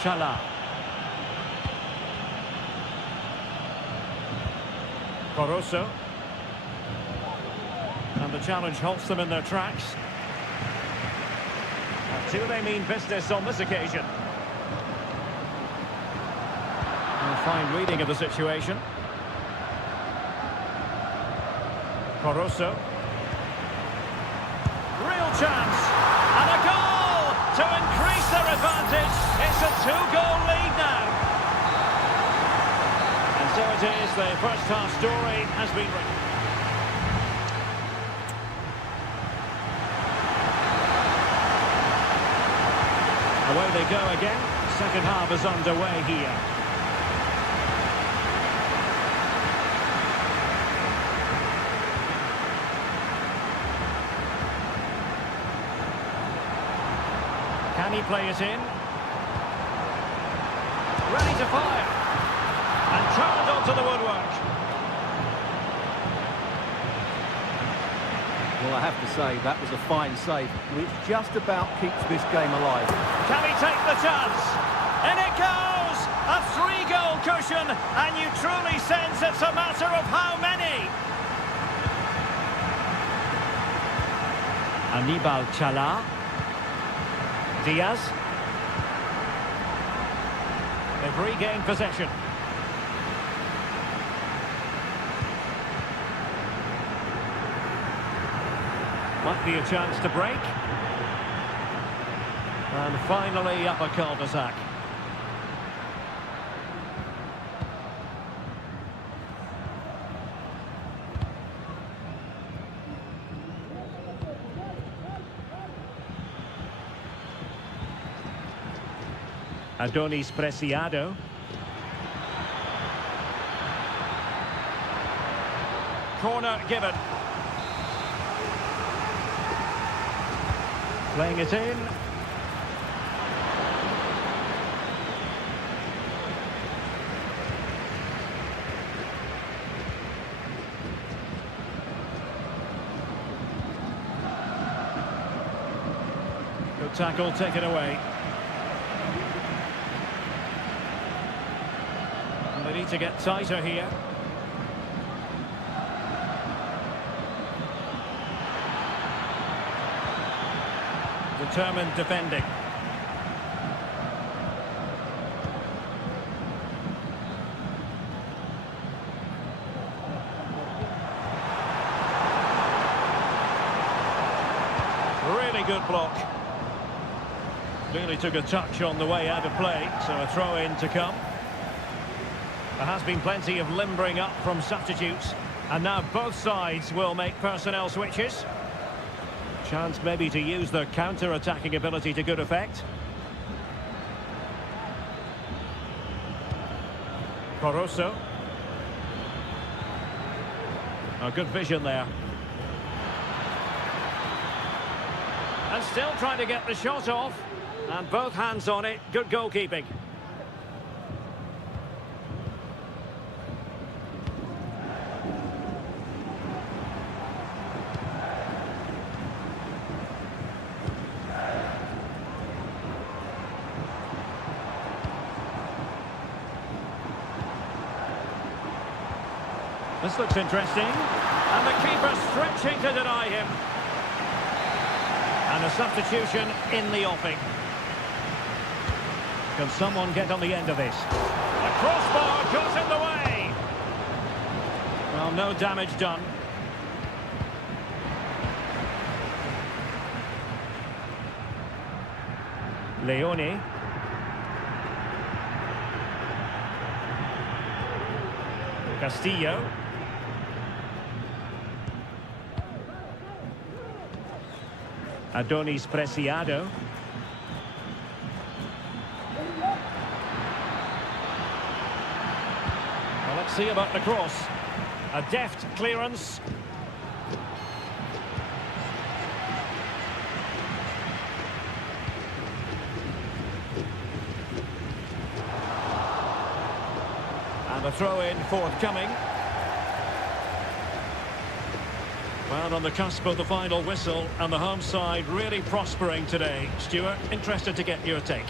Chala. Caruso. And the challenge halts them in their tracks. And do they mean business on this occasion? A fine reading of the situation. Caruso. Real chance. And a goal to increase their advantage. It's a two-goal lead now. And so it is, the first half story has been written. Away they go again. Second half is underway here. Can he play it in? Ready to fire. And turned onto the woodwork. Well, I have to say, that was a fine save, which just about keeps this game alive. Can he take the chance? And it goes! A three-goal cushion, and you truly sense it's a matter of how many. Anibal Chala. Diaz. They've regained possession. Might be a chance to break. And finally up a cul-de-sac. Adonis Preciado. Corner given. Playing it in. Good tackle taken away. And they need to get tighter here. Determined defending. Really good block. Really took a touch on the way out of play, so a throw-in to come. There has been plenty of limbering up from substitutes, and now both sides will make personnel switches. Chance maybe to use their counter-attacking ability to good effect. Caruso. Oh, good vision there. And still trying to get the shot off. And both hands on it. Good goalkeeping. This looks interesting. And the keeper stretching to deny him. And And a substitution in the offing. Can someone get on the end of this? A crossbar got in the way. Well, no damage done. Leone. Castillo. Adonis Preciado. Well, let's see about the cross. A deft clearance. And a throw-in forthcoming. Well, on the cusp of the final whistle, and the home side really prospering today. Stuart, interested to get your take.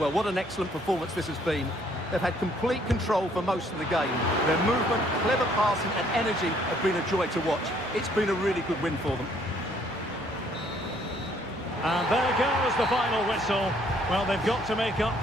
Well, what an excellent performance this has been. They've had complete control for most of the game. Their movement, clever passing and energy have been a joy to watch. It's been a really good win for them. And there goes the final whistle. Well, they've got to make up.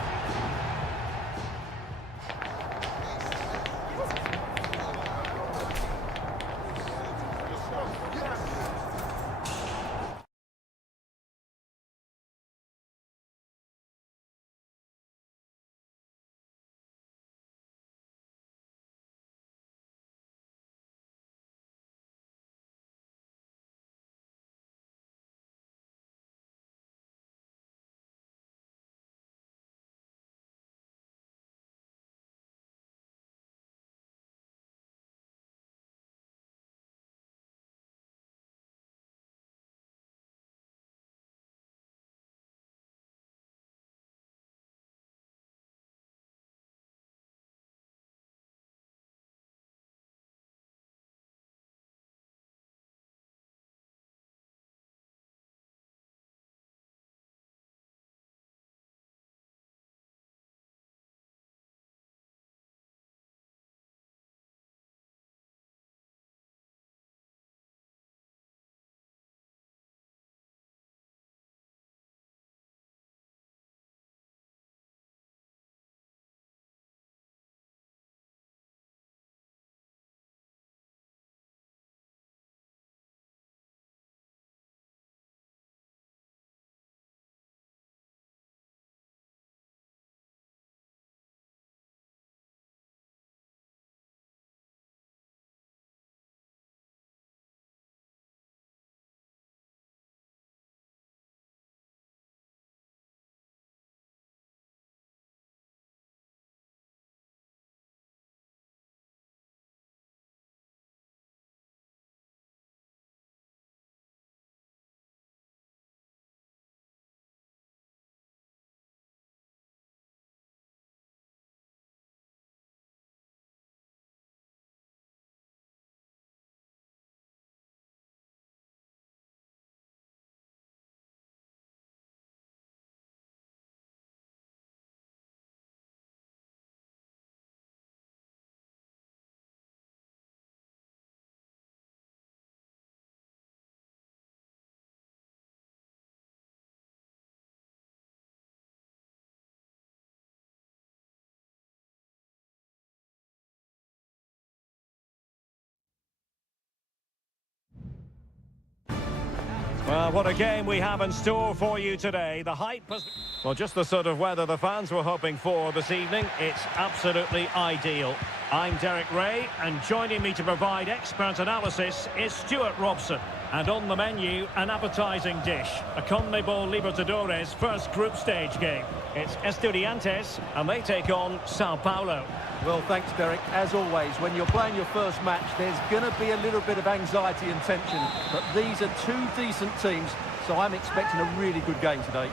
Well, what a game we have in store for you today. The hype has... Well, just the sort of weather the fans were hoping for this evening. It's absolutely ideal. I'm Derek Ray, and joining me to provide expert analysis is Stuart Robson. And on the menu, an appetising dish, a CONMEBOL Libertadores first group stage game. It's Estudiantes, and they take on Sao Paulo. Well, thanks, Derek. As always, when you're playing your first match, there's going to be a little bit of anxiety and tension. But these are two decent teams, so I'm expecting a really good game today.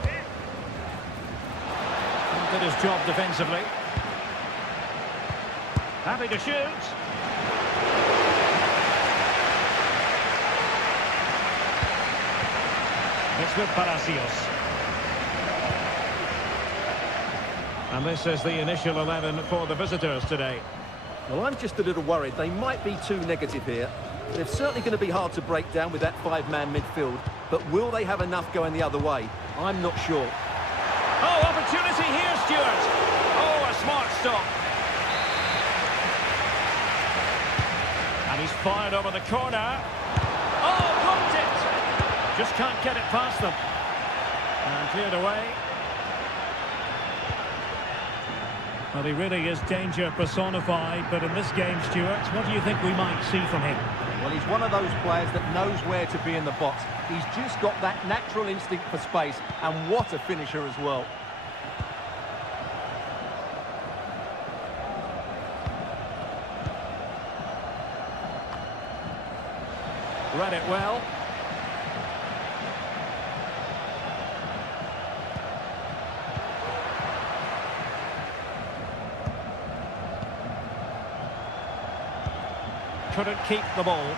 Did his job defensively. Happy to shoot. It's with Palacios. And this is the initial 11 for the visitors today. Well, I'm just a little worried. They might be too negative here. They're certainly going to be hard to break down with that five-man midfield, but will they have enough going the other way? I'm not sure. Oh, opportunity here, Stuart. Oh, a smart stop. And he's fired over the corner. Oh, blocked it. Just can't get it past them. And cleared away. Well, he really is danger personified, but in this game, Stuart, what do you think we might see from him? Well, he's one of those players that knows where to be in the box. He's just got that natural instinct for space, and what a finisher as well. Read it well. Couldn't keep the ball.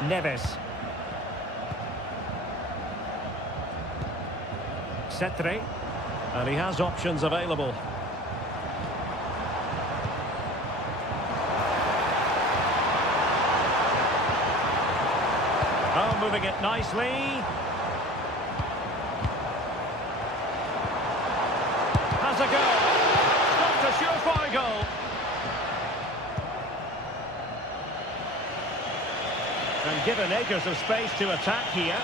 Neves. Cetre. And he has options available. Oh, moving it nicely. Has a go. Stopped a surefire goal. And given acres of space to attack here.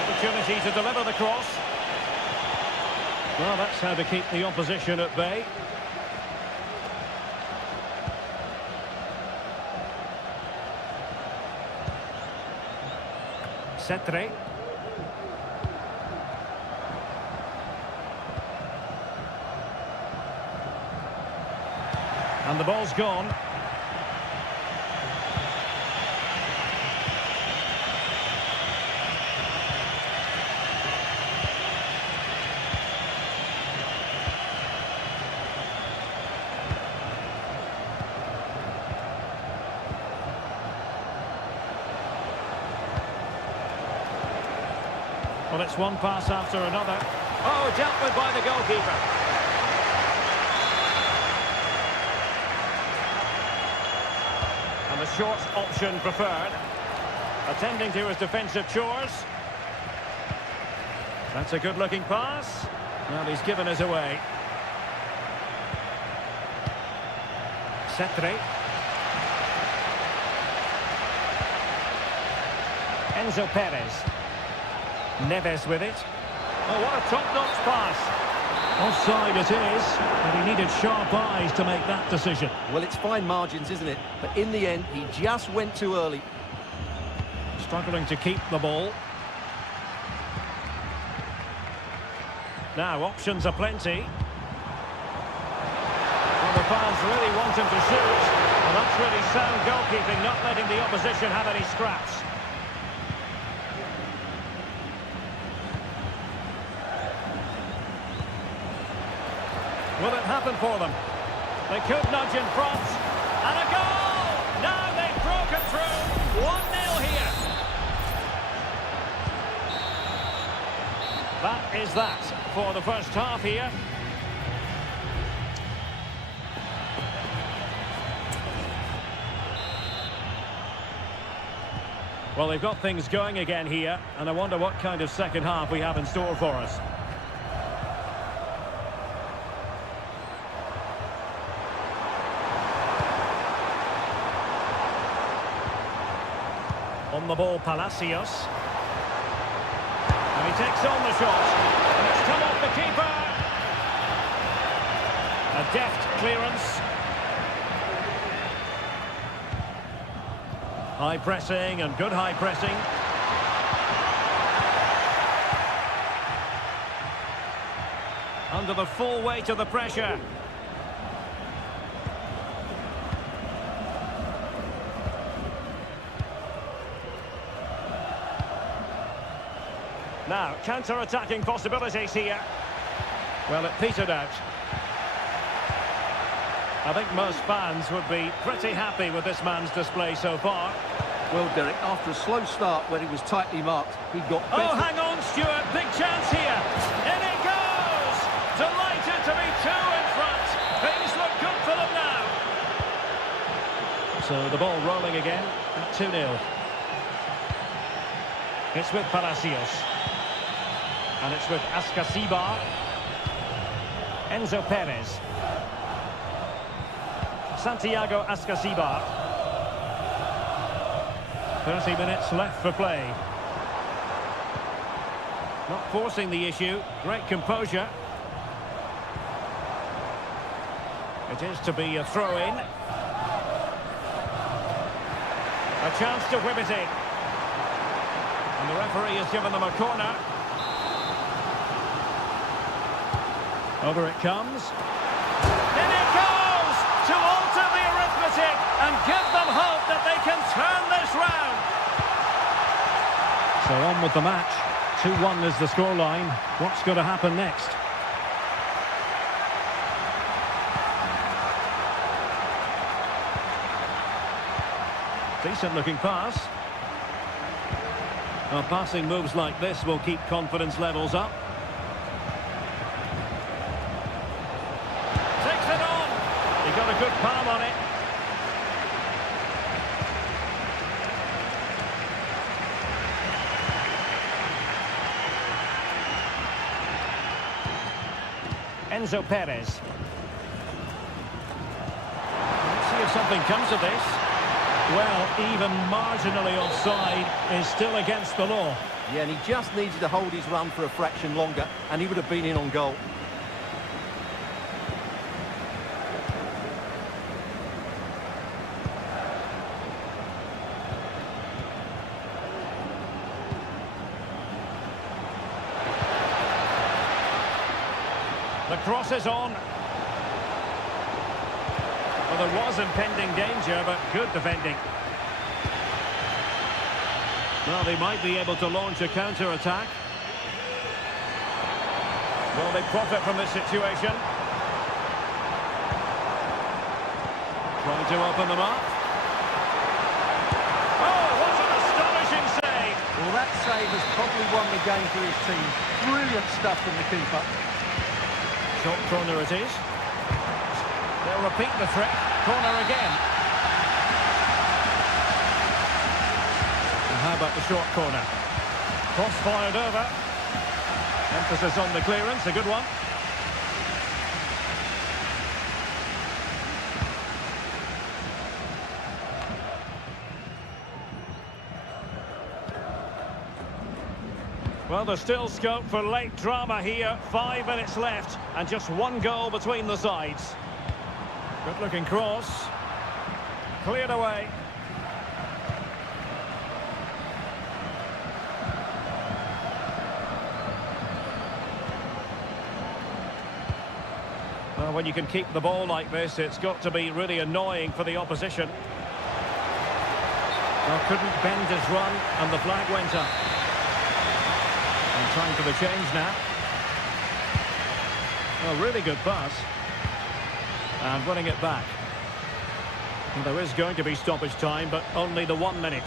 Opportunity to deliver the cross. Well, that's how to keep the opposition at bay. Cetre. And the ball's gone. Well, it's one pass after another. Oh, dealt with by the goalkeeper. And the short option preferred. Attending to his defensive chores. That's a good-looking pass. Well, he's given us away. Cetre. Enzo Perez. Neves with it. Oh, what a top-notch pass. Offside it is, but he needed sharp eyes to make that decision. Well, it's fine margins, isn't it? But in the end, he just went too early. Struggling to keep the ball. Now, options are plenty. Well, the fans really want him to shoot. Well, that's really sound goalkeeping, not letting the opposition have any scraps. Will it happen for them? They could nudge in front. And a goal! Now they've broken through. 1-0 here. That is that for the first half here. Well, they've got things going again here, and I wonder what kind of second half we have in store for us. On the ball, Palacios. And he takes on the shot. And it's come off the keeper. A deft clearance. High pressing and good high pressing. Under the full weight of the pressure. Now, counter-attacking possibilities here. Well, it petered out. I think most fans would be pretty happy with this man's display so far. Well, Derek, after a slow start when he was tightly marked, he got better. Oh, hang on, Stuart. Big chance here. In it goes! Delighted to be two in front. Things look good for So the ball rolling again at 2-0. It's with Palacios. And it's with Ascasibar. Enzo Perez. Santiago Ascasibar. 30 minutes left for play. Not forcing the issue. Great composure. It is to be a throw-in. A chance to whip it in. And the referee has given them a corner. Over it comes. In it goes! To alter the arithmetic and give them hope that they can turn this round. So on with the match. 2-1 is the scoreline. What's going to happen next? Decent looking pass. Well, passing moves like this will keep confidence levels up. Takes it on. He got a good palm on it. Enzo Perez. Let's see if something comes of this. Well, even marginally offside is still against the law. Yeah, and he just needed to hold his run for a fraction longer, and he would have been in on goal. The cross is on. Well, there was impending danger, but good defending. Well, they might be able to launch a counter-attack. Will they profit from this situation? Trying to open them up. Oh, what an astonishing save! Well, that save has probably won the game for his team. Brilliant stuff from the keeper. Short corner it is. They'll repeat the trick. Corner again. And how about the short corner? Cross fired over. Emphasis on the clearance. A good one. Well, there's still scope for late drama here. 5 minutes left and just one goal between the sides. Good-looking cross. Cleared away. Well, when you can keep the ball like this, it's got to be really annoying for the opposition. Well, couldn't bend his run and the flag went up. And time for the change now. Well, really good pass. And winning it back. Well, there is going to be stoppage time, but only the 1 minute.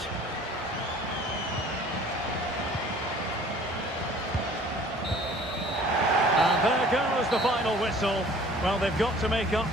And there goes the final whistle. Well, they've got to make up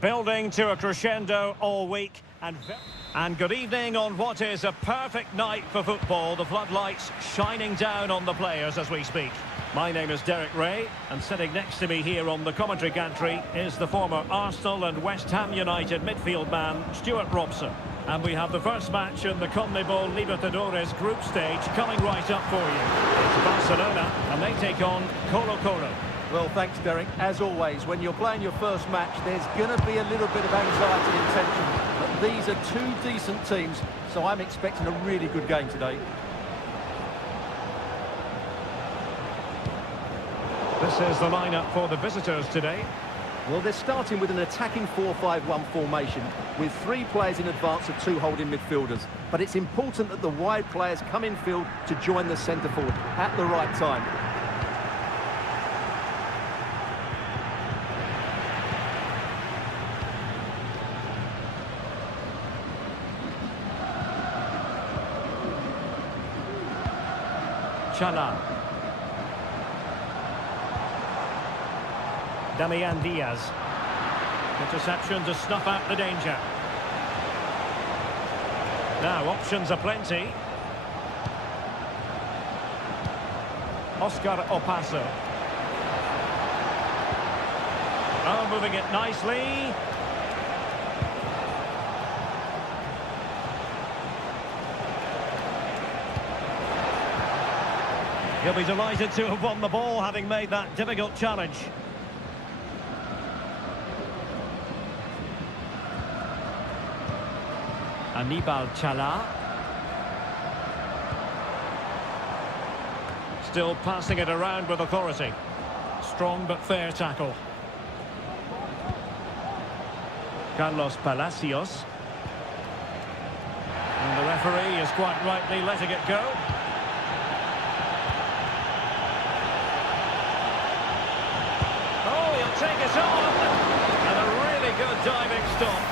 Building to a crescendo all week. And good evening on what is a perfect night for football. The floodlights shining down on the players as we speak. My name is Derek Ray, and sitting next to me here on the commentary gantry is the former Arsenal and West Ham United midfield man, Stuart Robson. And we have the first match in the CONMEBOL Libertadores group stage coming right up for you. It's Barcelona, and they take on Colo-Colo. Well, thanks, Derek. As always, when you're playing your first match, there's going to be a little bit of anxiety and tension. But these are two decent teams, so I'm expecting a really good game today. This is the lineup for the visitors today. Well, they're starting with an attacking 4-5-1 formation with 3 players in advance of 2 holding midfielders. But it's important that the wide players come in field to join the centre forward at the right time. Chala. Damian Diaz. Interception to snuff out the danger. Now, options are plenty. Oscar Opaso. Oh, moving it nicely. He'll be delighted to have won the ball, having made that difficult challenge. Anibal Chala. Still passing it around with authority. Strong but fair tackle. Carlos Palacios. And the referee is quite rightly letting it go. Oh, he'll take it on. And a really good diving stop.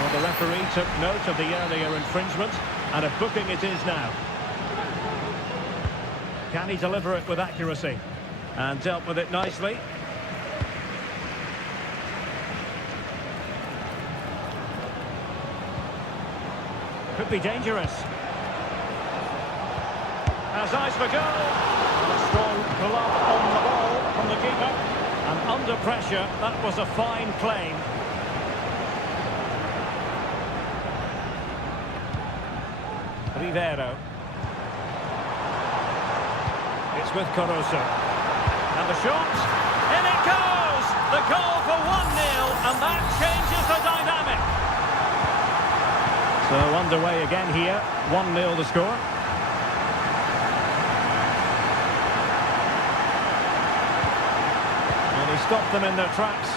Well, the referee took note of the earlier infringement, and a booking it is now. Can he deliver it with accuracy? And dealt with it nicely. Could be dangerous. Has eyes for goal. A strong glove on the ball from the keeper. And under pressure, that was a fine claim. Rivero. It's with Caruso. And the shot. In it goes! The goal for 1-0, and that changes the dynamic. So underway again here. 1-0 the score. And he stopped them in their tracks.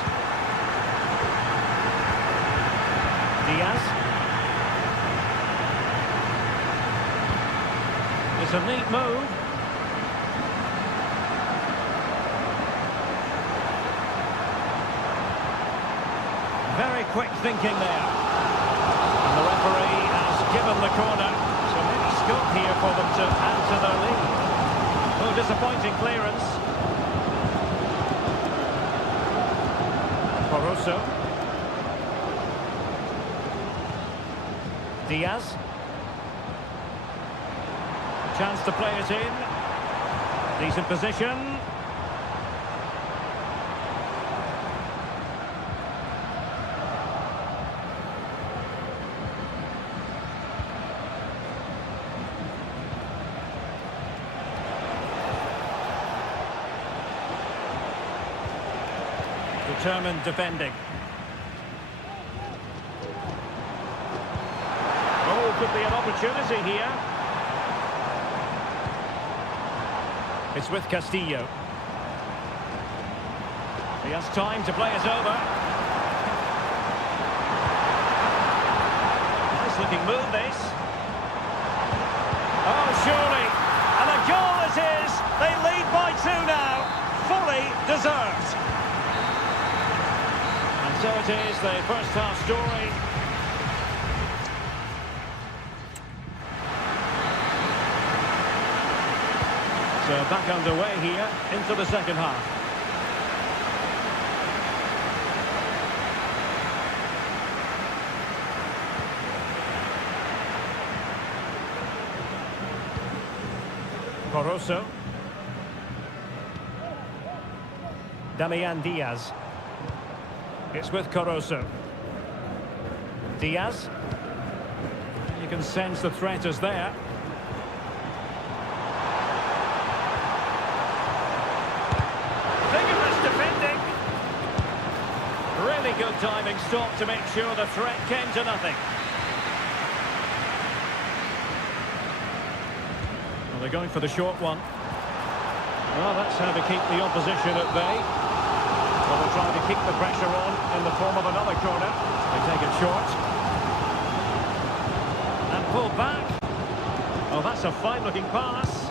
Diaz. It's a neat move. Very quick thinking there. And the referee has given the corner. So maybe scope here for them to add to their lead. Oh, disappointing clearance. Caruso. Diaz. Chance to play it in. Decent position. Determined defending. Oh, could be an opportunity here. It's with Castillo. He has time to play it over. Nice looking move, this. Oh, surely. And a goal it is. They lead by 2 now. Fully deserved. And so it is, the first half story. So back underway here into the second half. Barroso. Damian Diaz. It's with Caruso. Diaz. You can sense the threat is there. Vigorous defending. Really good timing stop to make sure the threat came to nothing. Well, they're going for the short one. Well, that's how to keep the opposition at bay. Well, they're trying to keep the pressure on in the form of another corner. They take it short. And pull back. Oh, that's a fine-looking pass.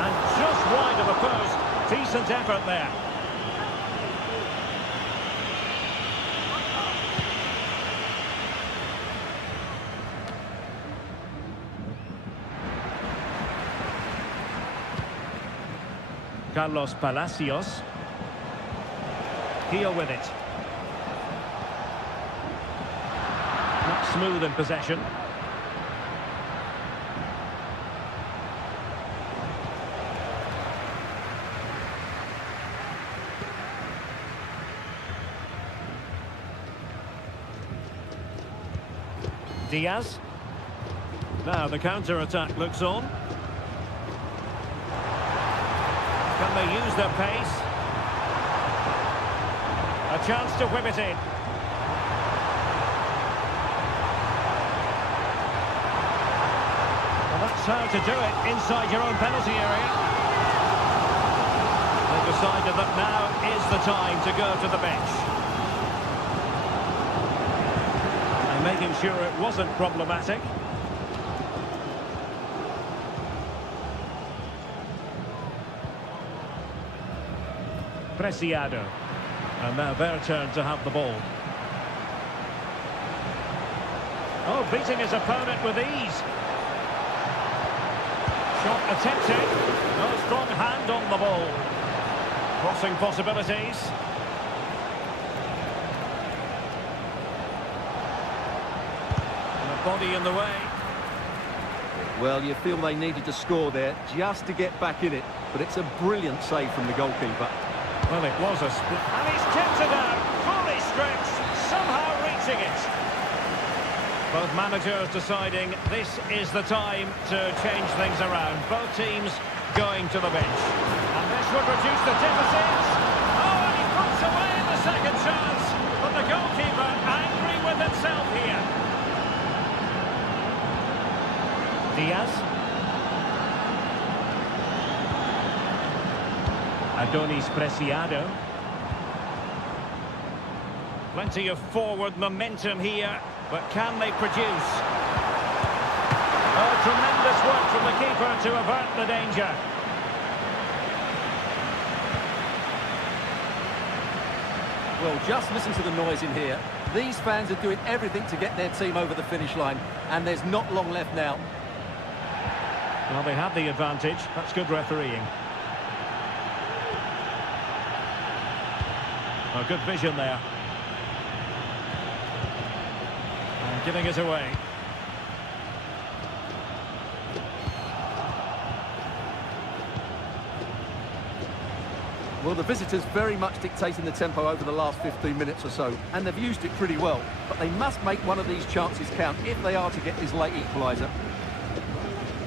And just wide of the post. Decent effort there. Carlos Palacios. Heel with it. Not smooth in possession. Diaz. Now the counter-attack looks on. Can they use their pace? A chance to whip it in. Well, that's how to do it inside your own penalty area. They've decided that now is the time to go to the bench. And making sure it wasn't problematic. Preciado. And now their turn to have the ball. Oh, beating his opponent with ease. Shot attempted. No strong hand on the ball. Crossing possibilities. And a body in the way. Well, you feel they needed to score there just to get back in it. But it's a brilliant save from the goalkeeper. Well, it was a split. And he's tipped it out, fully stretched, somehow reaching it. Both managers deciding this is the time to change things around. Both teams going to the bench. And this would reduce the deficit. Oh, and he puts away the second chance. But the goalkeeper angry with himself here. Diaz. Adonis Preciado. Plenty of forward momentum here, but can they produce? Oh, tremendous work from the keeper to avert the danger. Well, just listen to the noise in here. These fans are doing everything to get their team over the finish line, and there's not long left now. Well, they had the advantage. That's good refereeing. Oh, good vision there. And giving it away. Well, the visitors very much dictating the tempo over the last 15 minutes or so, and they've used it pretty well. But they must make one of these chances count if they are to get this late equaliser.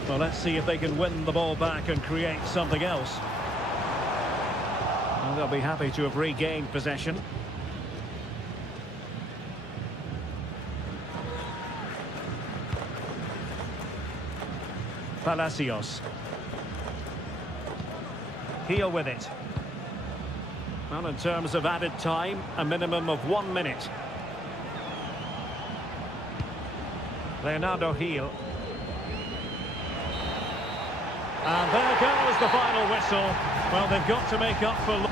Well, let's see if they can win the ball back and create something else. Well, they'll be happy to have regained possession. Palacios. Heel with it. Well, in terms of added time, a minimum of 1 minute. Leonardo Heel. And there goes the final whistle. Well, they've got to make up for...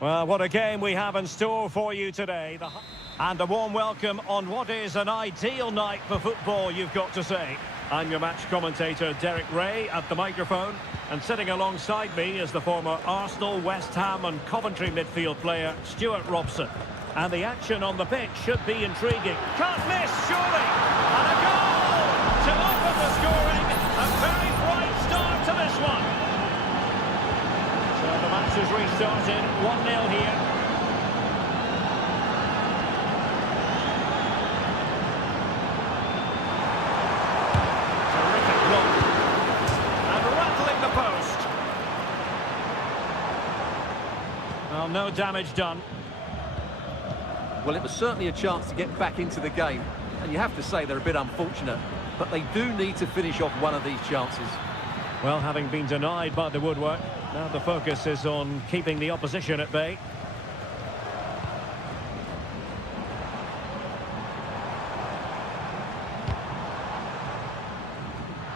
Well, what a game we have in store for you today. And a warm welcome on what is an ideal night for football, you've got to say. I'm your match commentator, Derek Ray, at the microphone. And sitting alongside me is the former Arsenal, West Ham and Coventry midfield player, Stuart Robson. And the action on the pitch should be intriguing. Can't miss, surely! And a goal to open the scoring. A very bright start to this one. So the match has restarted, 1-0 here. Terrific block. And rattling the post. Well, no damage done. Well, it was certainly a chance to get back into the game, and you have to say they're a bit unfortunate, but they do need to finish off one of these chances. Well, having been denied by the woodwork, now the focus is on keeping the opposition at bay.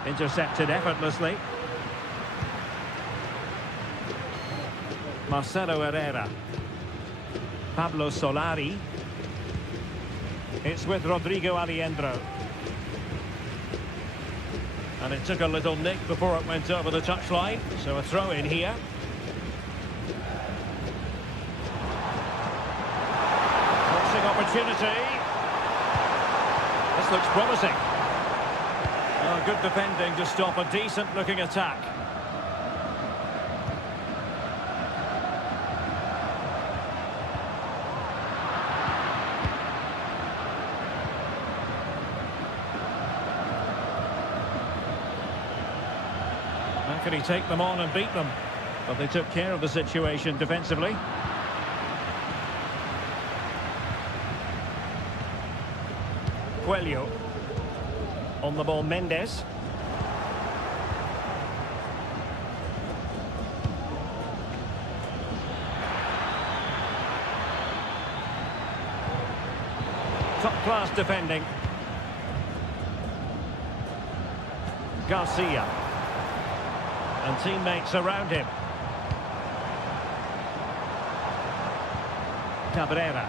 Intercepted effortlessly. Marcelo Herrera. Pablo Solari. It's with Rodrigo Alejandro. And it took a little nick before it went over the touchline. So a throw in here. Crossing opportunity. This looks promising. Oh, good defending to stop a decent looking attack. How can he take them on and beat them? But they took care of the situation defensively. Coelho. On the ball, Mendes. Top-class defending. Garcia. And teammates around him. Cabrera.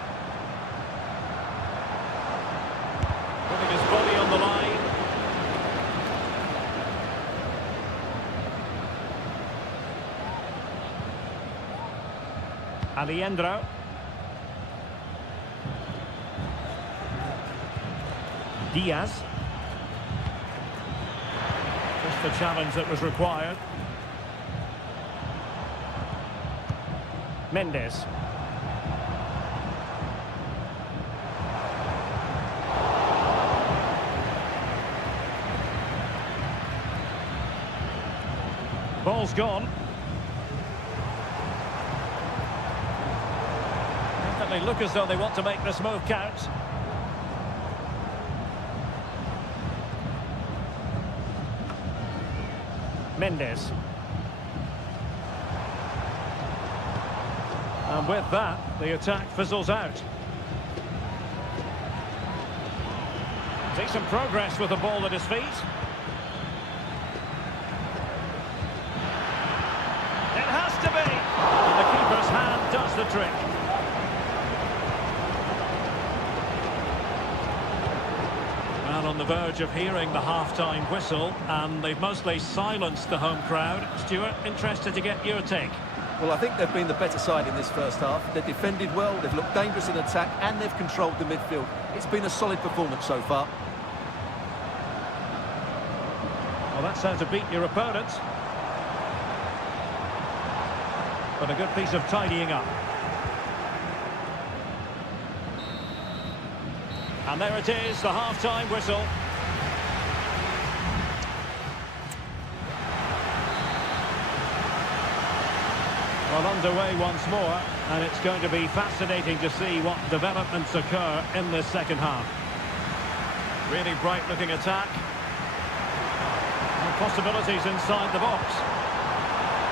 Putting his body on the line. Alejandro. Diaz. Just the challenge that was required. Mendes. Ball's gone. Definitely look as though they want to make this move count. Mendes. And with that, the attack fizzles out. Decent progress with the ball at his feet. It has to be! And the keeper's hand does the trick. Well, on the verge of hearing the half-time whistle, and they've mostly silenced the home crowd. Stuart, interested to get your take. Well, I think they've been the better side in this first half. They've defended well, they've looked dangerous in attack, and they've controlled the midfield. It's been a solid performance so far. Well, that's how to beat your opponent. But a good piece of tidying up. And there it is, the half-time whistle. Well, underway once more, and it's going to be fascinating to see what developments occur in this second half. Really bright-looking attack. And possibilities inside the box.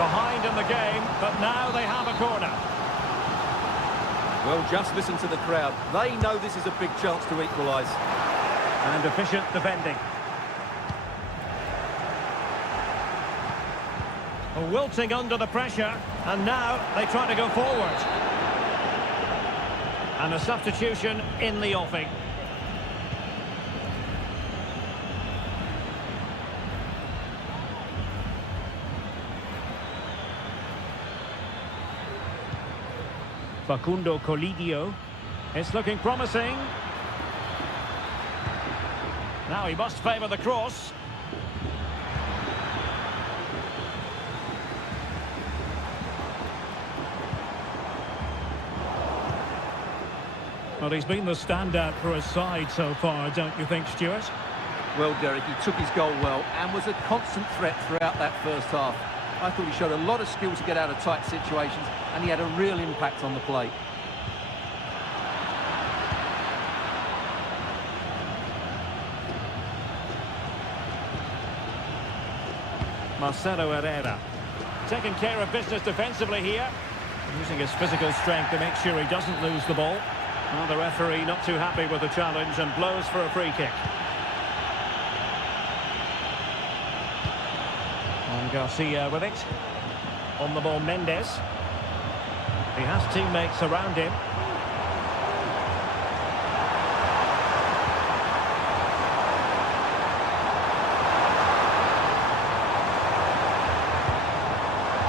Behind in the game, but now they have a corner. Well, just listen to the crowd. They know this is a big chance to equalise. And efficient defending. Wilting under the pressure, and now they try to go forward. And a substitution in the offing. Facundo Colidio. It's looking promising. Now he must favour the cross. Well, he's been the standout for his side so far, don't you think, Stuart? Well, Derek, he took his goal well and was a constant threat throughout that first half. I thought he showed a lot of skill to get out of tight situations, and he had a real impact on the plate. Marcelo Herrera taking care of business defensively here, using his physical strength to make sure he doesn't lose the ball. Well, the referee not too happy with the challenge and blows for a free kick. And Garcia with it. On the ball, Mendes. He has teammates around him.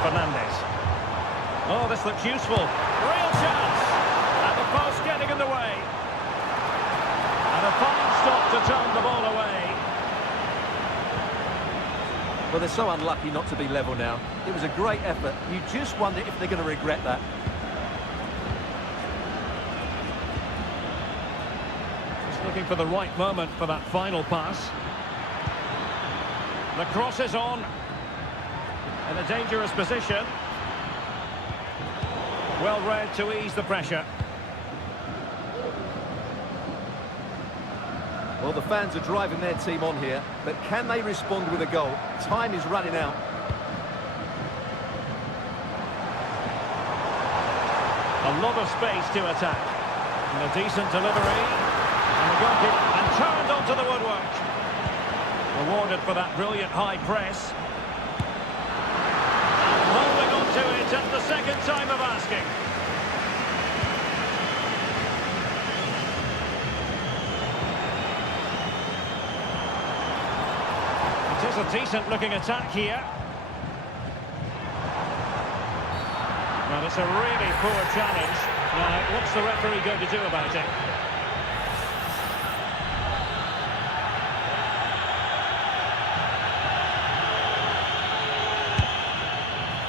Fernandez. Oh, this looks useful. Real chance. And the post getting in the way. And a fine stop to turn the ball away. Well, they're so unlucky not to be level now. It was a great effort. You just wonder if they're going to regret that. Just looking for the right moment for that final pass. The cross is on. In a dangerous position. Well read to ease the pressure. Well, the fans are driving their team on here, but can they respond with a goal? Time is running out. A lot of space to attack. And a decent delivery. And the goalkeeper and turned onto the woodwork. Rewarded for that brilliant high press. And holding on to it at the second time of asking. It is a decent-looking attack here. Well, it's a really poor challenge. Now, what's the referee going to do about it?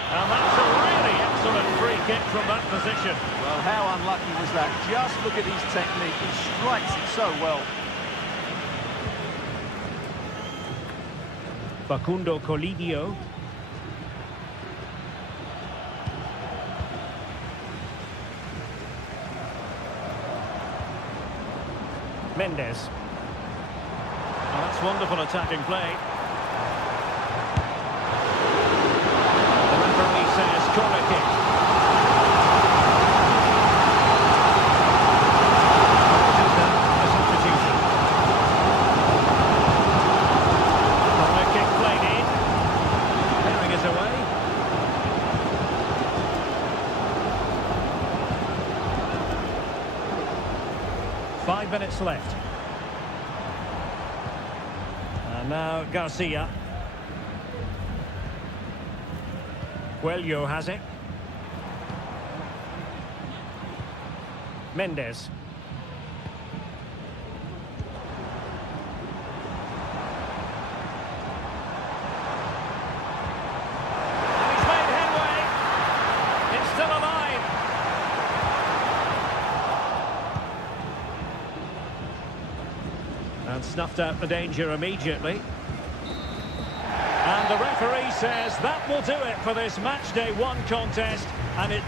And that's a really excellent free kick from that position. Well, how unlucky was that? Just look at his technique. He strikes it so well. Facundo Colidio. Mendes. Well, that's wonderful attacking play. The referee says corner kick. A substitution. Corner kick played in. Clearing it away. Five minutes left. And now Garcia. Coelho has it. Mendes. And he's made headway. It's still alive. And snuffed out the danger immediately. And the referee says that will do it for this match day 1 contest. And it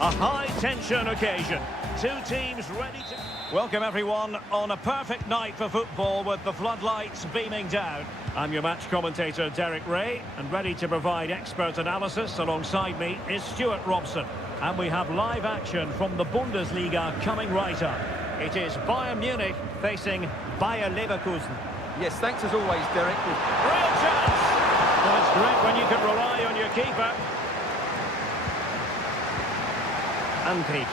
A high-tension occasion. Two teams ready to... Welcome, everyone, on a perfect night for football with the floodlights beaming down. I'm your match commentator, Derek Ray, and ready to provide expert analysis alongside me is Stuart Robson. And we have live action from the Bundesliga coming right up. It is Bayern Munich facing Bayer Leverkusen. Yes, thanks as always, Derek. Real chance! Well, it's great when you can rely on your keeper. Andrich.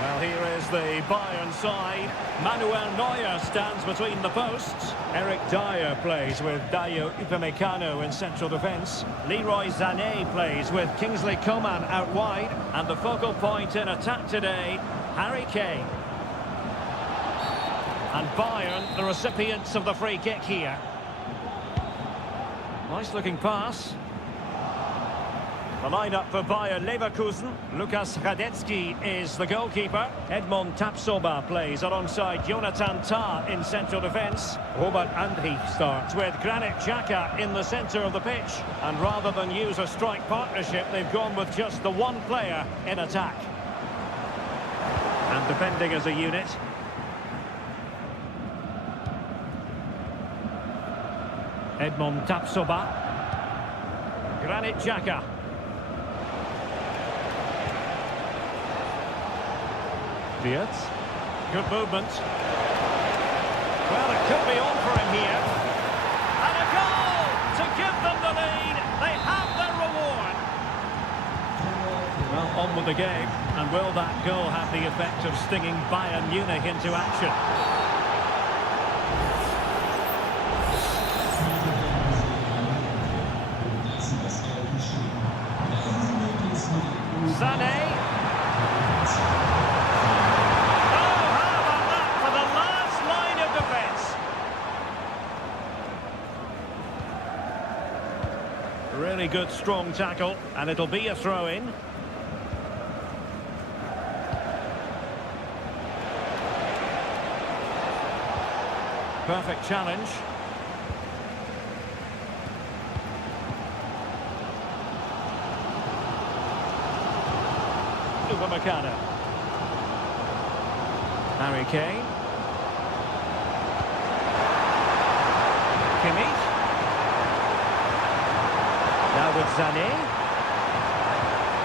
Well, here is the Bayern side. Manuel Neuer stands between the posts. Eric Dyer plays with Dayo Upamecano in central defence. Leroy Sané plays with Kingsley Coman out wide. And the focal point in attack today, Harry Kane. And Bayern, the recipients of the free kick here. Nice looking pass. The line-up for Bayer Leverkusen. Lukas Hradecky is the goalkeeper. Edmond Tapsoba plays alongside Jonathan Tah in central defence. Robert Andrich starts with Granit Xhaka in the centre of the pitch. And rather than use a strike partnership, they've gone with just the one player in attack. And defending as a unit. Edmond Tapsoba. Granit Xhaka. Diaz. Good movement. Well, it could be on for him here. And a goal to give them the lead. They have their reward. Well, on with the game. And will that goal have the effect of stinging Bayern Munich into action? Sané. Really good, strong tackle, and it'll be a throw-in. Perfect challenge. Upamecano. Harry Kane. Kimmich. Now with Sané.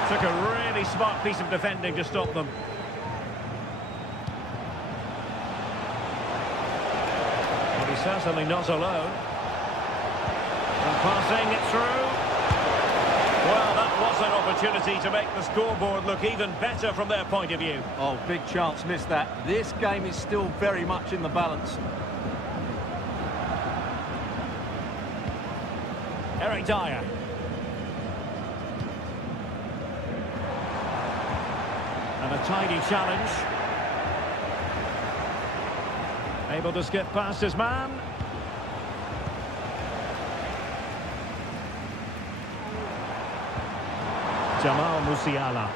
Took a really smart piece of defending to stop them. But he's certainly not alone. And passing it through. Well, that was an opportunity to make the scoreboard look even better from their point of view. Oh, big chance missed that. This game is still very much in the balance. Eric Dyer. And a tidy challenge. Able to skip past his man. Jamal Musiala.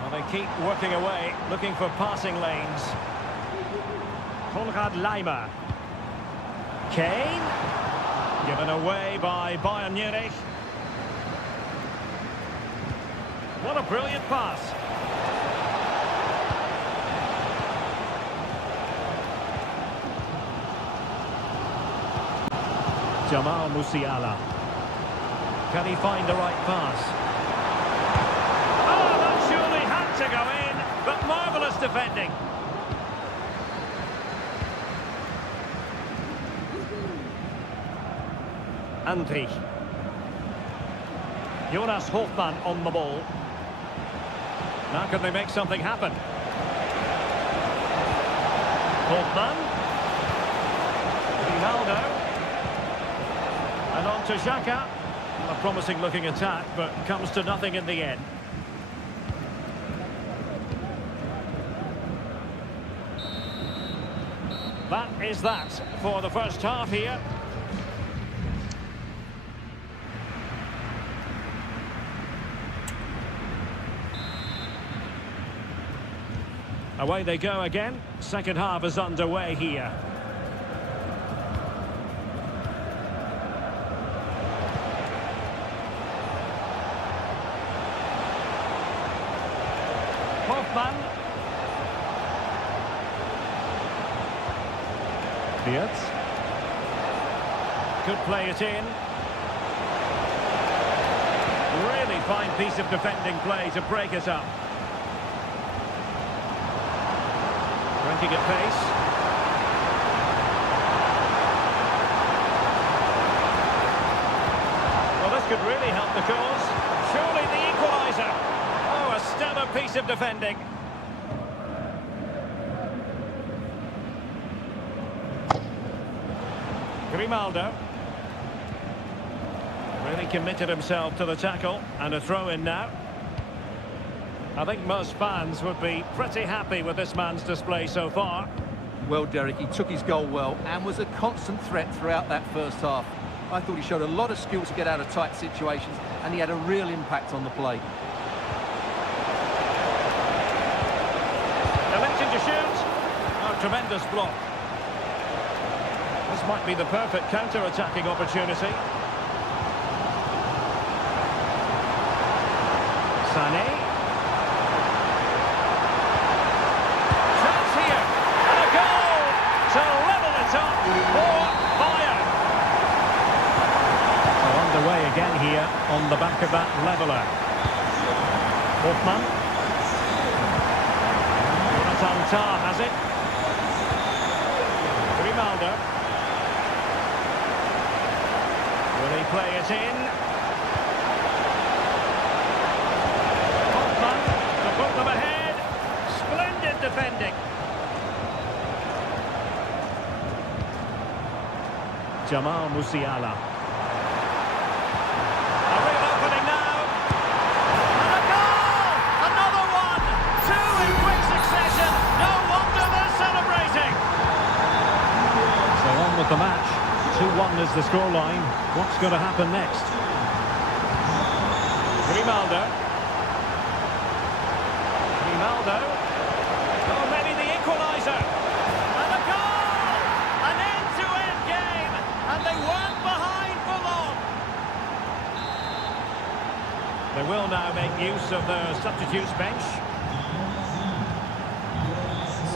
Well, they keep working away, looking for passing lanes. Konrad Laimer. Kane. Given away by Bayern Munich. What a brilliant pass. Jamal Musiala. Can he find the right pass? Oh, that surely had to go in, but marvellous defending. Andrich. Jonas Hofmann on the ball. Now can they make something happen? Hofmann. Ronaldo. And on to Xhaka. A promising looking attack, but comes to nothing in the end. That is that for the first half here. Away they go again. Second half is underway here. Hoffman. Diaz. Could play it in. Really fine piece of defending play to break it up. Breaking at pace. Well, this could really help the cause. Surely the equaliser. Oh, a stellar piece of defending. Grimaldo. Really committed himself to the tackle, and a throw in now. I think most fans would be pretty happy with this man's display so far. Well, Derek, he took his goal well and was a constant threat throughout that first half. I thought he showed a lot of skill to get out of tight situations, and he had a real impact on the play. Electing to shoot. Oh, tremendous block. This might be the perfect counter-attacking opportunity. Sané. Chance here. And a goal to level it up for Bayern. So underway again here on the back of that leveller. Hoffman. Jonathan Tah has it. Grimaldo. Will he play it in? Hoffman to put them ahead. Splendid defending. Jamal Musiala. A real opening now. And a goal! Another one! Two in quick succession. No wonder they're celebrating. So on with the match. 2-1 is the scoreline. What's going to happen next? Grimaldo. Grimaldo. Oh, maybe the equaliser. And a goal! An end-to-end game. And they weren't behind for long. They will now make use of their substitutes bench.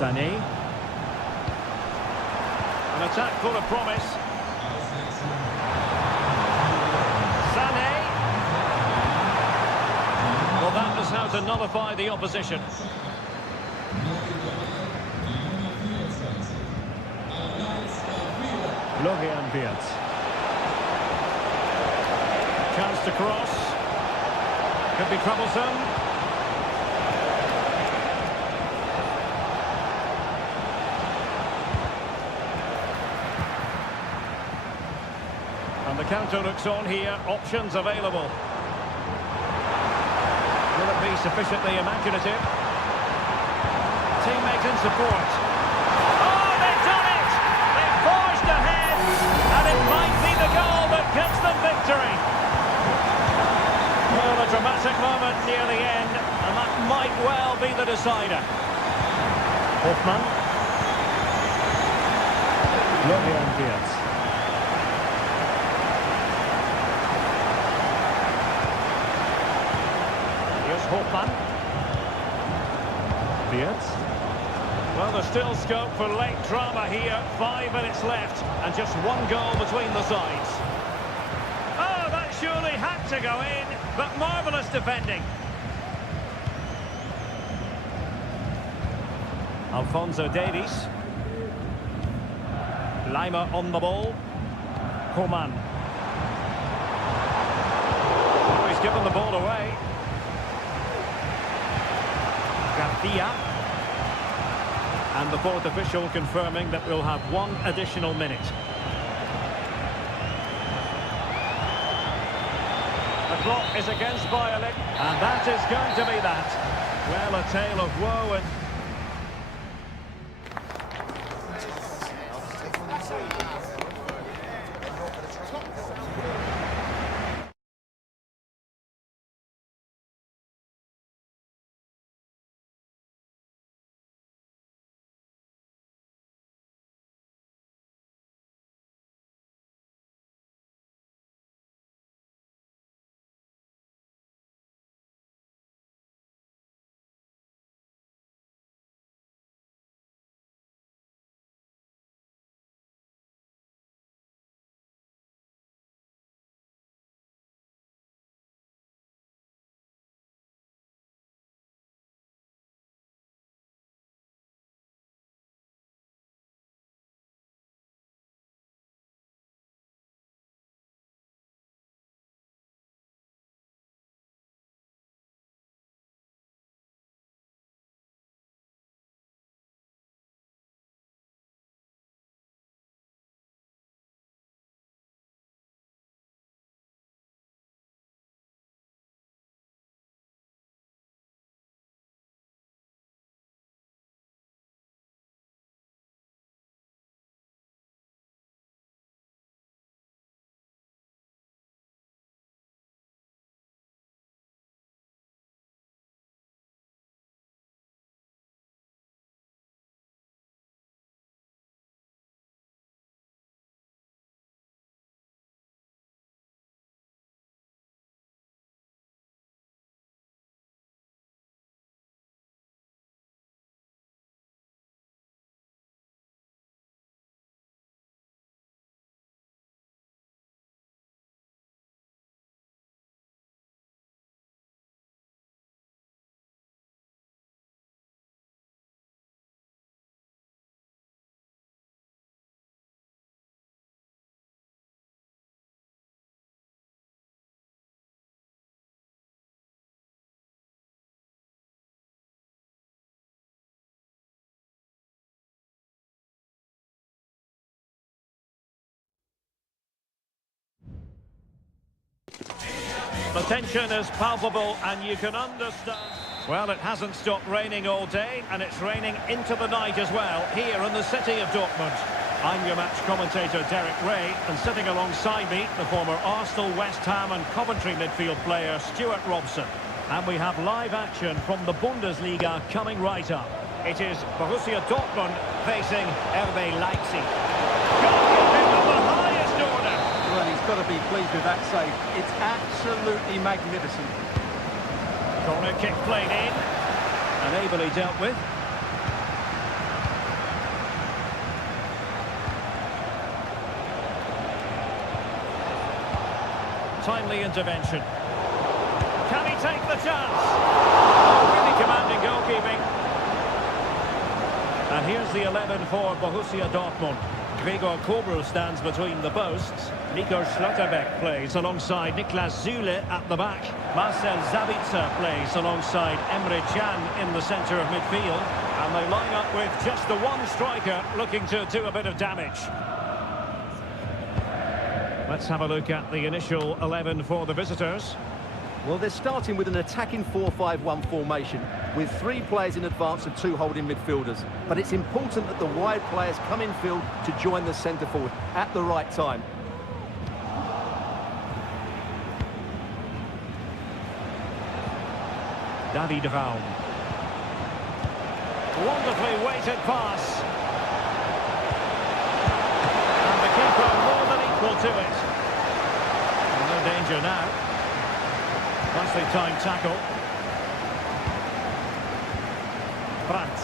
Sané. An attack full of promise. Sané. Well, that is how to nullify the opposition. Florian Wirtz. Chance to cross. Could be troublesome. And the counter looks on here. Options available. Will it be sufficiently imaginative? Teammates in support. Oh, they've done it! They've forged ahead, and it might be the goal that gives them victory. Well, a dramatic moment near the end, and that might well be the decider. Hoffman. Florian Wirtz. Here's Hoffman. Wirtz. Well, there's still scope for late drama here. 5 minutes left, and just one goal between the sides. Oh, that surely had to go in, but marvellous defending. Alphonso Davies. Lima on the ball. Coman. Oh, he's given the ball away. Garcia. And the fourth official confirming that we'll have one additional minute. The clock is against Bayern, and that is going to be that. Well, a tale of woe and The tension is palpable and you can understand. Well, it hasn't stopped raining all day and it's raining into the night as well here in the city of Dortmund. I'm your match commentator Derek Ray, and sitting alongside me the former Arsenal, West Ham and Coventry midfield player Stuart Robson. And we have live action from the Bundesliga coming right up. It is Borussia Dortmund facing RB Leipzig. Goalkeeping of the highest order. Well, he's got to be pleased with that save. It's absolutely magnificent. Corner kick played in and ably dealt with. Timely intervention. Can he take the chance? Really commanding goalkeeping. And here's the 11 for Borussia Dortmund. Gregor Kobel stands between the posts. Nico Schlotterbeck plays alongside Niklas Süle at the back. Marcel Sabitzer plays alongside Emre Can in the centre of midfield. And they line up with just the one striker looking to do a bit of damage. Let's have a look at the initial 11 for the visitors. Well, they're starting with an attacking 4-5-1 formation with 3 players in advance of 2 holding midfielders. But it's important that the wide players come in field to join the centre forward at the right time. David Raum. Wonderfully weighted pass. And the keeper more than equal to it. No danger now. Nicely timed tackle. Brandt.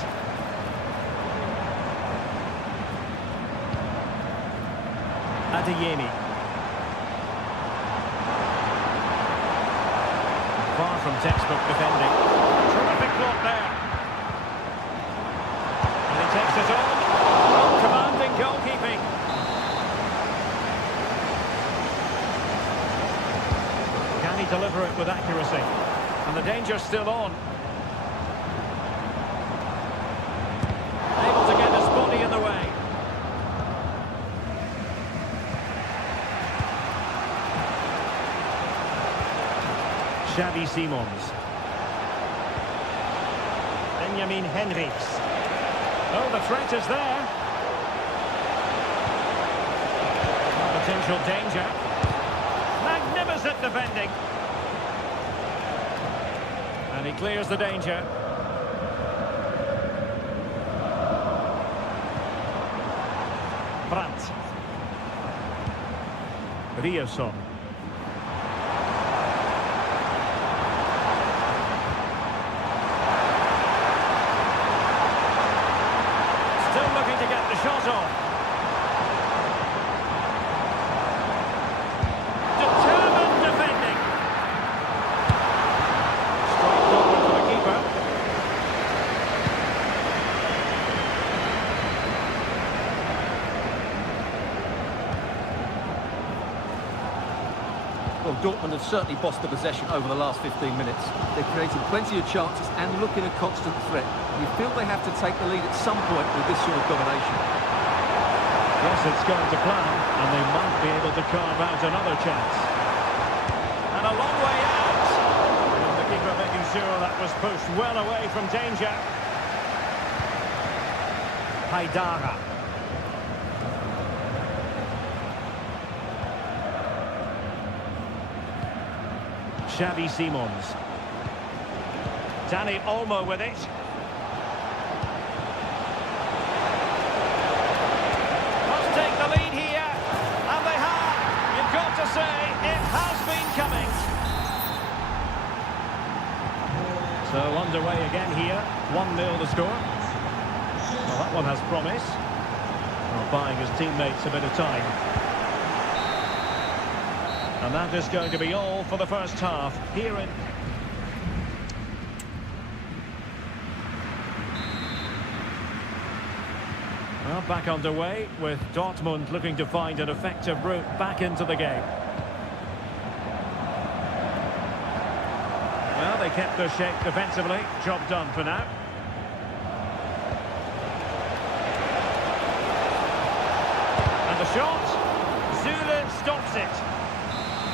Adeyemi. Far from textbook defending. Terrific block there. And he takes it on. Oh, commanding goalkeeping. Can he deliver it with accuracy? And the danger's still on. Able to get his body in the way. Xavi Simons. Benjamin Henrichs. Oh, the threat is there. Potential danger. Magnificent defending. And he clears the danger. Brandt. Riosson. Still looking to get the shot off. Determined defending. Straight forward for the keeper. Well, Dortmund have certainly bossed the possession over the last 15 minutes. They've created plenty of chances and looking a constant threat. You feel they have to take the lead at some point with this sort of domination. Yes, it's going to plan, and they might be able to carve out another chance. And a long way out. And the keeper making sure that was pushed well away from danger. Haidara. Xavi Simons. Dani Olmo with it. Must take the lead here. And they have. You've got to say, it has been coming. So underway again here. 1-0 the score. Well, that one has promise. Well, buying his teammates a bit of time. And that is going to be all for the first half here in... Well, back underway with Dortmund looking to find an effective route back into the game. Well, they kept their shape defensively. Job done for now. And the shot. Süle stops it.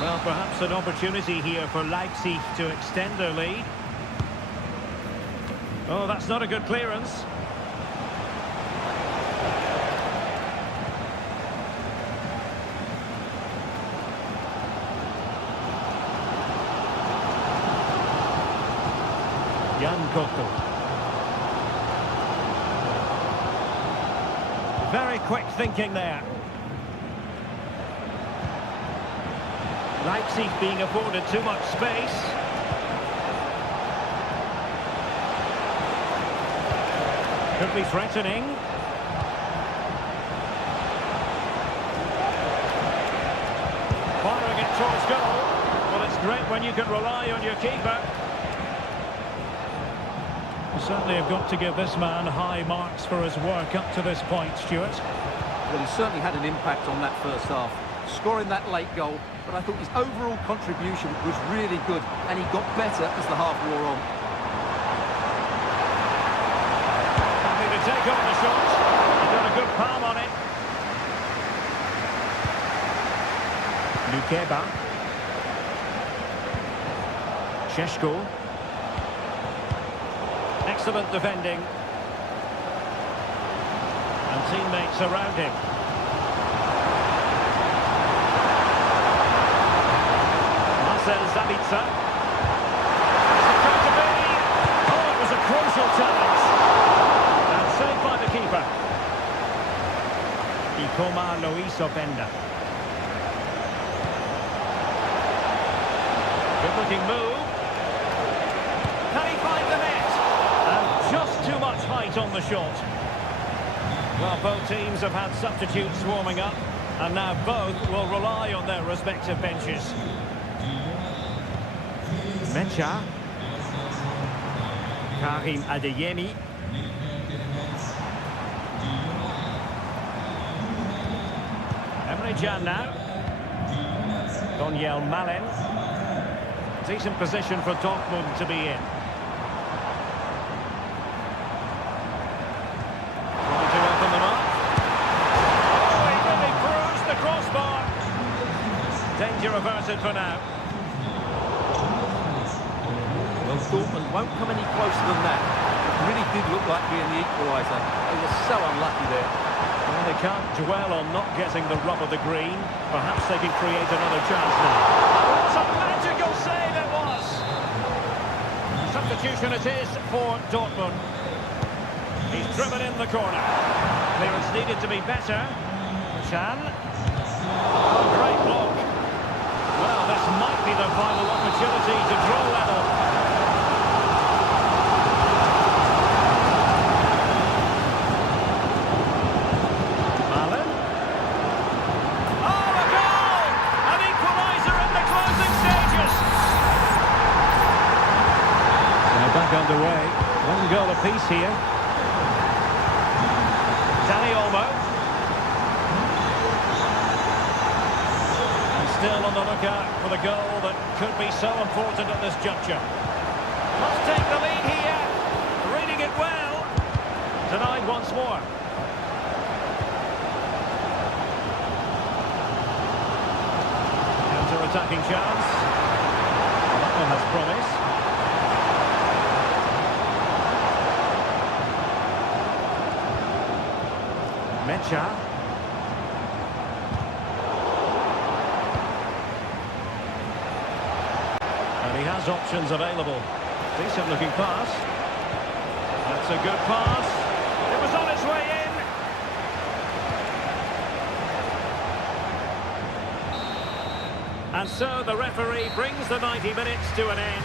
Well, perhaps an opportunity here for Leipzig to extend their lead. Oh, that's not a good clearance. Jan Koto. Very quick thinking there. Leipzig being afforded too much space. Could be threatening. Firing it towards goal. Well, it's great when you can rely on your keeper. Certainly have got to give this man high marks for his work up to this point, Stuart. Well, he certainly had an impact on that first half, scoring that late goal, but I thought his overall contribution was really good, and he got better as the half wore on. Happy to take on the shot. He got a good palm on it. Lukeba. Sheshko. Excellent defending. And teammates around him. Marcel Zabitzer. Is it going to be? Oh, it was a crucial challenge. And saved by the keeper. Ikoma Luis Openda. Good looking move. Can he find the net? And just too much height on the shot. Well, both teams have had substitutes warming up, and now both will rely on their respective benches. Mecha. Karim Adeyemi. Emre Can now. Daniel Malen. Decent position for Dortmund to be in. Trying to open them up. Oh, he really bruised the crossbar. Danger averted for now. Well, Dortmund won't come any closer than that. It really did look like being the equaliser. They were so unlucky there. Well, they can't dwell on not getting the rub of the green. Perhaps they can create another chance now. What a magical save it was! Substitution it is for Dortmund. He's driven in the corner. Clearance needed to be better. Can. Oh, great block. Well, this might be the final opportunity to draw level. Malen. Oh, a goal! An equaliser in the closing stages. Now back underway. One goal apiece here. Dani Olmo. And still on the lookout for the goal that could be so important at this juncture. Must take the lead here. Reading it well. Denied once more. Counter-attacking chance. That one has promise. Mecha. And he has options available. Decent looking pass. That's a good pass. It was on its way in. And so the referee brings the 90 minutes to an end.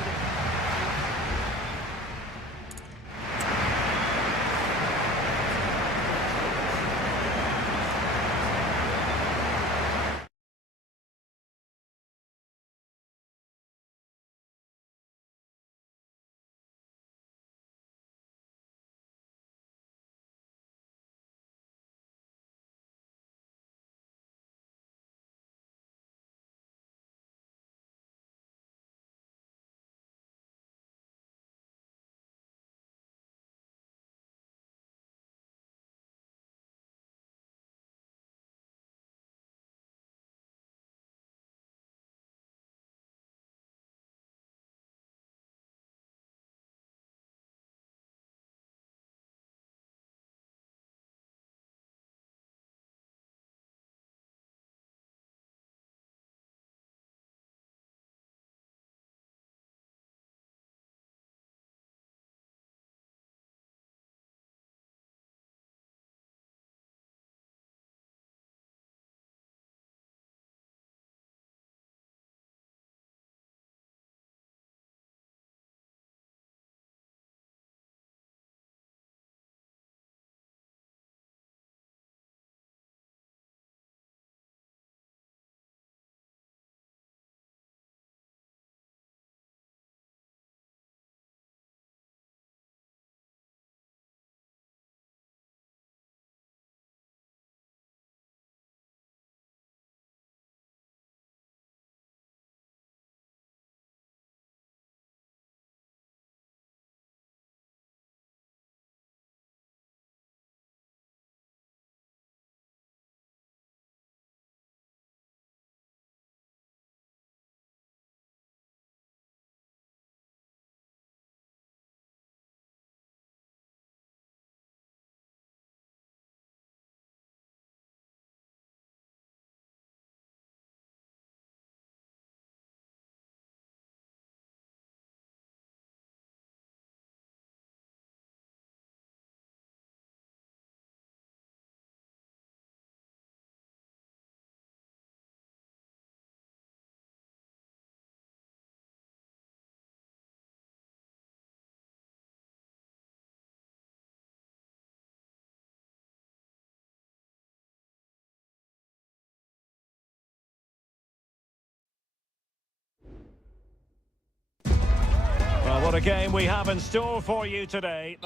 What a game we have in store for you today.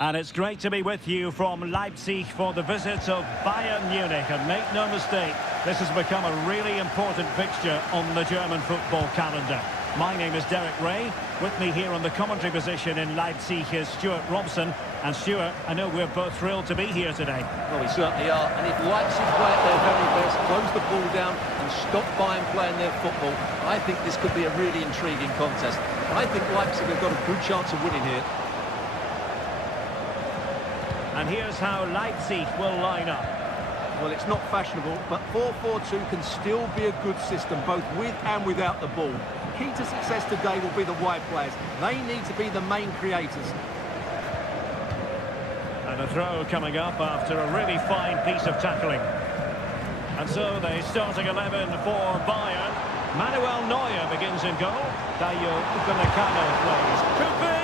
And it's great to be with you from Leipzig for the visit of Bayern Munich. And make no mistake, this has become a really important fixture on the German football calendar. My name is Derek Ray. With me here on the commentary position in Leipzig is Stuart Robson. And Stuart, I know we're both thrilled to be here today. Well, we certainly are. And if Leipzig play at their very best, close the ball down and stop Bayern playing their football, I think this could be a really intriguing contest. I think Leipzig have got a good chance of winning here. And here's how Leipzig will line up. Well, it's not fashionable, but 4-4-2 can still be a good system, both with and without the ball. Key to success today will be the wide players. They need to be the main creators. And a throw coming up after a really fine piece of tackling. And so the starting 11 for Bayern. Manuel Neuer begins in goal. Dayo Upamecano plays. Could be!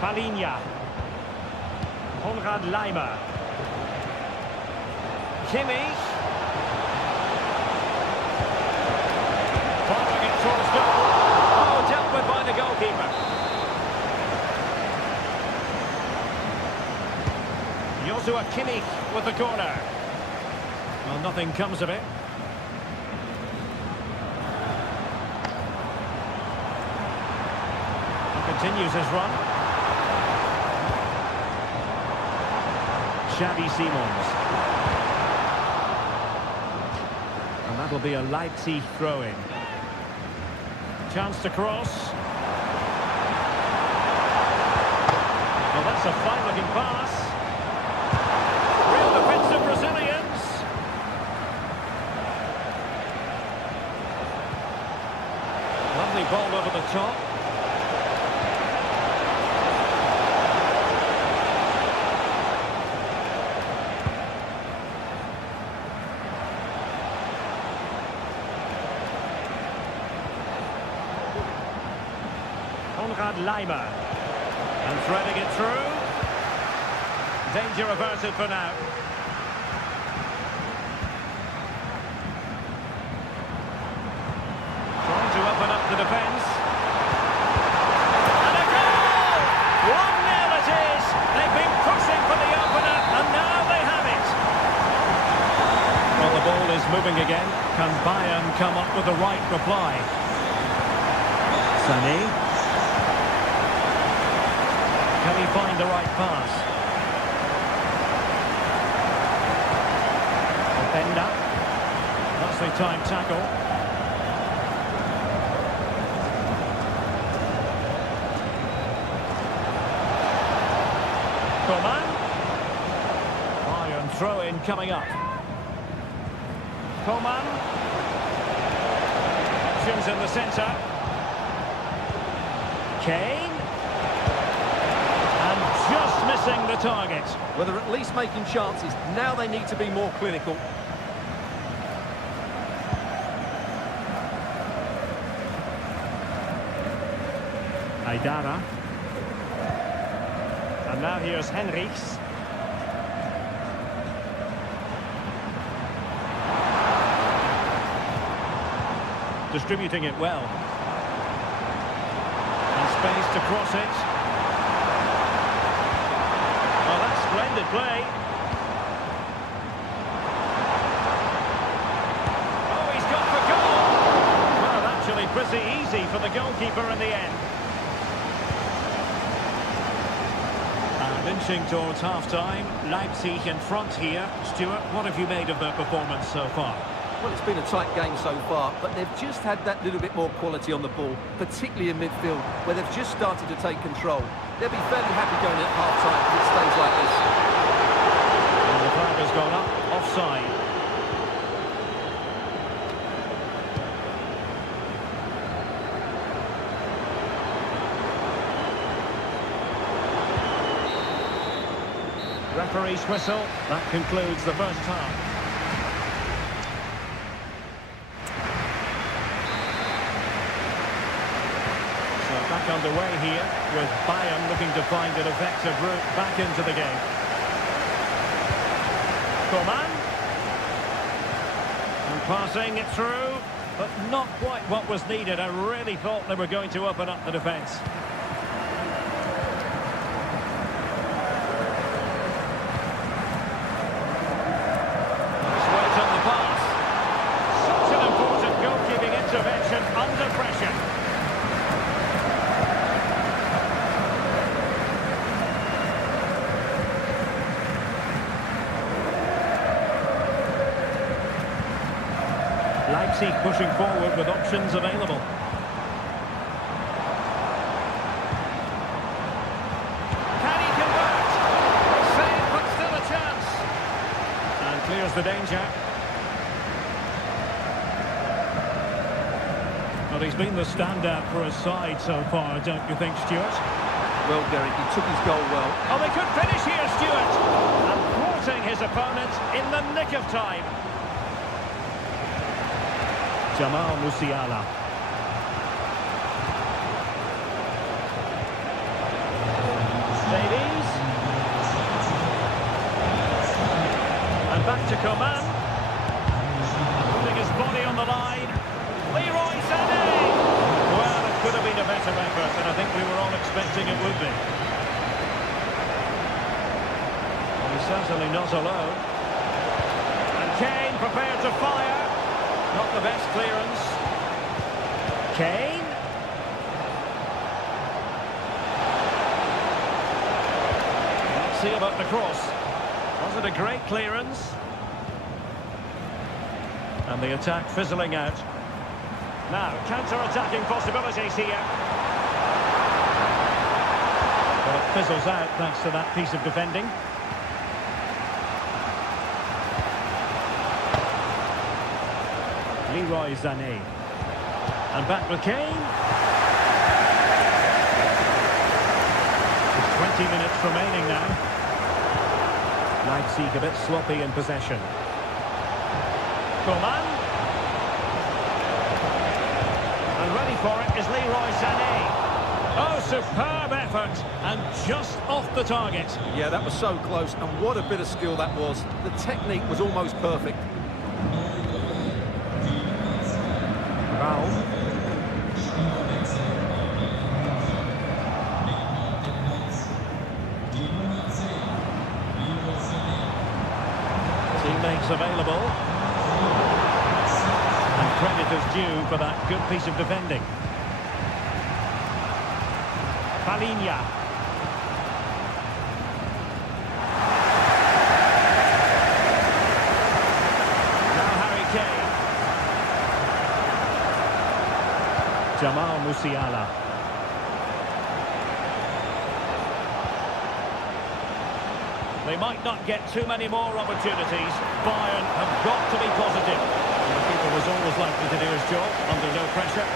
Palinha. Konrad Laimer. Kimmich. Firing it towards goal. Oh, dealt with by the goalkeeper. Joshua Kimmich with the corner. Well, nothing comes of it. He continues his run. Xavi Simons. And that'll be a Leipzig throw-in. Chance to cross. Well, that's a fine-looking pass. Real defensive Brazilians. Lovely ball over the top. Konrad Laimer. And threading it through. Danger averted for now. Trying to open up the defence. And a goal! 1-0 it is! They've been pushing for the opener, and now they have it! Well, the ball is moving again. Can Bayern come up with the right reply? Sané. Can he find the right pass? Defender. That's the time tackle. Coman. Bayern throw-in coming up. Coman. Options in the centre. Kane. Just missing the target. Well, they're at least making chances. Now they need to be more clinical. Aidara. And now here's Henrichs. Distributing it well. And space to cross it. Splendid play. Oh, he's gone for goal. Well, actually pretty easy for the goalkeeper in the end. And inching towards half-time, Leipzig in front here. Stuart, what have you made of their performance so far? Well, it's been a tight game so far, but they've just had that little bit more quality on the ball, particularly in midfield, where they've just started to take control. They'll be fairly happy going at half-time if it stays like this. And the flag has gone up, offside. Referee's whistle. That concludes the first half. Back underway here with Bayern looking to find an effective route back into the game. Coman. Passing it through, but not quite what was needed. I really thought they were going to open up the defence. Nice weight on the pass. Such an important goalkeeping intervention under pressure. Leipzig pushing forward with options available. Can he convert? Save, but still a chance. And clears the danger. Well, he's been the standout for his side so far, don't you think, Stuart? Well, Derek, he took his goal well. Oh, they could finish here, Stuart. And thwarting his opponent in the nick of time. Jamal Musiala. Davies. And back to Coman. Putting his body on the line. Leroy Sané. Well, it could have been a better effort, and I think we were all expecting it would be. Well, he's certainly not alone. And Kane prepared to fire. Not the best clearance. Kane. Let's see about the cross. Was it a great clearance? And the attack fizzling out. Now, counter-attacking possibilities here. But it fizzles out thanks to that piece of defending. Leroy Sané. And back with Kane. With 20 minutes remaining now. Leipzig a bit sloppy in possession. Coman. And ready for it is Leroy Sané. Oh, superb effort. And just off the target. Yeah, that was so close. And what a bit of skill that was. The technique was almost perfect. Teammates available. And credit is due for that good piece of defending. Palinha. Now Harry Kane. Jamal Musiala. They might not get too many more opportunities. Bayern have got to be positive. The keeper was always likely to do his job under no pressure.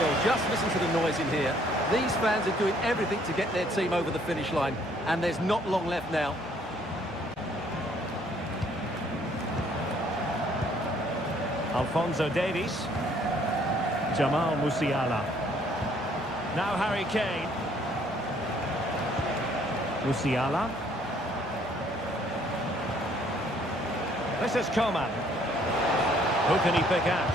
Well, just listen to the noise in here. These fans are doing everything to get their team over the finish line, and there's not long left now. Alphonso Davies. Jamal Musiala. Now Harry Kane. Musiala. This is Coman. Who can he pick out?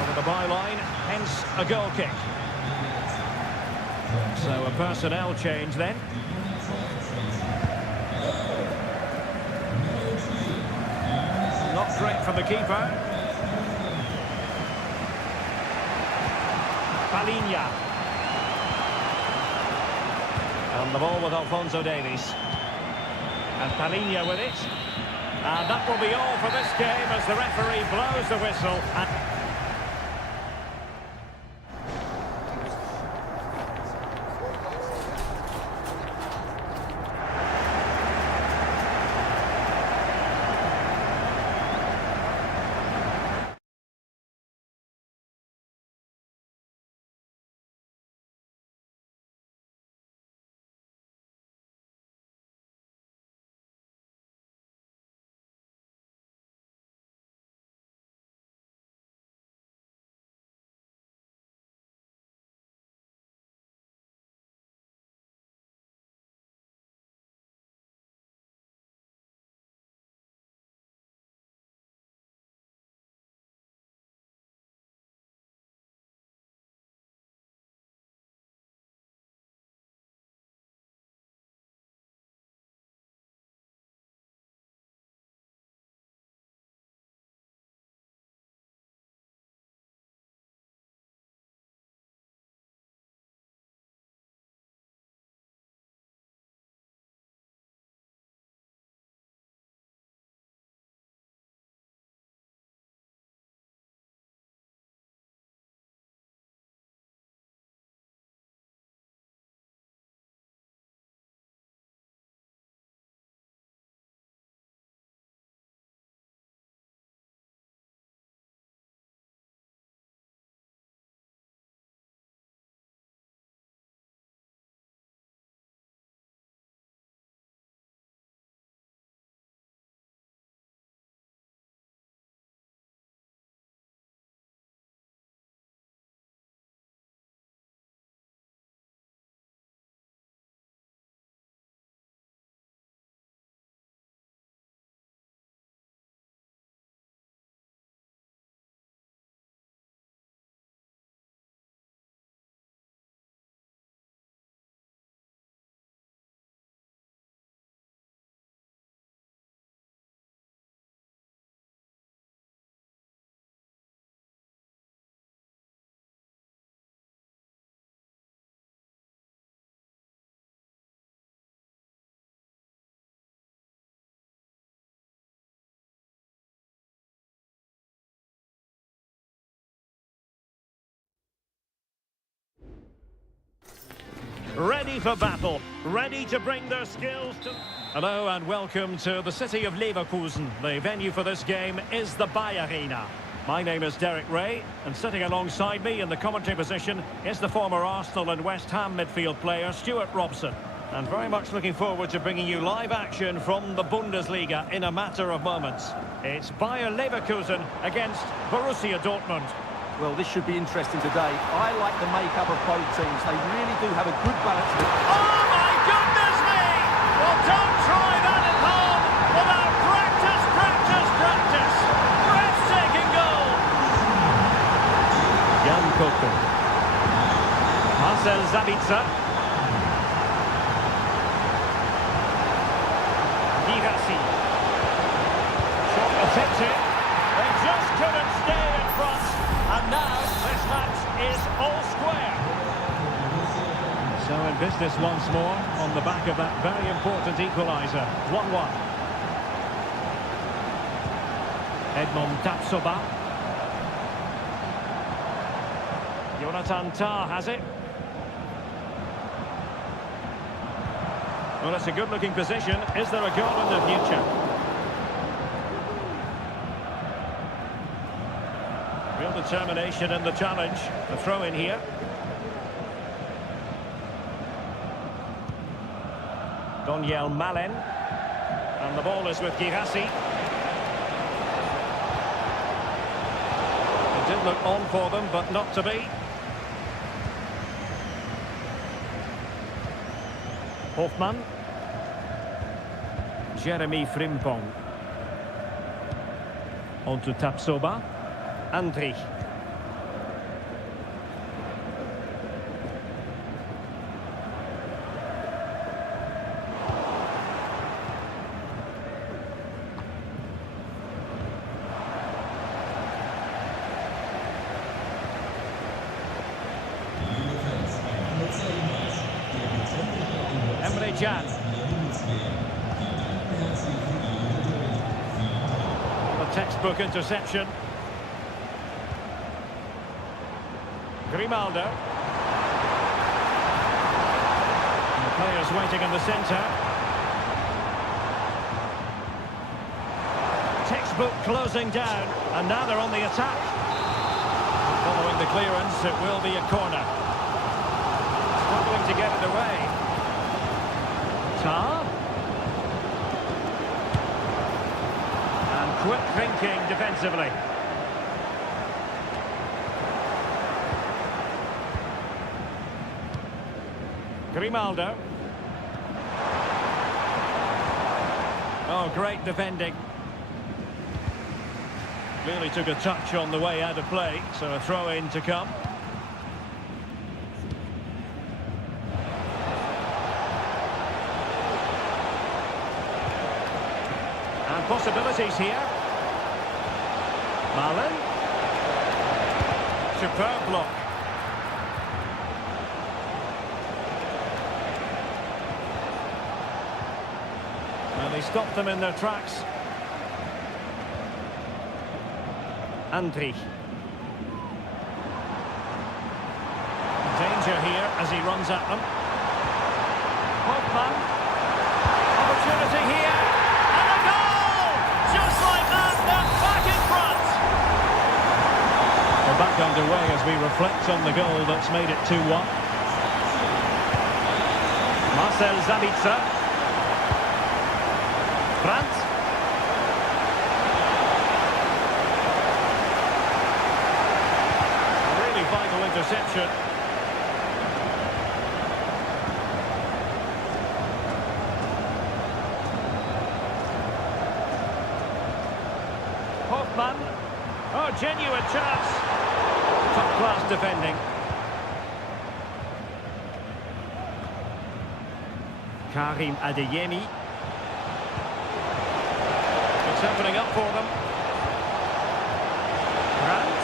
Over the byline, hence a goal kick. So a personnel change then. Not great from the keeper. Palinha. And the ball with Alphonso Davies. And Palinha with it. And that will be all for this game as the referee blows the whistle. ready for battle, ready to bring their skills to... Hello and welcome to the city of Leverkusen. The venue for this game is the Arena. My name is Derek Ray, and sitting alongside me in the commentary position is the former Arsenal and West Ham midfield player Stuart Robson. And very much looking forward to bringing you live action from the Bundesliga in a matter of moments. It's Bayer Leverkusen against Borussia Dortmund. Well, this should be interesting today. I like the makeup of both teams. They really do have a good balance of it. Oh my goodness me! Well, don't try that at home without practice, practice, practice. Breathtaking goal. Jan Koko. Marcel Sabitzer. Girassi. Shot attempted. They just couldn't stay in front. And now this match is all square. So in business once more on the back of that very important equaliser. 1-1. Edmond Tapsoba. Jonathan Tah has it. Well, it's a good-looking position. Is there a goal in the future? Real determination in the challenge. The throw in here. Doniel Malen. And the ball is with Girassi. It did look on for them, but not to be. Hofmann. Jeremy Frimpong. On to Tapsoba. Andrich. Emre Can. A textbook interception. Grimaldo. And the players waiting in the centre. Textbook closing down, and now they're on the attack. Following the clearance, it will be a corner. Struggling to get it away. Tah. And quick thinking defensively. Grimaldo. Oh, great defending. Clearly took a touch on the way out of play, so a throw-in to come. And possibilities here. Malen. Superb block. And they stopped them in their tracks. Andrich. Danger here as he runs at them. Hofmann. Opportunity here. And a goal! Just like that, they're back in front. We're back underway as we reflect on the goal that's made it 2-1. Marcel Sabitzer. Brandt. Really vital interception. Hofmann. Oh, genuine chance. Top-class defending. Karim Adeyemi. It's opening up for them. Brandt.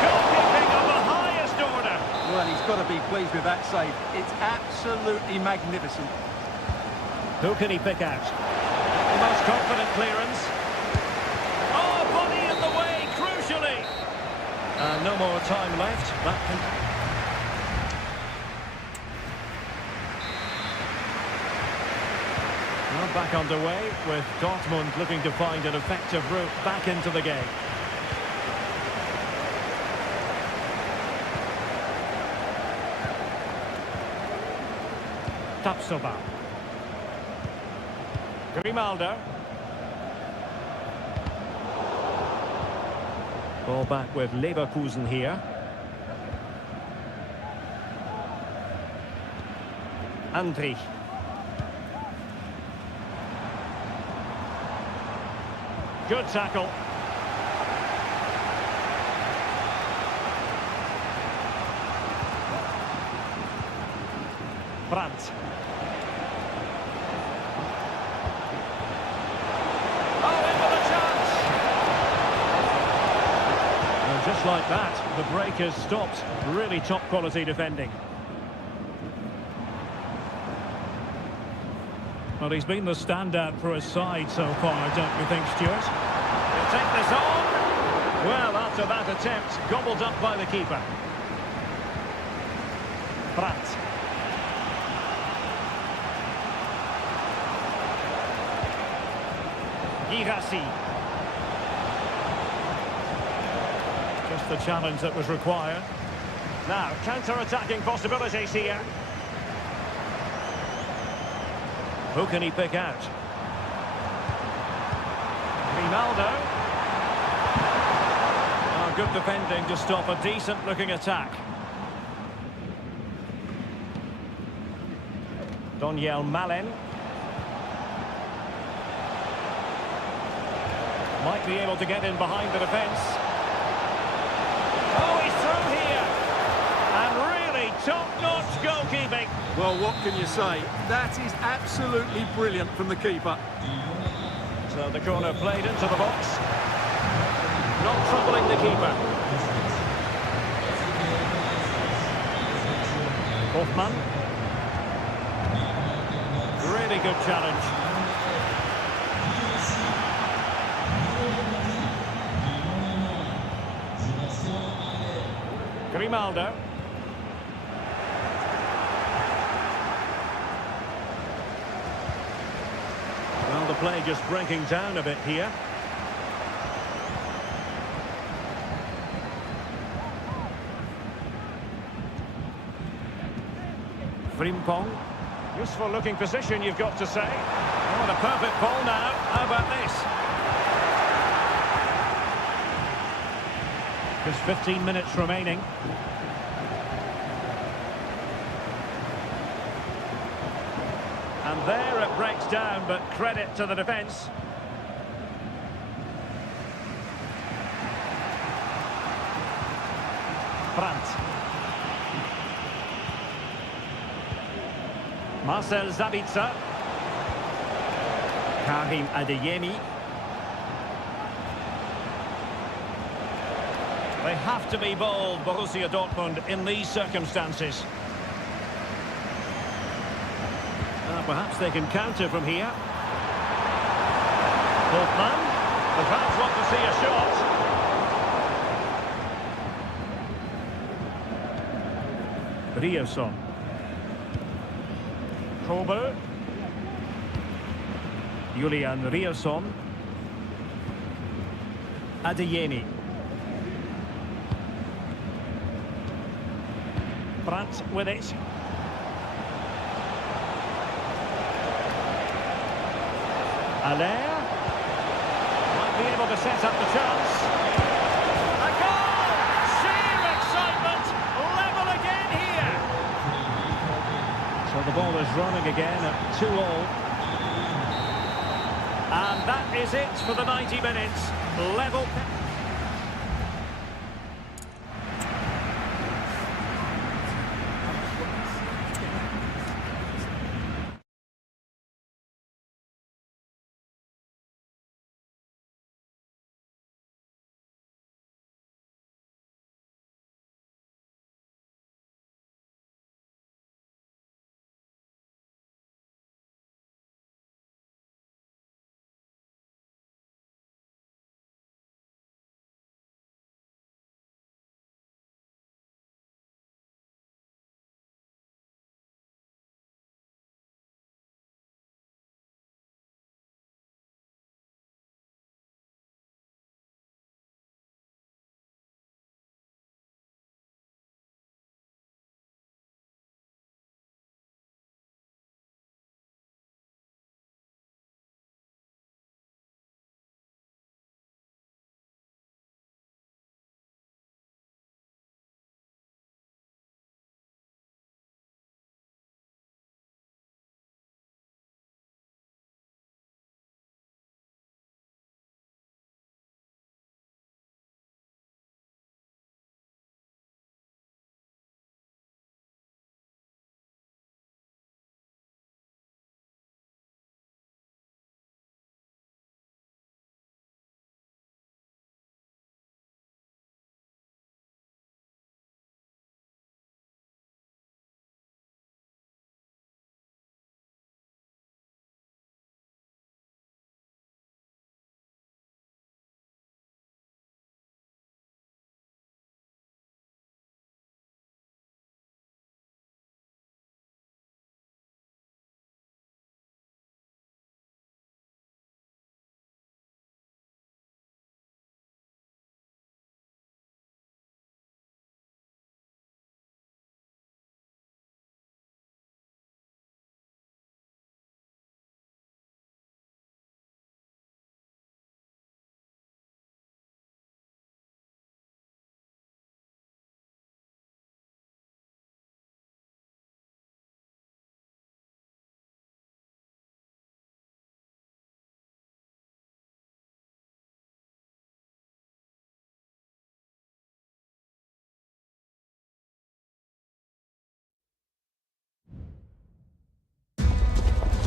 Goalkeeping of the highest order. Well, he's got to be pleased with that save. It's absolutely magnificent. Who can he pick out? The most confident clearance. Oh, body in the way, crucially. No more time left. That can... back underway with Dortmund looking to find an effective route back into the game. Tapsoba. Grimaldo. Ball back with Leverkusen here. Andrich. Good tackle. Brandt. Just like that, the break has stopped. Really top quality defending. Well, he's been the standout for his side so far, don't you think, Stuart? He'll take this on. Well, after that attempt, gobbled up by the keeper. Brandt. Girassi. Just the challenge that was required. Now, counter-attacking possibilities here. Who can he pick out? Grimaldo. Oh, good defending to stop a decent-looking attack. Doniel Malen. Might be able to get in behind the defence. Oh, he's through here. And really top-notch goalkeeping. Well, what can you say? That is absolutely brilliant from the keeper. So the corner played into the box. Not troubling the keeper. Hoffman. Really good challenge. Grimaldo. Well, the play just breaking down a bit here. Frimpong. Useful looking position, you've got to say. Oh, the perfect ball now. How about this? Just 15 minutes remaining. And there it breaks down, but credit to the defence. Brandt. Marcel Sabitzer. Karim Adeyemi. They have to be bold, Borussia Dortmund, in these circumstances. Perhaps they can counter from here. Hoffman. The fans want to see a shot. Rierson. Kobe. Julian Rierson. Adeyemi. Brandt with it. Allaire. Might be able to set up the chance. A goal! Sheer excitement! Level again here! So the ball is running again at 2-all. And that is it for the 90 minutes. Level.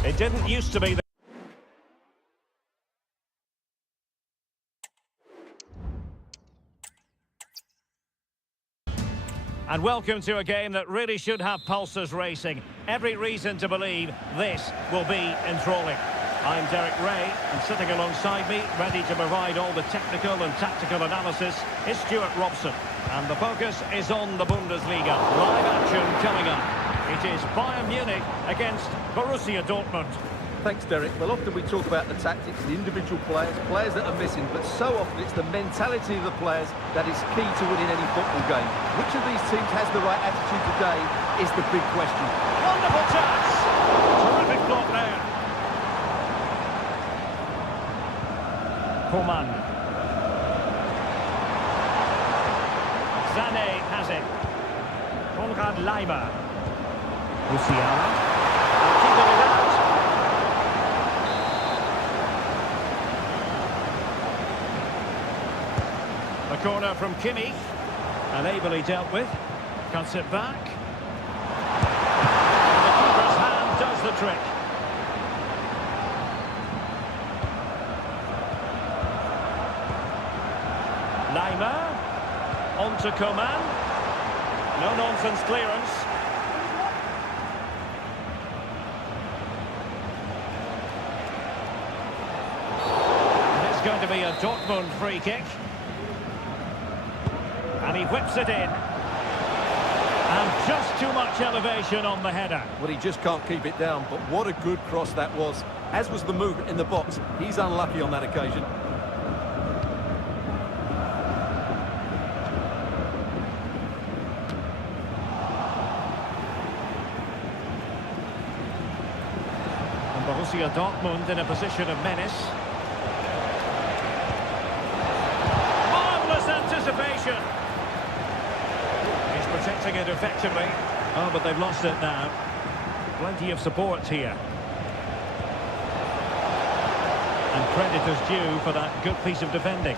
It didn't used to be the... And welcome to a game that really should have pulses racing. Every reason to believe this will be enthralling. I'm Derek Ray, and sitting alongside me, ready to provide all the technical and tactical analysis, is Stuart Robson. And the focus is on the Bundesliga. Live action coming up. It is Bayern Munich against Borussia Dortmund. Thanks, Derek. Well, often we talk about the tactics, the individual players that are missing, but so often it's the mentality of the players that is key to winning any football game. Which of these teams has the right attitude today is the big question. Wonderful chance! Terrific block there. Coman. Sané has it. Konrad Leimer. Musiala. Keeping it out. The corner from Kimmich. And ably dealt with. Cuts it back. And the keeper's hand does the trick. Leimer. On to Coman. No-nonsense clearance. It's going to be a Dortmund free kick. And he whips it in. And just too much elevation on the header. Well, he just can't keep it down, but what a good cross that was. As was the movement in the box. He's unlucky on that occasion. And Borussia Dortmund in a position of menace. Marvellous anticipation. Protecting it effectively. Oh, but they've lost it now. Plenty of support here. And credit is due for that good piece of defending.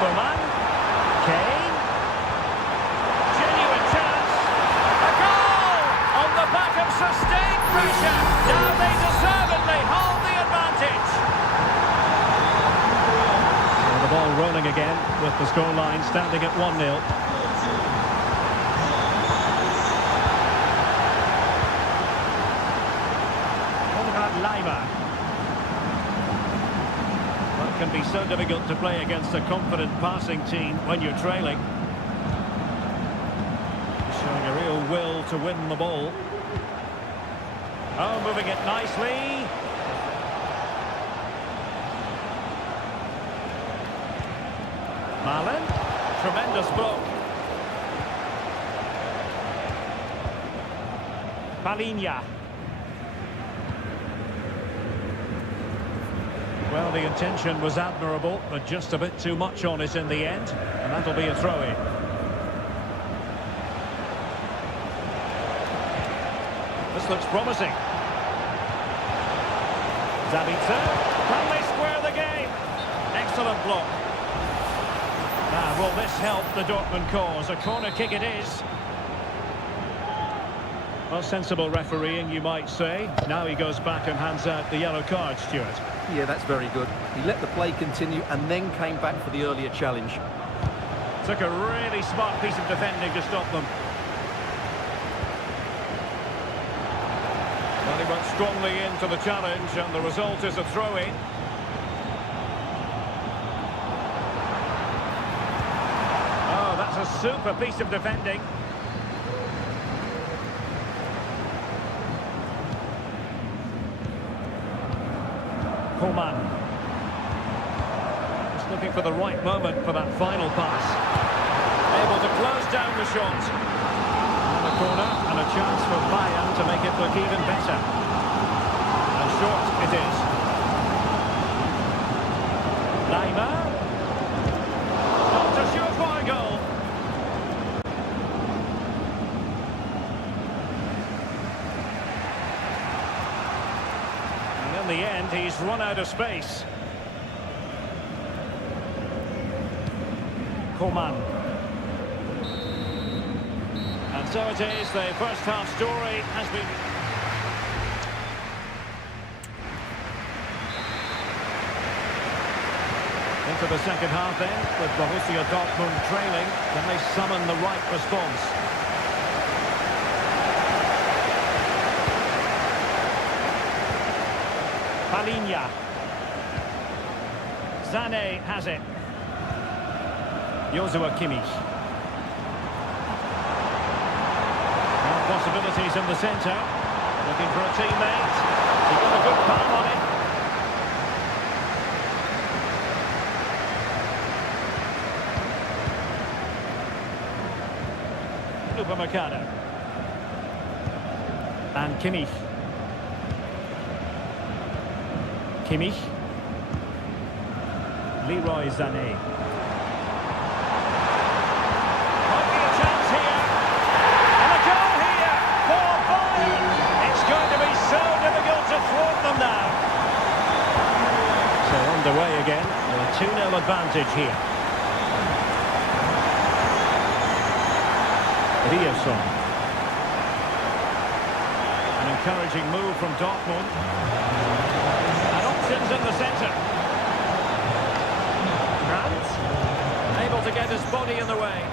Coman. Kane. Genuine chance. A goal! On the back of sustained pressure. Now they deservedly hold the advantage. Ball rolling again with the scoreline standing at 1-0. Konrad Leimer. Well, it can be so difficult to play against a confident passing team when you're trailing. Showing a real will to win the ball. Oh, moving it nicely. Malen, tremendous block. Palinha. Well, the intention was admirable, but just a bit too much on it in the end, and that'll be a throw-in. This looks promising. Zabitzer, can they square the game? Excellent block. Now, will this help the Dortmund cause? A corner kick it is. Well, sensible refereeing, you might say. Now he goes back and hands out the yellow card, Stuart. Yeah, that's very good. He let the play continue and then came back for the earlier challenge. Took a really smart piece of defending to stop them. Well, he went strongly into the challenge, and the result is a throw-in. A super piece of defending. Coman. Just looking for the right moment for that final pass. Able to close down the shot. And a corner and a chance for Bayern to make it look even better. And short it is. Leimer. Not a surefire goal. In the end, he's run out of space. Coman. And so it is, the first half story has been... Into the second half then, with Borussia Dortmund trailing. Can they summon the right response? Palinha. Sané has it. Joshua Kimmich. Now possibilities in the centre. Looking for a teammate. He got a good palm on it. Upamecano. And Kimmich. Kimmich. Leroy Sané. Might be a chance here. And a goal here for Bayern. It's going to be so difficult to thwart them now. So underway again. A 2-0 advantage here. Rierson. An encouraging move from Dortmund. And options in the centre. Grant, able to get his body in the way.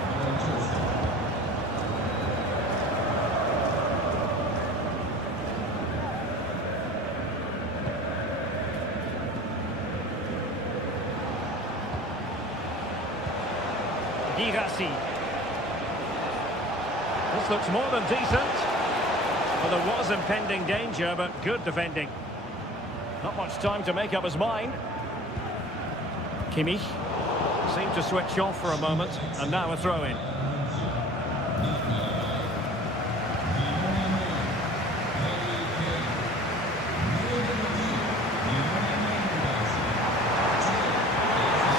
Girassi. This looks more than decent. Well, there was impending danger, but good defending. Not much time to make up his mind. Kimmich seemed to switch off for a moment, and now a throw-in.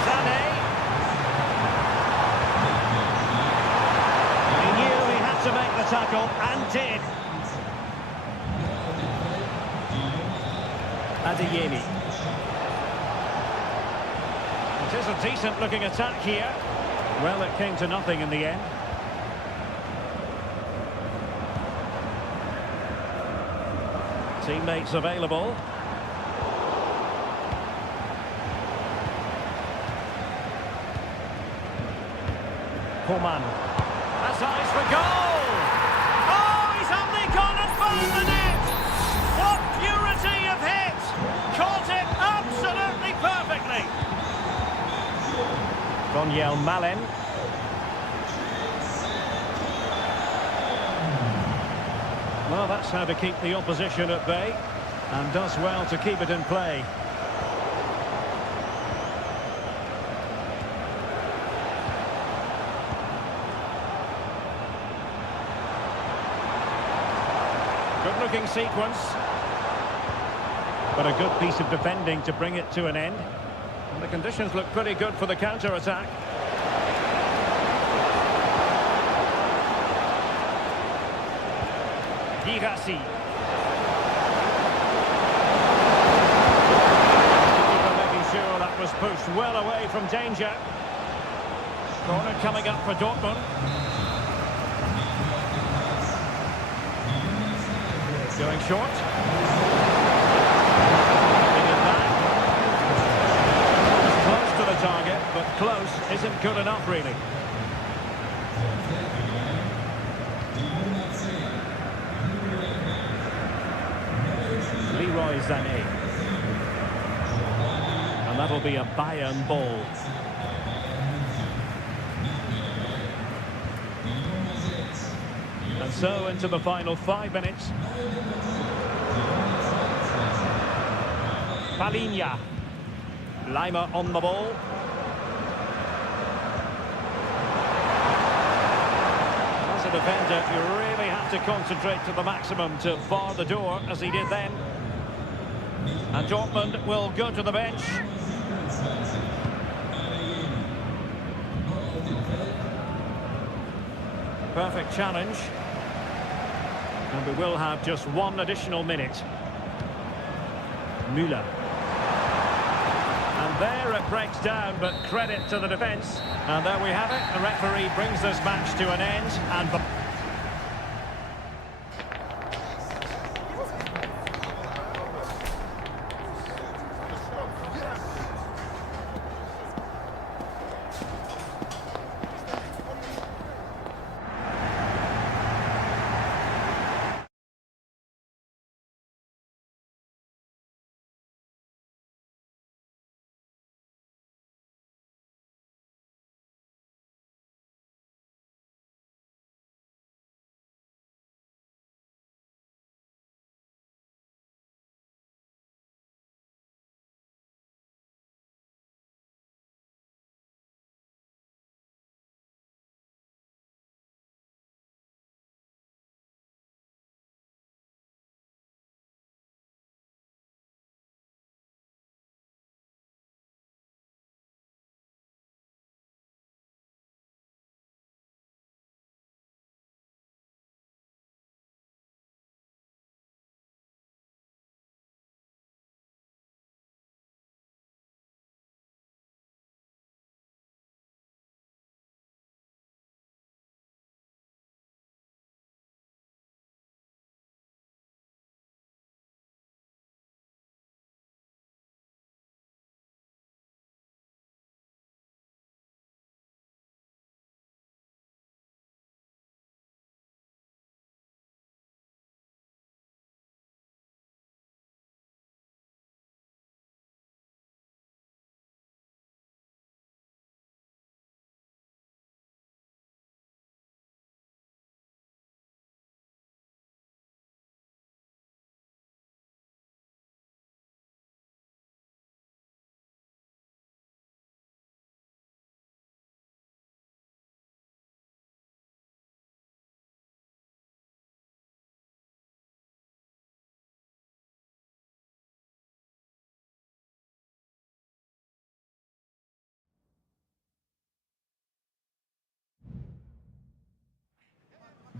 Sané. He knew he had to make the tackle, and did. Adeyemi. It is a decent-looking attack here. Well, it came to nothing in the end. Teammates available. Coman. Has eyes for goal! Oh, he's only gone and found the net! What purity of hit! Caught it absolutely perfectly! Daniel Malen. Well, that's how to keep the opposition at bay, and does well to keep it in play. Good-looking sequence, but a good piece of defending to bring it to an end. And the conditions look pretty good for the counter-attack. Girassi. Making sure that was pushed well away from danger. Corner coming up for Dortmund. Going short. Bring it back. Close to the target, but close isn't good enough, really. Leroy Sané. And that'll be a Bayern ball. And so into the final 5 minutes. Palinha. Lima on the ball. As a defender, you really have to concentrate to the maximum to bar the door, as he did then. And Dortmund will go to the bench. Perfect challenge. And we will have just one additional minute. Müller. And there it breaks down, but credit to the defence. And there we have it. The referee brings this match to an end. And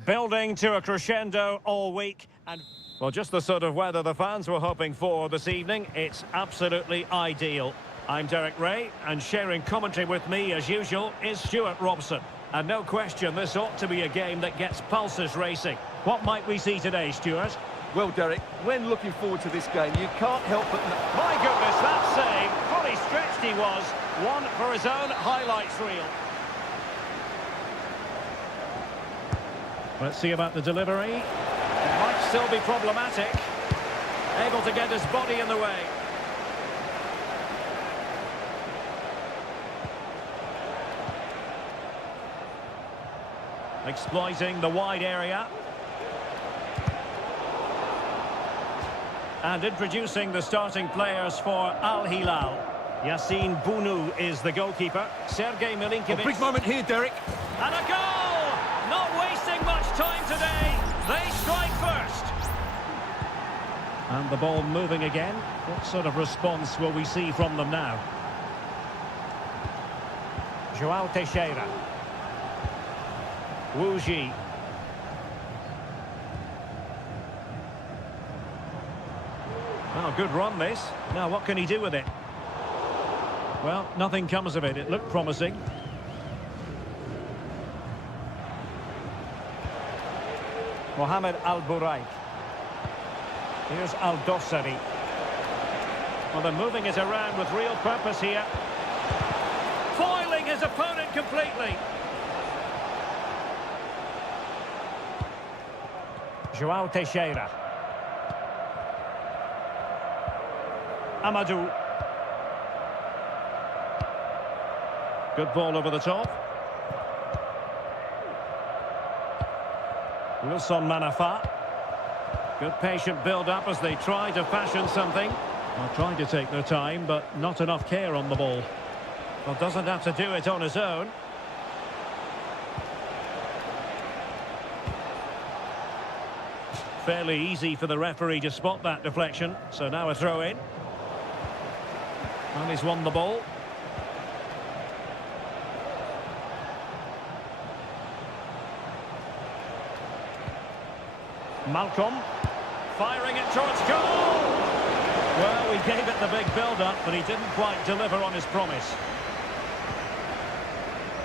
Building to a crescendo all week. And well, just the sort of weather the fans were hoping for this evening. It's absolutely ideal. I'm Derek Ray, and sharing commentary with me, as usual, is Stuart Robson. And no question, this ought to be a game that gets pulses racing. What might we see today, Stuart? Well, Derek, when looking forward to this game, you can't help but... My goodness, that save! Fully stretched he was. One for his own highlights reel. Let's see about the delivery. It might still be problematic. Able to get his body in the way. Exploiting the wide area. And introducing the starting players for Al Hilal. Yassine Bounou is the goalkeeper. Sergei Milinkovic. A big moment here, Derek. And a goal! Not wasting much time today. They strike first. And the ball moving again. What sort of response will we see from them now? Joao Teixeira. Wu Ji. Oh, good run this. Now what can he do with it? Well, nothing comes of it. It looked promising. Mohamed Al-Buraik. Here's Al-Dossari. Well, they're moving it around with real purpose here. Foiling his opponent completely. Joao Teixeira. Amadou. Good ball over the top. Wilson Manafa. Good patient build-up as they try to fashion something. Well, trying to take their time, but not enough care on the ball. Well, doesn't have to do it on his own. Fairly easy for the referee to spot that deflection. So now a throw-in. And he's won the ball. Malcolm. Firing it towards goal! Well, we gave it the big build-up, but he didn't quite deliver on his promise.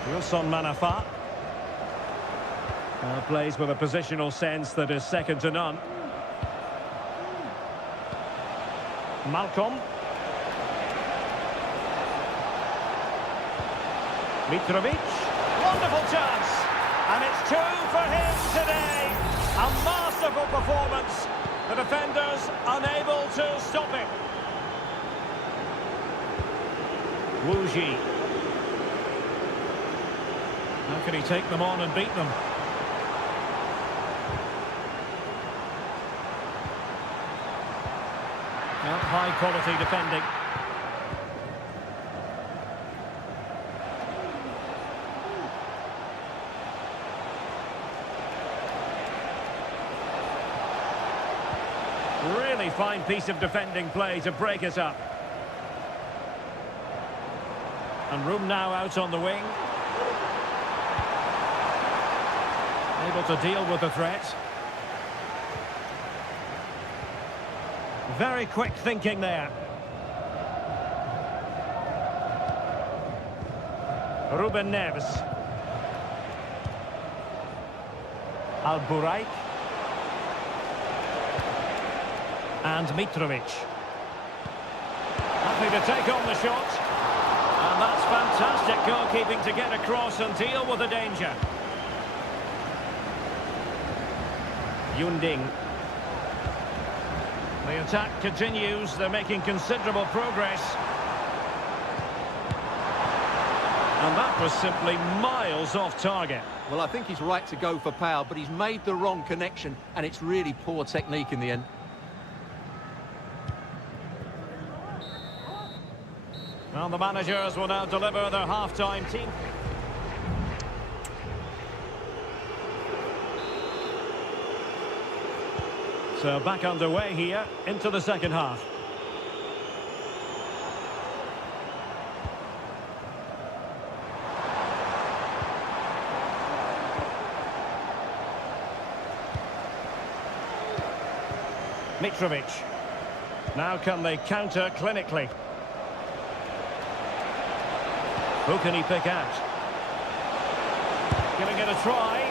Wilson Manafa. Plays with a positional sense that is second to none. Malcolm. Mitrovic. Wonderful chance. And it's two for him today. A masterful performance. The defenders unable to stop him. Wu Ji. How can he take them on and beat them? Well, high quality defending. Really fine piece of defending play to break it up. And room now out on the wing. Able to deal with the threat. Very quick thinking there. Ruben Neves. Al-Buraik. And Mitrovic. Happy to take on the shot. And that's fantastic goalkeeping to get across and deal with the danger. Yunding. The attack continues. They're making considerable progress. And that was simply miles off target. Well, I think he's right to go for power, but he's made the wrong connection, and it's really poor technique in the end. Well, the managers will now deliver their half-time team. So back underway here into the second half. Mitrovic. Now can they counter clinically? Who can he pick out? Giving it a try.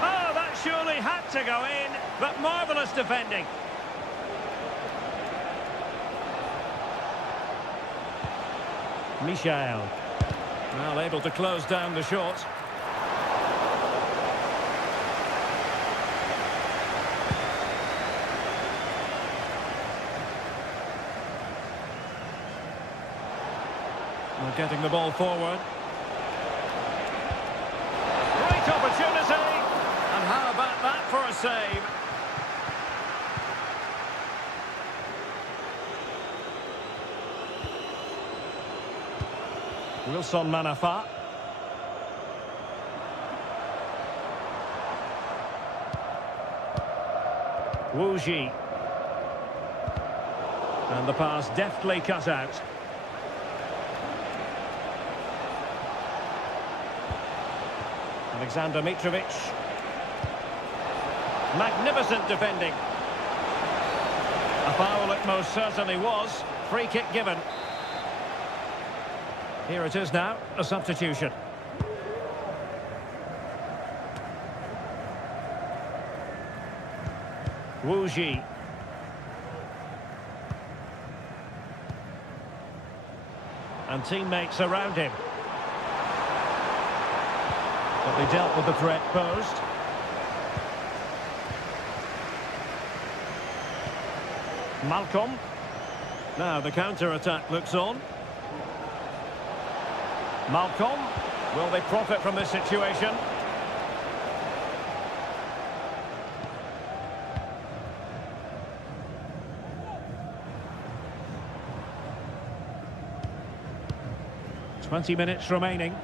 Oh, that surely had to go in, but marvellous defending. Michael. Well, able to close down the shot. We're getting the ball forward. Great opportunity. And how about that for a save? Wilson Manafa. Wu Ji. And the pass deftly cut out. Alexander Mitrovic. Magnificent defending. A foul it most certainly was. Free kick given. Here it is now, a substitution. Wu Ji. And teammates around him. But they dealt with the threat posed. Malcolm. Now the counter-attack looks on. Malcolm. Will they profit from this situation? .20 remaining.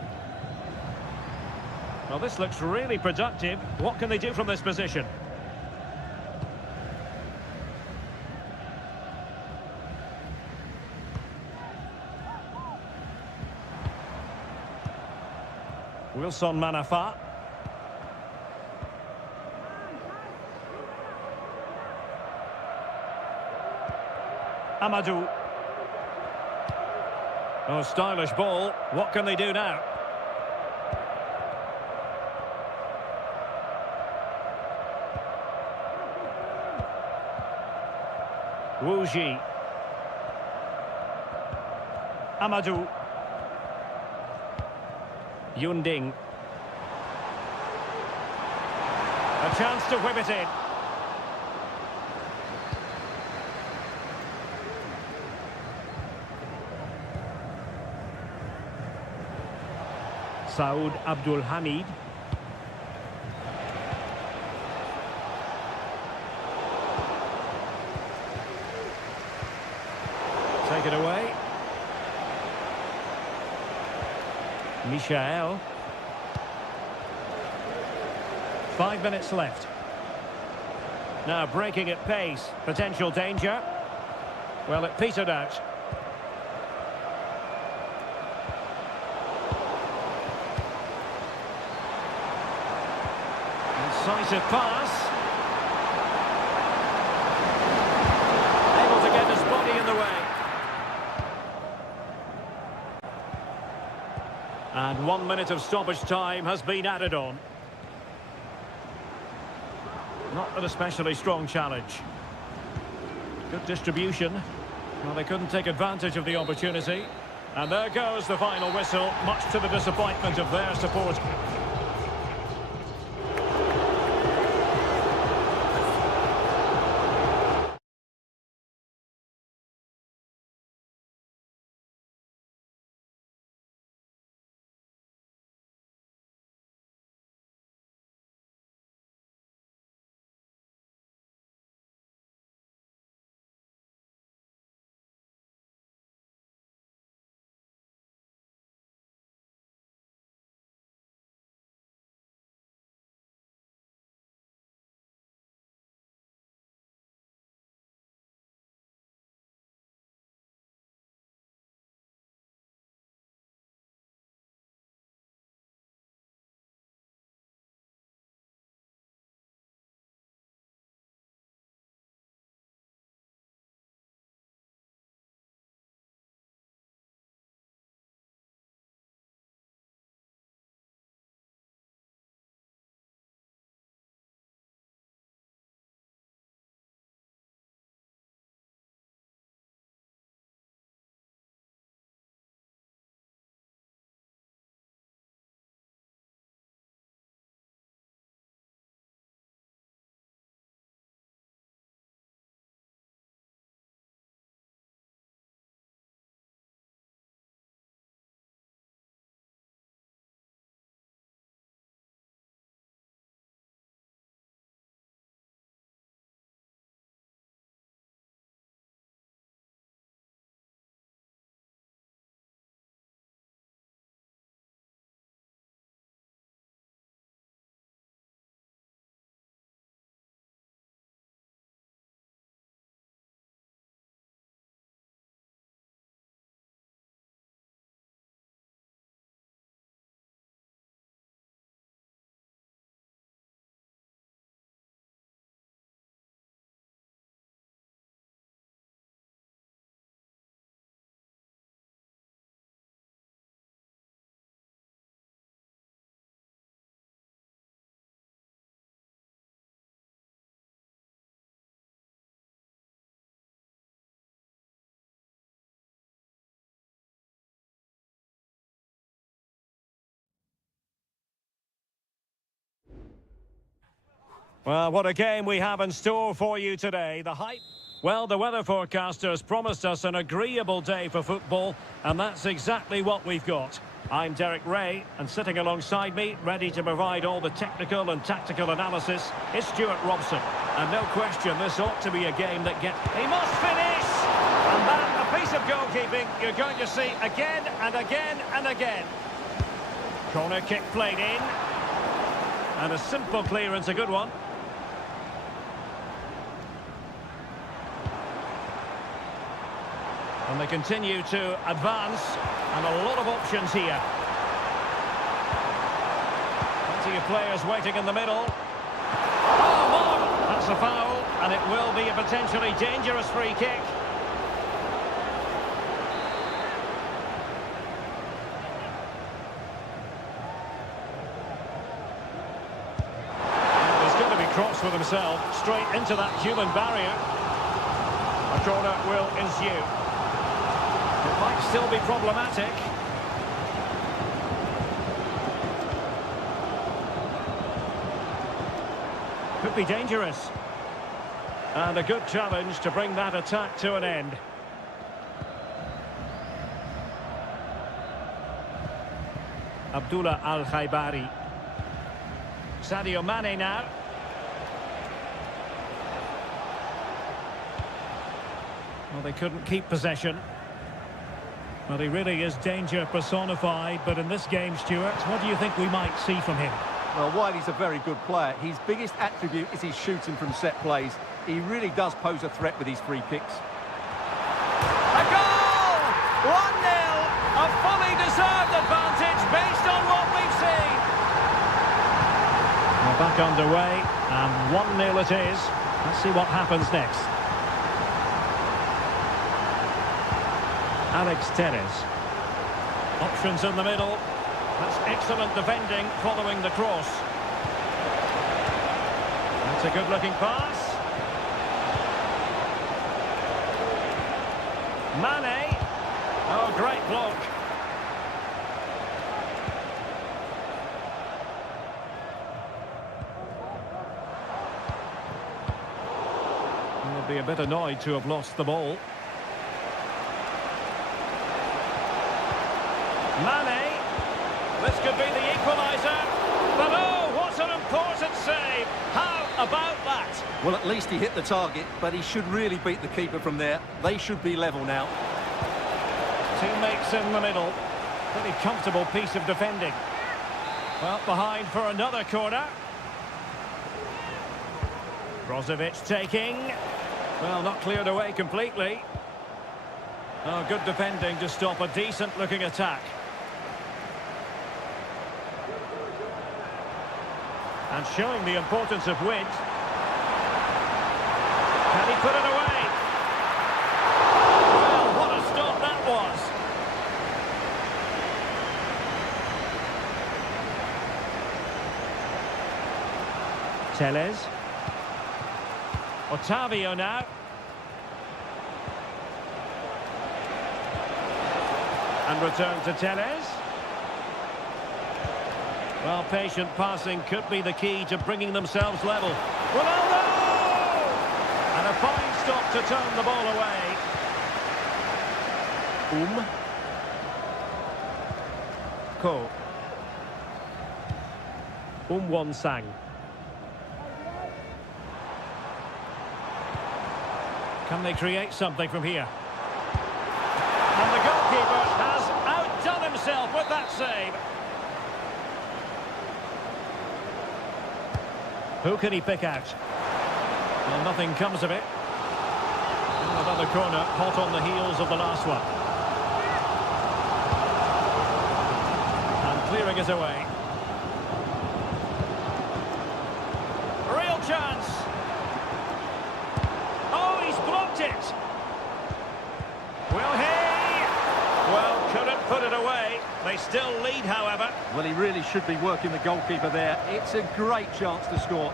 Well, this looks really productive. What can they do from this position? Wilson Manafa. Amadou. Oh, stylish ball. What can they do now? Wu Ji. Amadou. Yunding. A chance to whip it in. Saud Abdul Hamid. Take it away. Michael. 5 minutes left. Now breaking at pace. Potential danger. Well, it petered out. Incisive pass. Able to get his body in the way. And 1 minute of stoppage time has been added on. Not an especially strong challenge. Good distribution. Well, they couldn't take advantage of the opportunity. And there goes the final whistle, much to the disappointment of their support. Well, what a game we have in store for you today. The hype. Well, the weather forecasters promised us an agreeable day for football, and that's exactly what we've got. I'm Derek Ray, and sitting alongside me, ready to provide all the technical and tactical analysis, is Stuart Robson. And no question, this ought to be a game that gets... He must finish! And that, a piece of goalkeeping you're going to see again and again and again. Corner kick played in. And a simple clearance, a good one. And they continue to advance, and a lot of options here. Plenty of players waiting in the middle. Oh, Mon! That's a foul, and it will be a potentially dangerous free kick. He's going to be cross with himself, straight into that human barrier. A corner will ensue. It might still be problematic. Could be dangerous. And a good challenge to bring that attack to an end. Abdullah Al-Khaibari. Sadio Mane now. Well, they couldn't keep possession. Well, he really is danger personified, but in this game, Stuart, what do you think we might see from him? Well, while he's a very good player, his biggest attribute is his shooting from set plays. He really does pose a threat with his free kicks. A goal! 1-0! A fully deserved advantage based on what we've seen. We're back underway, and 1-0 it is. Let's see what happens next. Alex Telles. Options in the middle. That's excellent defending following the cross. That's a good-looking pass. Mane. Oh, great block. He'll be a bit annoyed to have lost the ball. Mane, this could be the equaliser, but oh, what an important save! How about that? Well, at least he hit the target, but he should really beat the keeper from there. They should be level now. Teammates in the middle, pretty comfortable piece of defending. Well, behind for another corner. Brozovic taking, well, not cleared away completely. Oh, good defending to stop a decent-looking attack. And showing the importance of width. Can he put it away? Well, what a stop that was. Telles. Otavio now. And return to Telles. Well, patient passing could be the key to bringing themselves level. Ronaldo! And a fine stop to turn the ball away. Ko. Won-sang. Can they create something from here? And the goalkeeper has outdone himself with that save. Who can he pick out? Well, nothing comes of it. And another corner, hot on the heels of the last one. And clearing it away. Real chance. Oh, he's blocked it. Will he? Well, couldn't put it away. They still lead, however. Well, he really should be working the goalkeeper there. It's a great chance to score.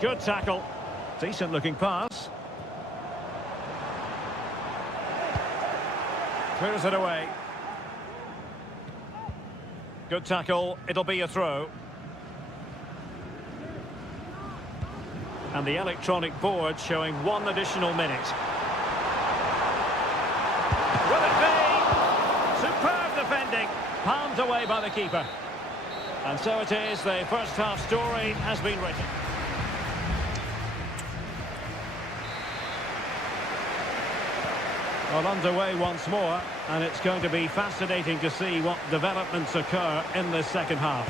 Good tackle. Decent-looking pass. Clears it away. Good tackle. It'll be a throw. And the electronic board showing 1 additional minute. Will it be? Superb defending. Palmed away by the keeper. And so it is, the first half story has been written. Well, underway once more, and it's going to be fascinating to see what developments occur in this second half.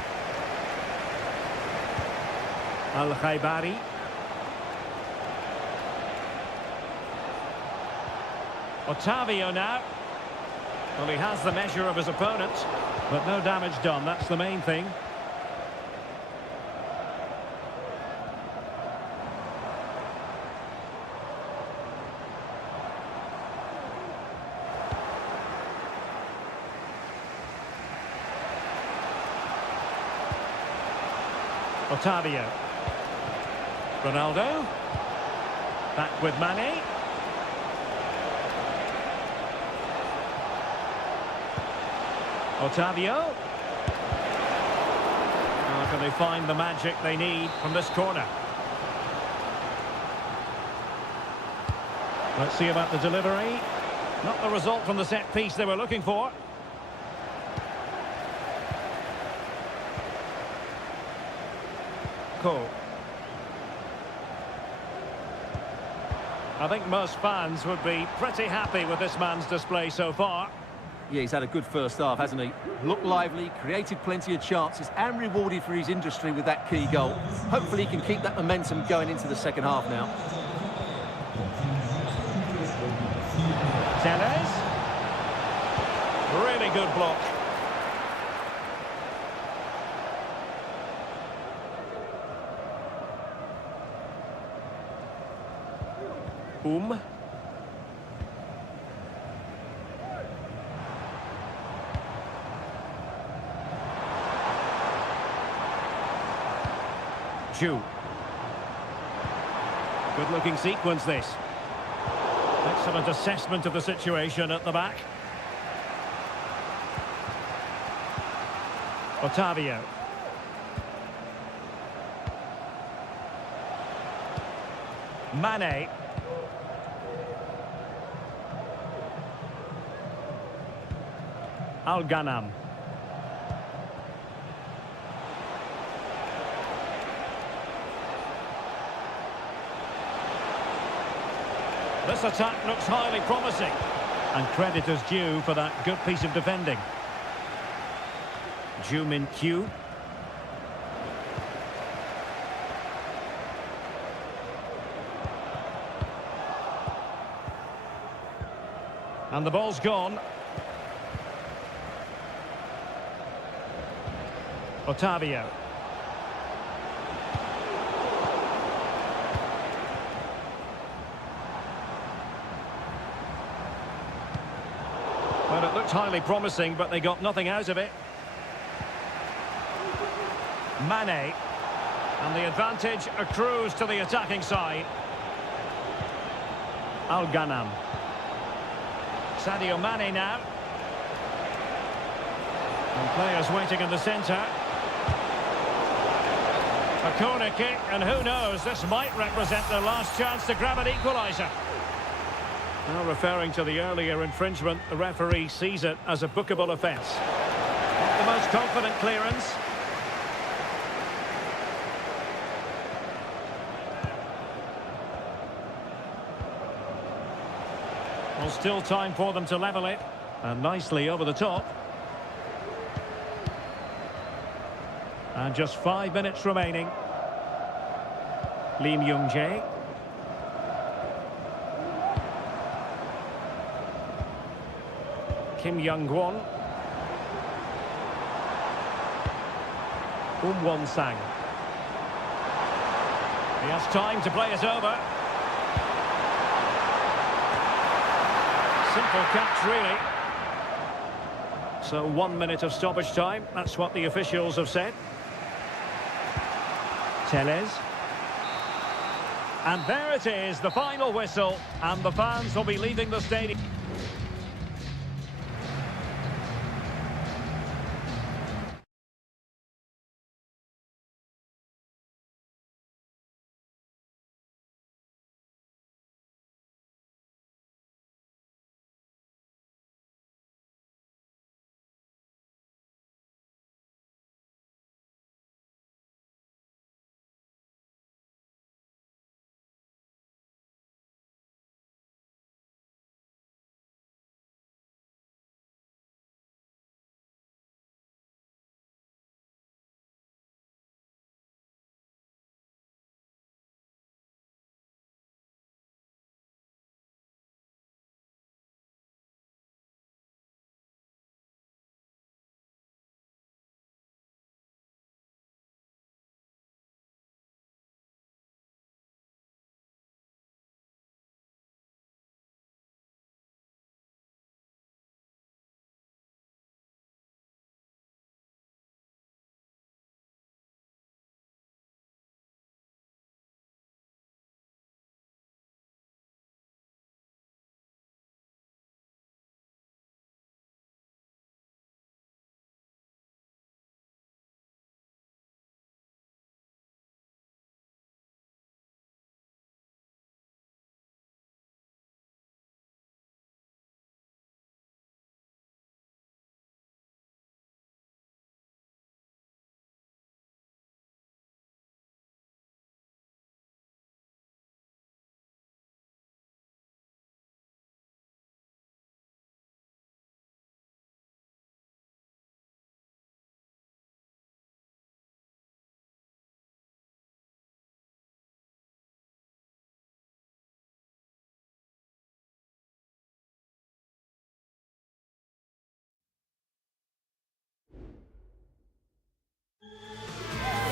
Al-Khaibari. Otavio now. Well, he has the measure of his opponent, but no damage done, that's the main thing. Otavio. Ronaldo. Back with Mane. Otavio. How can they find the magic they need from this corner? Let's see about the delivery. Not the result from the set piece they were looking for. Cool. I think most fans would be pretty happy with this man's display so far. Yeah, he's had a good first half, hasn't he? Looked lively, created plenty of chances, and rewarded for his industry with that key goal. Hopefully he can keep that momentum going into the second half now. Tellez. Really good block. Ju. Good looking sequence this. Excellent assessment of the situation at the back. Otavio. Mane. Al-Ghanam. This attack looks highly promising. And credit is due for that good piece of defending. Ju Min Kyu. And the ball's gone. Otavio. Well, it looked highly promising, but they got nothing out of it. Mane. And the advantage accrues to the attacking side. Al-Ghanam. Sadio Mane now. And players waiting in the centre. A corner kick, and who knows, this might represent their last chance to grab an equaliser. Now referring to the earlier infringement, the referee sees it as a bookable offence. Not the most confident clearance. Well, still time for them to level it. And nicely over the top. And just 5 minutes remaining. Lim Young-jae. Kim Young-won. Won-sang. He has time to play it over. Simple catch, really. So 1 minute of stoppage time. That's what the officials have said. Tellez. And there it is, the final whistle. And the fans will be leaving the stadium.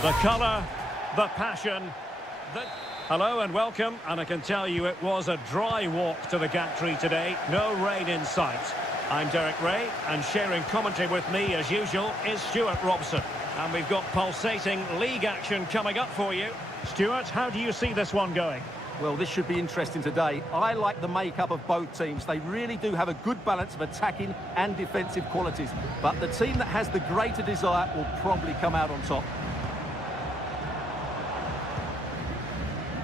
The colour, the passion, the... Hello and welcome, and I can tell you it was a dry walk to the gantry today. No rain in sight. I'm Derek Ray, and sharing commentary with me, as usual, is Stuart Robson. And we've got pulsating league action coming up for you. Stuart, how do you see this one going? Well, this should be interesting today. I like the makeup of both teams. They really do have a good balance of attacking and defensive qualities. But the team that has the greater desire will probably come out on top.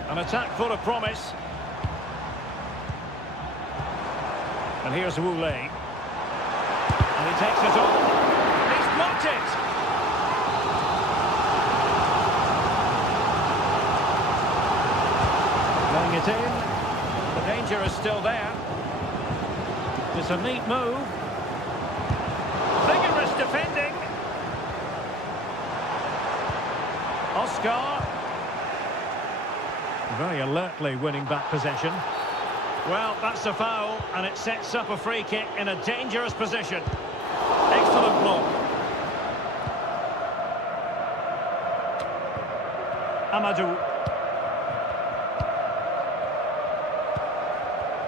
An attack full of promise. And here's Wu Lei. And he takes it on. He's blocked it! Going it in. The danger is still there. It's a neat move. Vigorous defending. Oscar. Very alertly winning back possession. Well, that's a foul, and it sets up a free kick in a dangerous position. Excellent block. Amadou.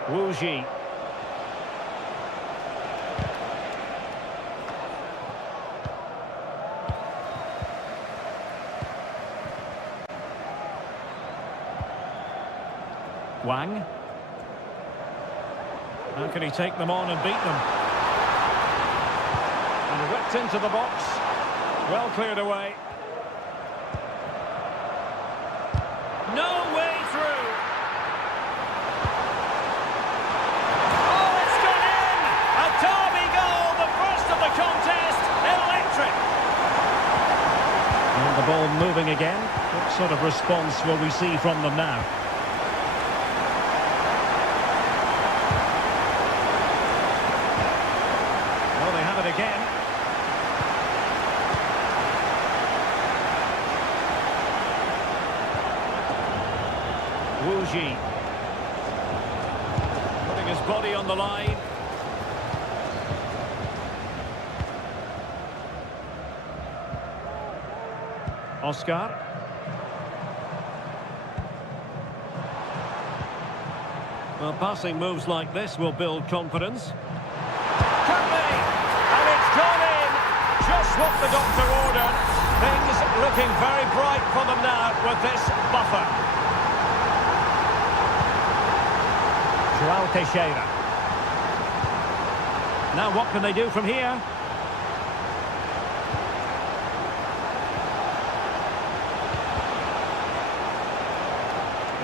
Wu Ji. Wang. How can he take them on and beat them? And whipped into the box. Well cleared away. No way through. Oh, it's gone in! A derby goal, the first of the contest. Electric. And the ball moving again. What sort of response will we see from them now? Again. Wu Ji. Putting his body on the line. Oscar. Well, passing moves like this will build confidence. Gone in, just what the doctor ordered. Things looking very bright for them now with this buffer. João Teixeira. Now what can they do from here?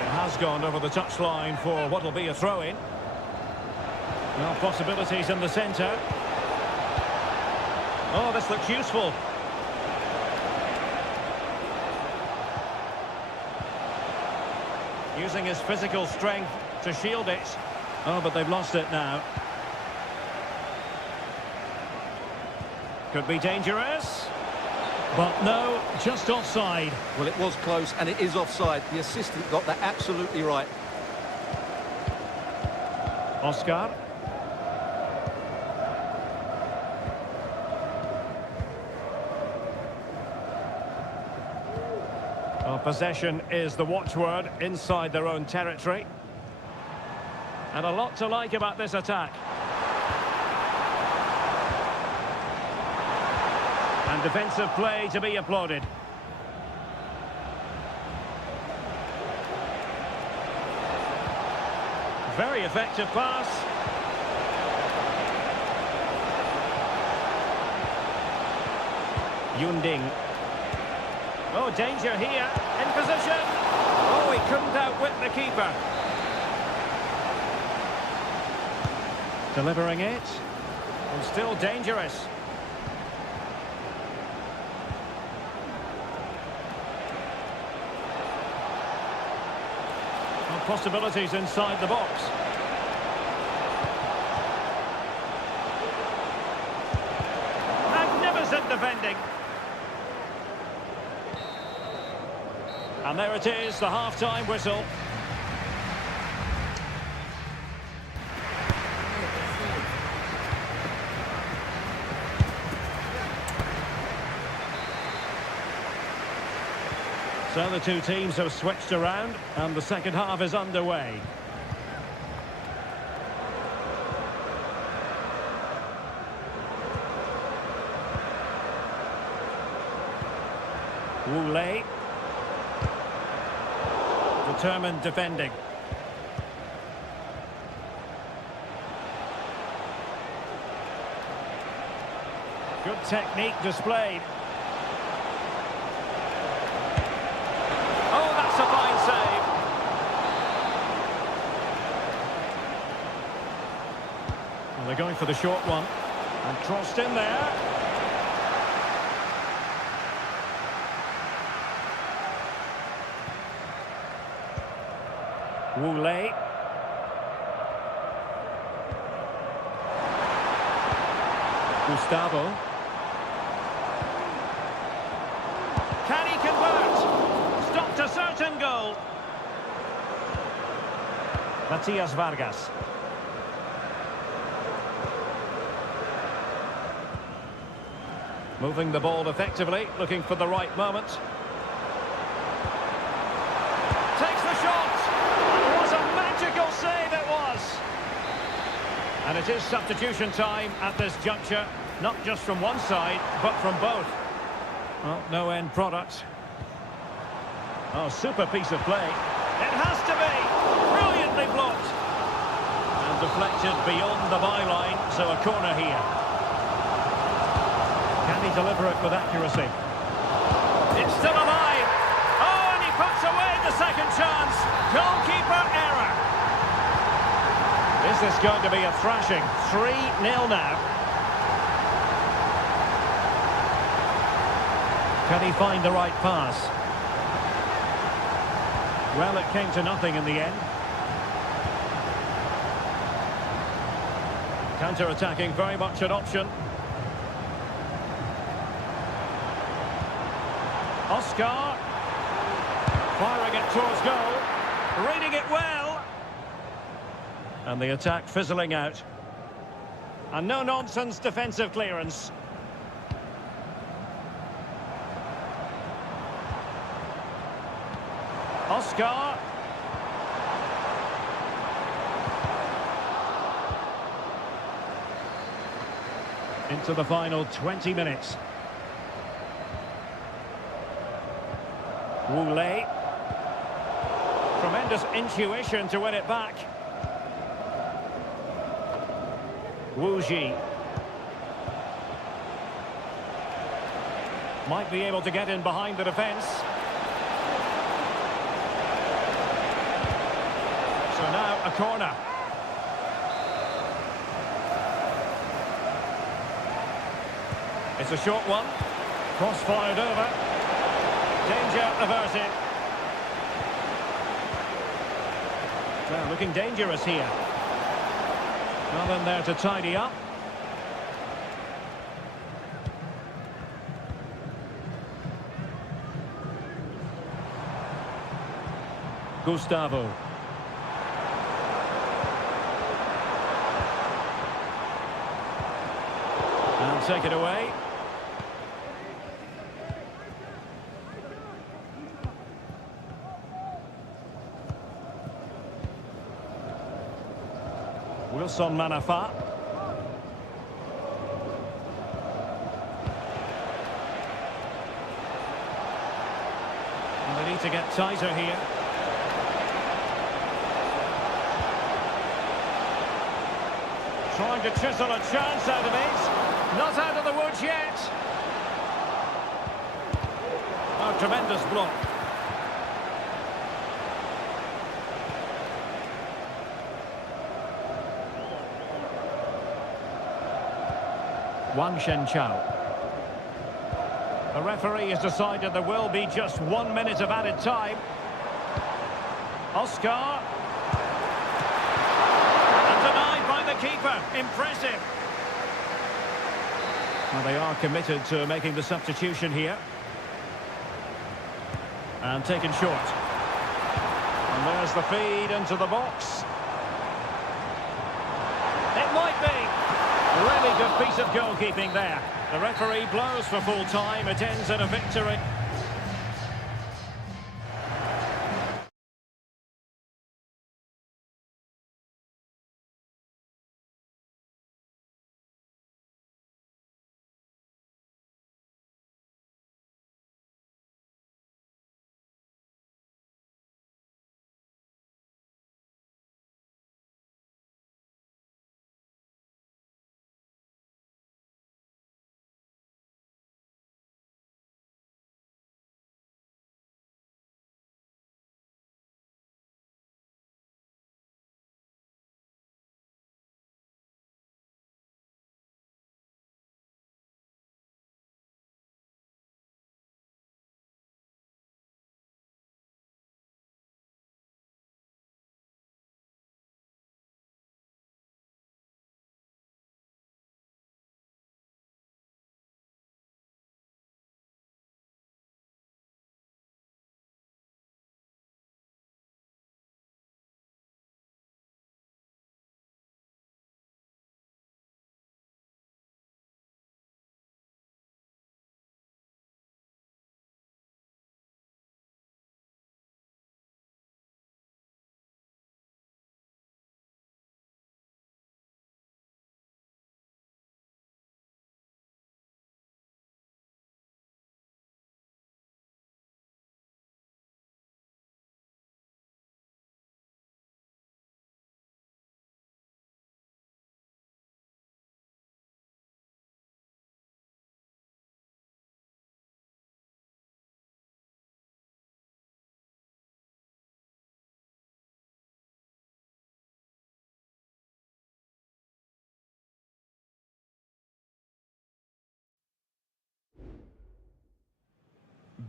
It has gone over the touchline for what will be a throw-in. Now possibilities in the centre. Oh, this looks useful. Using his physical strength to shield it. Oh, but they've lost it now. Could be dangerous. But no, just offside. Well, it was close, and it is offside. The assistant got that absolutely right. Oscar. Well, possession is the watchword inside their own territory. And a lot to like about this attack. And defensive play to be applauded. Very effective pass. Yunding. Oh, danger here, in position. Oh, he couldn't outwit the keeper. Delivering it, and still dangerous. Well, possibilities inside the box. Magnificent defending. And there it is, the half-time whistle. So the two teams have switched around and the second half is underway. Wu-lei. Determined defending. Good technique displayed. Oh, that's a fine save. Well, they're going for the short one. And crossed in there. Wu-lei. Gustavo. Can he convert? Stopped a certain goal. Matias Vargas. Moving the ball effectively, looking for the right moment. Takes the shot. It was a magical save, it was. And it is substitution time at this juncture, not just from one side, but from both. Well, no end product. Oh, super piece of play. It has to be. Brilliantly blocked. And deflected beyond the byline, so a corner here. Can he deliver it with accuracy? It's still alive. Oh, and he puts away the second chance. Goalkeeper error. Is this going to be a thrashing? 3-0 now. Can he find the right pass? Well, it came to nothing in the end. Counter-attacking, very much an option. Oscar. Firing it towards goal. Reading it well. And the attack fizzling out. And no-nonsense defensive clearance. Oscar. Into the final 20 minutes. Wu-lei. Tremendous intuition to win it back. Wu-ji. Might be able to get in behind the defence. So now a corner. It's a short one. Cross-fired over. Danger averted. Well, looking dangerous here. Well, in there to tidy up. Gustavo. And take it away. Wilson Manafa. And they need to get tighter here. Trying to chisel a chance out of it. Not out of the woods yet. Oh, tremendous block. Wang Shenchao. The referee has decided there will be just 1 minute of added time. Oscar. And denied by the keeper. Impressive. Well, they are committed to making the substitution here. And taken short. And there's the feed into the box. It might be. Really good piece of goalkeeping there. The referee blows for full time. It ends in a victory.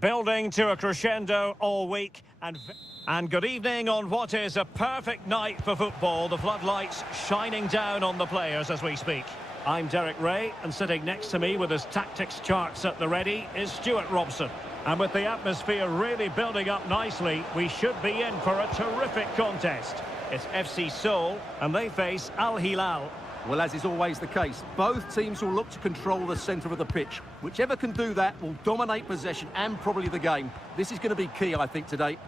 Building to a crescendo all week and good evening on what is a perfect night for football. The floodlights shining down on the players as we speak. I'm Derek Ray, and sitting next to me with his tactics charts at the ready is Stuart Robson. And with the atmosphere really building up nicely, we should be in for a terrific contest. It's FC Seoul, and they face Al Hilal. Well, as is always the case, both teams will look to control the centre of the pitch. Whichever can do that will dominate possession and probably the game. This is going to be key, I think, today.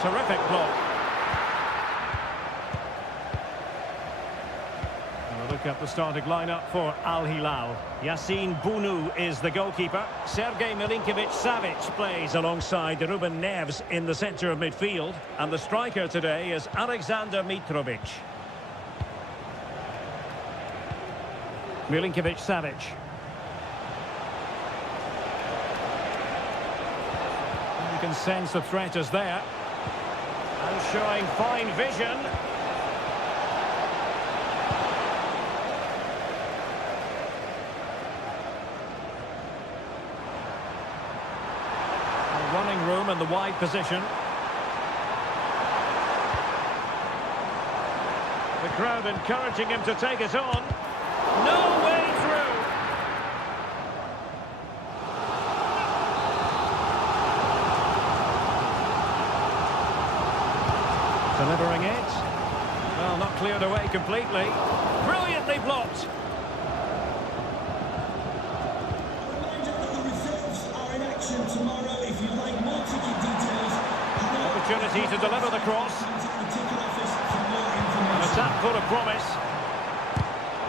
Terrific block. Look at the starting lineup for Al Hilal. Yassine Bounou is the goalkeeper. Sergej Milinkovic-Savic plays alongside Ruben Neves in the centre of midfield. And the striker today is Alexander Mitrovic. Milinkovic-Savic. You can sense the threat is there. And showing fine vision. Running room in the wide position. The crowd encouraging him to take it on. No way through. Delivering it. Well, not cleared away completely. Brilliantly blocked. Tomorrow, if you like more ticket details, opportunity to deliver the cross. An attack full of promise.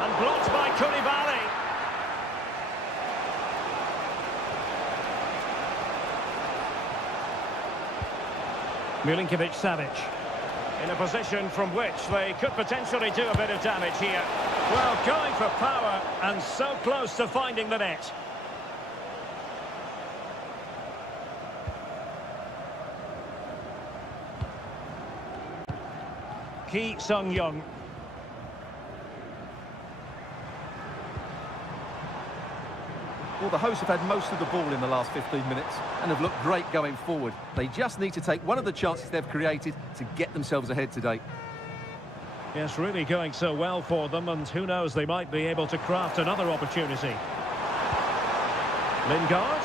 And blocked by Koulibaly. Milinkovic-Savic. In a position from which they could potentially do a bit of damage here. Well, going for power and so close to finding the net. Ki Sung-young. Well, the hosts have had most of the ball in the last 15 minutes and have looked great going forward. They just need to take one of the chances they've created to get themselves ahead today. Yes, really going so well for them, and who knows, they might be able to craft another opportunity. Lingard.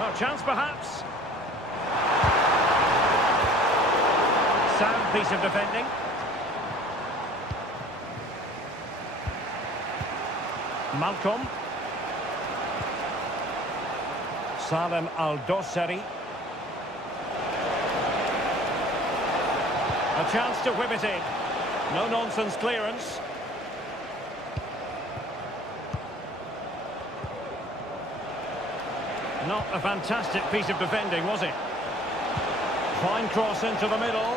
Oh, chance perhaps. Sound piece of defending. Malcolm. Salem Al-Dossari. A chance to whip it in. No-nonsense clearance. Not a fantastic piece of defending, was it? Fine cross into the middle.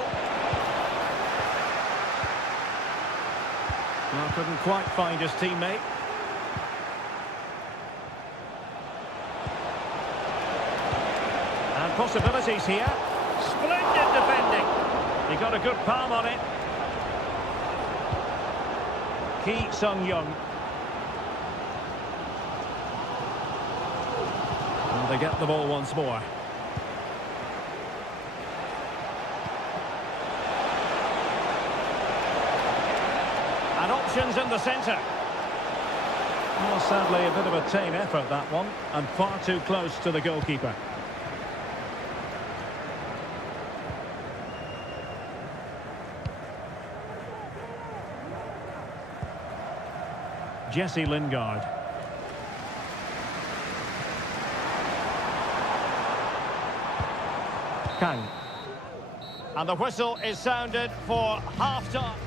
Well, couldn't quite find his teammate. And possibilities here. Splendid defending. He got a good palm on it. Ki Sung-young. And they get the ball once more. And options in the centre. Well, sadly, a bit of a tame effort, that one. And far too close to the goalkeeper. Jesse Lingard. Kang. And the whistle is sounded for half-time.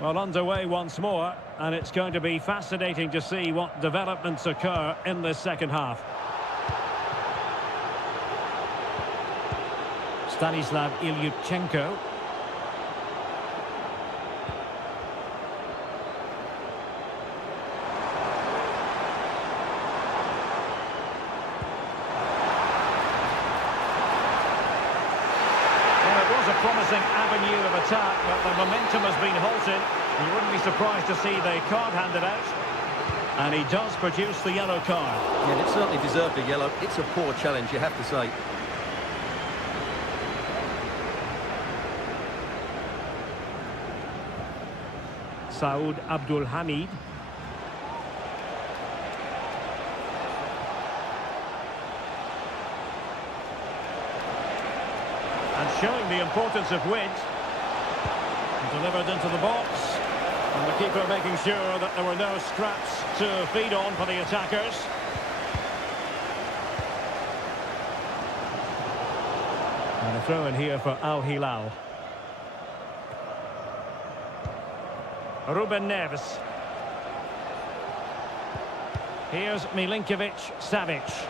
Well, underway once more, and it's going to be fascinating to see what developments occur in this second half. Stanislav Ilyutchenko. was a promising avenue of attack, but the momentum has been halted. You wouldn't be surprised to see the card handed out. And he does produce the yellow card. Yeah, it certainly deserved a yellow. It's a poor challenge, you have to say. Saud Abdul Hamid. And showing the importance of width. Delivered into the box. And the keeper making sure that there were no scraps to feed on for the attackers. And a throw in here for Al Hilal. Ruben Neves. Here's Milinkovic-Savic.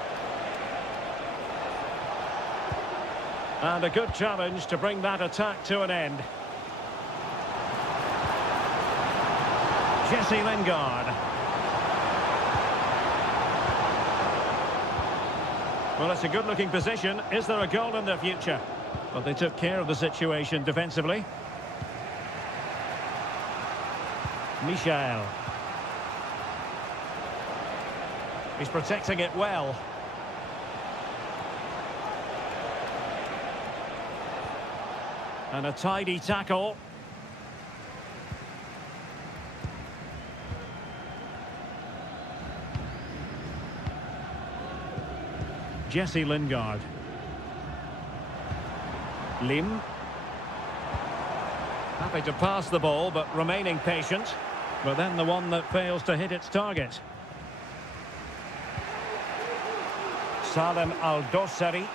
And a good challenge to bring that attack to an end. Jesse Lingard. Well, it's a good-looking position. Is there a goal in their future? But they took care of the situation defensively. Michael. He's protecting it well. And a tidy tackle. Jesse Lingard. Lim. Happy to pass the ball, but remaining patient. But then the one that fails to hit its target. Salem Al-Dossari.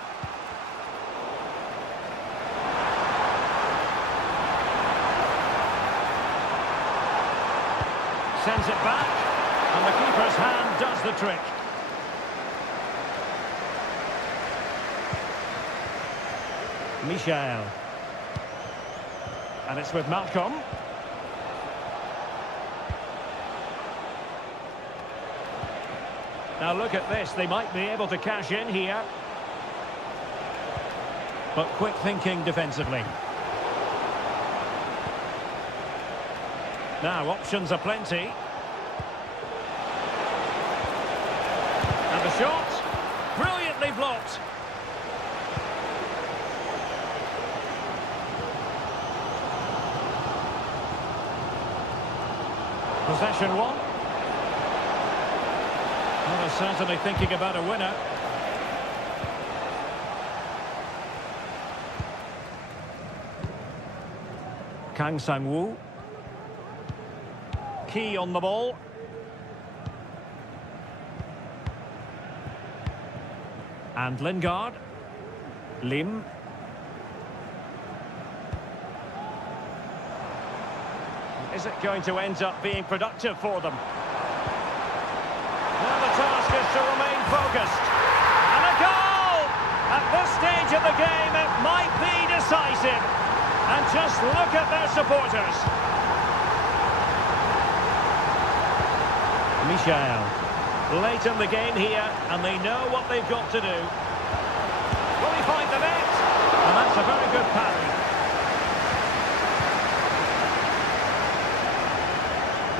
Sends it back, and the keeper's hand does the trick. Michael. And it's with Malcolm. Now look at this, they might be able to cash in here. But quick thinking defensively. Now options are plenty. And the shot, brilliantly blocked. Possession one. Well, they're certainly thinking about a winner. Kang Sang-woo. Key on the ball. And Lingard. Lim. Is it going to end up being productive for them? Now the task is to remain focused. And a goal! At this stage of the game, it might be decisive. And just look at their supporters. Michael. Late in the game here, and they know what they've got to do. Will he find the net? And that's a very good parry.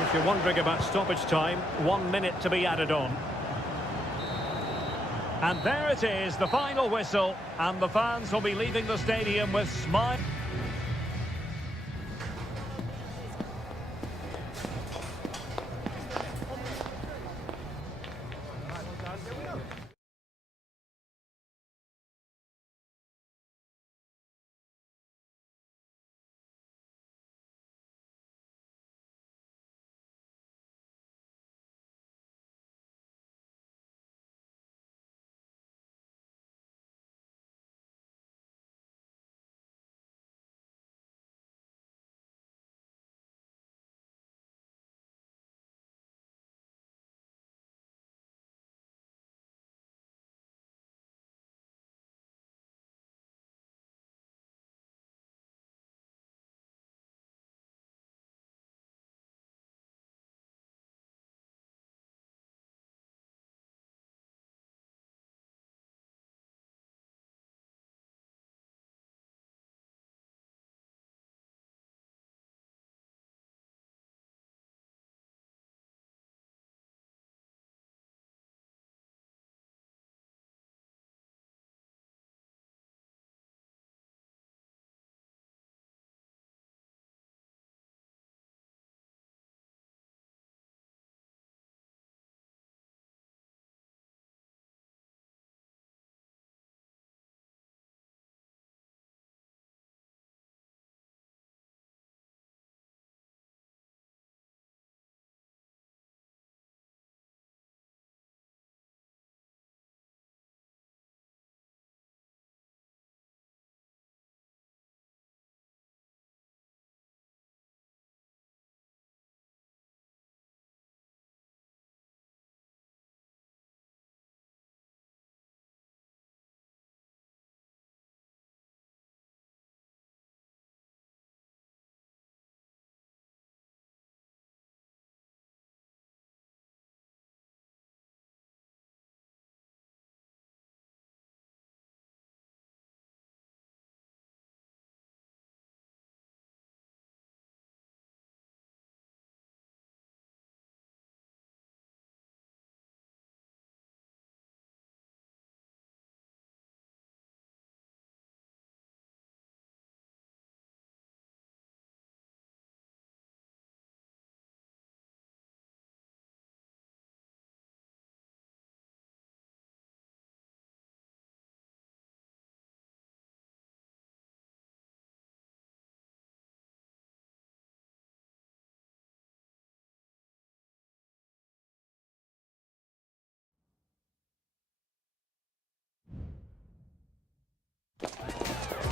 If you're wondering about stoppage time, 1 minute to be added on. And there it is, the final whistle, and the fans will be leaving the stadium with smiles.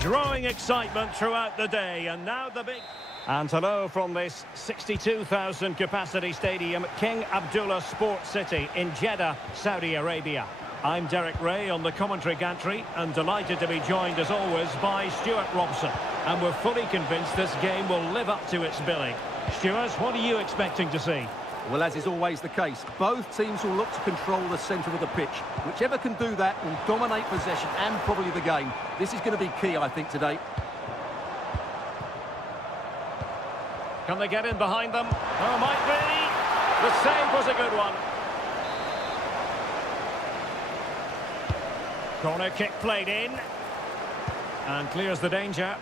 growing excitement throughout the day, and now the big... And hello from this 62,000 capacity stadium, King Abdullah Sports City in Jeddah, Saudi Arabia. I'm Derek Ray on the commentary gantry, and delighted to be joined as always by Stuart Robson. And we're fully convinced this game will live up to its billing. Stuart, what are you expecting to see? Well, as is always the case, both teams will look to control the centre of the pitch. Whichever can do that will dominate possession and probably the game. This is going to be key, I think, today. Can they get in behind them? Oh, might be. The save was a good one. Corner kick played in. And clears the danger.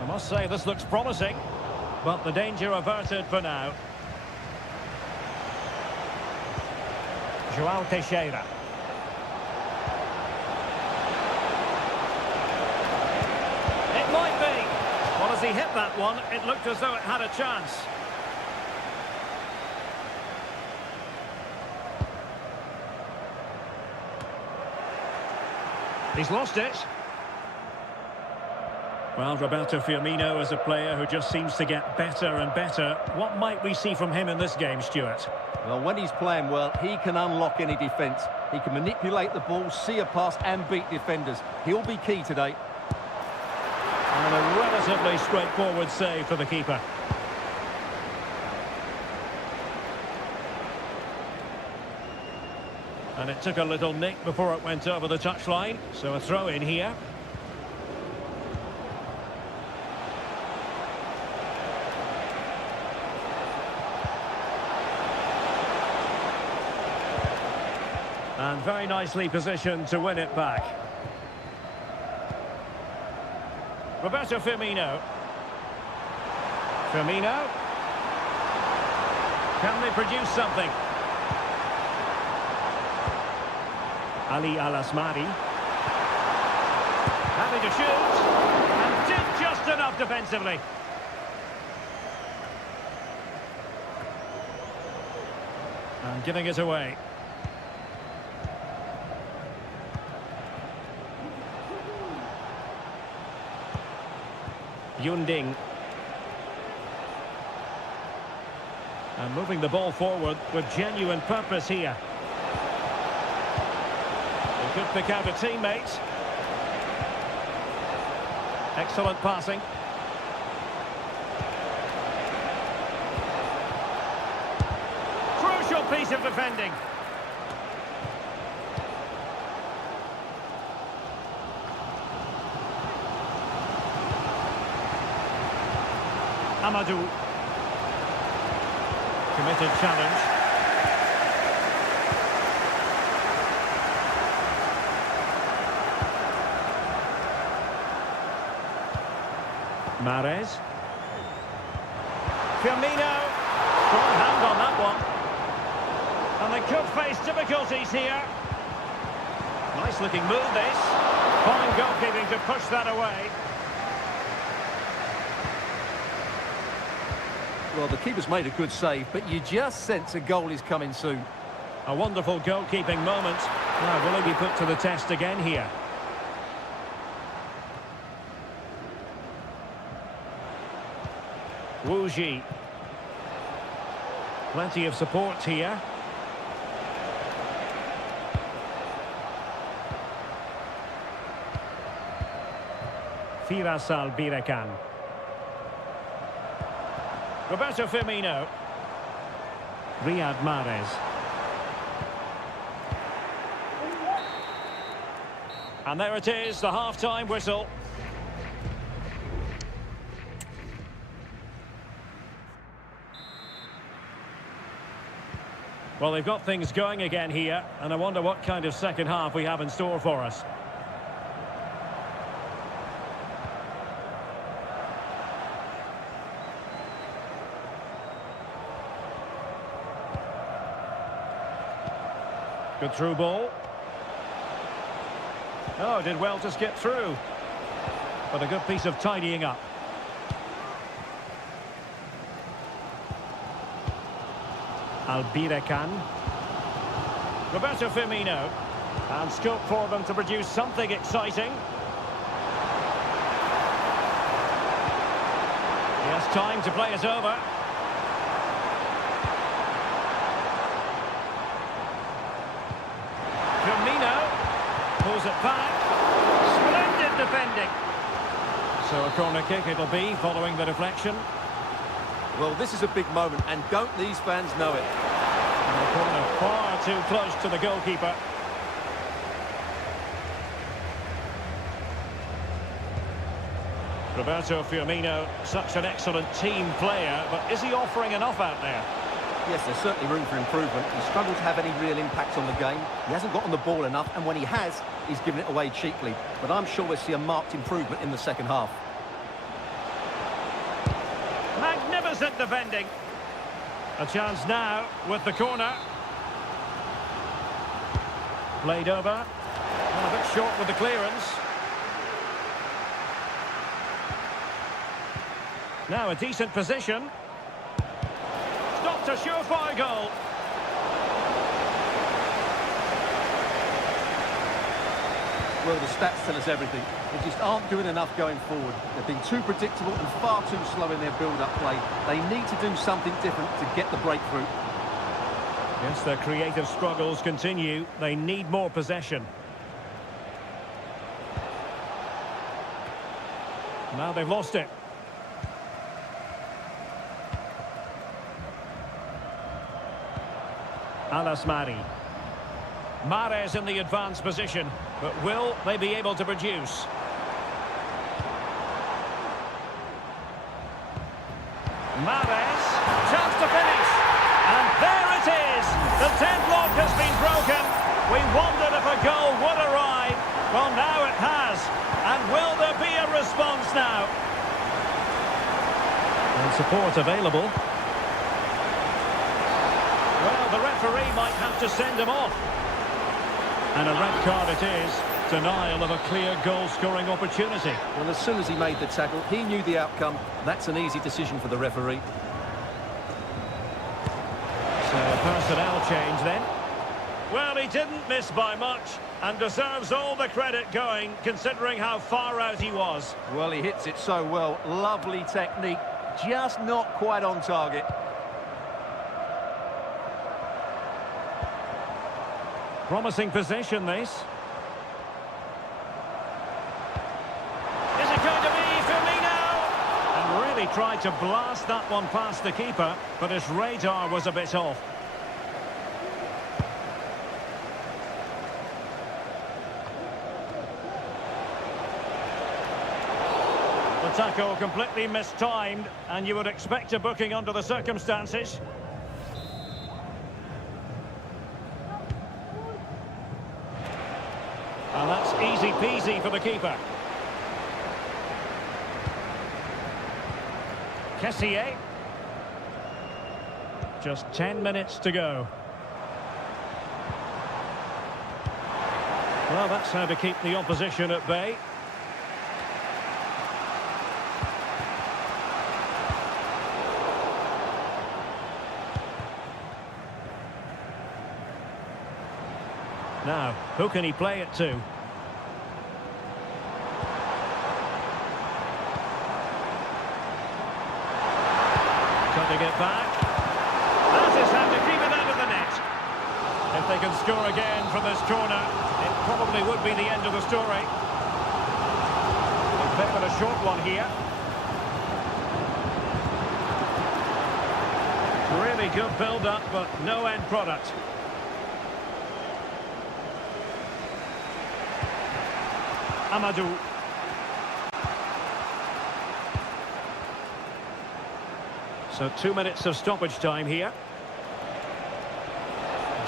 I must say this looks promising, but the danger averted for now. João Teixeira. It might be. Well, as he hit that one, it looked as though it had a chance. He's lost it. Well, Roberto Firmino is a player who just seems to get better and better. What might we see from him in this game, Stuart? Well, when he's playing well, he can unlock any defence. He can manipulate the ball, see a pass and beat defenders. He'll be key today. And a relatively straightforward save for the keeper. And it took a little nick before it went over the touchline, so a throw in here. And very nicely positioned to win it back. Roberto Firmino. Firmino. Can they produce something? Ali Al-Asmari. Having to shoot. And did just enough defensively. And giving it away. Yunding. And moving the ball forward with genuine purpose here. He could pick out a teammate. Excellent passing. Crucial piece of defending. Amadou. Committed challenge. Mahrez. Firmino. Strong hand on that one. And they could face difficulties here. Nice looking move this. Fine goalkeeping to push that away. Well, the keeper's made a good save, but you just sense a goal is coming soon. A wonderful goalkeeping moment. Now, will he be put to the test again here? Wu Ji. Plenty of support here. Firas Al-Birakan. Roberto Firmino. Riyad Mahrez. And there it is, the half-time whistle. Well, they've got things going again here, and I wonder what kind of second half we have in store for us. Good through ball. Oh, did well to skip through. But a good piece of tidying up. Albirekan. Roberto Firmino. And scope for them to produce something exciting. He has time to play it over. Firmino pulls it back. Splendid defending. So a corner kick it'll be following the deflection. Well, this is a big moment, and don't these fans know it? And the corner far too close to the goalkeeper. Roberto Firmino, such an excellent team player, but is he offering enough out there? Yes, there's certainly room for improvement. He struggled to have any real impact on the game. He hasn't got on the ball enough, and when he has, he's given it away cheaply. But I'm sure we'll see a marked improvement in the second half. Magnificent defending. A chance now with the corner. Played over. And a bit short with the clearance. Now a decent position. Stopped a surefire goal. Well, the stats tell us everything. They just aren't doing enough going forward. They've been too predictable and far too slow in their build-up play. They need to do something different to get the breakthrough. Yes, their creative struggles continue. They need more possession. Now they've lost it. Alasmari. Mahrez in the advanced position, but will they be able to produce? Mahrez, chance to finish, and there it is! The deadlock has been broken. We wondered if a goal would arrive. Well, now it has, and will there be a response now? And support available. Well, the referee might have to send him off. And a red card it is. Denial of a clear goal-scoring opportunity. Well, as soon as he made the tackle, he knew the outcome. That's an easy decision for the referee. So a personnel change then. Well, he didn't miss by much and deserves all the credit going, considering how far out he was. Well, he hits it so well. Lovely technique. Just not quite on target. Promising possession, this. Is it going to be Firmino? And really tried to blast that one past the keeper, but his radar was a bit off. The tackle completely mistimed, and you would expect a booking under the circumstances. And that's easy peasy for the keeper. Kessié. Just 10 minutes to go. Well, that's how to keep the opposition at bay. Now, who can he play it to? Cutting it back. That is how to keep it out of the net. If they can score again from this corner, it probably would be the end of the story. They've played a short one here. Really good build-up, but no end product. Amadou. So 2 minutes of stoppage time here.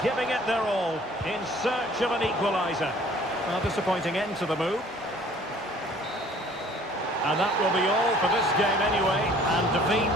Giving it their all in search of an equaliser. A disappointing end to the move. And that will be all for this game anyway, and defeat